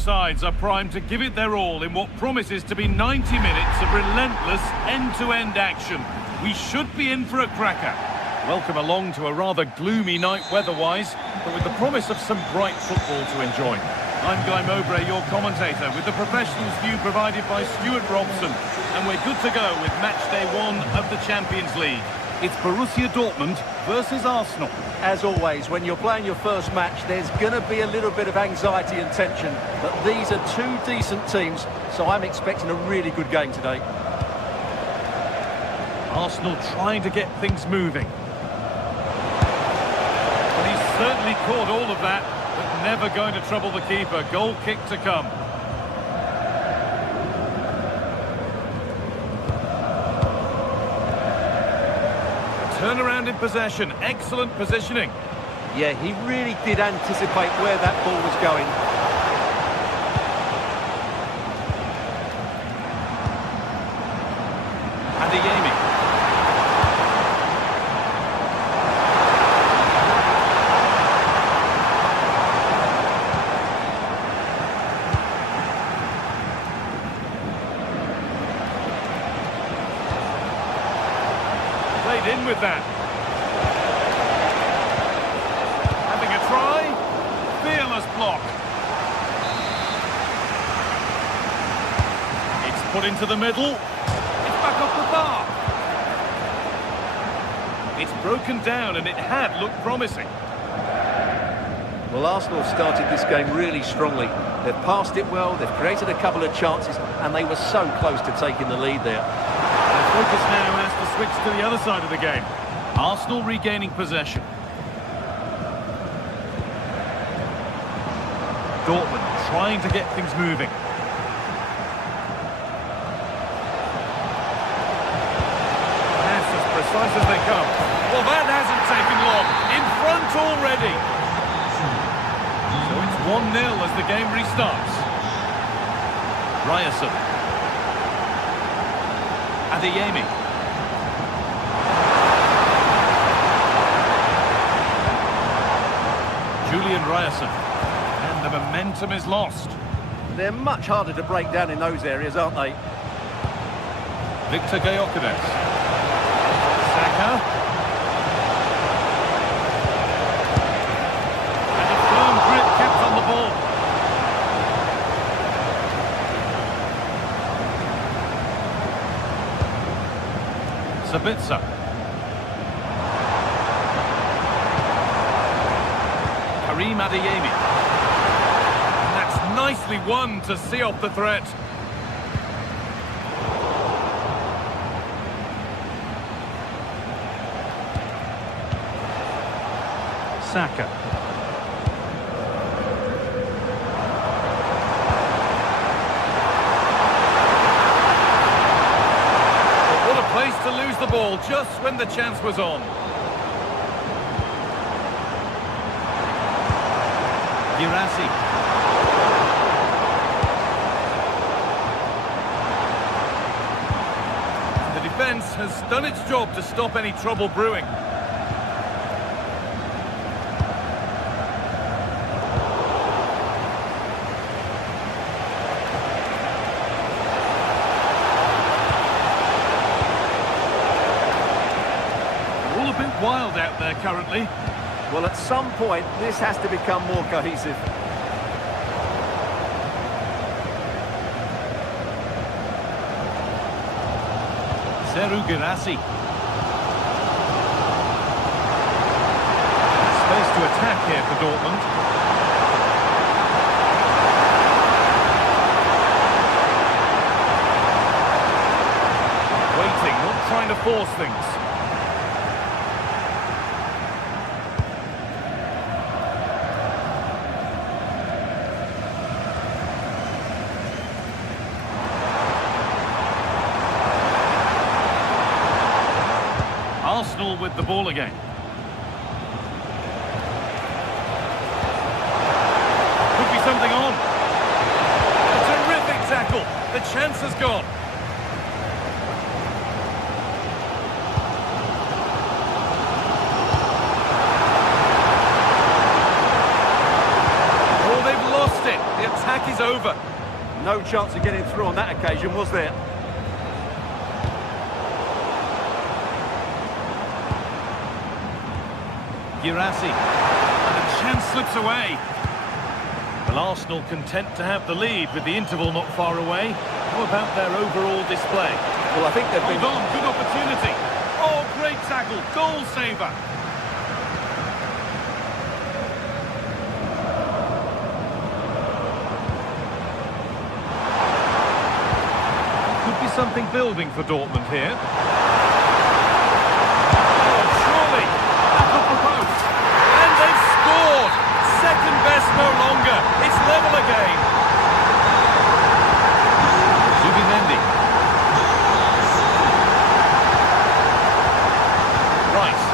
sides are primed to give it their all in what promises to be 90 minutes of relentless end-to-end action. We should be in for a cracker. Welcome along to a rather gloomy night weather-wise, but with the promise of some bright football to enjoy. I'm Guy Mowbray, your commentator, with the professionals' view provided by Stuart Robson, and we're good to go with match day 1 of the Champions League. It's Borussia Dortmund versus Arsenal. As always, when you're playing your first match, there's going to be a little bit of anxiety and tension. But these are two decent teams, so I'm expecting a really good game today. Arsenal trying to get things moving. But he's certainly caught all of that, but never going to trouble the keeper. Goal kick to come. Turnaround in possession, excellent positioning. Yeah, he really did anticipate where that ball was going. Adeyemi. Played in with that. Having a try. Fearless block. It's put into the middle. It's back off the bar. It's broken down and it had looked promising. Well, Arsenal started this game really strongly. They've passed it well, they've created a couple of chances, and they were so close to taking the lead there. Their focus now has to switch to the other side of the game. Arsenal regaining possession. Dortmund trying to get things moving. That's as precise as they come. Well, that hasn't taken long. In front already. So it's 1-0 as the game restarts. Ryerson. Adeyemi. Julian Ryerson. And the momentum is lost. They're much harder to break down in those areas, aren't they? Victor Gyökeres. Saka. And a firm grip kept on the ball. Sabitzer. Karim Adeyemi. And that's nicely won to see off the threat. Saka. What a place to lose the ball just when the chance was on. Girassi. The defence has done its job to stop any trouble brewing. Wild out there currently. Well, at some point, this has to become more cohesive. Serhou Guirassy. Space to attack here for Dortmund. Waiting, not trying to force things. Arsenal with the ball again. Could be something on. A terrific tackle. The chance has gone. Oh, they've lost it. The attack is over. over. No chance of getting through on that occasion, was there? Girassi. And the chance slips away. Well, Arsenal content to have the lead with the interval not far away. How about their overall display? Well, I think they've been... Hold on, good opportunity. Oh, great tackle, goal saver. Could be something building for Dortmund here. Oh, surely. That's up the post. And they've scored. Second best no longer. It's level again. Zubimendi. Rice.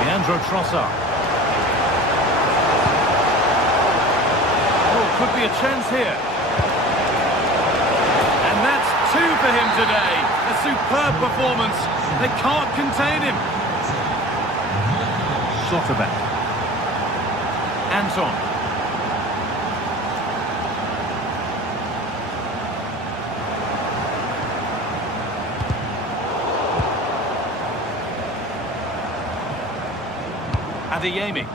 Leandro Trossard. Oh, could be a chance here. And that's two for him today. A superb performance. They can't contain him. Schlotterbeck. Anton. Adeyemi.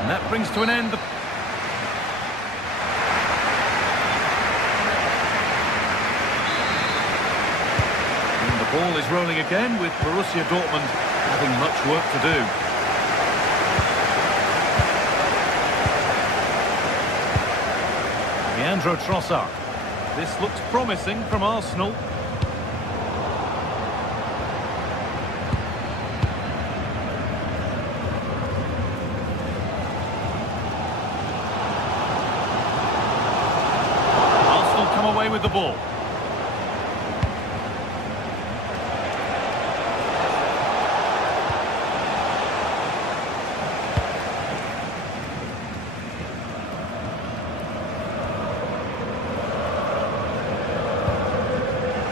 And that brings to an end the... And the ball is rolling again with Borussia Dortmund having much work to do. Leandro Trossard. This looks promising from Arsenal. Arsenal come away with the ball.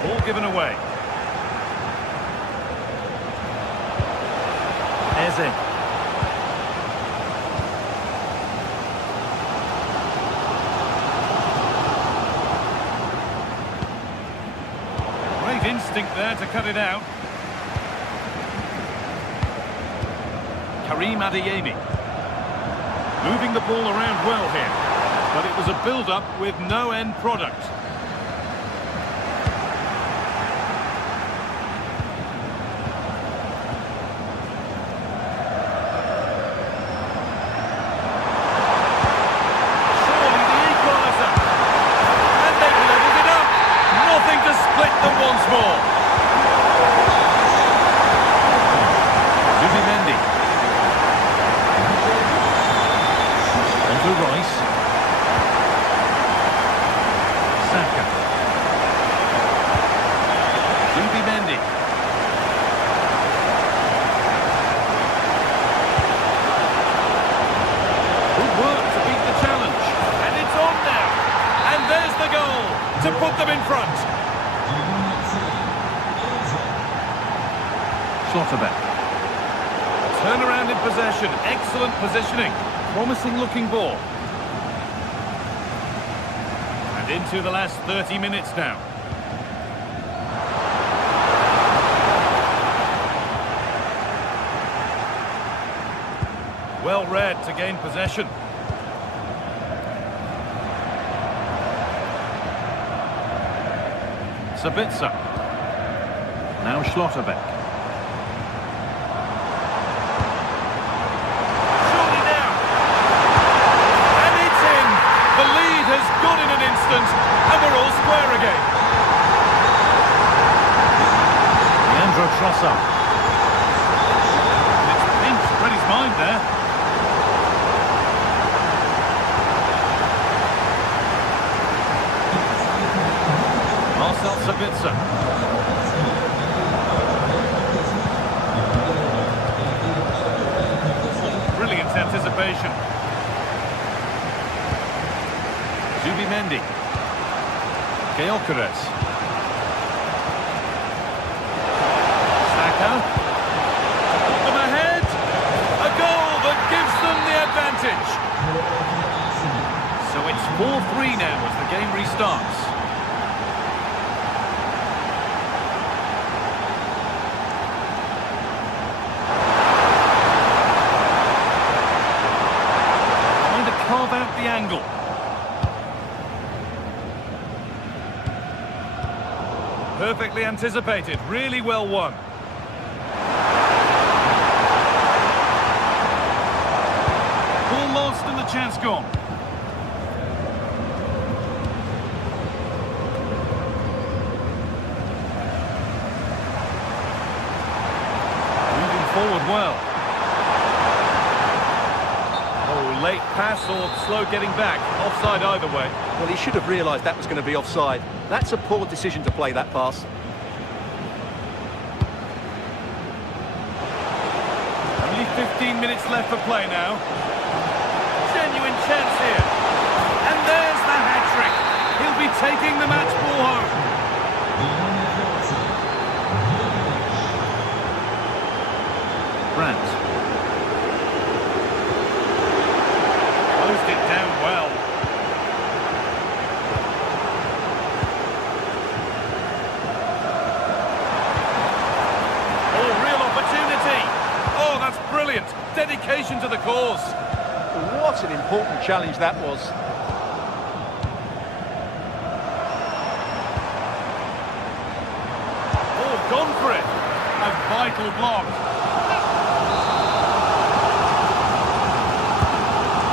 Ball given away. Eze. Great instinct there to cut it out. Karim Adeyemi. Moving the ball around well here. But it was a build-up with no end product. Once more. Zubimendi. Onto Rice. Saka. Zubimendi. Good work to beat the challenge. And it's on now. And there's the goal to put them in front. Schlotterbeck. Turn around in possession. Excellent positioning. Promising looking ball. And into the last 30 minutes now. Well read to gain possession. Sabitzer. Now Schlotterbeck. And we're all square again. Leandro Trossard. It's pinched, read his mind there. Marcel Sabitzer. Brilliant anticipation. Zubimendi. Gyökeres. Saka. game restarts. Trying to carve out the angle. Perfectly anticipated, really well won. Ball lost and the chance gone. Moving forward well. Oh, late pass or slow getting back. Offside either way. Well, he should have realised that was going to be offside. That's a poor decision to play that pass. Only 15 minutes left for play now. Genuine chance here. And there's the hat-trick. He'll be taking the match ball home. Brandt. Closed it down well. Oh, real opportunity. Oh, that's brilliant. Dedication to the cause. What an important challenge that was. Oh, gone for it. A vital block.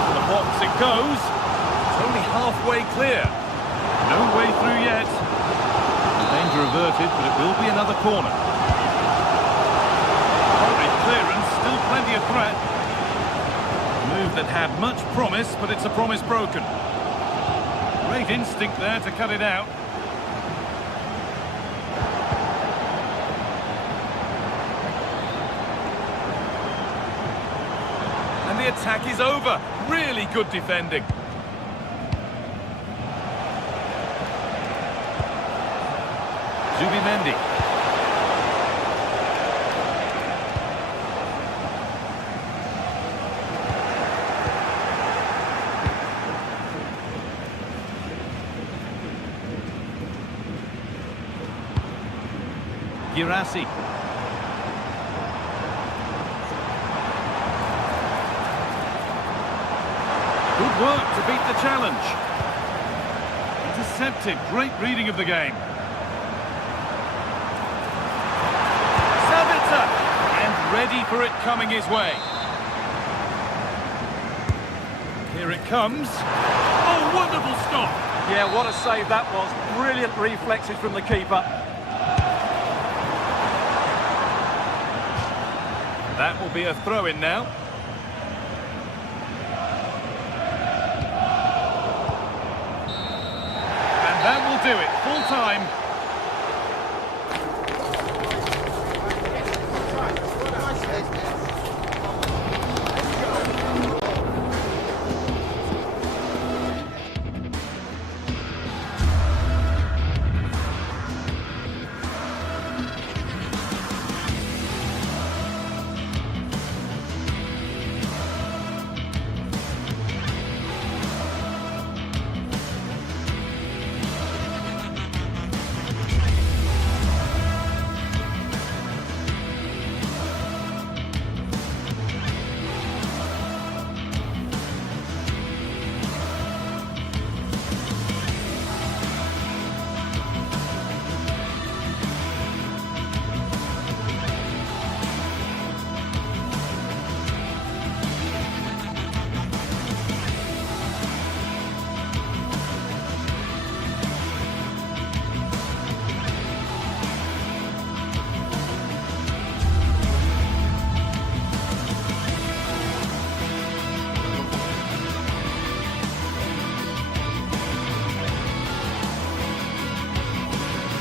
To the box it goes. It's only halfway clear. No way through yet. Danger averted, but it will be another corner. Horrid clearance, still plenty of threat. Move that had much promise, but it's a promise broken. Great instinct there to cut it out. And the attack is over. Really good defending. Zubimendi. Girassi. Good work to beat the challenge. Intercepted. Great reading of the game. Sabitzer. And ready for it coming his way. Here it comes. Oh, wonderful stop. Yeah, what a save that was. Brilliant reflexes from the keeper. That will be a throw-in now. And that will do it. Full time.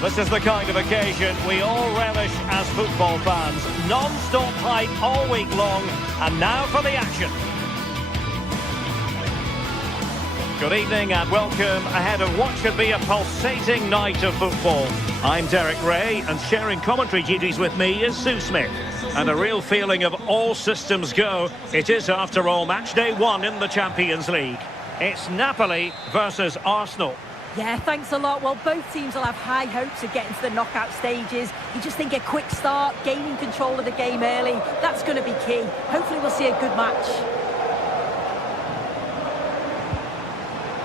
This is the kind of occasion we all relish as football fans. Non-stop hype all week long, and now for the action. Good evening and welcome ahead of what should be a pulsating night of football. I'm Derek Ray, and sharing commentary duties with me is Sue Smith. And a real feeling of all systems go. It is, after all, match day 1 in the Champions League. It's Napoli versus Arsenal. Yeah, thanks a lot. Well, both teams will have high hopes of getting to the knockout stages. You just think a quick start, gaining control of the game early, that's going to be key. Hopefully we'll see a good match.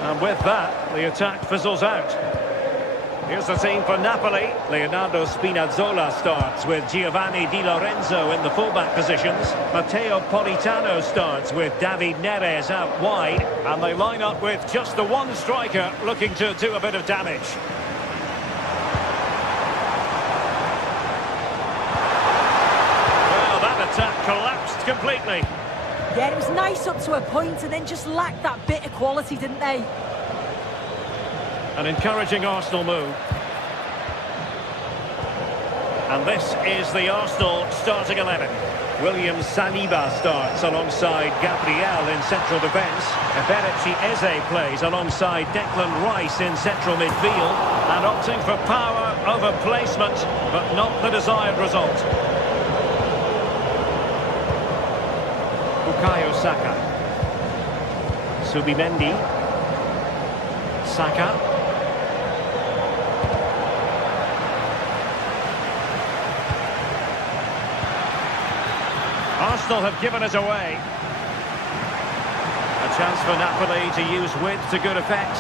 And with that, the attack fizzles out. Here's the team for Napoli. Leonardo Spinazzola starts with Giovanni Di Lorenzo in the fullback positions. Matteo Politano starts with David Neres out wide. And they line up with just the one striker looking to do a bit of damage. Well, that attack collapsed completely. Yeah, it was nice up to a point and then just lacked that bit of quality, didn't they? An encouraging Arsenal move. And this is the Arsenal starting 11. William Saliba starts alongside Gabriel in central defence. Eberechi Eze plays alongside Declan Rice in central midfield. And opting for power over placement, but not the desired result. Bukayo Saka. Subimendi. Saka. Arsenal have given it away. A chance for Napoli to use width to good effect.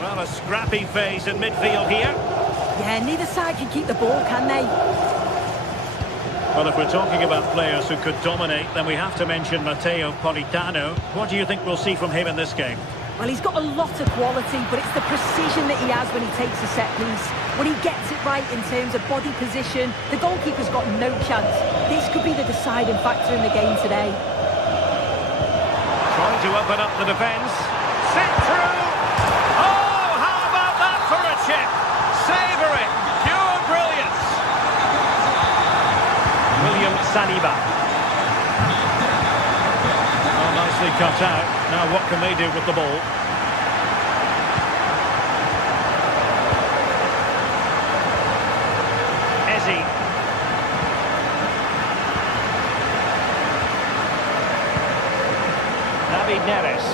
Well, a scrappy phase in midfield here. Yeah, neither side can keep the ball, can they? Well, if we're talking about players who could dominate, then we have to mention Matteo Politano. What do you think we'll see from him in this game? Well, he's got a lot of quality, but it's the precision that he has when he takes a set piece. When he gets it right in terms of body position, the goalkeeper's got no chance. This could be the deciding factor in the game today. Trying to open up the defence. Set through! Oh, how about that for a chip? Savour it! Pure brilliance! William Saliba. Oh, nicely cut out. Now what can they do with the ball? Eze. David Neres.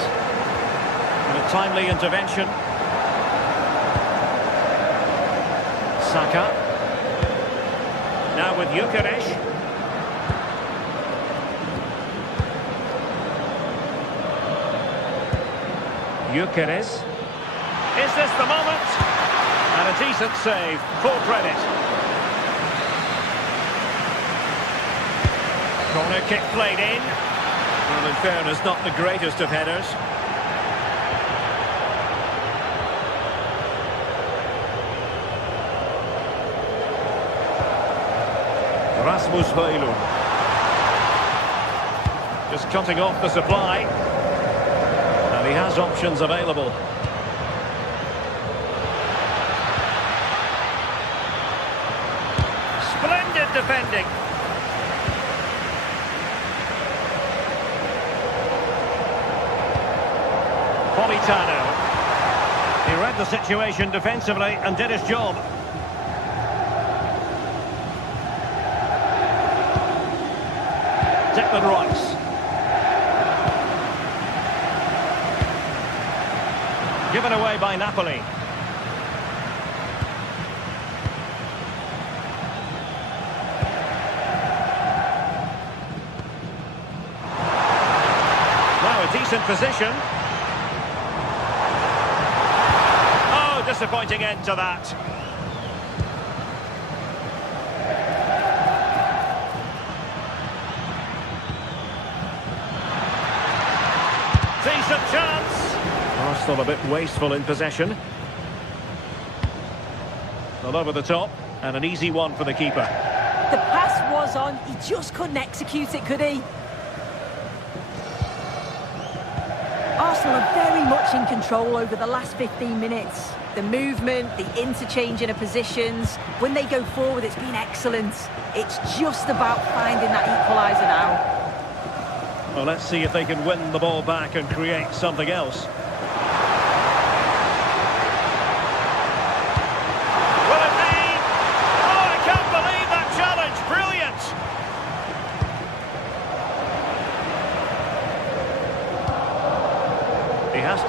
And a timely intervention. Saka. Now with Gyökeres. Gyökeres. Is this the moment? And a decent save, full credit. Corner kick played in. Well, in fairness, not the greatest of headers. Rasmus Højlund. Just cutting off the supply. And he has options available. Splendid defending. Politano. He read the situation defensively and did his job. Declan Rice. Given away by Napoli. Now a decent position. Oh, disappointing end to that. Decent chance. Arsenal a bit wasteful in possession. Well, over the top, and an easy one for the keeper. The pass was on, he just couldn't execute it, could he? Arsenal are very much in control over the last 15 minutes. The movement, the interchanging of positions, when they go forward, it's been excellent. It's just about finding that equaliser now. Well, let's see if they can win the ball back and create something else. Will it be? Oh, I can't believe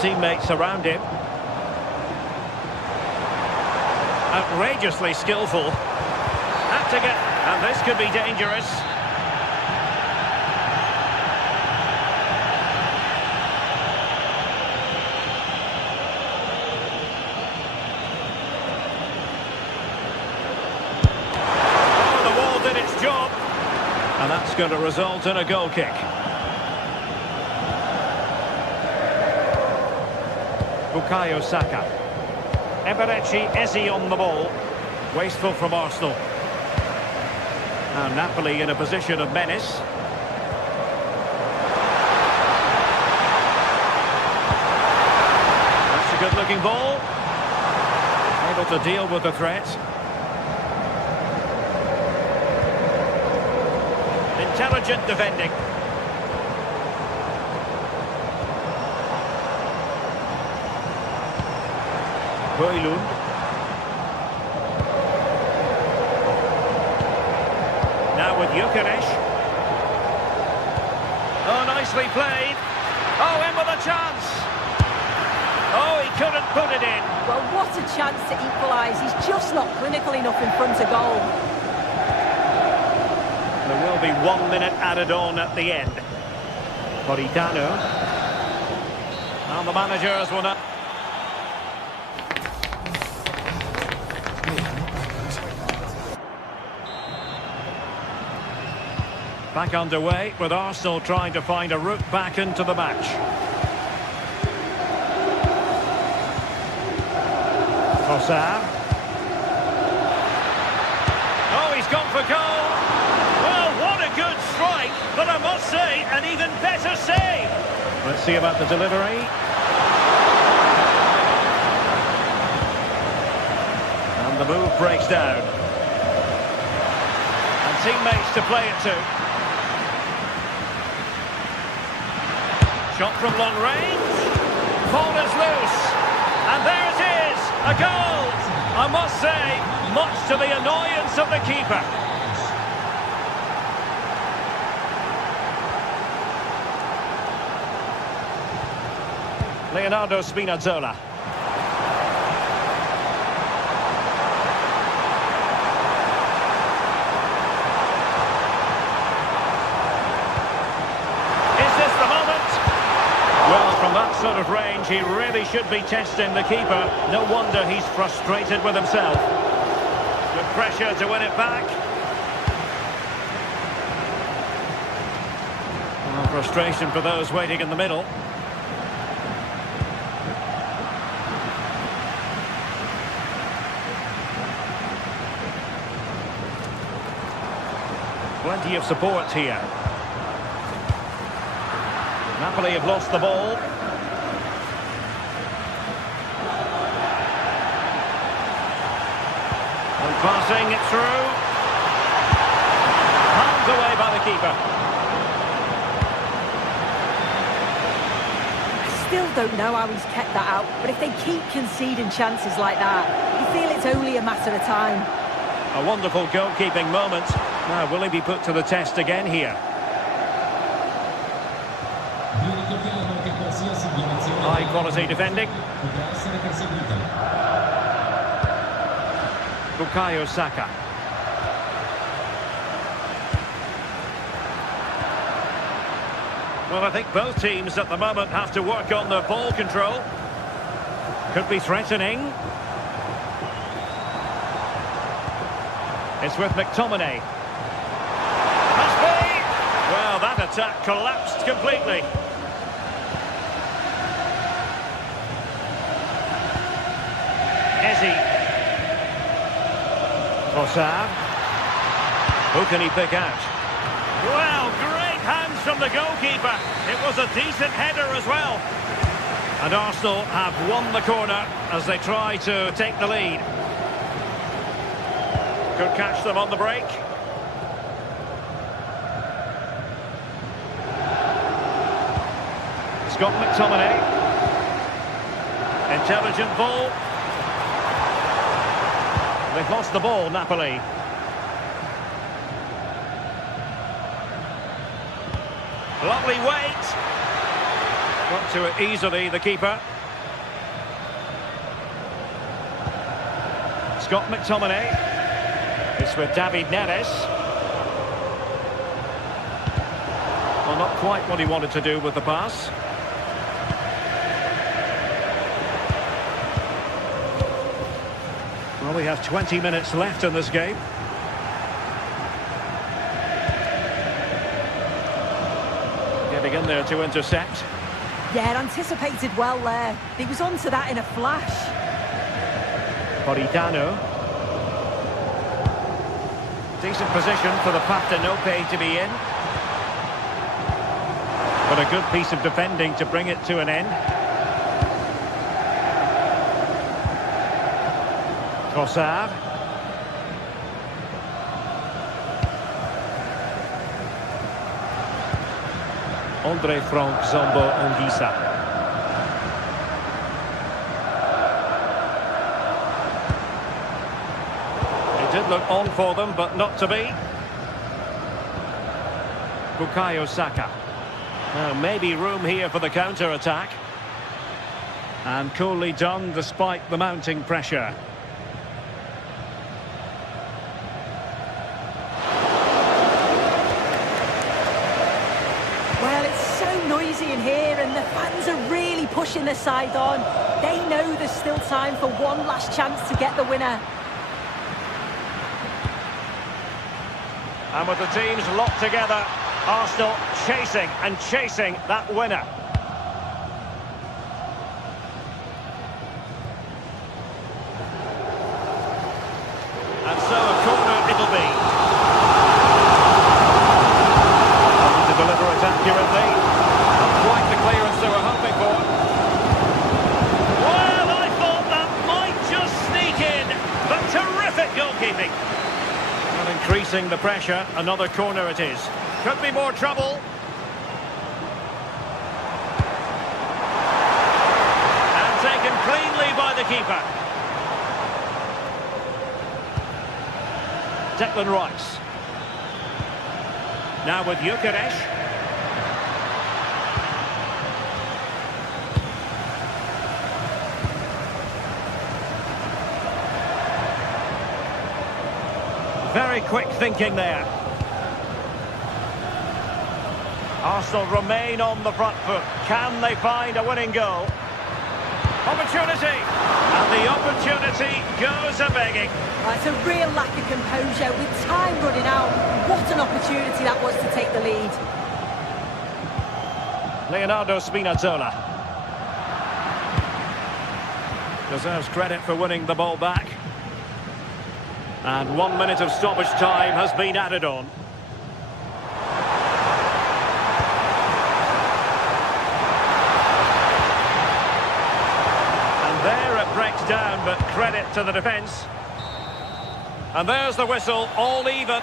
teammates around him. Outrageously skillful. Had to get... And this could be dangerous. Oh, the wall did its job. And that's going to result in a goal kick. Bukayo Saka. Eberechi Eze on the ball. Wasteful from Arsenal. Now Napoli in a position of menace. That's a good-looking ball. Able to deal with the threat. Intelligent defending. Højlund. Now with Gyökeres. Oh, nicely played. Oh, in with a chance. Oh, he couldn't put it in. Well, what a chance to equalise. He's just not clinical enough in front of goal. There will be 1 minute added on at the end. Politano. And the managers will not... Back underway with Arsenal trying to find a route back into the match. Trossard. Oh, he's gone for goal. Well, what a good strike, but I must say, an even better save. Let's see about the delivery. And the move breaks down. And teammates to play it to. Shot from long range. Ball is loose. And there it is. A goal. I must say, much to the annoyance of the keeper. Leonardo Spinazzola. From that sort of range, he really should be testing the keeper. No wonder he's frustrated with himself. Good pressure to win it back. Well, frustration for those waiting in the middle. Plenty of support here. Napoli have lost the ball. And passing it through. Palmed away by the keeper. I still don't know how he's kept that out, but if they keep conceding chances like that, you feel it's only a matter of time. A wonderful goalkeeping moment. Now, will he be put to the test again here? High quality defending. Bukayo Saka. Well, I think both teams at the moment have to work on their ball control. Could be threatening. It's with McTominay. Must be! Well, that attack collapsed completely. Eze. Trossard. Who can he pick out? Well, great hands from the goalkeeper. It was a decent header as well. And Arsenal have won the corner as they try to take the lead. Could catch them on the break. Scott McTominay. Intelligent ball. They've lost the ball, Napoli. Lovely weight. Got to it easily, the keeper. Scott McTominay. It's with David Neres. Well, not quite what he wanted to do with the pass. Well, we have 20 minutes left in this game. Getting in there to intercept. Yeah, anticipated well there. He was onto that in a flash. Politano. Decent position for the Partenope to be in. But a good piece of defending to bring it to an end. Trossard. Andre Frank Zombo Anguissa. It did look on for them, but not to be. Bukayo Saka. Maybe room here for the counter-attack. And coolly done despite the mounting pressure. Well, it's so noisy in here and the fans are really pushing their side on. They know there's still time for one last chance to get the winner. And with the teams locked together, Arsenal chasing and chasing that winner. And so a corner it'll be. To deliver it accurately. Not quite the clearance they were hoping for. Well, I thought that might just sneak in. But terrific goalkeeping. And increasing the pressure, another corner it is. Could be more trouble. And taken cleanly by the keeper. Declan Rice. Now with Gyökeres. Very quick thinking there. Arsenal remain on the front foot. Can they find a winning goal? Opportunity! And the opportunity goes a-begging. It's a real lack of composure with time running out. What an opportunity that was to take the lead. Leonardo Spinazzola. Deserves credit for winning the ball back. And 1 minute of stoppage time has been added on. There it breaks down, but credit to the defence. And there's the whistle, all even.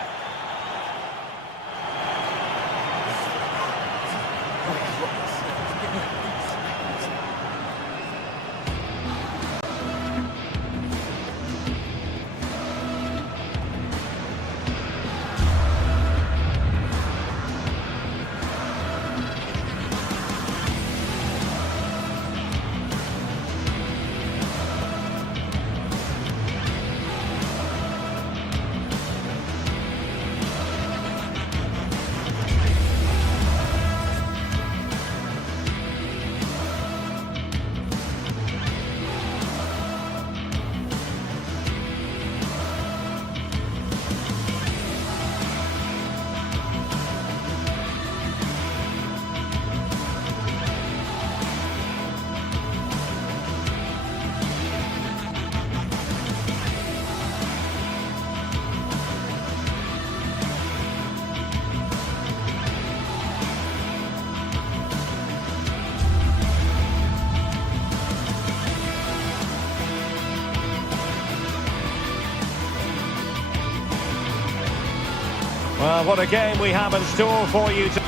Well, what a game we have in store for you today.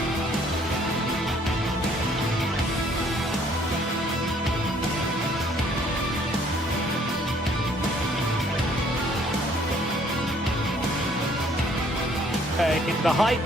The hype.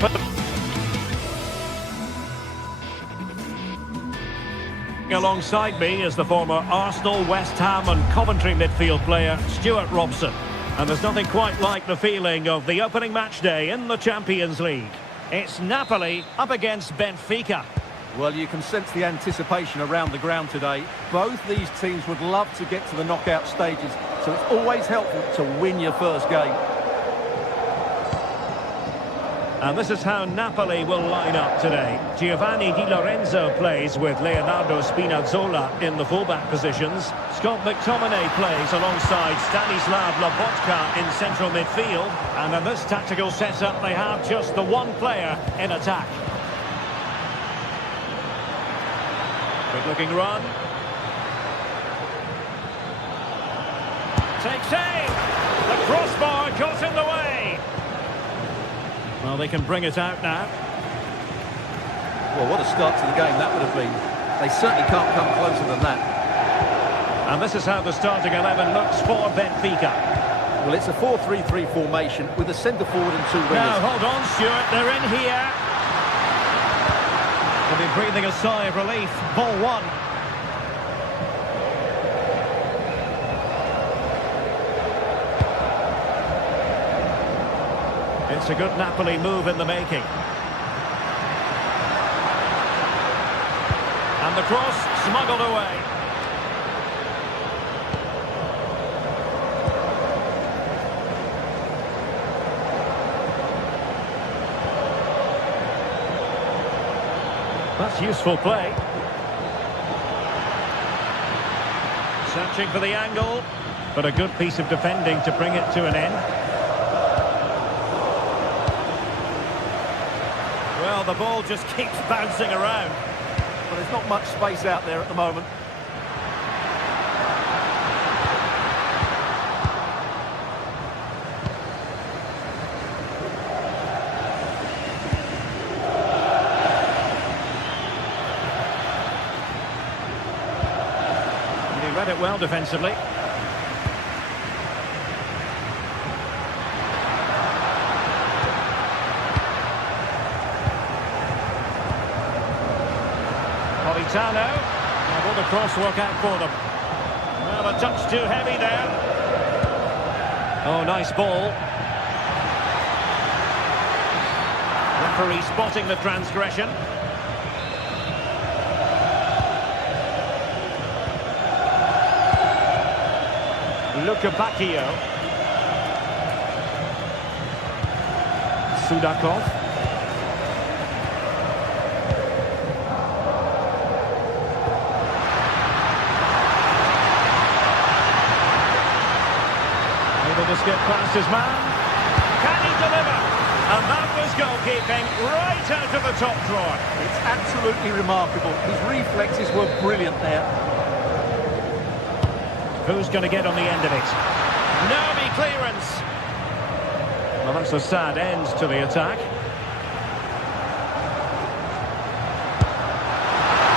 Alongside me is the former Arsenal, West Ham and Coventry midfield player, Stuart Robson. And there's nothing quite like the feeling of the opening match day in the Champions League. It's Napoli up against Benfica. Well, you can sense the anticipation around the ground today. Both these teams would love to get to the knockout stages, so it's always helpful to win your first game. And this is how Napoli will line up today. Giovanni Di Lorenzo plays with Leonardo Spinazzola in the fullback positions. Scott McTominay plays alongside Stanislav Lobotka in central midfield. And in this tactical setup, they have just the one player in attack. Good-looking run. Takes aim. The crossbar got in the way. Well, they can bring it out now. Well, what a start to the game that would have been. They certainly can't come closer than that. And this is how the starting 11 looks for Benfica. Well, it's a 4-3-3 formation with a centre-forward and two wingers. Now, hold on, Stuart. They're in here. They'll be breathing a sigh of relief. Ball one. It's a good Napoli move in the making. And the cross smuggled away. That's useful play. Searching for the angle, but a good piece of defending to bring it to an end. Well, the ball just keeps bouncing around. But there's not much space out there at the moment. He read it well defensively. Now will the cross work out for them? Well, a touch too heavy there. Oh, nice ball. Referee spotting the transgression. Luka Bacchio. Sudakov. Just get past his man. Can he deliver? And that was goalkeeping right out of the top drawer. It's absolutely remarkable. His reflexes were brilliant there. Who's going to get on the end of it? Nervy clearance. Well, that's a sad end to the attack.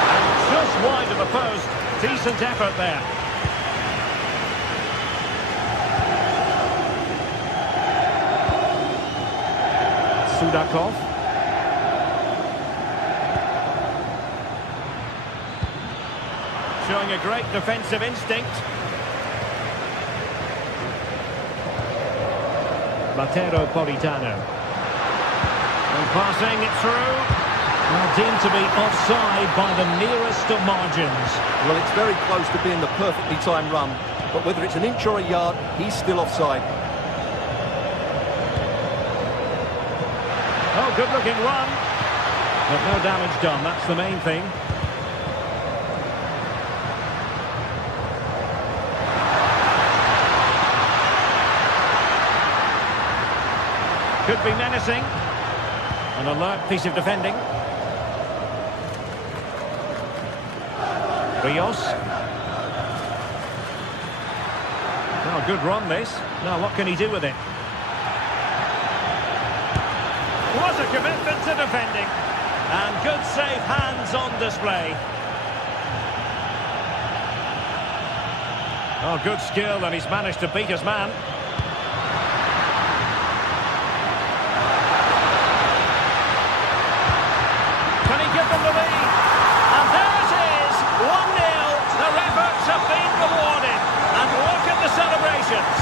And just wide of the post. Decent effort there. Sudakov. Showing a great defensive instinct. Matteo Politano. And passing it through. Well, deemed to be offside by the nearest of margins. Well, it's very close to being the perfectly timed run. But whether it's an inch or a yard, he's still offside. Oh, good-looking run. But no damage done, that's the main thing. Could be menacing. An alert piece of defending. Rios. Oh, good run this. Now what can he do with it? What a commitment to defending. And good safe hands on display. Oh, good skill, and he's managed to beat his man. Can he give them the lead? And there it is, 1-0. Their efforts have been rewarded. And look at the celebrations.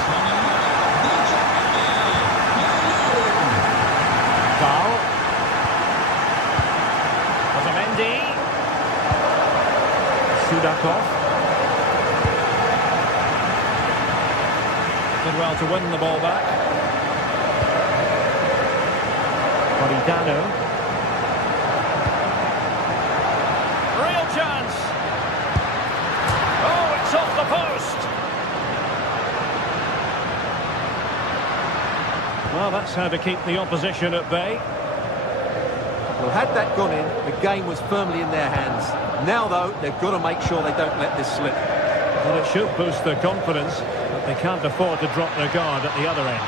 Markov. Did well to win the ball back. Politano. Real chance. Oh, it's off the post. Well, that's how to keep the opposition at bay. Well, had that gone in, the game was firmly in their hands. Now, though, they've got to make sure they don't let this slip. Well, it should boost their confidence, but they can't afford to drop their guard at the other end.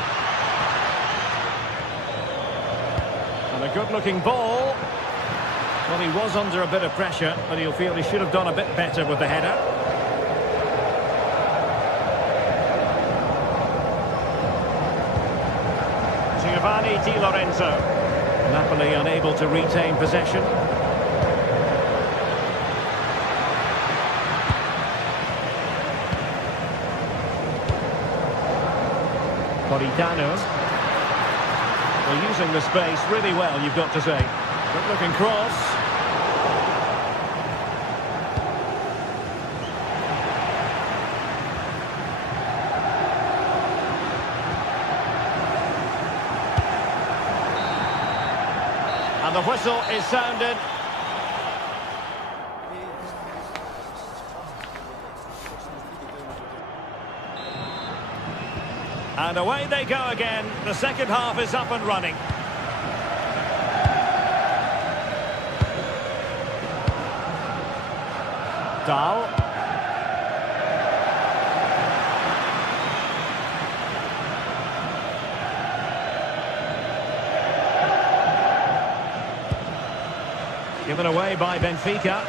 And a good-looking ball. Well, he was under a bit of pressure, but he'll feel he should have done a bit better with the header. Giovanni Di Lorenzo. Napoli unable to retain possession. Politano. They're using the space really well, you've got to say. Good looking cross. And the whistle is sounded. And away they go again. The second half is up and running. Dahl. Given away by Benfica.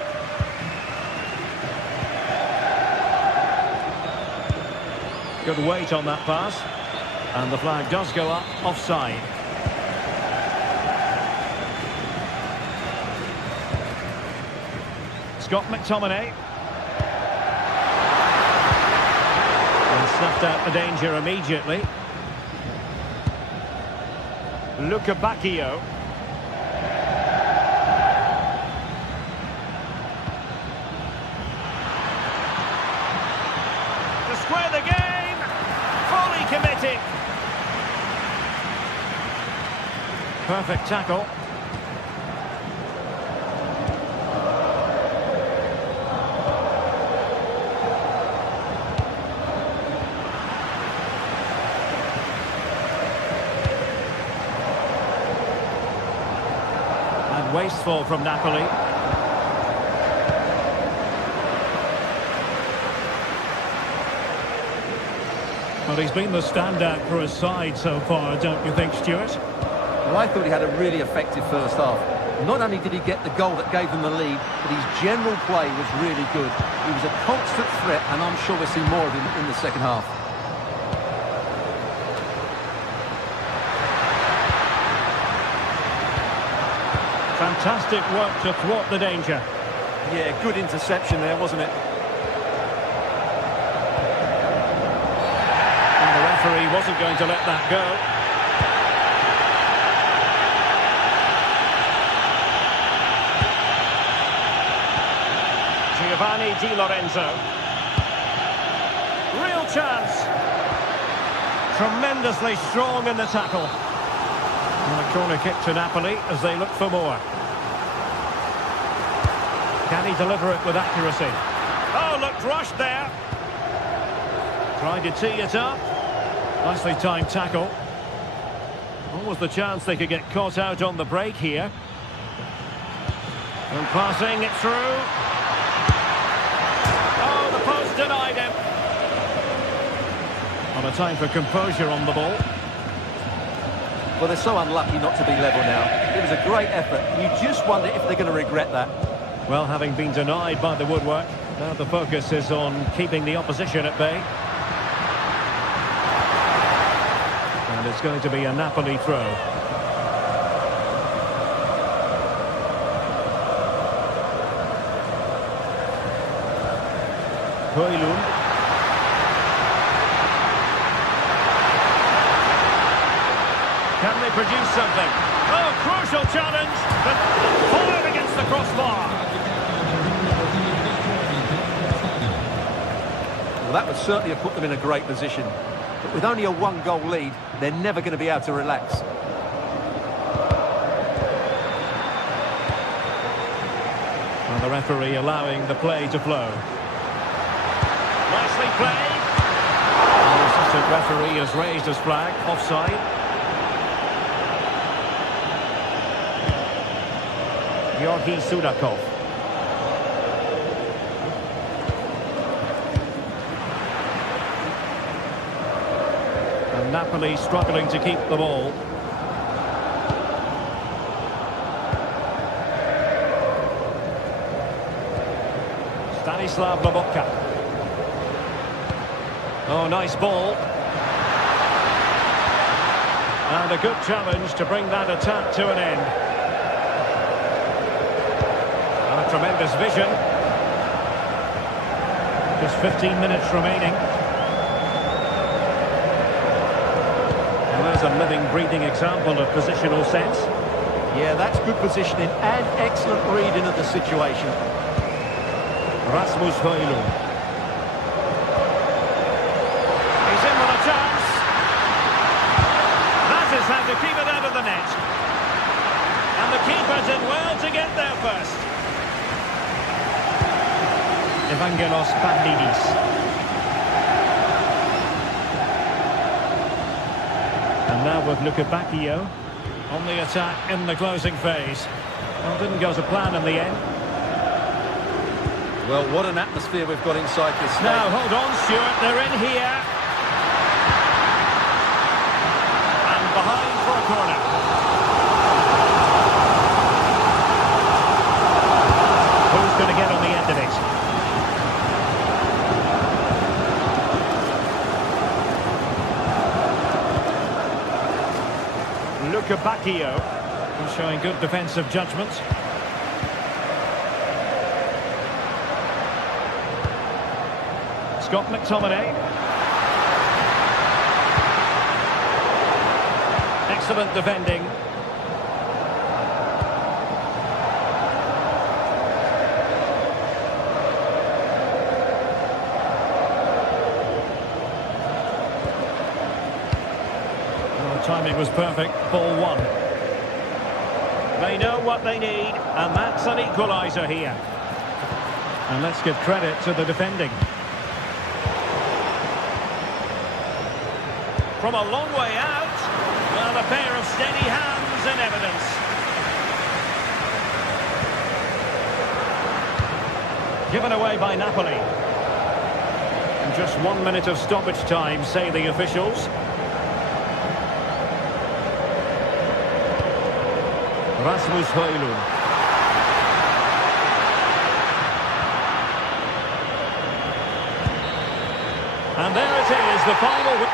Good weight on that pass. And the flag does go up, offside. Scott McTominay. And snuffed out the danger immediately. Luca Bacchio. To square the game. Fully committed. Perfect tackle. And wasteful from Napoli. Well, he's been the standout for his side so far, don't you think, Stuart? Well, I thought he had a really effective first half. Not only did he get the goal that gave them the lead, but his general play was really good. He was a constant threat, and I'm sure we'll see more of him in the second half. Fantastic work to thwart the danger. Yeah, good interception there, wasn't it? And the referee wasn't going to let that go. Giovanni Di Lorenzo. Real chance. Tremendously strong in the tackle. And a corner kick to Napoli as they look for more. Can he deliver it with accuracy? Oh, looked rushed there. Tried to tee it up. Nicely timed tackle. What was the chance they could get caught out on the break here? And passing it through. Oh, the post denied him. On a time for composure on the ball. Well, they're so unlucky not to be level now. It was a great effort. You just wonder if they're going to regret that. Well, having been denied by the woodwork, now the focus is on keeping the opposition at bay. And it's going to be a Napoli throw. Højlund. Can they produce something? Oh, crucial challenge, but fired against the crossbar. Well, that would certainly have put them in a great position. But with only a one-goal lead, they're never going to be able to relax. And the referee allowing the play to flow. Nicely played. The assistant referee has raised his flag, offside. Georgi Sudakov. And Napoli struggling to keep the ball. Stanislav Lobotka. Oh, nice ball. And a good challenge to bring that attack to an end. And a tremendous vision. Just 15 minutes remaining. And there's a living, breathing example of positional sense. Yeah, that's good positioning and excellent reading of the situation. Rasmus Højlund. He's in with a chance. That is how to keep it out of the net. And the keeper did well to get there first. Evangelos Pavlidis. And now with Luka Bacchio on the attack in the closing phase. Well, didn't go to plan in the end. Well, what an atmosphere we've got inside this stadium. Now, hold on, Stuart, they're in here. And behind for a corner. Who's going to get on the end of it? Luka Bacchio, who's showing good defensive judgment. Scott McTominay. Excellent defending. Oh, the timing was perfect. Ball one. They know what they need, and that's an equaliser here. And let's give credit to the defending. From a long way out, well, a pair of steady hands in evidence. Given away by Napoli. And just 1 minute of stoppage time, say the officials. Rasmus Højlund. And there it is, the final.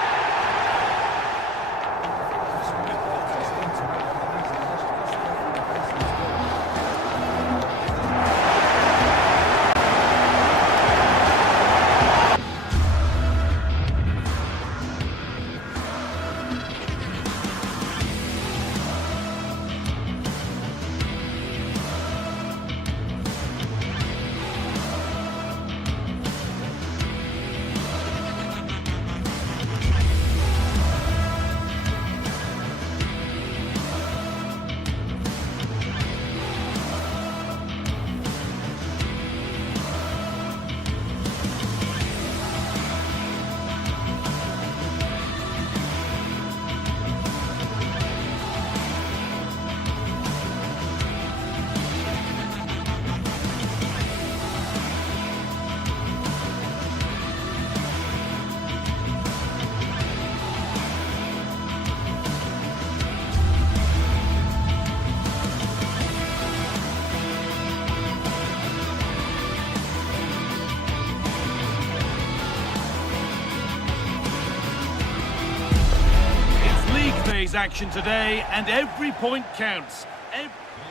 Action today, and every point counts.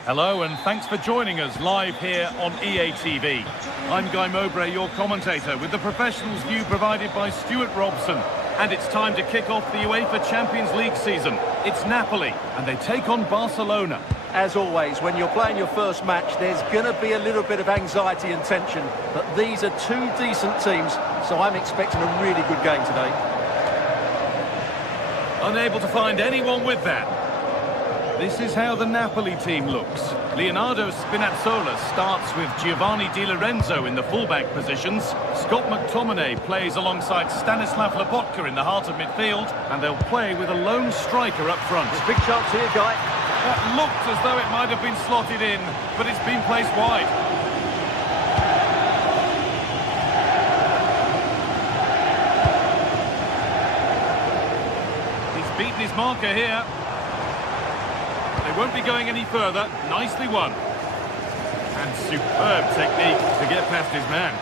Hello, and thanks for joining us live here on EA TV. I'm Guy Mowbray, your commentator, with the professionals' view provided by Stuart Robson. And it's time to kick off the UEFA Champions League season. It's Napoli, and they take on Barcelona. As always, when you're playing your first match, there's going to be a little bit of anxiety and tension. But these are two decent teams, so I'm expecting a really good game today. Unable to find anyone with that. This is how the Napoli team looks. Leonardo Spinazzola starts with Giovanni Di Lorenzo in the fullback positions. Scott McTominay plays alongside Stanislav Lobotka in the heart of midfield. And they'll play with a lone striker up front. There's a big chance here, Guy. That looked as though it might have been slotted in, but it's been placed wide. He's beaten his marker here. They won't be going any further. Nicely won. And superb technique to get past his man.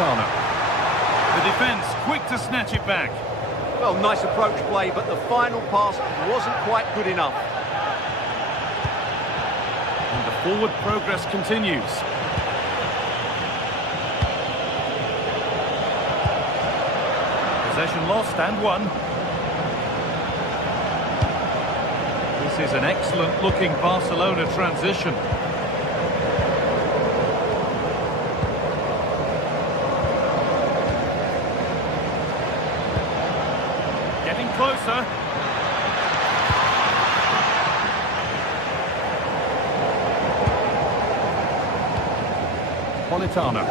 The defence quick to snatch it back. Well, nice approach play, but the final pass wasn't quite good enough. And the forward progress continues. Possession lost and won. This is an excellent looking Barcelona transition. Closer. Politano.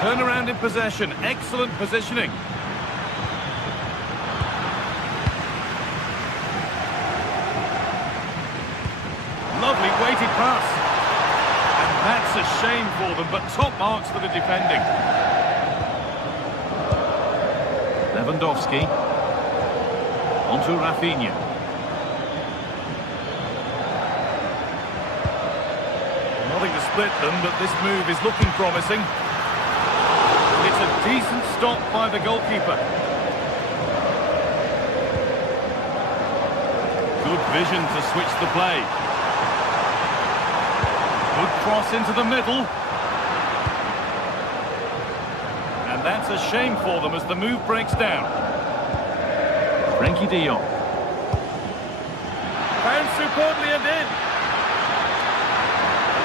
Turnaround in possession. Excellent positioning. Lovely weighted pass. And that's a shame for them, but top marks for the defending. Lewandowski. Onto Rafinha. Nothing to split them, but this move is looking promising. It's a decent stop by the goalkeeper. Good vision to switch the play. Good cross into the middle. And that's a shame for them as the move breaks down. Frenkie de Jong. Found superbly and in.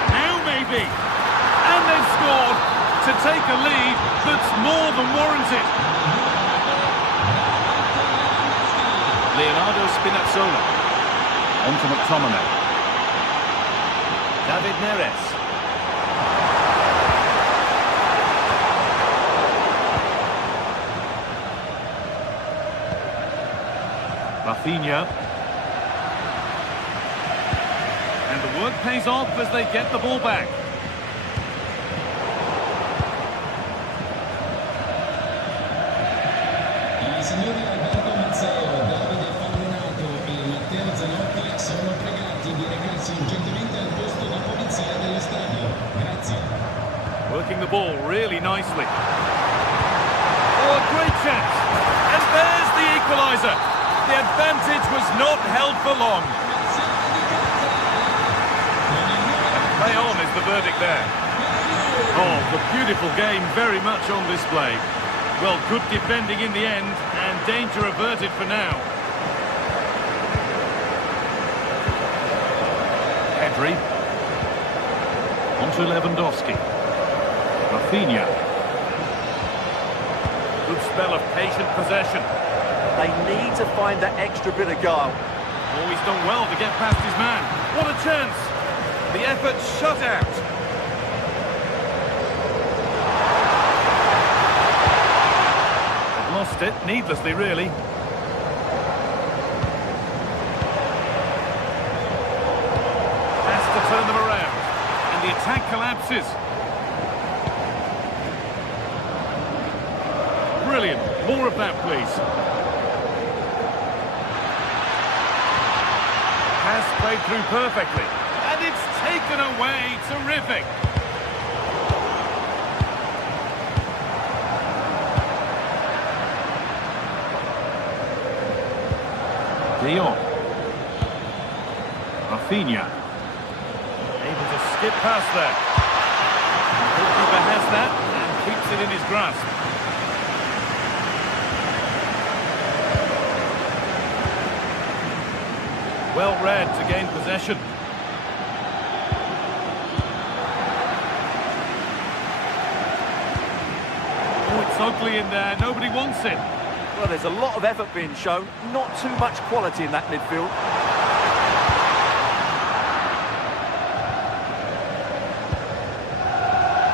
Now maybe. And they've scored to take a lead that's more than warranted. Leonardo Spinazzola. On to McTominay. David Neres. Rafinha. And the work pays off as they get the ball back. I signori Alberto Mazzeo, Davide Fabronato e Matteo Zanotti sono pregati di recarsi urgentemente al posto di polizia dello stadio. Grazie. Working the ball really nicely. Oh, a great chance. And there's the equaliser. The advantage was not held for long. And play on is the verdict there. Oh, the beautiful game very much on display. Well, good defending in the end, and danger averted for now. Pedri. Onto Lewandowski. Rafinha. Good spell of patient possession. They need to find that extra bit of guile. Oh, he's done well to get past his man. What a chance! The effort shut out. They've lost it, needlessly, really. Has to turn them around. And the attack collapses. Brilliant. More of that, please. Has played through perfectly. And it's taken away. Terrific. De Jong. Rafinha. Able to skip past there. has that and keeps it in his grasp. Well read to gain possession. Oh, it's ugly in there. Nobody wants it. Well, there's a lot of effort being shown. Not too much quality in that midfield.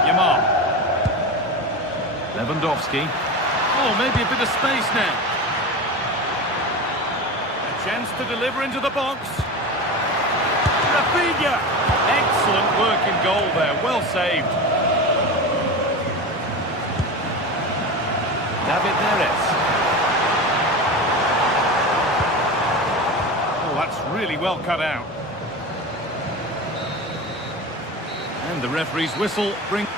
Yamal. Lewandowski. Oh, maybe a bit of space now. A chance to deliver into the box. Rafinha! Excellent work in goal there. Well saved. David Neres. Oh, that's really well cut out. And the referee's whistle brings...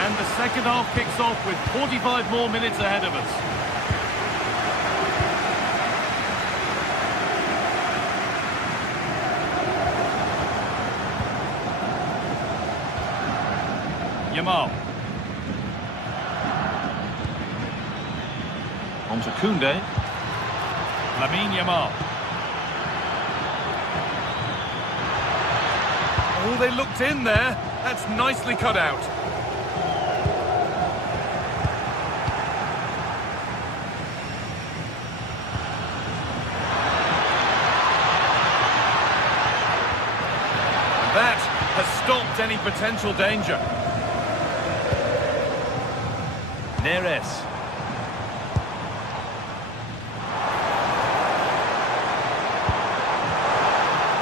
And the second half kicks off with 45 more minutes ahead of us. Yamal. On to Koundé. Lamine Yamal. Oh, they looked in there. That's nicely cut out. That has stopped any potential danger. Neres.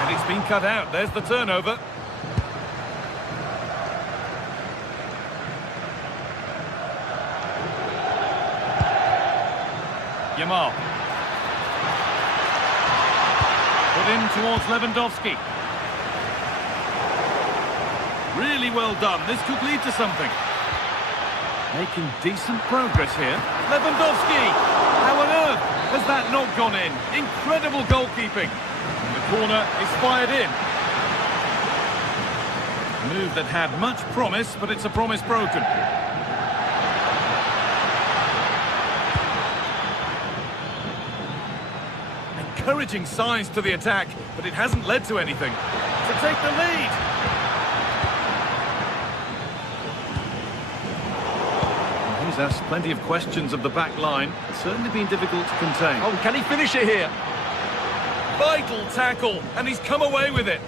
And it's been cut out. There's the turnover. Yamal. Put in towards Lewandowski. Really well done. This could lead to something. Making decent progress here. Lewandowski! How on earth has that not gone in? Incredible goalkeeping. The corner is fired in. A move that had much promise, but it's a promise broken. Encouraging signs to the attack, but it hasn't led to anything. To take the lead. He's asked plenty of questions of the back line. It's certainly been difficult to contain. Oh, can he finish it here? Vital tackle, and he's come away with it.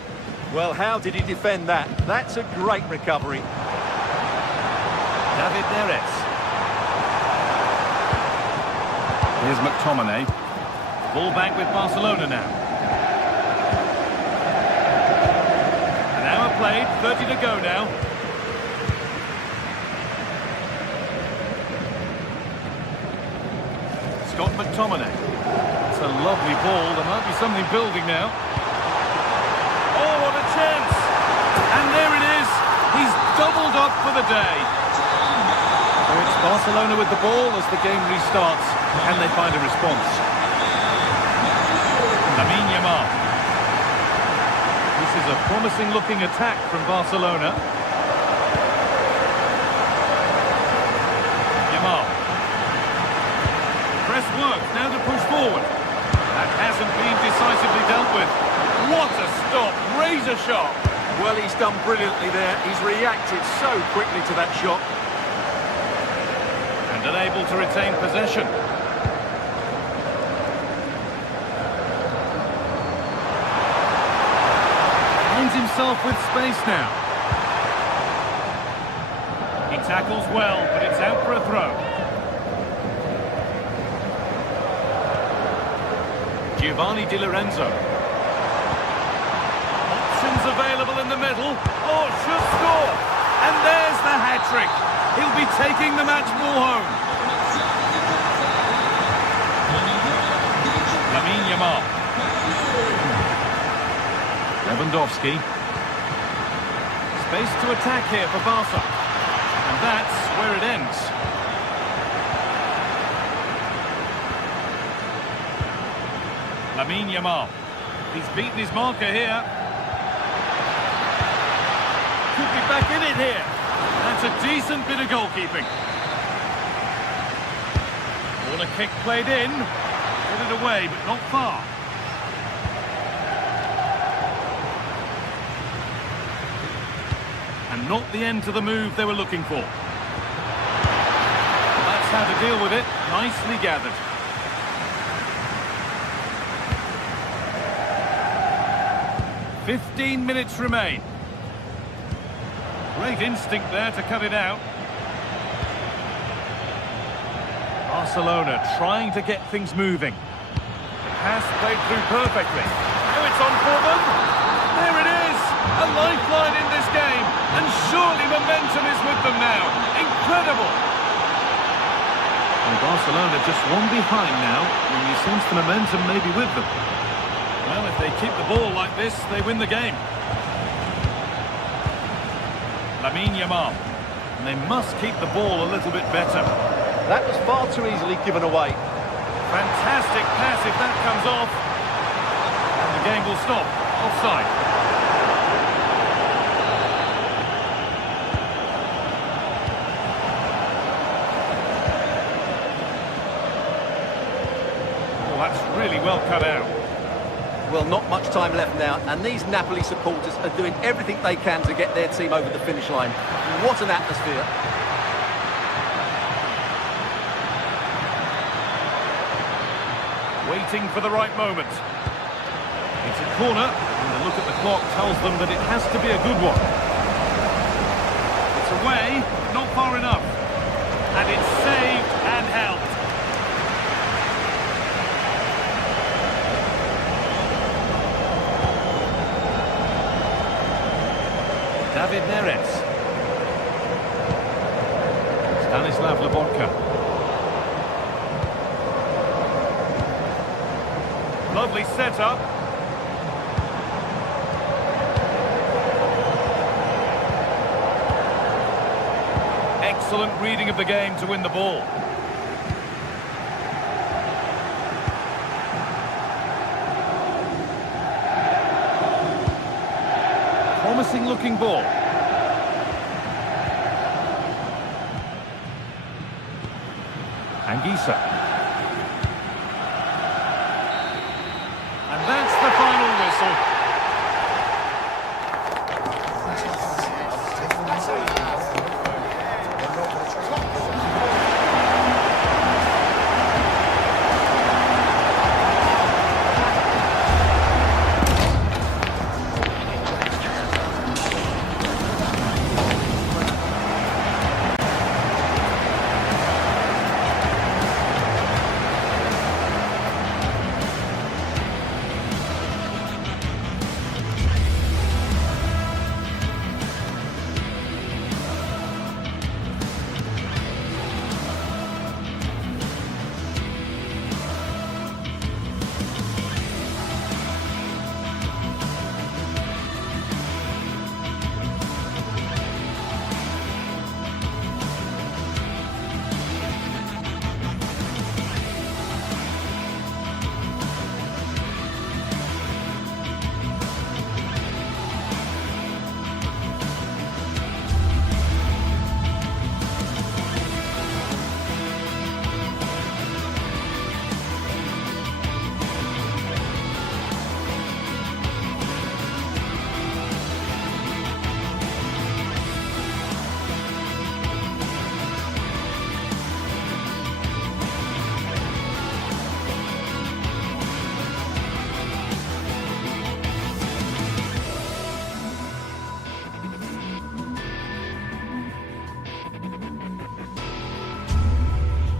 Well, how did he defend that? That's a great recovery. David Neres. Here's McTominay. Ball back with Barcelona now. An hour played, 30 to go now. Scott McTominay. It's a lovely ball. There might be something building now. Oh, what a chance! And there it is. He's doubled up for the day. So it's Barcelona with the ball as the game restarts. Can they find a response? Lamine Yamal. This is a promising-looking attack from Barcelona. Yamal. Press works, now to push forward. That hasn't been decisively dealt with. What a stop, razor sharp. Well, he's done brilliantly there. He's reacted so quickly to that shot. And unable to retain possession. Finds himself with space now. He tackles well, but it's out for a throw. Giovanni Di Lorenzo. Options available in the middle. Oh, should score. And there's the hat-trick. He'll be taking the match ball home. Lamine Yamal. Lewandowski. Space to attack here for Barca. And that's where it ends. Lamine Yamal. He's beaten his marker here. Could be back in it here. That's a decent bit of goalkeeping. Corner kick played in. Put it away, but not far. And not the end to the move they were looking for. That's how to deal with it. Nicely gathered. "15 minutes remain. Great instinct there to cut it out. Barcelona trying to get things moving. The pass played through perfectly. Now it's on for them. There it is. A lifeline in this game. And surely momentum is with them now. Incredible. And Barcelona just one behind now. And you sense the momentum may be with them. Well, if they keep the ball like this, they win the game. Lamine Yamal. And they must keep the ball a little bit better. That was far too easily given away. Fantastic pass if that comes off. And the game will stop. Offside. Oh, that's really well cut out. Well, not much time left now, and these Napoli supporters are doing everything they can to get their team over the finish line. What an atmosphere. Waiting for the right moment. It's a corner, and the look at the clock tells them that it has to be a good one. It's away, but not far enough. And it's saved and helped. David Neres. Stanislav Lobotka. Lovely setup. Excellent reading of the game to win the ball. Promising looking ball. Anguissa. And that's the final whistle.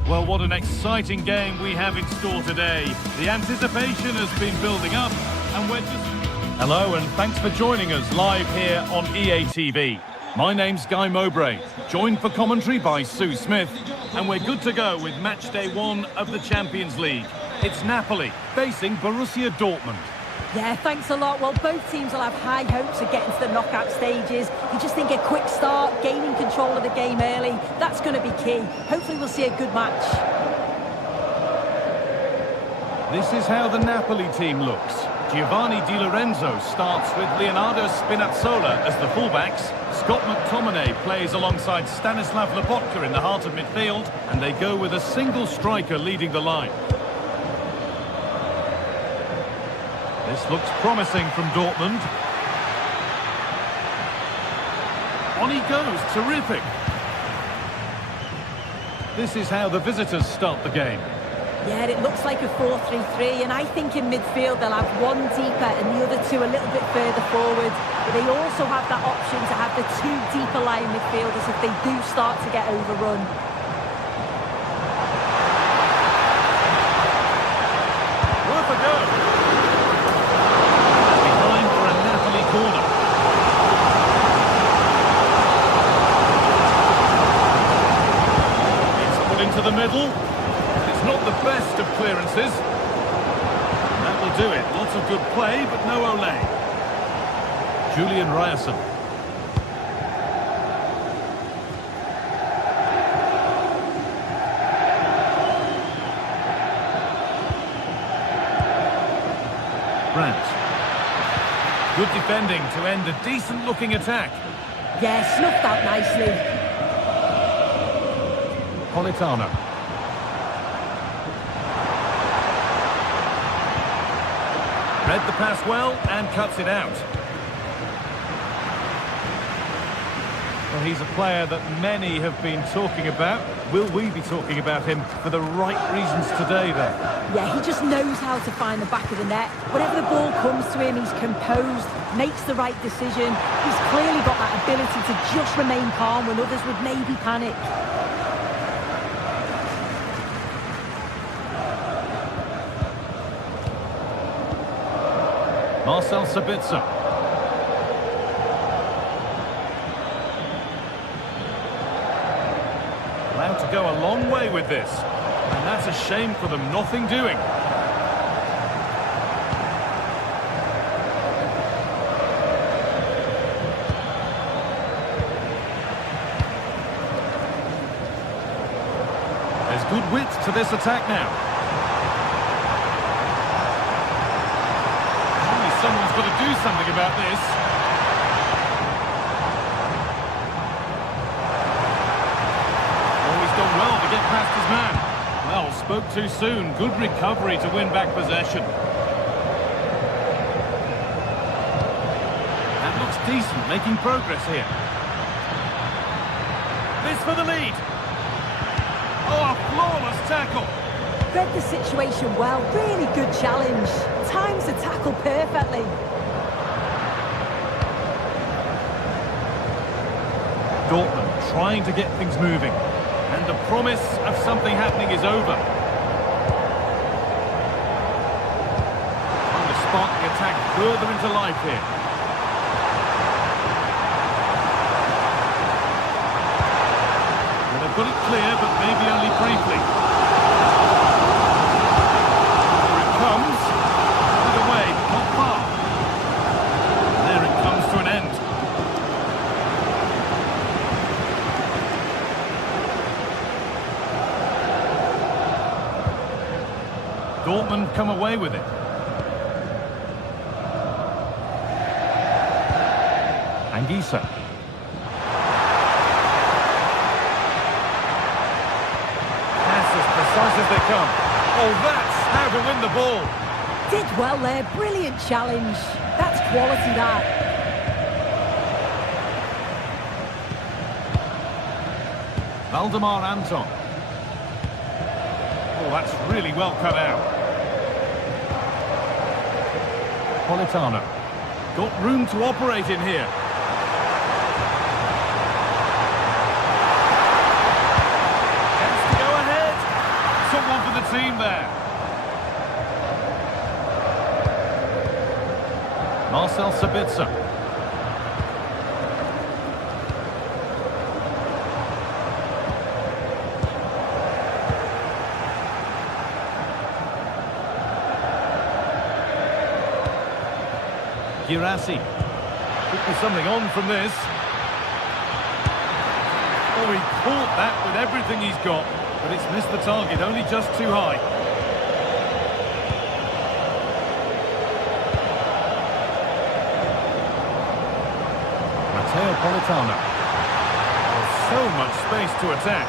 Well, what an exciting game we have in store today. The anticipation has been building up, and we're just... Hello, and thanks for joining us live here on EA TV. My name's Guy Mowbray, joined for commentary by Sue Smith, and we're good to go with match day 1 of the Champions League. It's Napoli facing Borussia Dortmund. Yeah, thanks a lot. Well, both teams will have high hopes of getting to the knockout stages. You just think a quick start, gaining control of the game early, that's going to be key. Hopefully we'll see a good match. This is how the Napoli team looks. Giovanni Di Lorenzo starts with Leonardo Spinazzola as the fullbacks. Scott McTominay plays alongside Stanislav Lobotka in the heart of midfield, and they go with a single striker leading the line. This looks promising from Dortmund. On he goes, terrific. This is how the visitors start the game. Yeah, it looks like a 4-3-3, and I think in midfield they'll have one deeper and the other two a little bit further forward. But they also have that option to have the two deeper lying midfielders if they do start to get overrun. Worth a go. Behind for a Napoli corner. It's put into the middle. Not the best of clearances. That will do it. Lots of good play, but no Olé. Julian Ryerson. Brandt. Good defending to end a decent-looking attack. Yeah, snuffed out nicely. Politano. Read the pass well and cuts it out. Well, he's a player that many have been talking about. Will we be talking about him for the right reasons today, then? Yeah, he just knows how to find the back of the net. Whenever the ball comes to him, he's composed, makes the right decision. He's clearly got that ability to just remain calm when others would maybe panic. Marcel Sabitzer. Allowed to go a long way with this. And that's a shame for them, nothing doing. There's good width to this attack now. Someone's got to do something about this. Oh, he's done well to get past his man. Well, spoke too soon. Good recovery to win back possession. That looks decent, making progress here. This for the lead. Oh, a flawless tackle. Read the situation well, really good challenge. Times the tackle perfectly. Dortmund trying to get things moving. And the promise of something happening is over. Trying to spark the attack further into life here. Well, they've got it clear, but maybe only briefly. Dortmund come away with it. Anguissa. That's as precise as they come. Oh, that's how to win the ball. Did well there, brilliant challenge. That's quality, that. Valdemar Anton. Oh, that's really well cut out. Politano. Got room to operate in here. Gets to go ahead. Someone for the team there. Marcel Sabitzer. Girassi. Could be something on from this. Oh, he caught that with everything he's got, but it's missed the target, only just too high. Neapolitano. So much space to attack.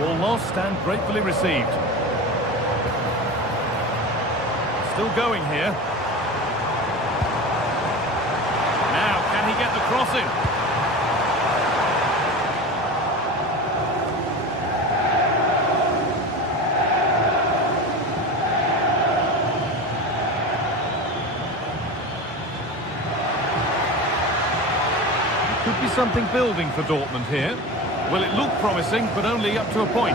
Ball lost and gratefully received. Still going here. Now, can he get the cross in? Could be something building for Dortmund here. Well, it looked promising, but only up to a point.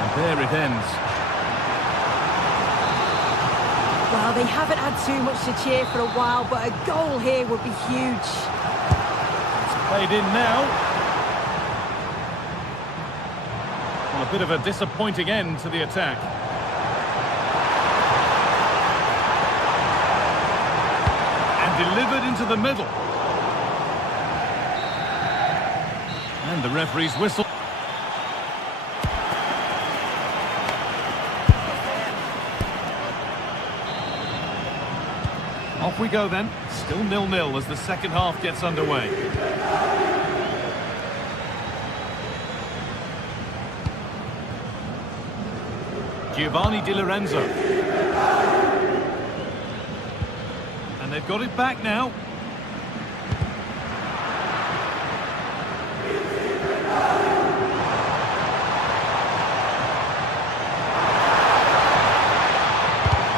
And there it ends. Well, they haven't had too much to cheer for a while, but a goal here would be huge. It's played in now. Well, a bit of a disappointing end to the attack. Delivered into the middle. And the referee's whistle. Off we go then. Still 0-0 as the second half gets underway. Giovanni Di Lorenzo. And they've got it back now.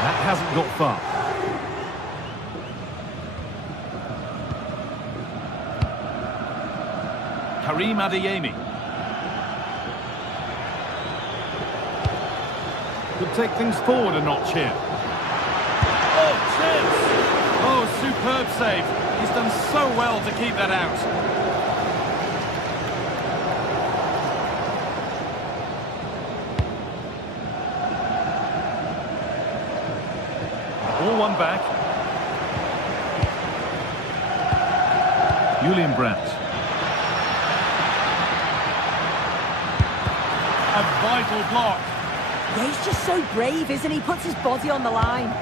That hasn't got far. Karim Adeyemi. Could take things forward a notch here. Oh, chance! Oh, superb save. He's done so well to keep that out. All one back. Julian Brandt. A vital block. Yeah, he's just so brave, isn't he? Puts his body on the line.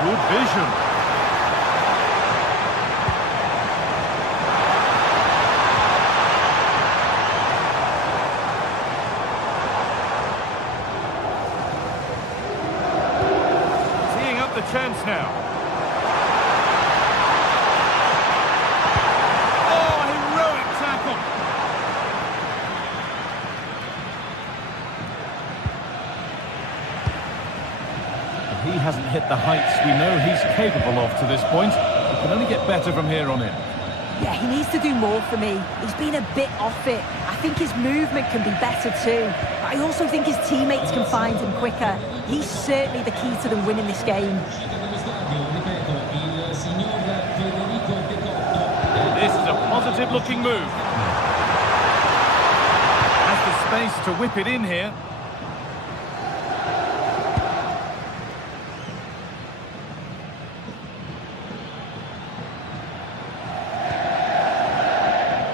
Good vision. Teeing up the chance now. Oh, heroic tackle. He hasn't hit the heights we know he's capable of to this point. He can only get better from here on in. Yeah, he needs to do more for me. He's been a bit off it. I think his movement can be better too. But I also think his teammates can find him quicker. He's certainly the key to them winning this game. This is a positive-looking move. Has the space to whip it in here.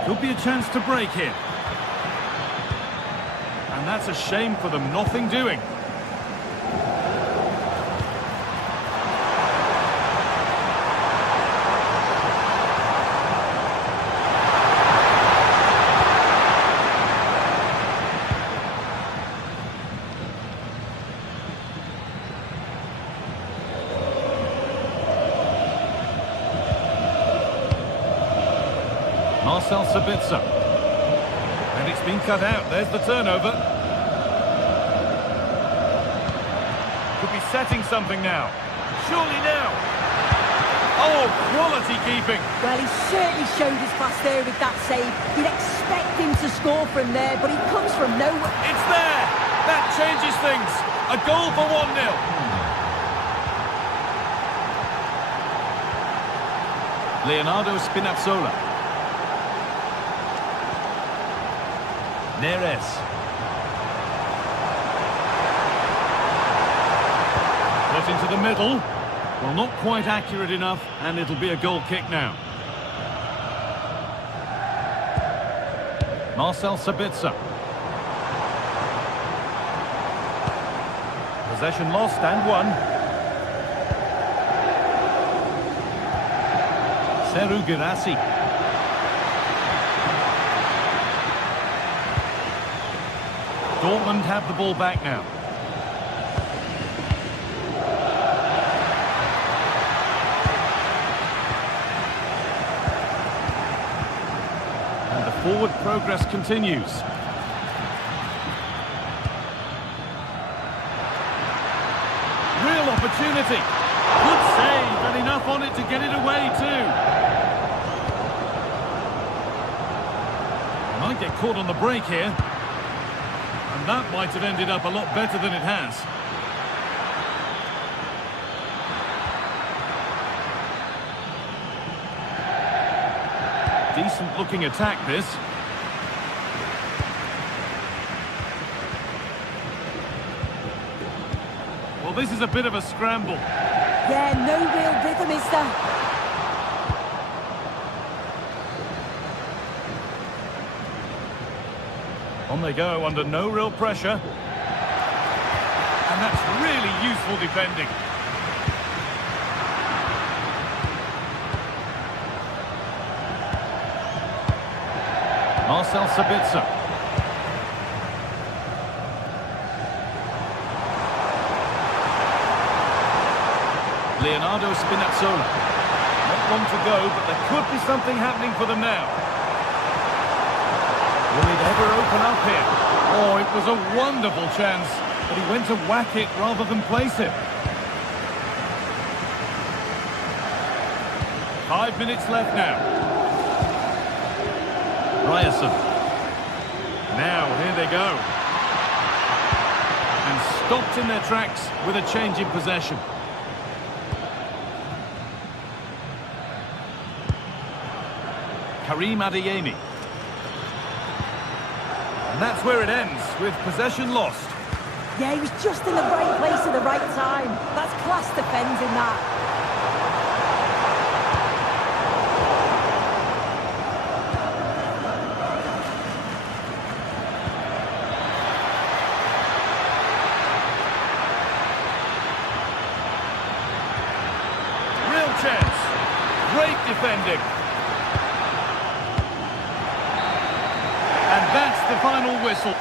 Could be a chance to break here. And that's a shame for them, nothing doing. Marcel Sabitzer. And it's been cut out. There's the turnover. Could be setting something now. Surely now. Oh, quality keeping. Well, he certainly showed his class there with that save. You'd expect him to score from there, but he comes from nowhere. It's there. That changes things. A goal for 1-0. Leonardo Spinazzola. Neres. Put into the middle. Well, not quite accurate enough, and it'll be a goal kick now. Marcel Sabitzer. Possession lost and won. Seru Girassi. Dortmund have the ball back now. And the forward progress continues. Real opportunity. Good save, and enough on it to get it away too. Might get caught on the break here. And that might have ended up a lot better than it has. Decent looking attack, this. Well, this is a bit of a scramble. Yeah, no real rhythm, is there? On they go, under no real pressure. And that's really useful defending. Marcel Sabitzer. Leonardo Spinazzola. Not long to go, but there could be something happening for them now. Will it ever open up here? Oh, it was a wonderful chance, but he went to whack it rather than place it. 5 minutes left now. Ryerson. Now, here they go. And stopped in their tracks with a change in possession. Karim Adeyemi. And that's where it ends, with possession lost. Yeah, he was just in the right place at the right time. That's class defending, that. Real chance. Great defending. And that's the final whistle.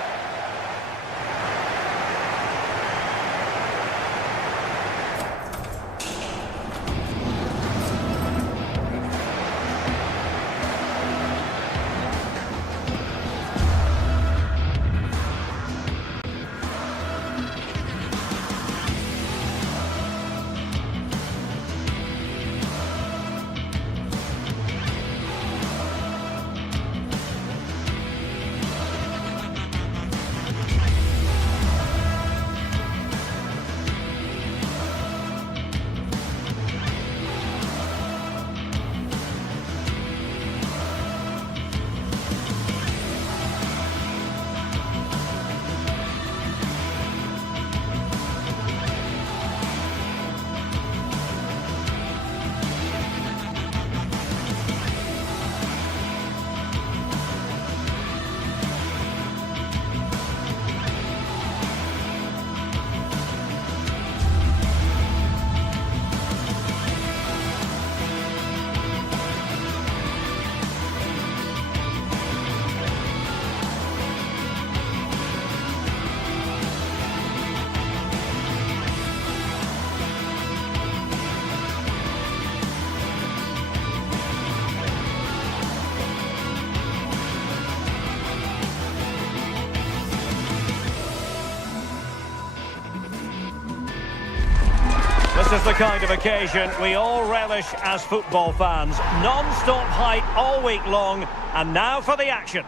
This is the kind of occasion we all relish as football fans. Non-stop hype all week long, and now for the action.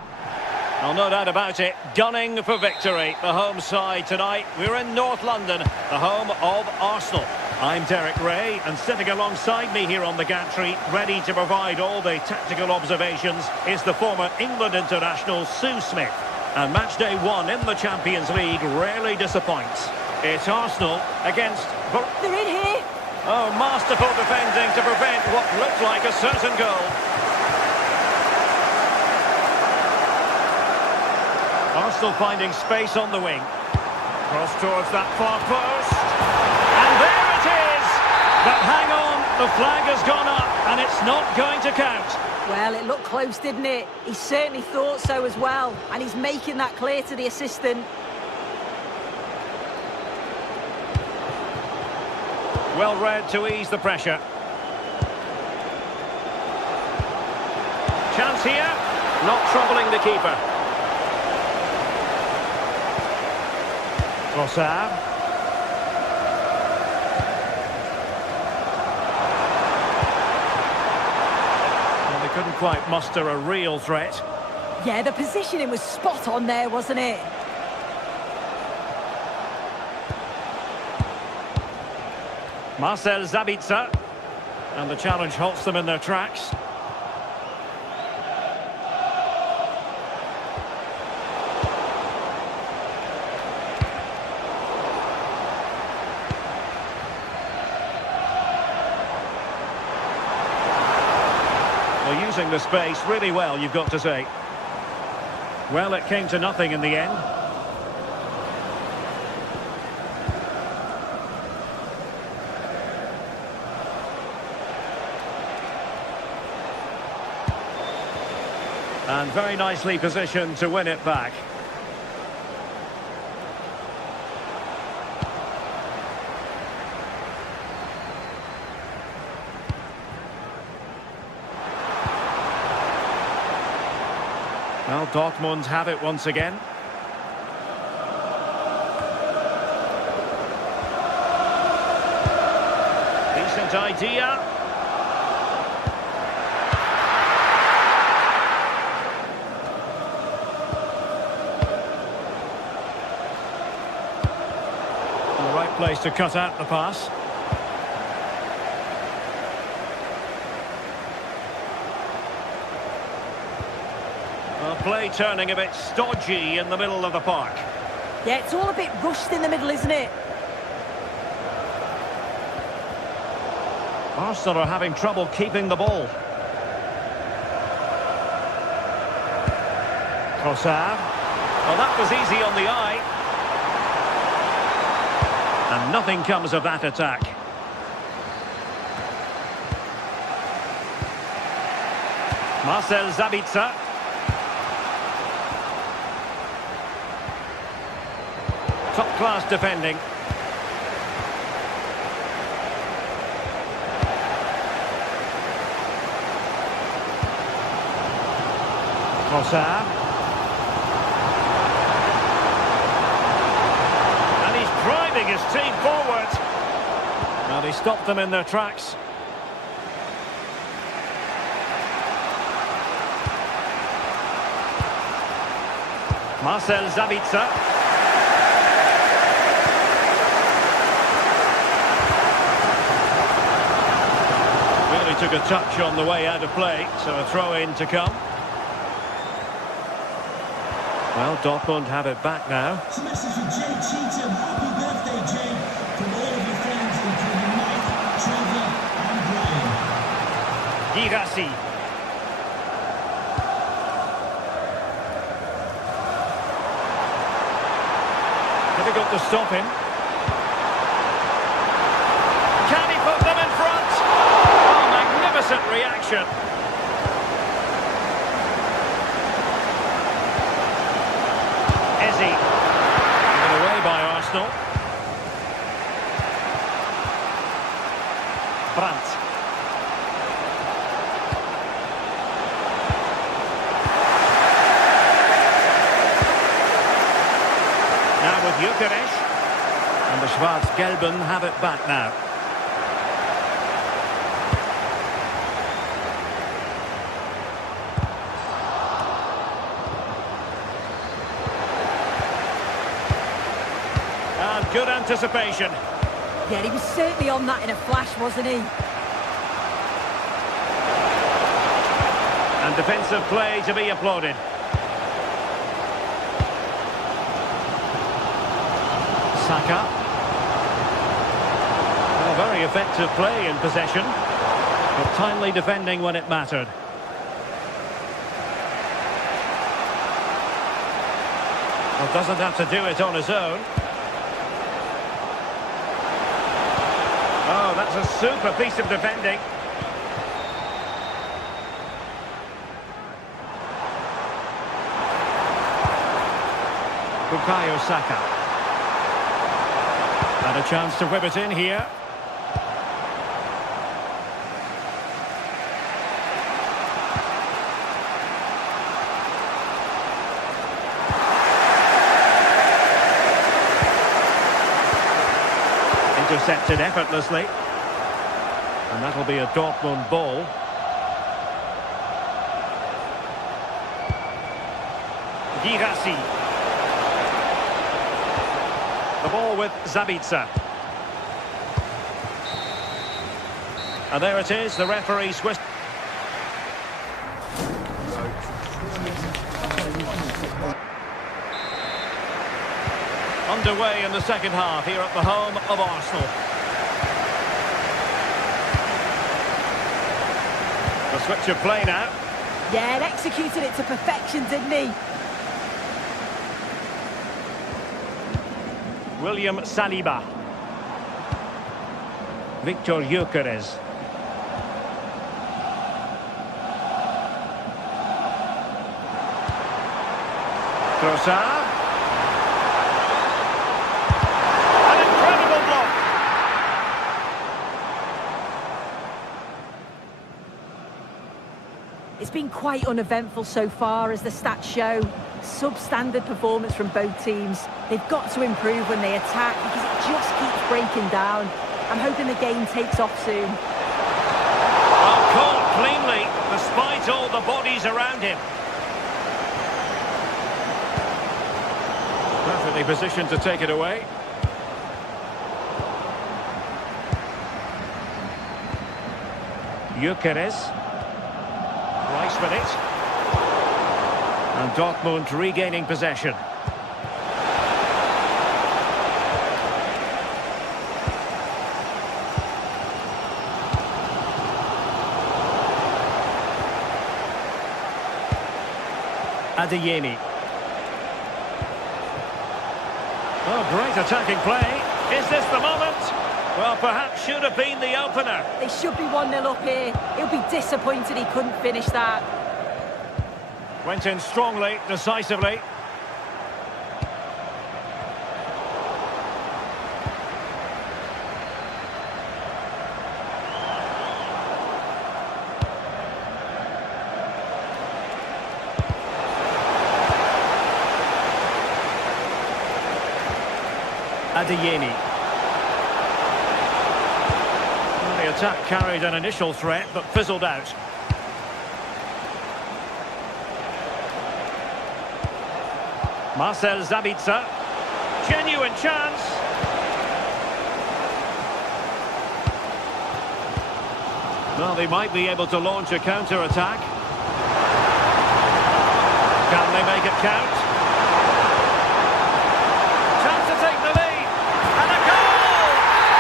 Well, no doubt about it, gunning for victory. The home side tonight, we're in North London, the home of Arsenal. I'm Derek Ray, and sitting alongside me here on the gantry, ready to provide all the tactical observations, is the former England international Sue Smith. And match day one in the Champions League rarely disappoints. It's Arsenal against... They're in here. Oh, masterful defending to prevent what looked like a certain goal. Arsenal finding space on the wing. Cross towards that far post. And there it is! But hang on, the flag has gone up and it's not going to count. Well, it looked close, didn't it? He certainly thought so as well. And he's making that clear to the assistant. Well read to ease the pressure. Chance here, not troubling the keeper. Trossard. Well, they couldn't quite muster a real threat. Yeah, the positioning was spot on there, wasn't it? Marcel Sabitzer. And the challenge halts them in their tracks. Well, using the space really well, you've got to say. Well, it came to nothing in the end. And very nicely positioned to win it back. Well, Dortmund have it once again. Decent idea. The right place to cut out the pass. Play turning a bit stodgy in the middle of the park. Yeah, it's all a bit rushed in the middle, isn't it? Arsenal are having trouble keeping the ball. Trossard. Well, that was easy on the eye. And nothing comes of that attack. Marcel Sabitzer. Top-class defending. Trossard. And he's driving his team forward. Now they stopped them in their tracks. Marcel Sabitzer. Took a touch on the way out of play, so a throw-in to come. Well, Dortmund have it back now. It's a message for Jay Cheatham. Happy birthday, Jay, from all of your friends, including Mike, Trevor and Brian. Girassi. Difficult to stop him. Can he put them in front? Oh, magnificent reaction. Ezzy. Given away by Arsenal. Brandt. Now with Gyökeres. And the Schwarz-Gelben have it back now. And good anticipation. Yeah, he was certainly on that in a flash, wasn't he? And defensive play to be applauded. Saka. Well, Well, very effective play in possession, but timely defending when it mattered. Well, doesn't have to do it on his own. Oh, that's a super piece of defending. Bukayo Saka. And a chance to whip it in here. Intercepted effortlessly. And that'll be a Dortmund ball. Girassi. The ball with Zabitzer. And there it is, the referee Swiss. Underway in the second half here at the home of Arsenal. The switch of play now. Yeah, and executed it to perfection, didn't he? William Saliba. Victor Gyökeres. Trossard. An incredible block. It's been quite uneventful so far, as the stats show. Substandard performance from both teams. They've got to improve when they attack, because it just keeps breaking down. I'm hoping the game takes off soon. Well, caught cleanly, despite all the bodies around him. Perfectly positioned to take it away. Gyökeres. Rice with it. And Dortmund regaining possession. Adeyemi. Oh, great attacking play. Is this the moment? Well, perhaps should have been the opener. They should be 1-0 up here. He'll be disappointed he couldn't finish that. Went in strongly, decisively. Adeyemi. Well, the attack carried an initial threat, but fizzled out. Marcel Zabitzer. Genuine chance. Well, they might be able to launch a counter-attack. Can they make it count? Chance to take the lead. And a goal!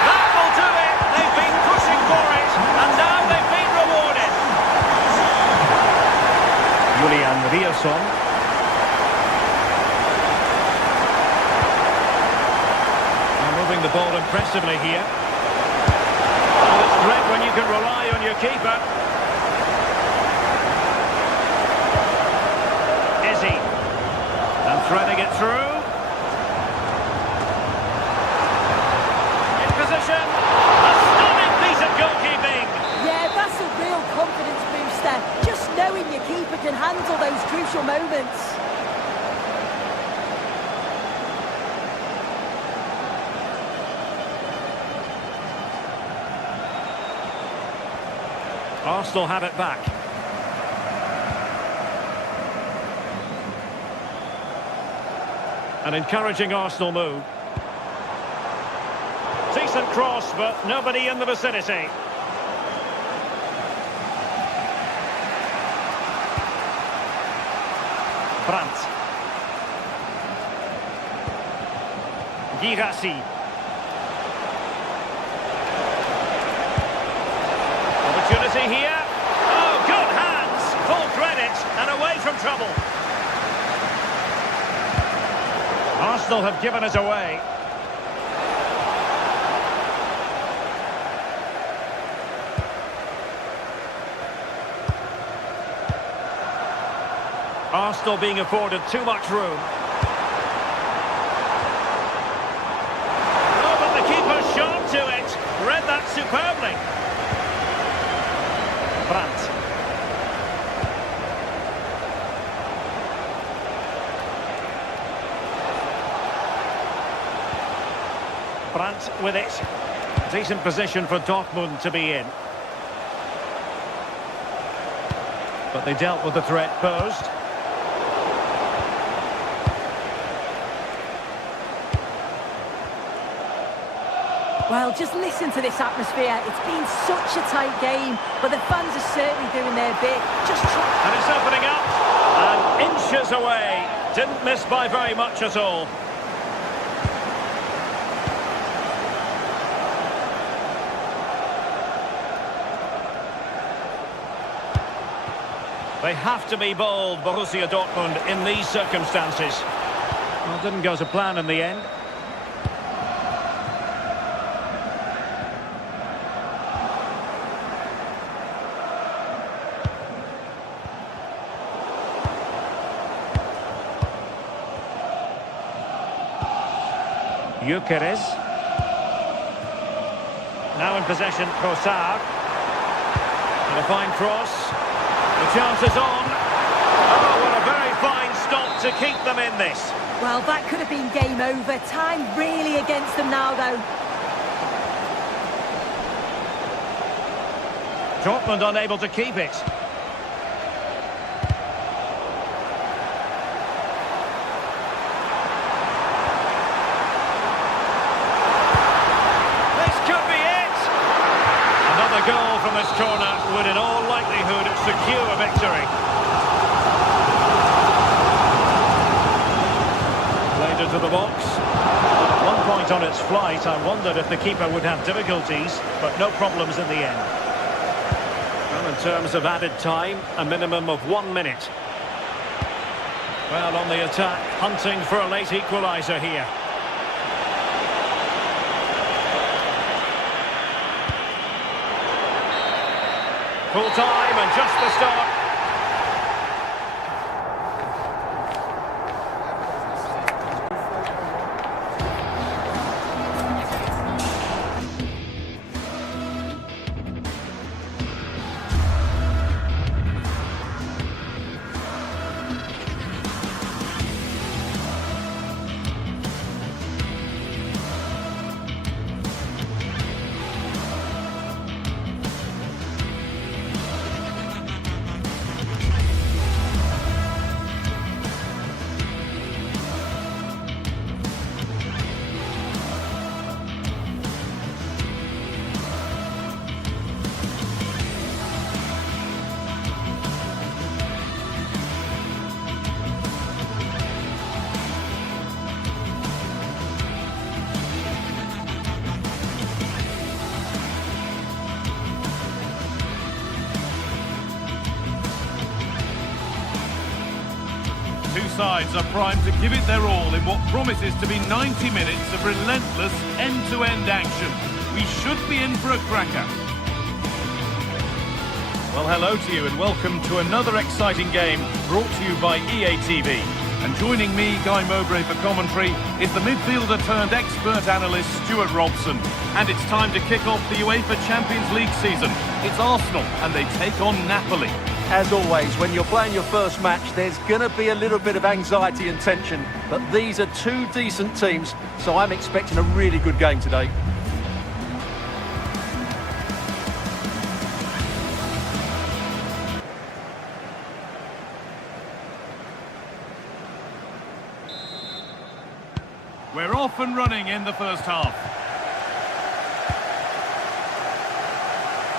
That will do it. They've been pushing for it. And now they've been rewarded. Julian Riasson. Moving the ball impressively here. Oh, it's great when you can rely on your keeper. Izzy. And threading it through. In position. A stunning piece of goalkeeping. Yeah, that's a real confidence booster. Just knowing your keeper can handle those crucial moments. Arsenal have it back. An encouraging Arsenal move. Decent cross, but nobody in the vicinity. Brandt. Girassi. here. Oh, good hands. Full credit and away from trouble. Arsenal have given us away. Arsenal being afforded too much room. Oh, but the keeper shot to it. Read that superbly. Brandt. Brandt with it. Decent position for Dortmund to be in. But they dealt with the threat posed. Well, just listen to this atmosphere. It's been such a tight game, but the fans are certainly doing their bit. Just try. And it's opening up. And inches away. Didn't miss by very much at all. They have to be bold, Borussia Dortmund, in these circumstances. Well, didn't go to plan in the end. Gyökeres. Now in possession, Trossard. And a fine cross. The chance is on. Oh, what a very fine stop to keep them in this. Well, that could have been game over. Time really against them now, though. Dortmund unable to keep it. Goal from this corner would in all likelihood secure a victory. Played into the box. At one point on its flight, I wondered if the keeper would have difficulties, but no problems in the end. Well, in terms of added time, a minimum of 1 minute. Well, on the attack, hunting for a late equaliser here. Full time and just the start. Two sides are primed to give it their all in what promises to be 90 minutes of relentless end-to-end action. We should be in for a cracker. Well, hello to you and welcome to another exciting game brought to you by EA TV. And joining me, Guy Mowbray, for commentary is the midfielder turned expert analyst Stuart Robson. And it's time to kick off the UEFA Champions League season. It's Arsenal and they take on Napoli. As always, when you're playing your first match, there's going to be a little bit of anxiety and tension. But these are two decent teams, so I'm expecting a really good game today. We're off and running in the first half.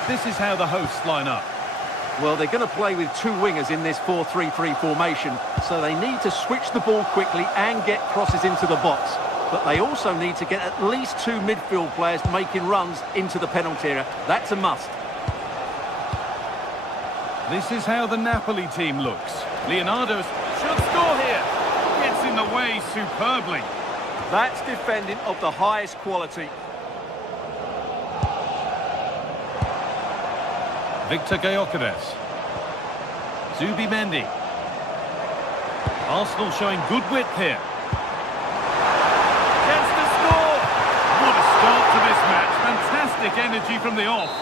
This is how the hosts line up. Well, they're going to play with two wingers in this 4-3-3 formation, so they need to switch the ball quickly and get crosses into the box. But they also need to get at least two midfield players making runs into the penalty area. That's a must. This is how the Napoli team looks. Leonardo should score here. Gets in the way superbly. That's defending of the highest quality. Victor Gyökeres. Zubimendi. Arsenal showing good width here. Chance to score! What a start to this match. Fantastic energy from the off.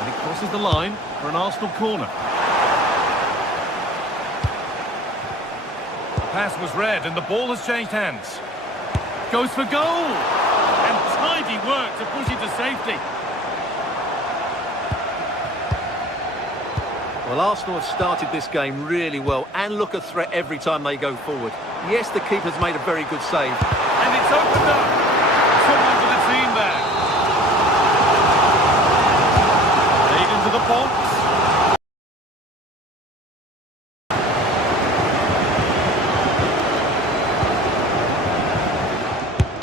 And it crosses the line for an Arsenal corner. The pass was read and the ball has changed hands. Goes for goal! And tidy work to push it to safety. Well, Arsenal have started this game really well and look a threat every time they go forward. Yes, the keeper's made a very good save. And it's opened up. Someone for the team there. Played into the box.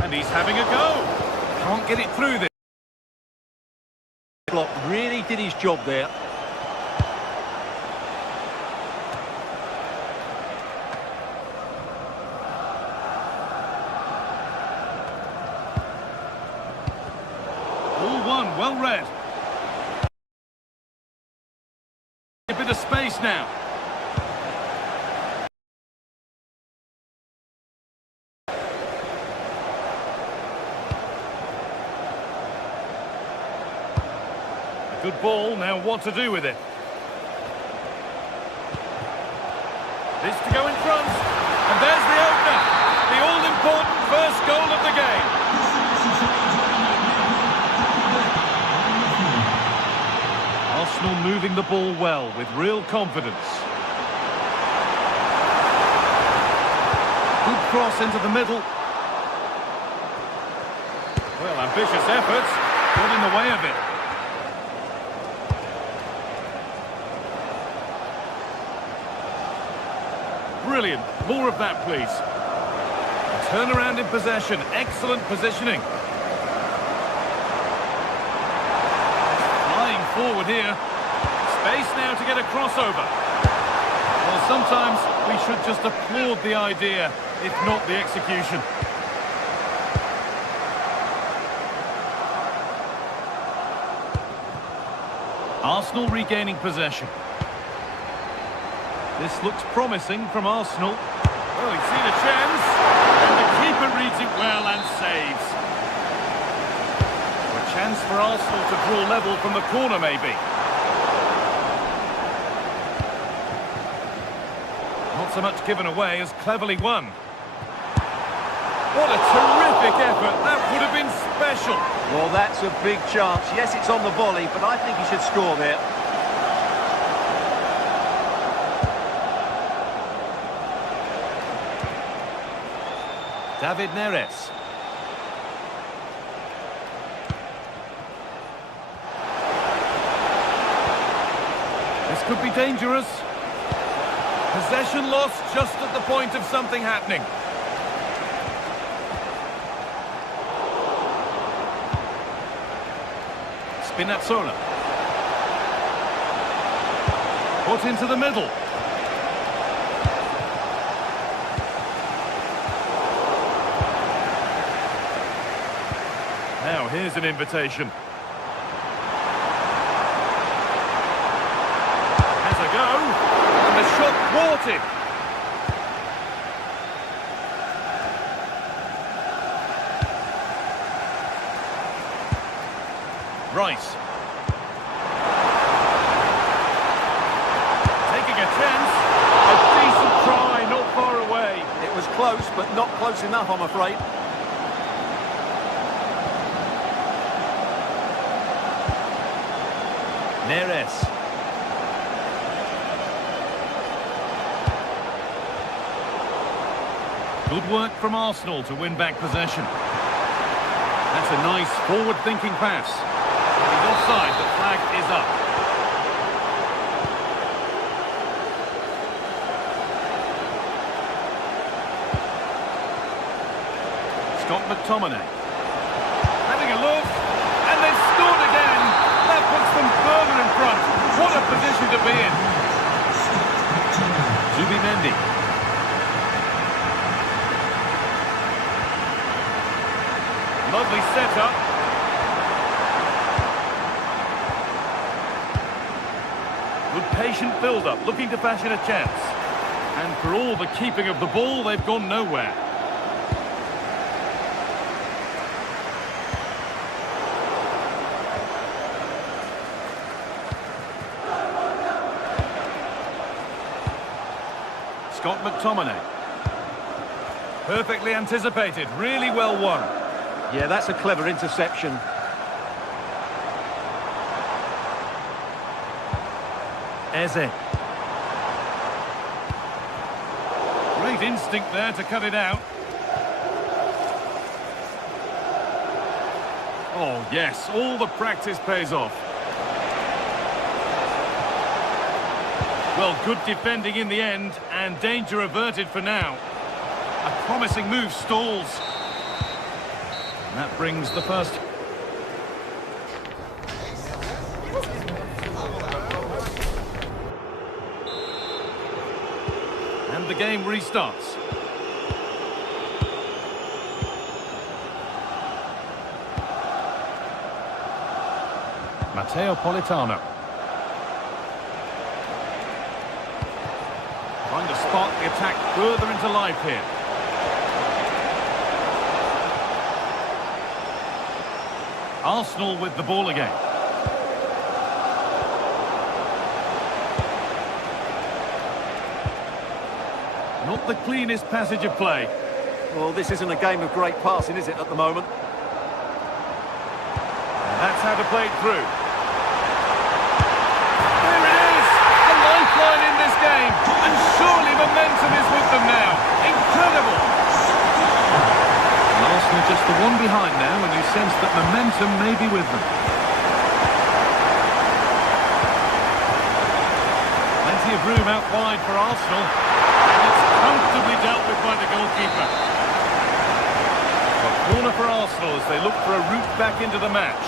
And he's having a go. Can't get it through this. Block really did his job there. All one, well read. A bit of space now. A good ball, now what to do with it? This to go in front, and there's the opener. The all-important first goal of the game. Arsenal moving the ball well with real confidence. Good cross into the middle. Well, ambitious efforts got in the way of it. Brilliant. More of that, please. Turnaround in possession. Excellent positioning. Forward here. Space now to get a crossover. Well, sometimes we should just applaud the idea, if not the execution. Arsenal regaining possession. This looks promising from Arsenal. Well, he's seen a chance, and the keeper reads it well and saves. Chance for Arsenal to draw level from the corner, maybe. Not so much given away as cleverly won. What a terrific effort. That would have been special. Well, that's a big chance. Yes, it's on the volley, but I think he should score there. David Neres. This could be dangerous. Possession lost just at the point of something happening. Spinazzola. Put into the middle. Now here's an invitation. Go, and the shot thwarted. Rice. Taking a chance. A decent try, not far away. It was close, but not close enough, I'm afraid. Neres. Good work from Arsenal to win back possession. That's a nice forward-thinking pass. He's offside, the flag is up. Scott McTominay. Having a look, and they've scored again. That puts them further in front. What a position to be in. Zubimendi. Lovely setup. Good patient build-up, looking to fashion a chance. And for all the keeping of the ball, they've gone nowhere. Scott McTominay. Perfectly anticipated, really well won. Yeah, that's a clever interception. Eze. Great instinct there to cut it out. Oh, yes, all the practice pays off. Well, good defending in the end, and danger averted for now. A promising move stalls. And that brings the first... And the game restarts. Matteo Politano. Trying to spark the attack further into life here. Arsenal with the ball again. Not the cleanest passage of play. Well, this isn't a game of great passing, is it, at the moment? And that's how to play it through. There it is! A lifeline in this game. And surely momentum is with them now. Incredible! And Arsenal just the one behind now, and you sense that momentum may be with them. Plenty of room out wide for Arsenal. And it's comfortably dealt with by the goalkeeper. A corner for Arsenal as they look for a route back into the match.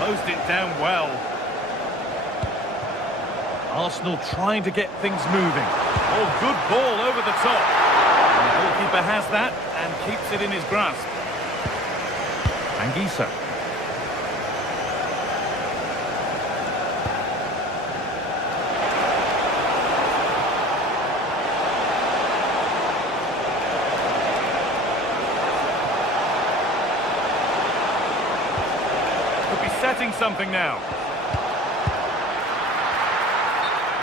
Closed it down well. Arsenal trying to get things moving. Oh, good ball over the top. And the goalkeeper has that and keeps it in his grasp. Anguissa. Could be setting something now.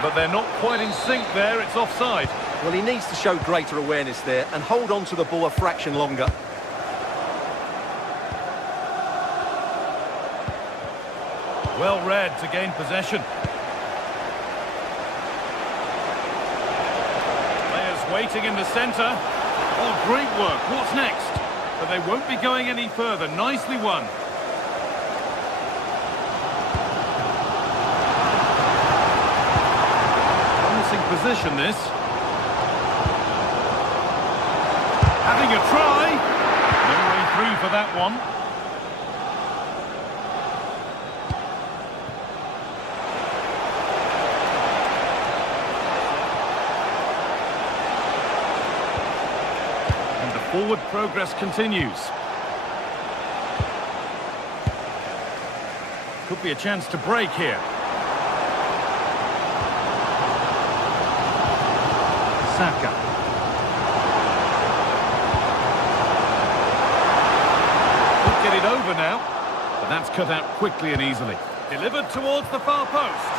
But they're not quite in sync there, it's offside. Well, he needs to show greater awareness there and hold on to the ball a fraction longer. Well read to gain possession. Players waiting in the centre. Oh, great work. What's next? But they won't be going any further. Nicely won. Position this. Having a try. No way through for that one. And the forward progress continues. Could be a chance to break here. Saka. Could get it over now, but that's cut out quickly and easily. Delivered towards the far post.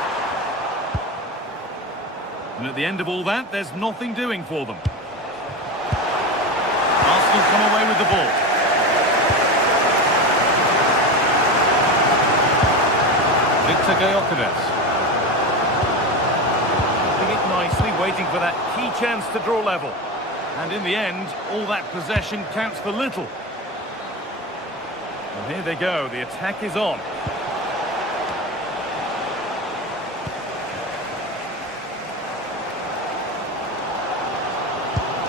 And at the end of all that, there's nothing doing for them. Arsenal come away with the ball. Victor Gyökeres. Nicely, waiting for that key chance to draw level. And in the end, all that possession counts for little. And here they go, the attack is on.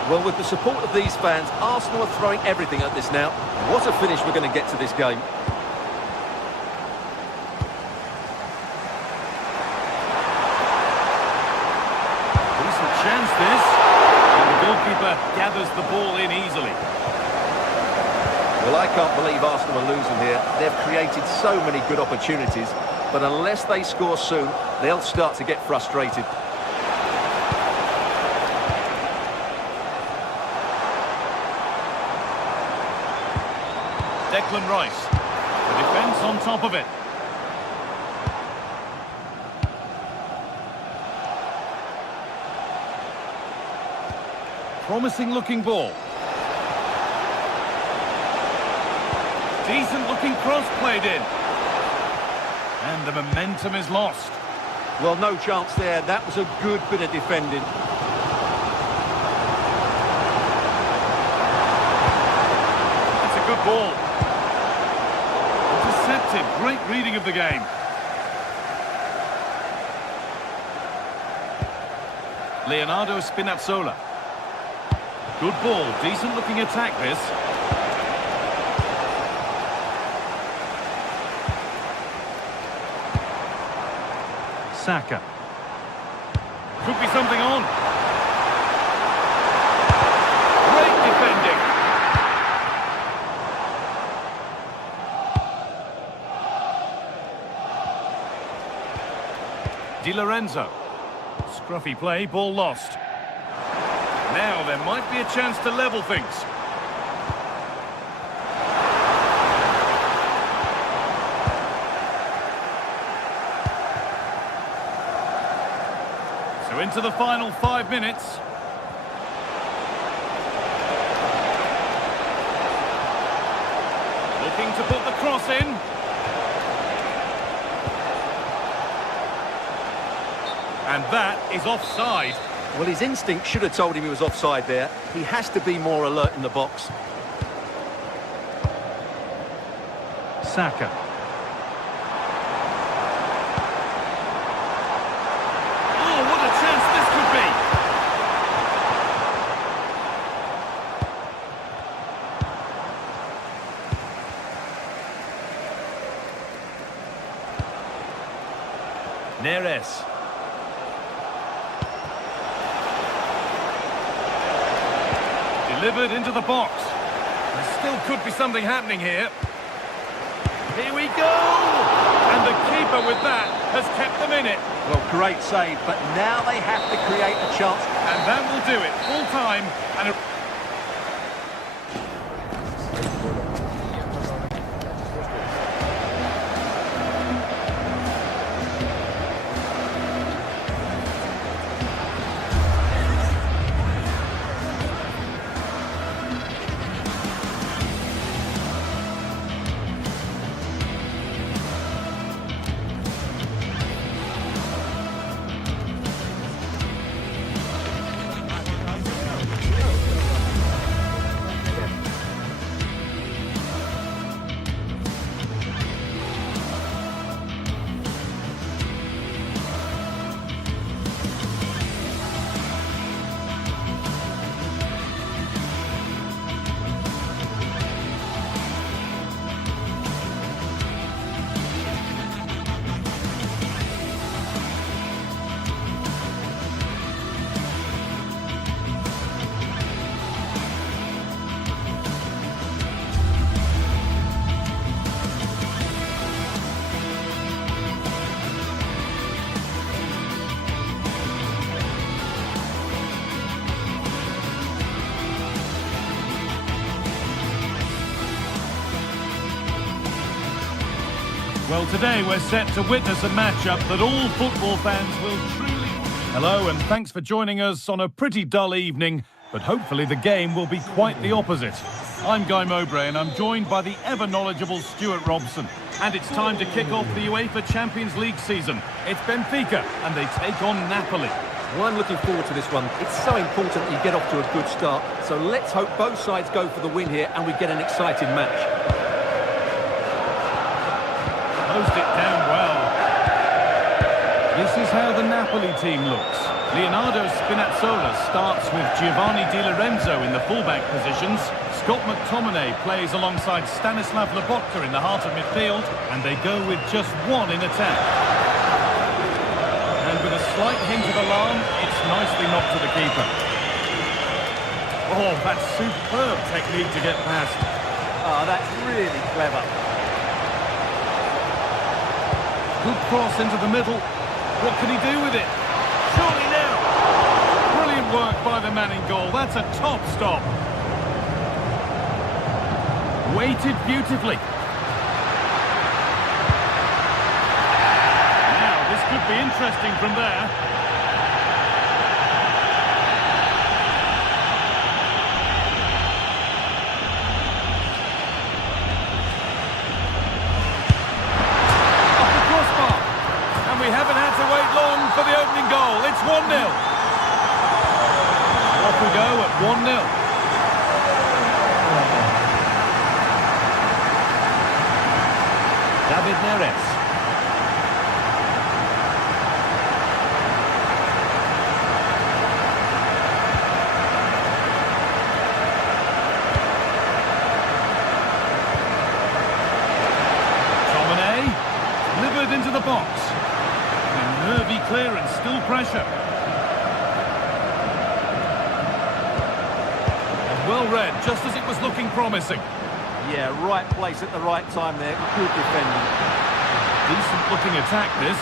Well, with the support of these fans, Arsenal are throwing everything at this now. What a finish we're going to get to this game. Decent chance this. And the goalkeeper gathers the ball in easily. Well, I can't believe Arsenal are losing here. They've created so many good opportunities, but unless they score soon, they'll start to get frustrated. Declan Rice. The defence on top of it. Promising looking ball. Decent looking cross played in. And the momentum is lost. Well, no chance there. That was a good bit of defending. That's a good ball. Intercepted. Great reading of the game. Leonardo Spinazzola. Good ball. Decent looking attack this. Saka. Could be something on. Great defending. Di Lorenzo. Scruffy play, ball lost. Now there might be a chance to level things. So into the final 5 minutes. Looking to put the cross in. And that is offside. Well, his instinct should have told him he was offside there. He has to be more alert in the box. Saka. Oh, what a chance this could be! Neres. Delivered into the box. There still could be something happening here. Here we go! And the keeper with that has kept them in it. Well, great save, but now they have to create a chance. And that will do it. Full time and a... Well, today we're set to witness a matchup that all football fans will truly... Hello, and thanks for joining us on a pretty dull evening, but hopefully the game will be quite the opposite. I'm Guy Mowbray, and I'm joined by the ever-knowledgeable Stuart Robson. And it's time to kick off the UEFA Champions League season. It's Benfica, and they take on Napoli. Well, I'm looking forward to this one. It's so important that you get off to a good start. So let's hope both sides go for the win here and we get an exciting match. Closed it down well. This is is how the Napoli team looks. Leonardo Spinazzola starts with Giovanni Di Lorenzo in the fullback positions. Scott McTominay plays alongside Stanislav Lobotka in the heart of midfield, and they go with just one in attack. And with a slight hint of alarm, it's nicely knocked to the keeper. Oh, that's superb technique to get past. Oh, that's really clever. Good cross into the middle. What can he do with it? Surely now. Brilliant work by the man in goal. That's a top stop. Weighted beautifully. Now, this could be interesting from there. We haven't had to wait long for the opening goal. It's 1-0. Off we go at 1-0. David Neres. Tomine delivered into the box. Nervy clearance, still pressure. And well read, just as it was looking promising. Yeah, right place at the right time there. Good defending. Decent looking attack, this.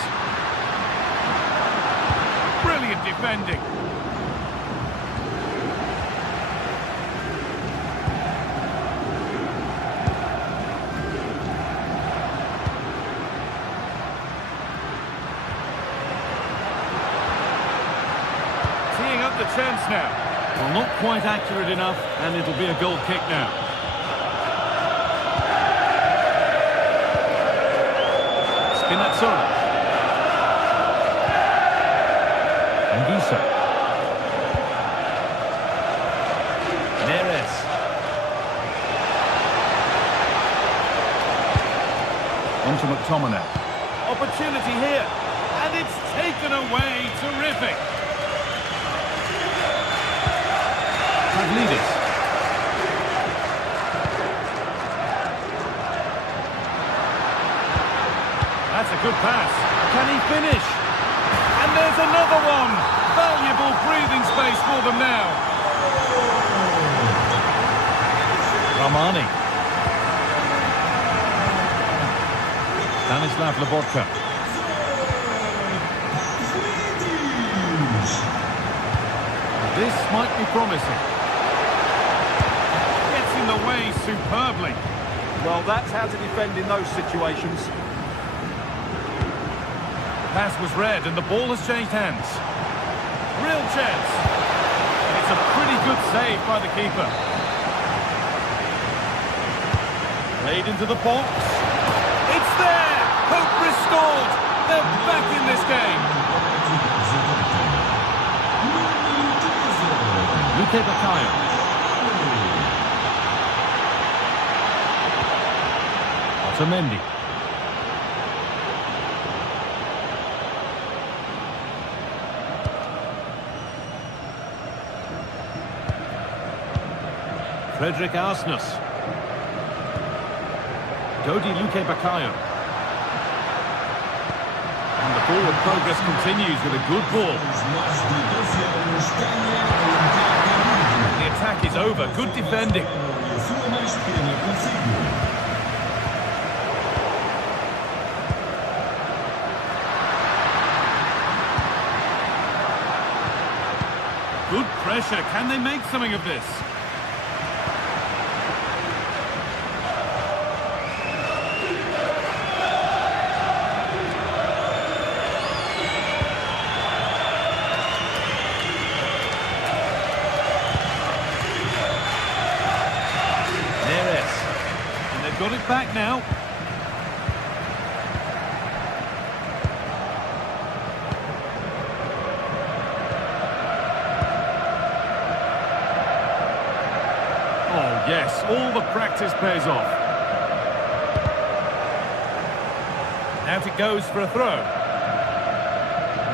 Brilliant defending. The chance now. Well, not quite accurate enough, and it'll be a goal kick now. Spinazzola. Anguissa. Neres. On to McTominay. Opportunity here, and it's taken away. Terrific. Pavlidis. That's a good pass. Can he finish? And there's another one. Valuable breathing space for them now. Ramani. Stanislav Lobotka. This might be promising. Gets in the way superbly. Well, that's how to defend in those situations. Pass was read and the ball has changed hands. Real chance. It's a pretty good save by the keeper. Played into the box. It's there! Hope restored! They're back in this game. Luke Bakayo. Otamendi. Frederick Arsnus. Dodi Luke Bakayo. And the forward progress continues with a good ball. The attack is over. Good defending. Good pressure. Can they make something of this? Got it back now. Oh yes, all the practice pays off. Out it goes for a throw.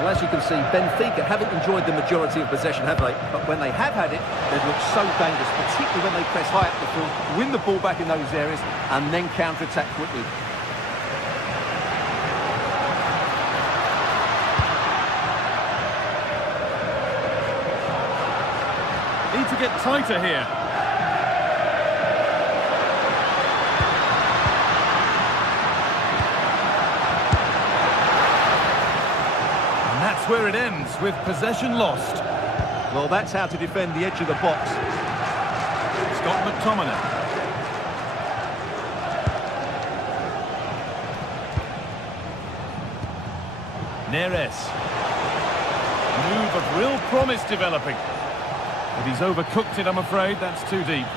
Well, as you can see, Benfica haven't enjoyed the majority of possession, have they? But when they have had it, they've looked so dangerous, particularly when they press high up the field, win the ball back in those areas, and then counter-attack quickly. Need to get tighter here. And that's where it ends, with possession lost. Well, that's how to defend the edge of the box. Scott McTominay. Neres. Move of real promise developing. But he's overcooked it, I'm afraid. That's too deep.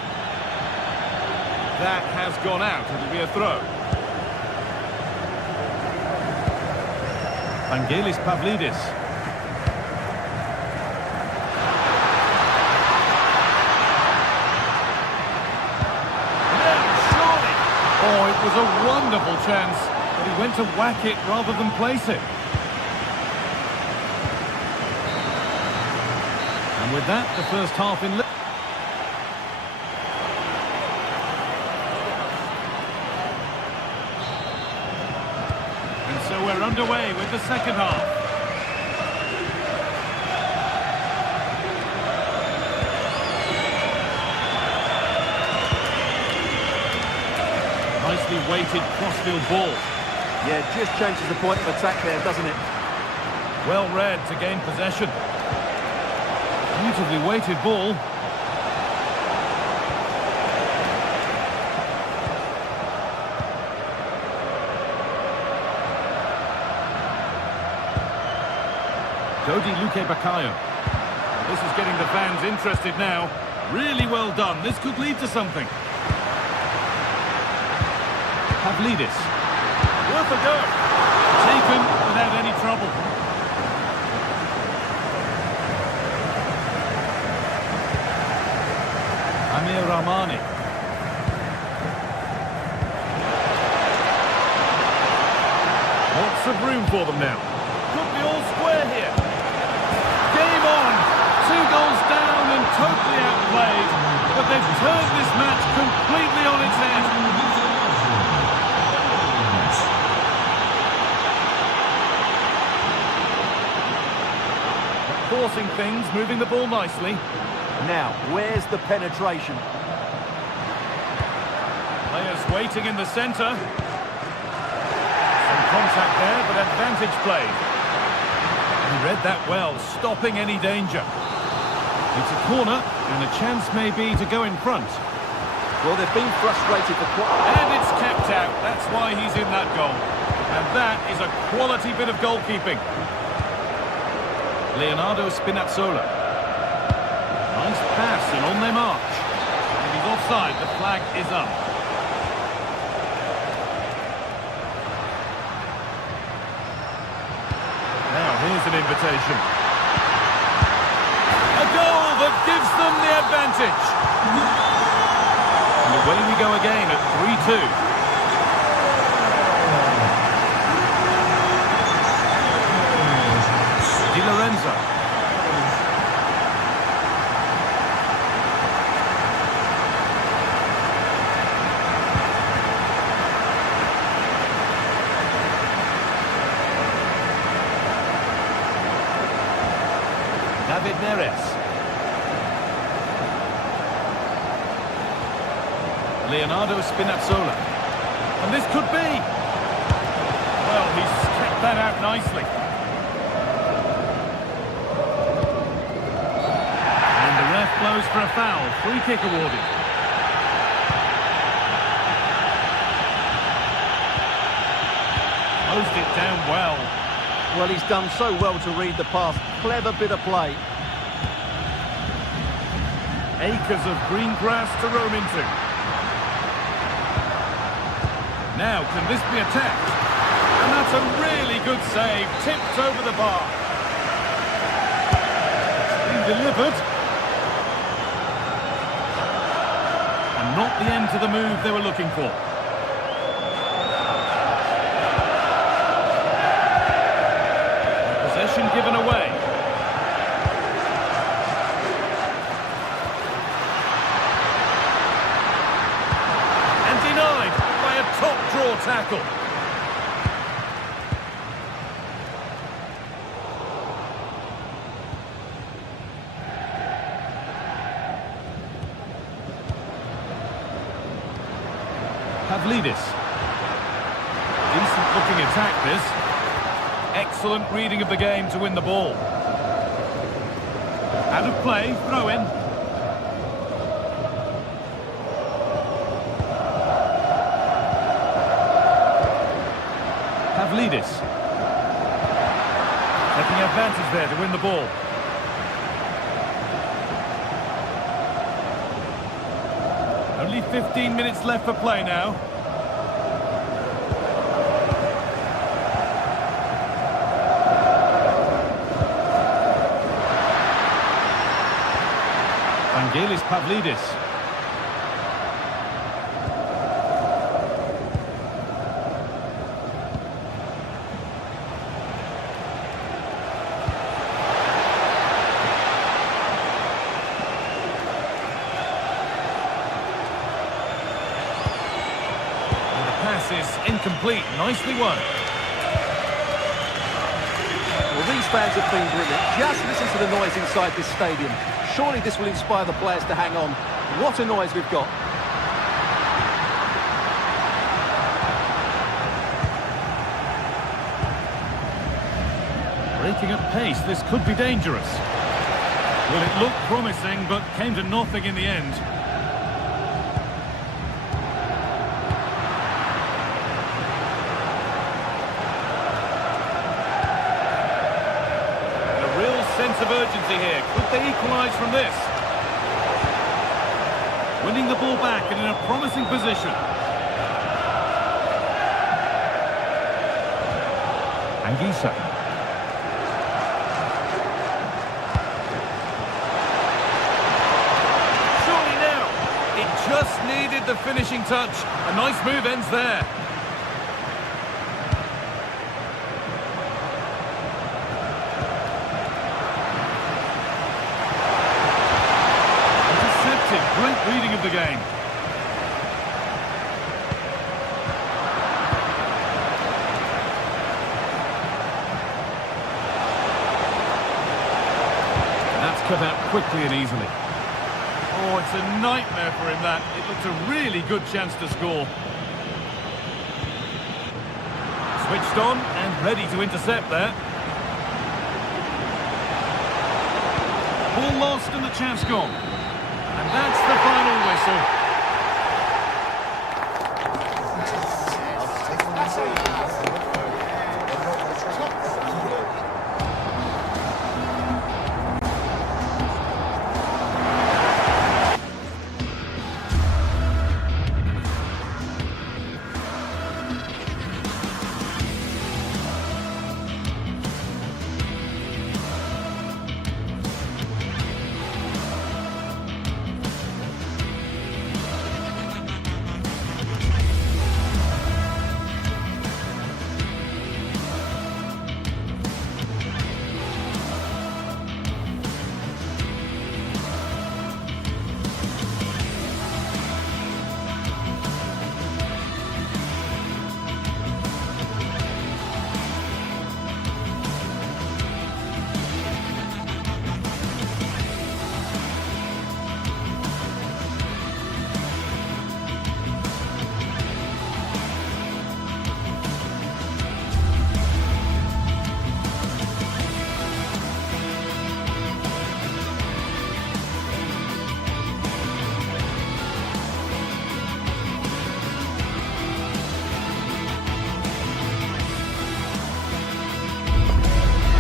That has gone out. It'll be a throw. Vangelis Pavlidis. Surely! Oh, it was a wonderful chance, but he went to whack it rather than place it. And with that, the first half in... And so we're underway with the second half. Nicely weighted crossfield ball. Yeah, just changes the point of attack there, doesn't it? Well read to gain possession. Beautifully weighted ball. Dodi Luque Bakayo. This is getting the fans interested now. Really well done. This could lead to something. Pavlidis. Worth a go. Taken without any trouble. Amir Rahmani. Lots of room for them now. Could be all square here. Game on. 2 goals down and totally outplayed. But they've turned this match completely on its head. Forcing things, moving the ball nicely. Now, where's the penetration? Players waiting in the centre. Some contact there, but advantage played. He read that well, stopping any danger. It's a corner, and a chance may be to go in front. Well, they've been frustrated for quite... And it's kept out. That's why he's in that goal. And that is a quality bit of goalkeeping. Leonardo Spinazzola. Nice pass and on they march. If he's offside, the flag is up. Now here's an invitation. A goal that gives them the advantage. And away we go again at 3-2. Di Lorenzo. David Neres. Leonardo Spinazzola. And this could be. Well, he's kept that out nicely. Blows for a foul. Free kick awarded. Closed it down well. Well, he's done so well to read the pass. Clever bit of play. Acres of green grass to roam into. Now, can this be attacked? And that's a really good save. Tipped over the bar. It's been delivered. Not the end to the move they were looking for. Possession given tackle. Pavlidis. Decent looking attack this. Excellent reading of the game to win the ball. Out of play, throw in. Pavlidis. Taking advantage there to win the ball. Only 15 minutes left for play now. Vangelis Pavlidis. And the pass is incomplete. Nicely won. Well, these fans have been brilliant. Just listen to the noise inside this stadium. Surely this will inspire the players to hang on. What a noise we've got. Breaking at pace, this could be dangerous. Well, it looked promising, but came to nothing in the end. A real sense of urgency here. Could they equalise from this? Winning the ball back and in a promising position. Anguissa. Just needed the finishing touch. A nice move ends there. Intercepted. Great reading of the game. And that's cut out quickly and easily. Oh, it's a nightmare for him, that. It looks a really good chance to score. Switched on and ready to intercept there. Ball lost and the chance gone. And that's the final whistle.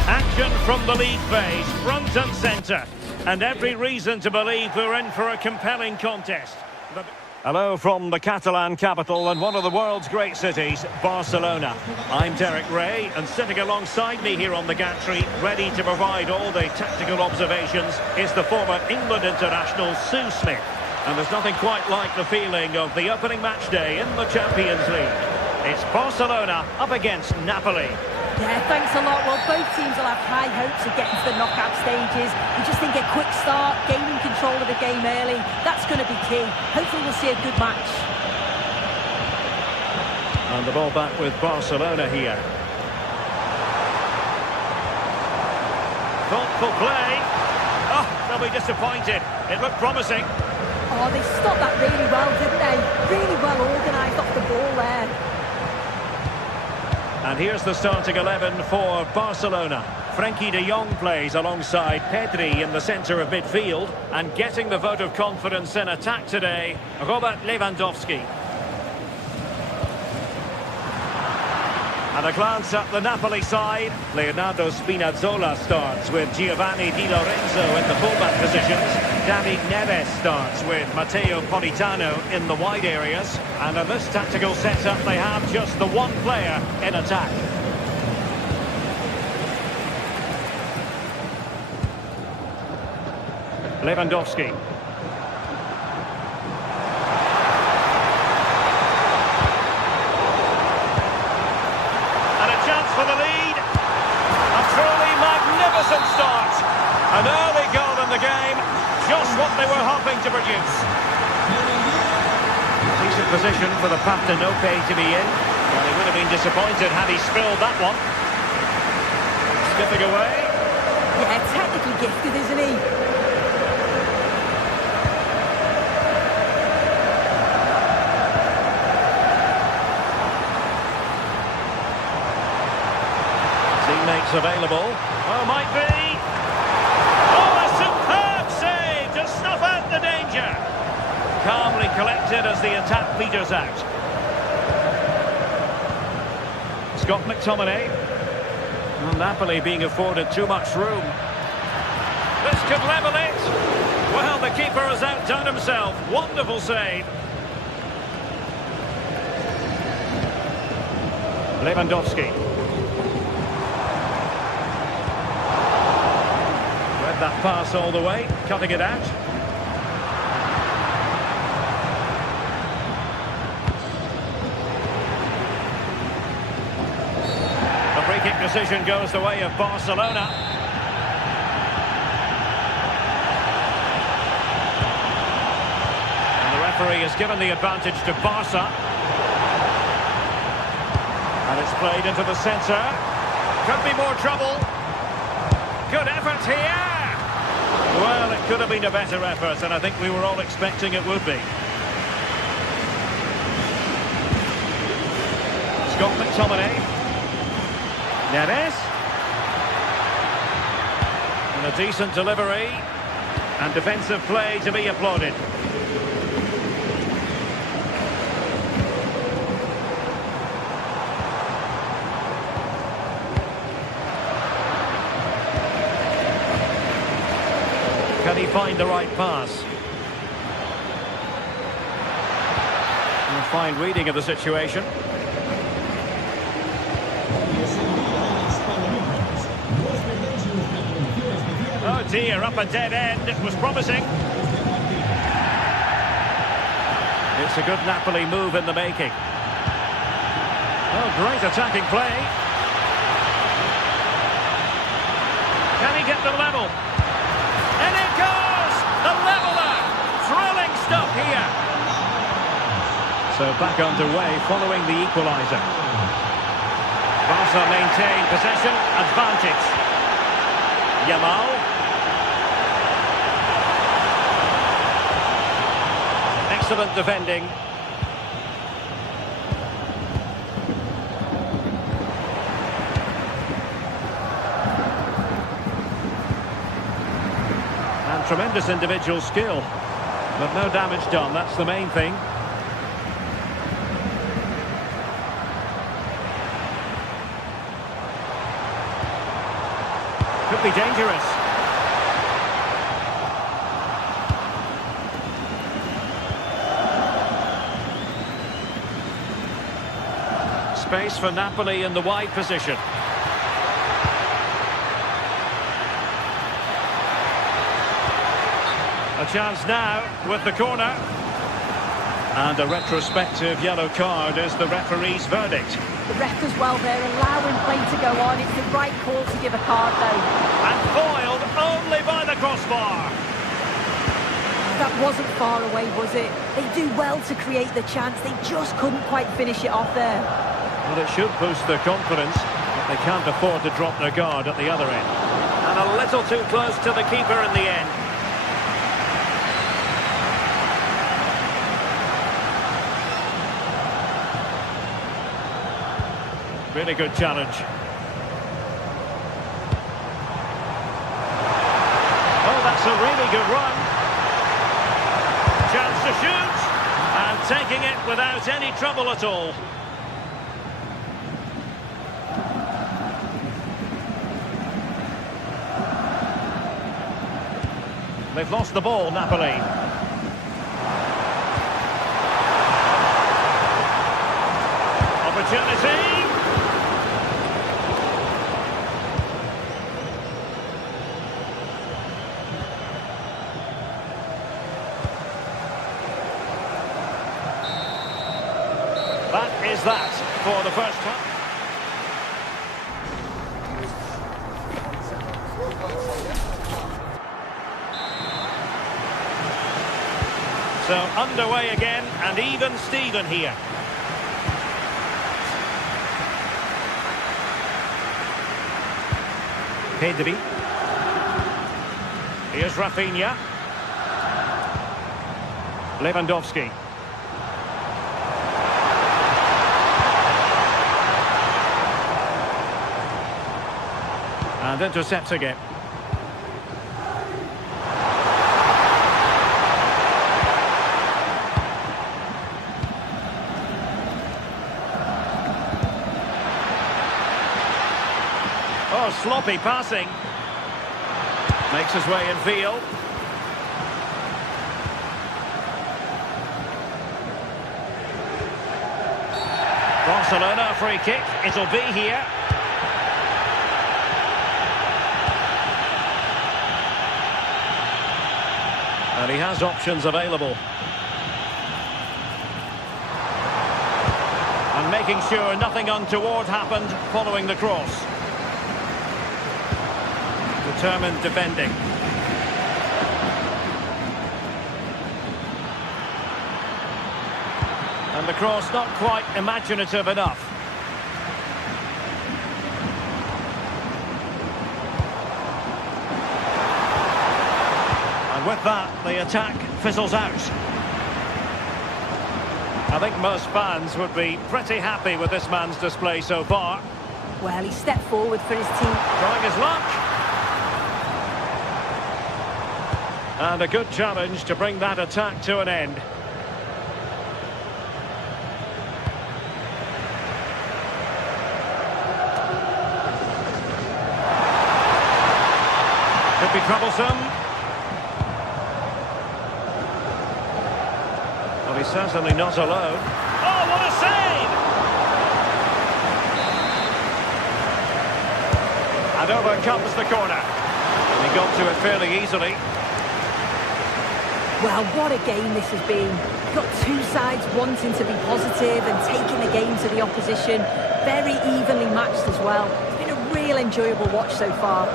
Action from the league phase, front and centre. And every reason to believe we're in for a compelling contest. Hello from the Catalan capital and one of the world's great cities, Barcelona. I'm Derek Ray, and sitting alongside me here on the gantry, ready to provide all the tactical observations, is the former England international Sue Smith. And there's nothing quite like the feeling of the opening match day in the Champions League. It's Barcelona up against Napoli. Yeah, thanks a lot. Well, both teams will have high hopes of getting to the knockout stages. You just think a quick start, gaining control of the game early, that's going to be key. Hopefully we'll see a good match. And the ball back with Barcelona here. Thoughtful play. Oh, they'll be disappointed. It looked promising. Oh, they stopped that really well, didn't they? Really well organised off the ball there. And here's the starting 11 for Barcelona. Frenkie de Jong plays alongside Pedri in the centre of midfield. And getting the vote of confidence in attack today, Robert Lewandowski. And a glance at the Napoli side. Leonardo Spinazzola starts with Giovanni Di Lorenzo in the fullback positions. David Neves starts with Matteo Politano in the wide areas. And in this tactical setup, they have just the one player in attack. Lewandowski. For the lead. A truly magnificent start. An early goal in the game. Just what they were hoping to produce. Decent position for the Partenope to be in. Well, he would have been disappointed had he spilled that one. Skipping away. Yeah, technically gifted, isn't he? Teammates available. Oh, might be. Oh, a superb save to snuff out the danger. Calmly collected as the attack peters out. Scott McTominay. Well, Napoli being afforded too much room. This could level it. Well, the keeper has outdone himself. Wonderful save. Lewandowski. That pass all the way, cutting it out. The free kick decision goes the way of Barcelona. And the referee has given the advantage to Barca. And it's played into the centre. Could be more trouble. Good effort here. Well, it could have been a better effort, and I think we were all expecting it would be. Scott McTominay. Neves. And a decent delivery. And defensive play to be applauded. Can he find the right pass? And a fine reading of the situation. Oh dear, up a dead end. It was promising. It's a good Napoli move in the making. Oh, great attacking play. Can he get the level? And it goes! The leveller! Thrilling stuff here. So back underway following the equaliser. Barca maintain possession, advantage. Yamal. Excellent defending. And tremendous individual skill. But no damage done, that's the main thing. Could be dangerous. Space for Napoli in the wide position. A chance now with the corner. And a retrospective yellow card is the referee's verdict. The ref does well there, allowing play to go on. It's the right call to give a card, though. And foiled only by the crossbar. That wasn't far away, was it? They do well to create the chance. They just couldn't quite finish it off there. Well, it should boost their confidence, but they can't afford to drop their guard at the other end. And a little too close to the keeper in the end. Really good challenge. Oh, that's a really good run. Chance to shoot. And taking it without any trouble at all. They've lost the ball, Napoli. Opportunity. That is that for the first time. So underway again, and even Steven here. Pedri. Here's Rafinha. Lewandowski. And intercepts again. Oh, sloppy passing. Makes his way in field. Barcelona, free kick. It'll be here. And he has options available. And making sure nothing untoward happened following the cross. Determined defending. And the cross not quite imaginative enough. And with that, the attack fizzles out. I think most fans would be pretty happy with this man's display so far. Well, he stepped forward for his team. Trying his luck. And a good challenge to bring that attack to an end. Could be troublesome. Well, he's certainly not alone. Oh, what a save! And over comes the corner. And he got to it fairly easily. Well, what a game this has been. You've got two sides wanting to be positive and taking the game to the opposition. Very evenly matched as well. It's been a real enjoyable watch so far.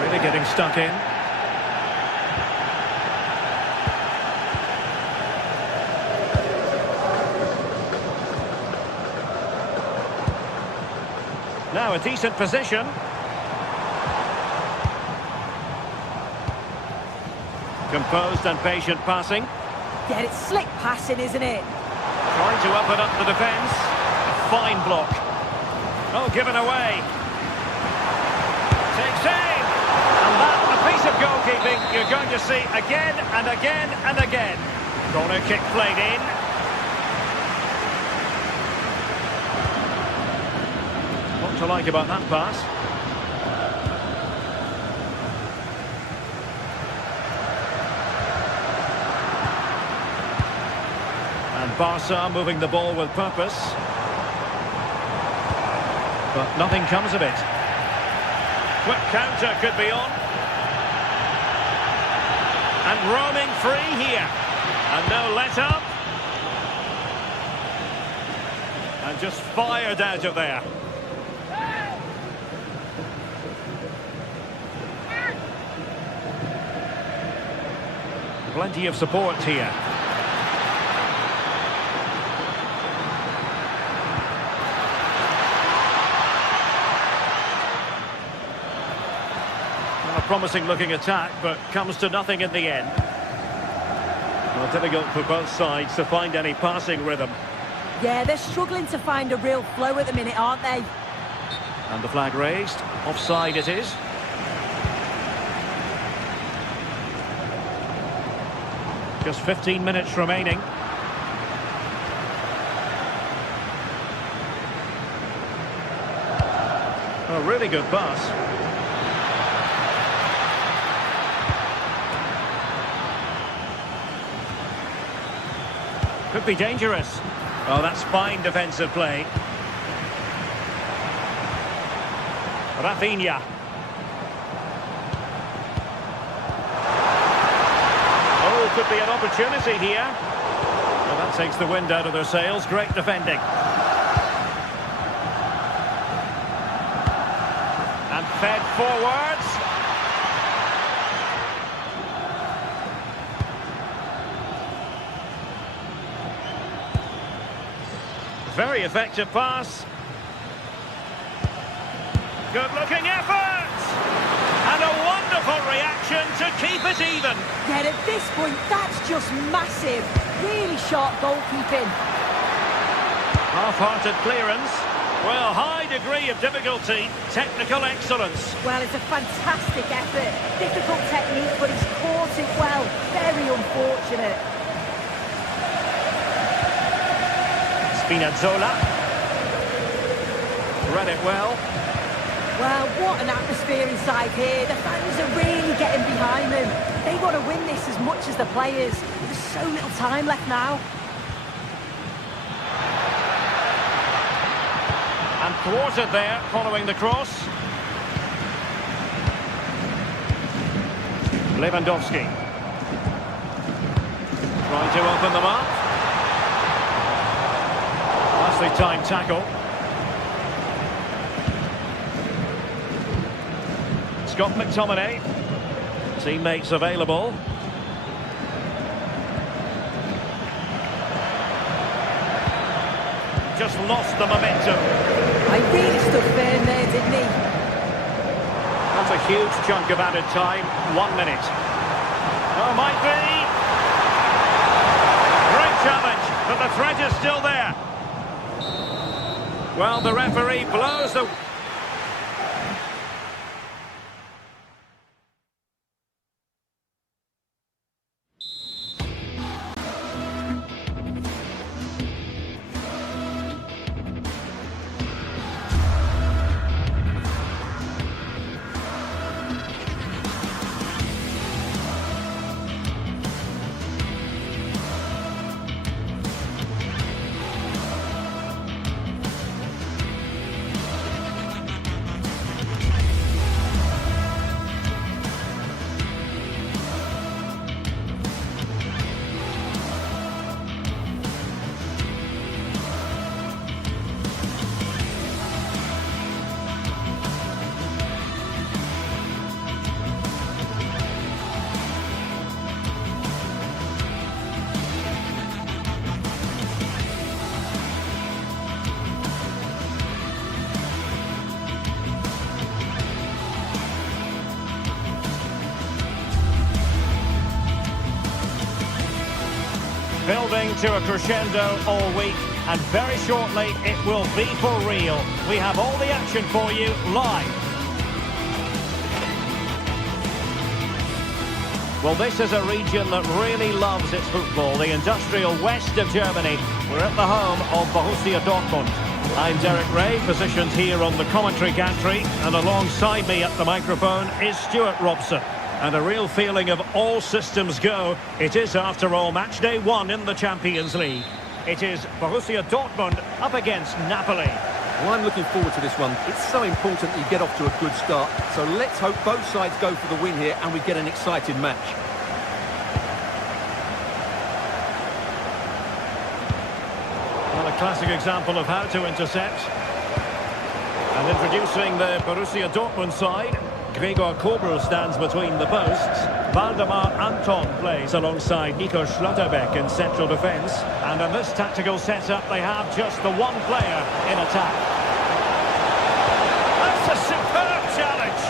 Really getting stuck in. Now a decent position. Composed and patient passing. Yeah, it's slick passing, isn't it? Trying to open up the defence. A fine block. Oh, given away. Takes aim. And that, a piece of goalkeeping you're going to see again and again and again. Corner kick played in. What to like about that pass? Barca moving the ball with purpose. But nothing comes of it. Quick counter could be on. And roaming free here. And no let-up. And just fired out of there. Plenty of support here. A promising looking attack, but comes to nothing in the end. Well, difficult for both sides to find any passing rhythm. Yeah, they're struggling to find a real flow at the minute, aren't they? And the flag raised. Offside it is. Just 15 minutes remaining. A really good pass. Could be dangerous. Oh, that's fine defensive play. Rafinha. Oh, could be an opportunity here. Well, that takes the wind out of their sails. Great defending. And fed forwards. Very effective pass. Good-looking effort! And a wonderful reaction to keep it even. Yeah, at this point, that's just massive. Really sharp goalkeeping. Half-hearted clearance. Well, high degree of difficulty. Technical excellence. Well, it's a fantastic effort. Difficult technique, but he's caught it well. Very unfortunate. Spinazzola. Read it well. Well, what an atmosphere inside here. The fans are really getting behind them. They want to win this as much as the players. There's so little time left now. And thwarted there, following the cross. Lewandowski. Trying to open them up. Nicely timed tackle. Scott McTominay. Teammates available. Just lost the momentum. I really stood firm there, didn't he? That's a huge chunk of added time. 1 minute. Oh, might be. Great challenge, but the threat is still there. Well, the referee blows the... Building to a crescendo all week, and very shortly it will be for real. We have all the action for you live. Well, this is a region that really loves its football, the industrial west of Germany. We're at the home of Borussia Dortmund. I'm Derek Ray, positioned here on the commentary gantry, and alongside me at the microphone is Stuart Robson. And a real feeling of all systems go. It is, after all, match day 1 in the Champions League. It is Borussia Dortmund up against Napoli. Well, I'm looking forward to this one. It's so important that you get off to a good start. So let's hope both sides go for the win here and we get an exciting match. Well, a classic example of how to intercept. And introducing the Borussia Dortmund side, Gregor Kobel stands between the posts. Valdemar Anton plays alongside Nico Schlotterbeck in central defence. And in this tactical setup, they have just the one player in attack. That's a superb challenge.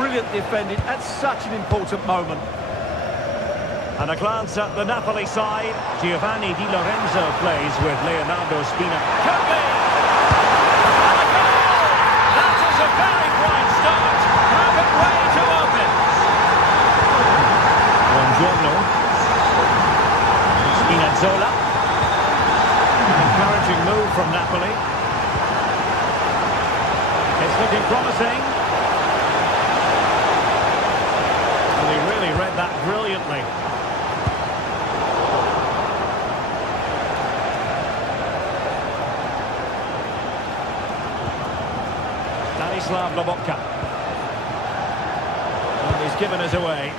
Brilliant defending at such an important moment. And a glance at the Napoli side. Giovanni Di Lorenzo plays with Leonardo Spina. Could be! And a goal! That is a very bright start. Have it way to open. Buongiorno. Spinazzola. Encouraging move from Napoli. It's looking promising. And he really read that brilliantly. Stanislav Lobotka. And he's given us away.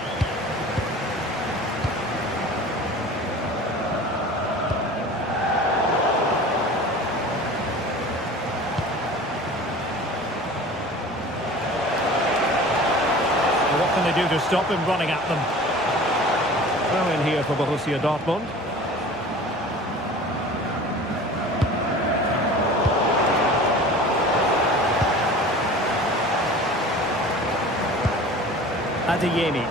What can they do to stop him running at them? Throw in here for Borussia Dortmund. Adeyemi.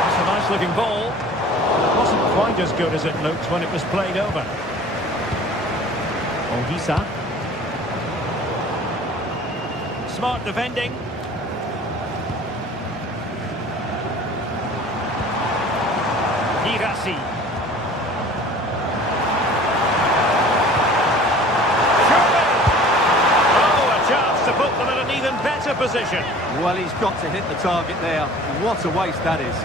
That's a nice looking ball. It wasn't quite as good as it looked when it was played over. Ongisa. Smart defending. Hirasi. To put them in an even better position. Well, he's got to hit the target there. What a waste that is.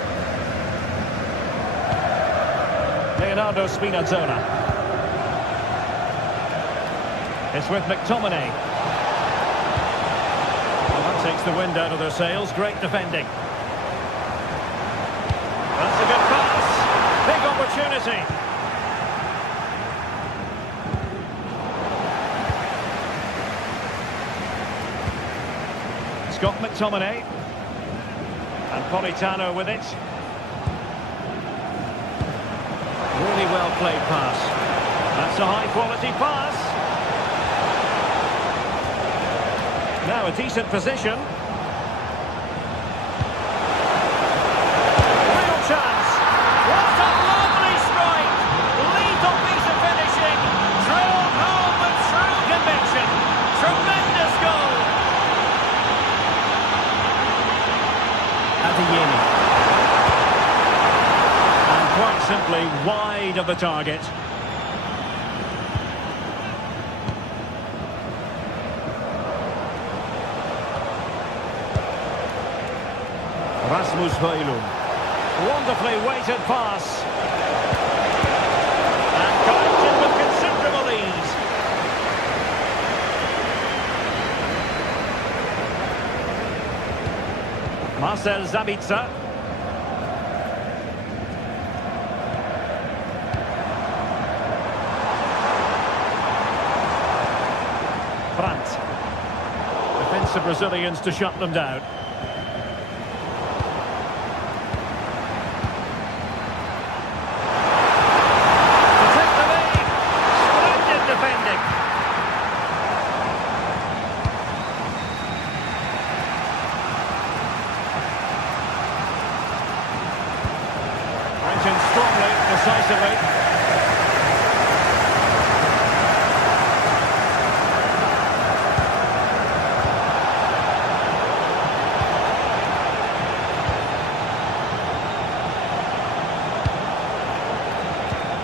Leonardo Spinazzola. It's with McTominay. Well, that takes the wind out of their sails. Great defending. That's a good pass. Big opportunity. Scott McTominay. And Politano with it. Really well played pass. That's a high quality pass. Now a decent position. Real chance. What a lovely strike. Lethal piece of finishing. Drilled home with true conviction. Tremendous goal. Adeyemi. And quite simply wide of the target. Rasmus Højlund. Wonderfully weighted pass. And collected with considerable ease. Marcel Sabitzer. Brandt. Defensive Brazilians to shut them down. To take the lead. Splendid defending. Mentioned strongly, decisively.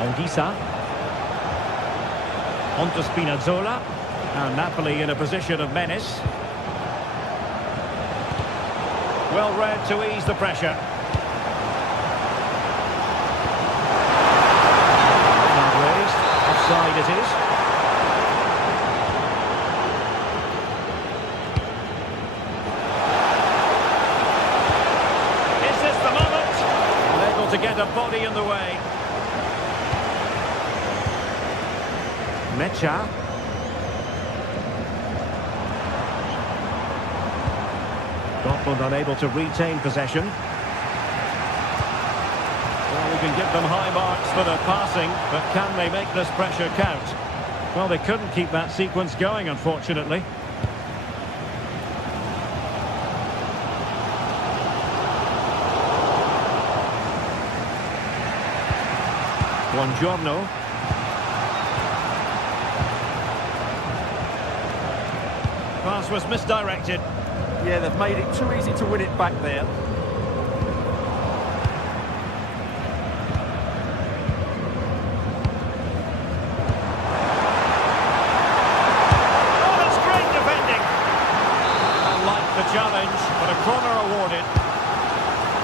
Ongisa. On to Spinazzola. Now Napoli in a position of menace. Well read to ease the pressure. Offside it is. Is this the moment? Able to get a body in the way. Mecha. Dortmund unable to retain possession. Well, we can give them high marks for their passing, but can they make this pressure count? Well, they couldn't keep that sequence going, unfortunately. Buongiorno. Pass was misdirected. Yeah, they've made it too easy to win it back there. Oh, that's great defending. I like the challenge, but a corner awarded.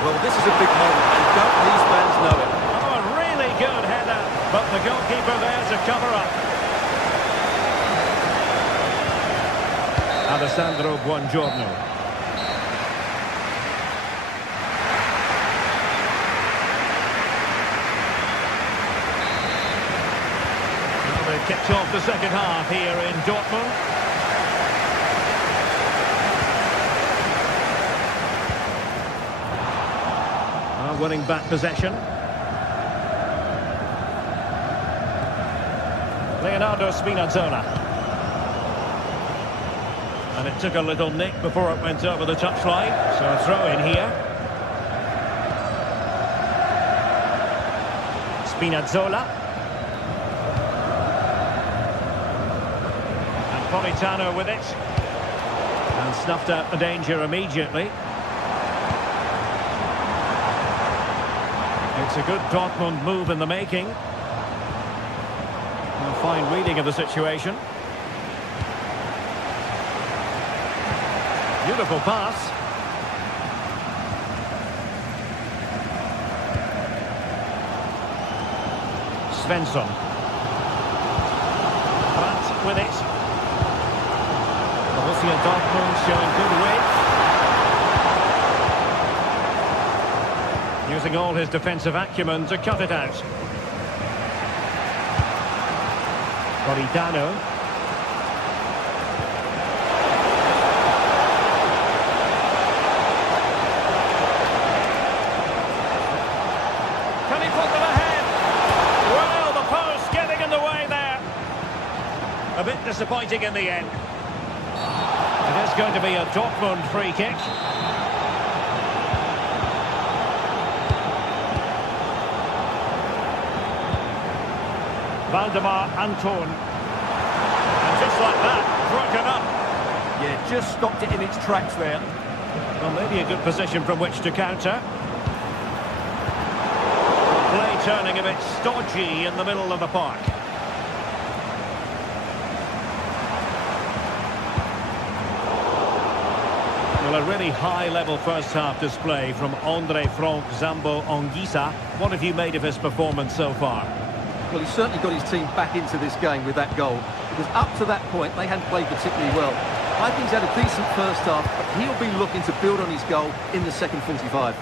Well, this is a big moment, and don't these fans know it? Oh, a really good header, but the goalkeeper there to cover up. Alessandro Buongiorno. Well, they kicked off the second half here in Dortmund. Winning back possession. Leonardo Spinazzola. And it took a little nick before it went over the touchline. So a throw in here. Spinazzola. And Politano with it. And snuffed out the danger immediately. It's a good Dortmund move in the making. A fine reading of the situation. Beautiful pass. Svensson. Brandt with it. Borussia Dortmund showing good width. Using all his defensive acumen to cut it out. Politano. Can he put them ahead? Well, the post getting in the way there. A bit disappointing in the end. It is going to be a Dortmund free kick. Valdemar Anton. And just like that, broken up. Yeah, just stopped it in its tracks there. Well, maybe a good position from which to counter. Play turning a bit stodgy in the middle of the park. Well, a really high-level first-half display from Andre Frank Zambo Anguissa. What have you made of his performance so far? Well, he's certainly got his team back into this game with that goal. Because up to that point, they hadn't played particularly well. I think he's had a decent first half, but he'll be looking to build on his goal in the second 45.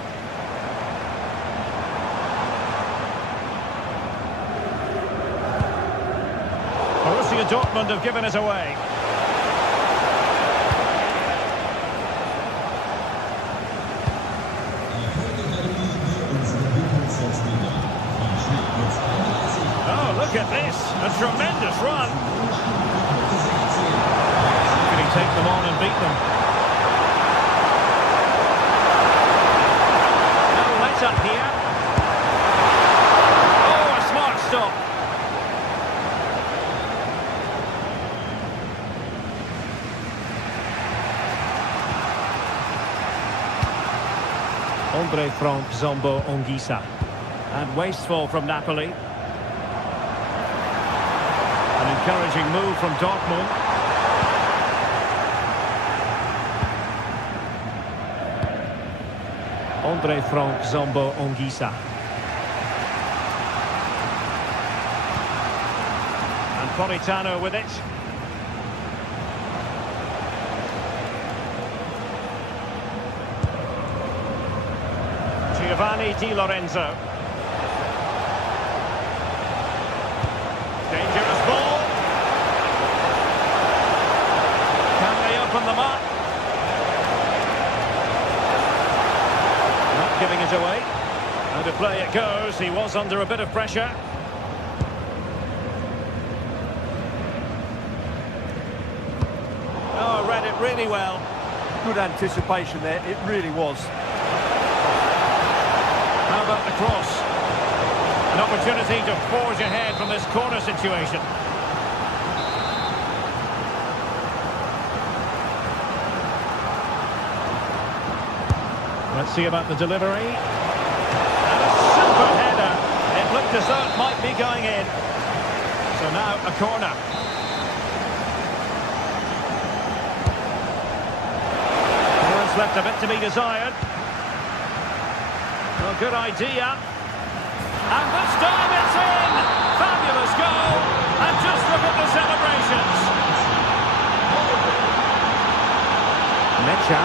Borussia Dortmund have given it away. Oh, look at this. A tremendous run. Can he take them on and beat them? No let up here. Oh, a smart stop. Andre Frank Zambo Anguissa. And wasteful from Napoli. An encouraging move from Dortmund. Andre Frank Zambo Anguissa. And Politano with it. Giovanni Di Lorenzo. Dangerous ball. Can they open them up? it away. How to play it goes. He was under a bit of pressure. Oh, read it really well. Good anticipation there, it really was. How about the cross? An opportunity to forge ahead from this corner situation. Let's see about the delivery. And a super header. It looked as though it might be going in. So now a corner. Clearance left a bit to be desired. Well, good idea. And this time it's in! Fabulous goal! And just look at the celebrations. Mecha.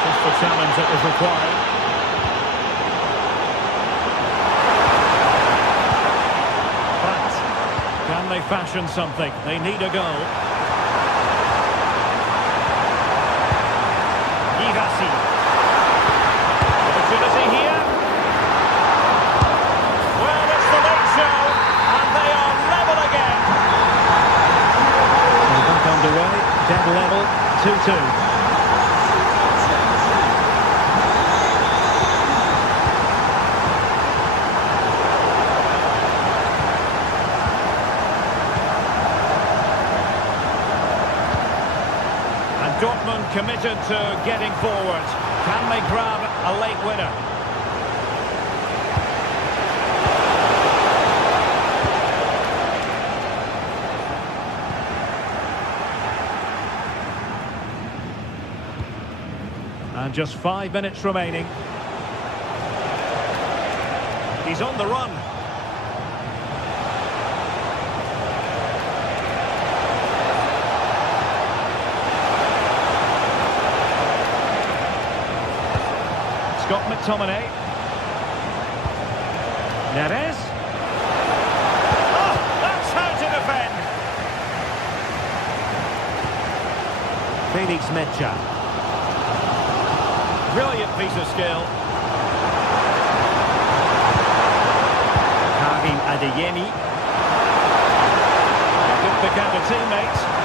Just the challenge that was required. But can they fashion something? They need a goal. Igasi. Opportunity here. Well, it's the late show, and they are level again. We're back underway, dead level, 2-2. Dortmund committed to getting forward. Can they grab a late winner? And just 5 minutes remaining. He's on the run. Scott McTominay. Neres. Oh, that's how to defend. Felix Mecha. Brilliant piece of skill. Karim Adeyemi. Good pick out of teammates.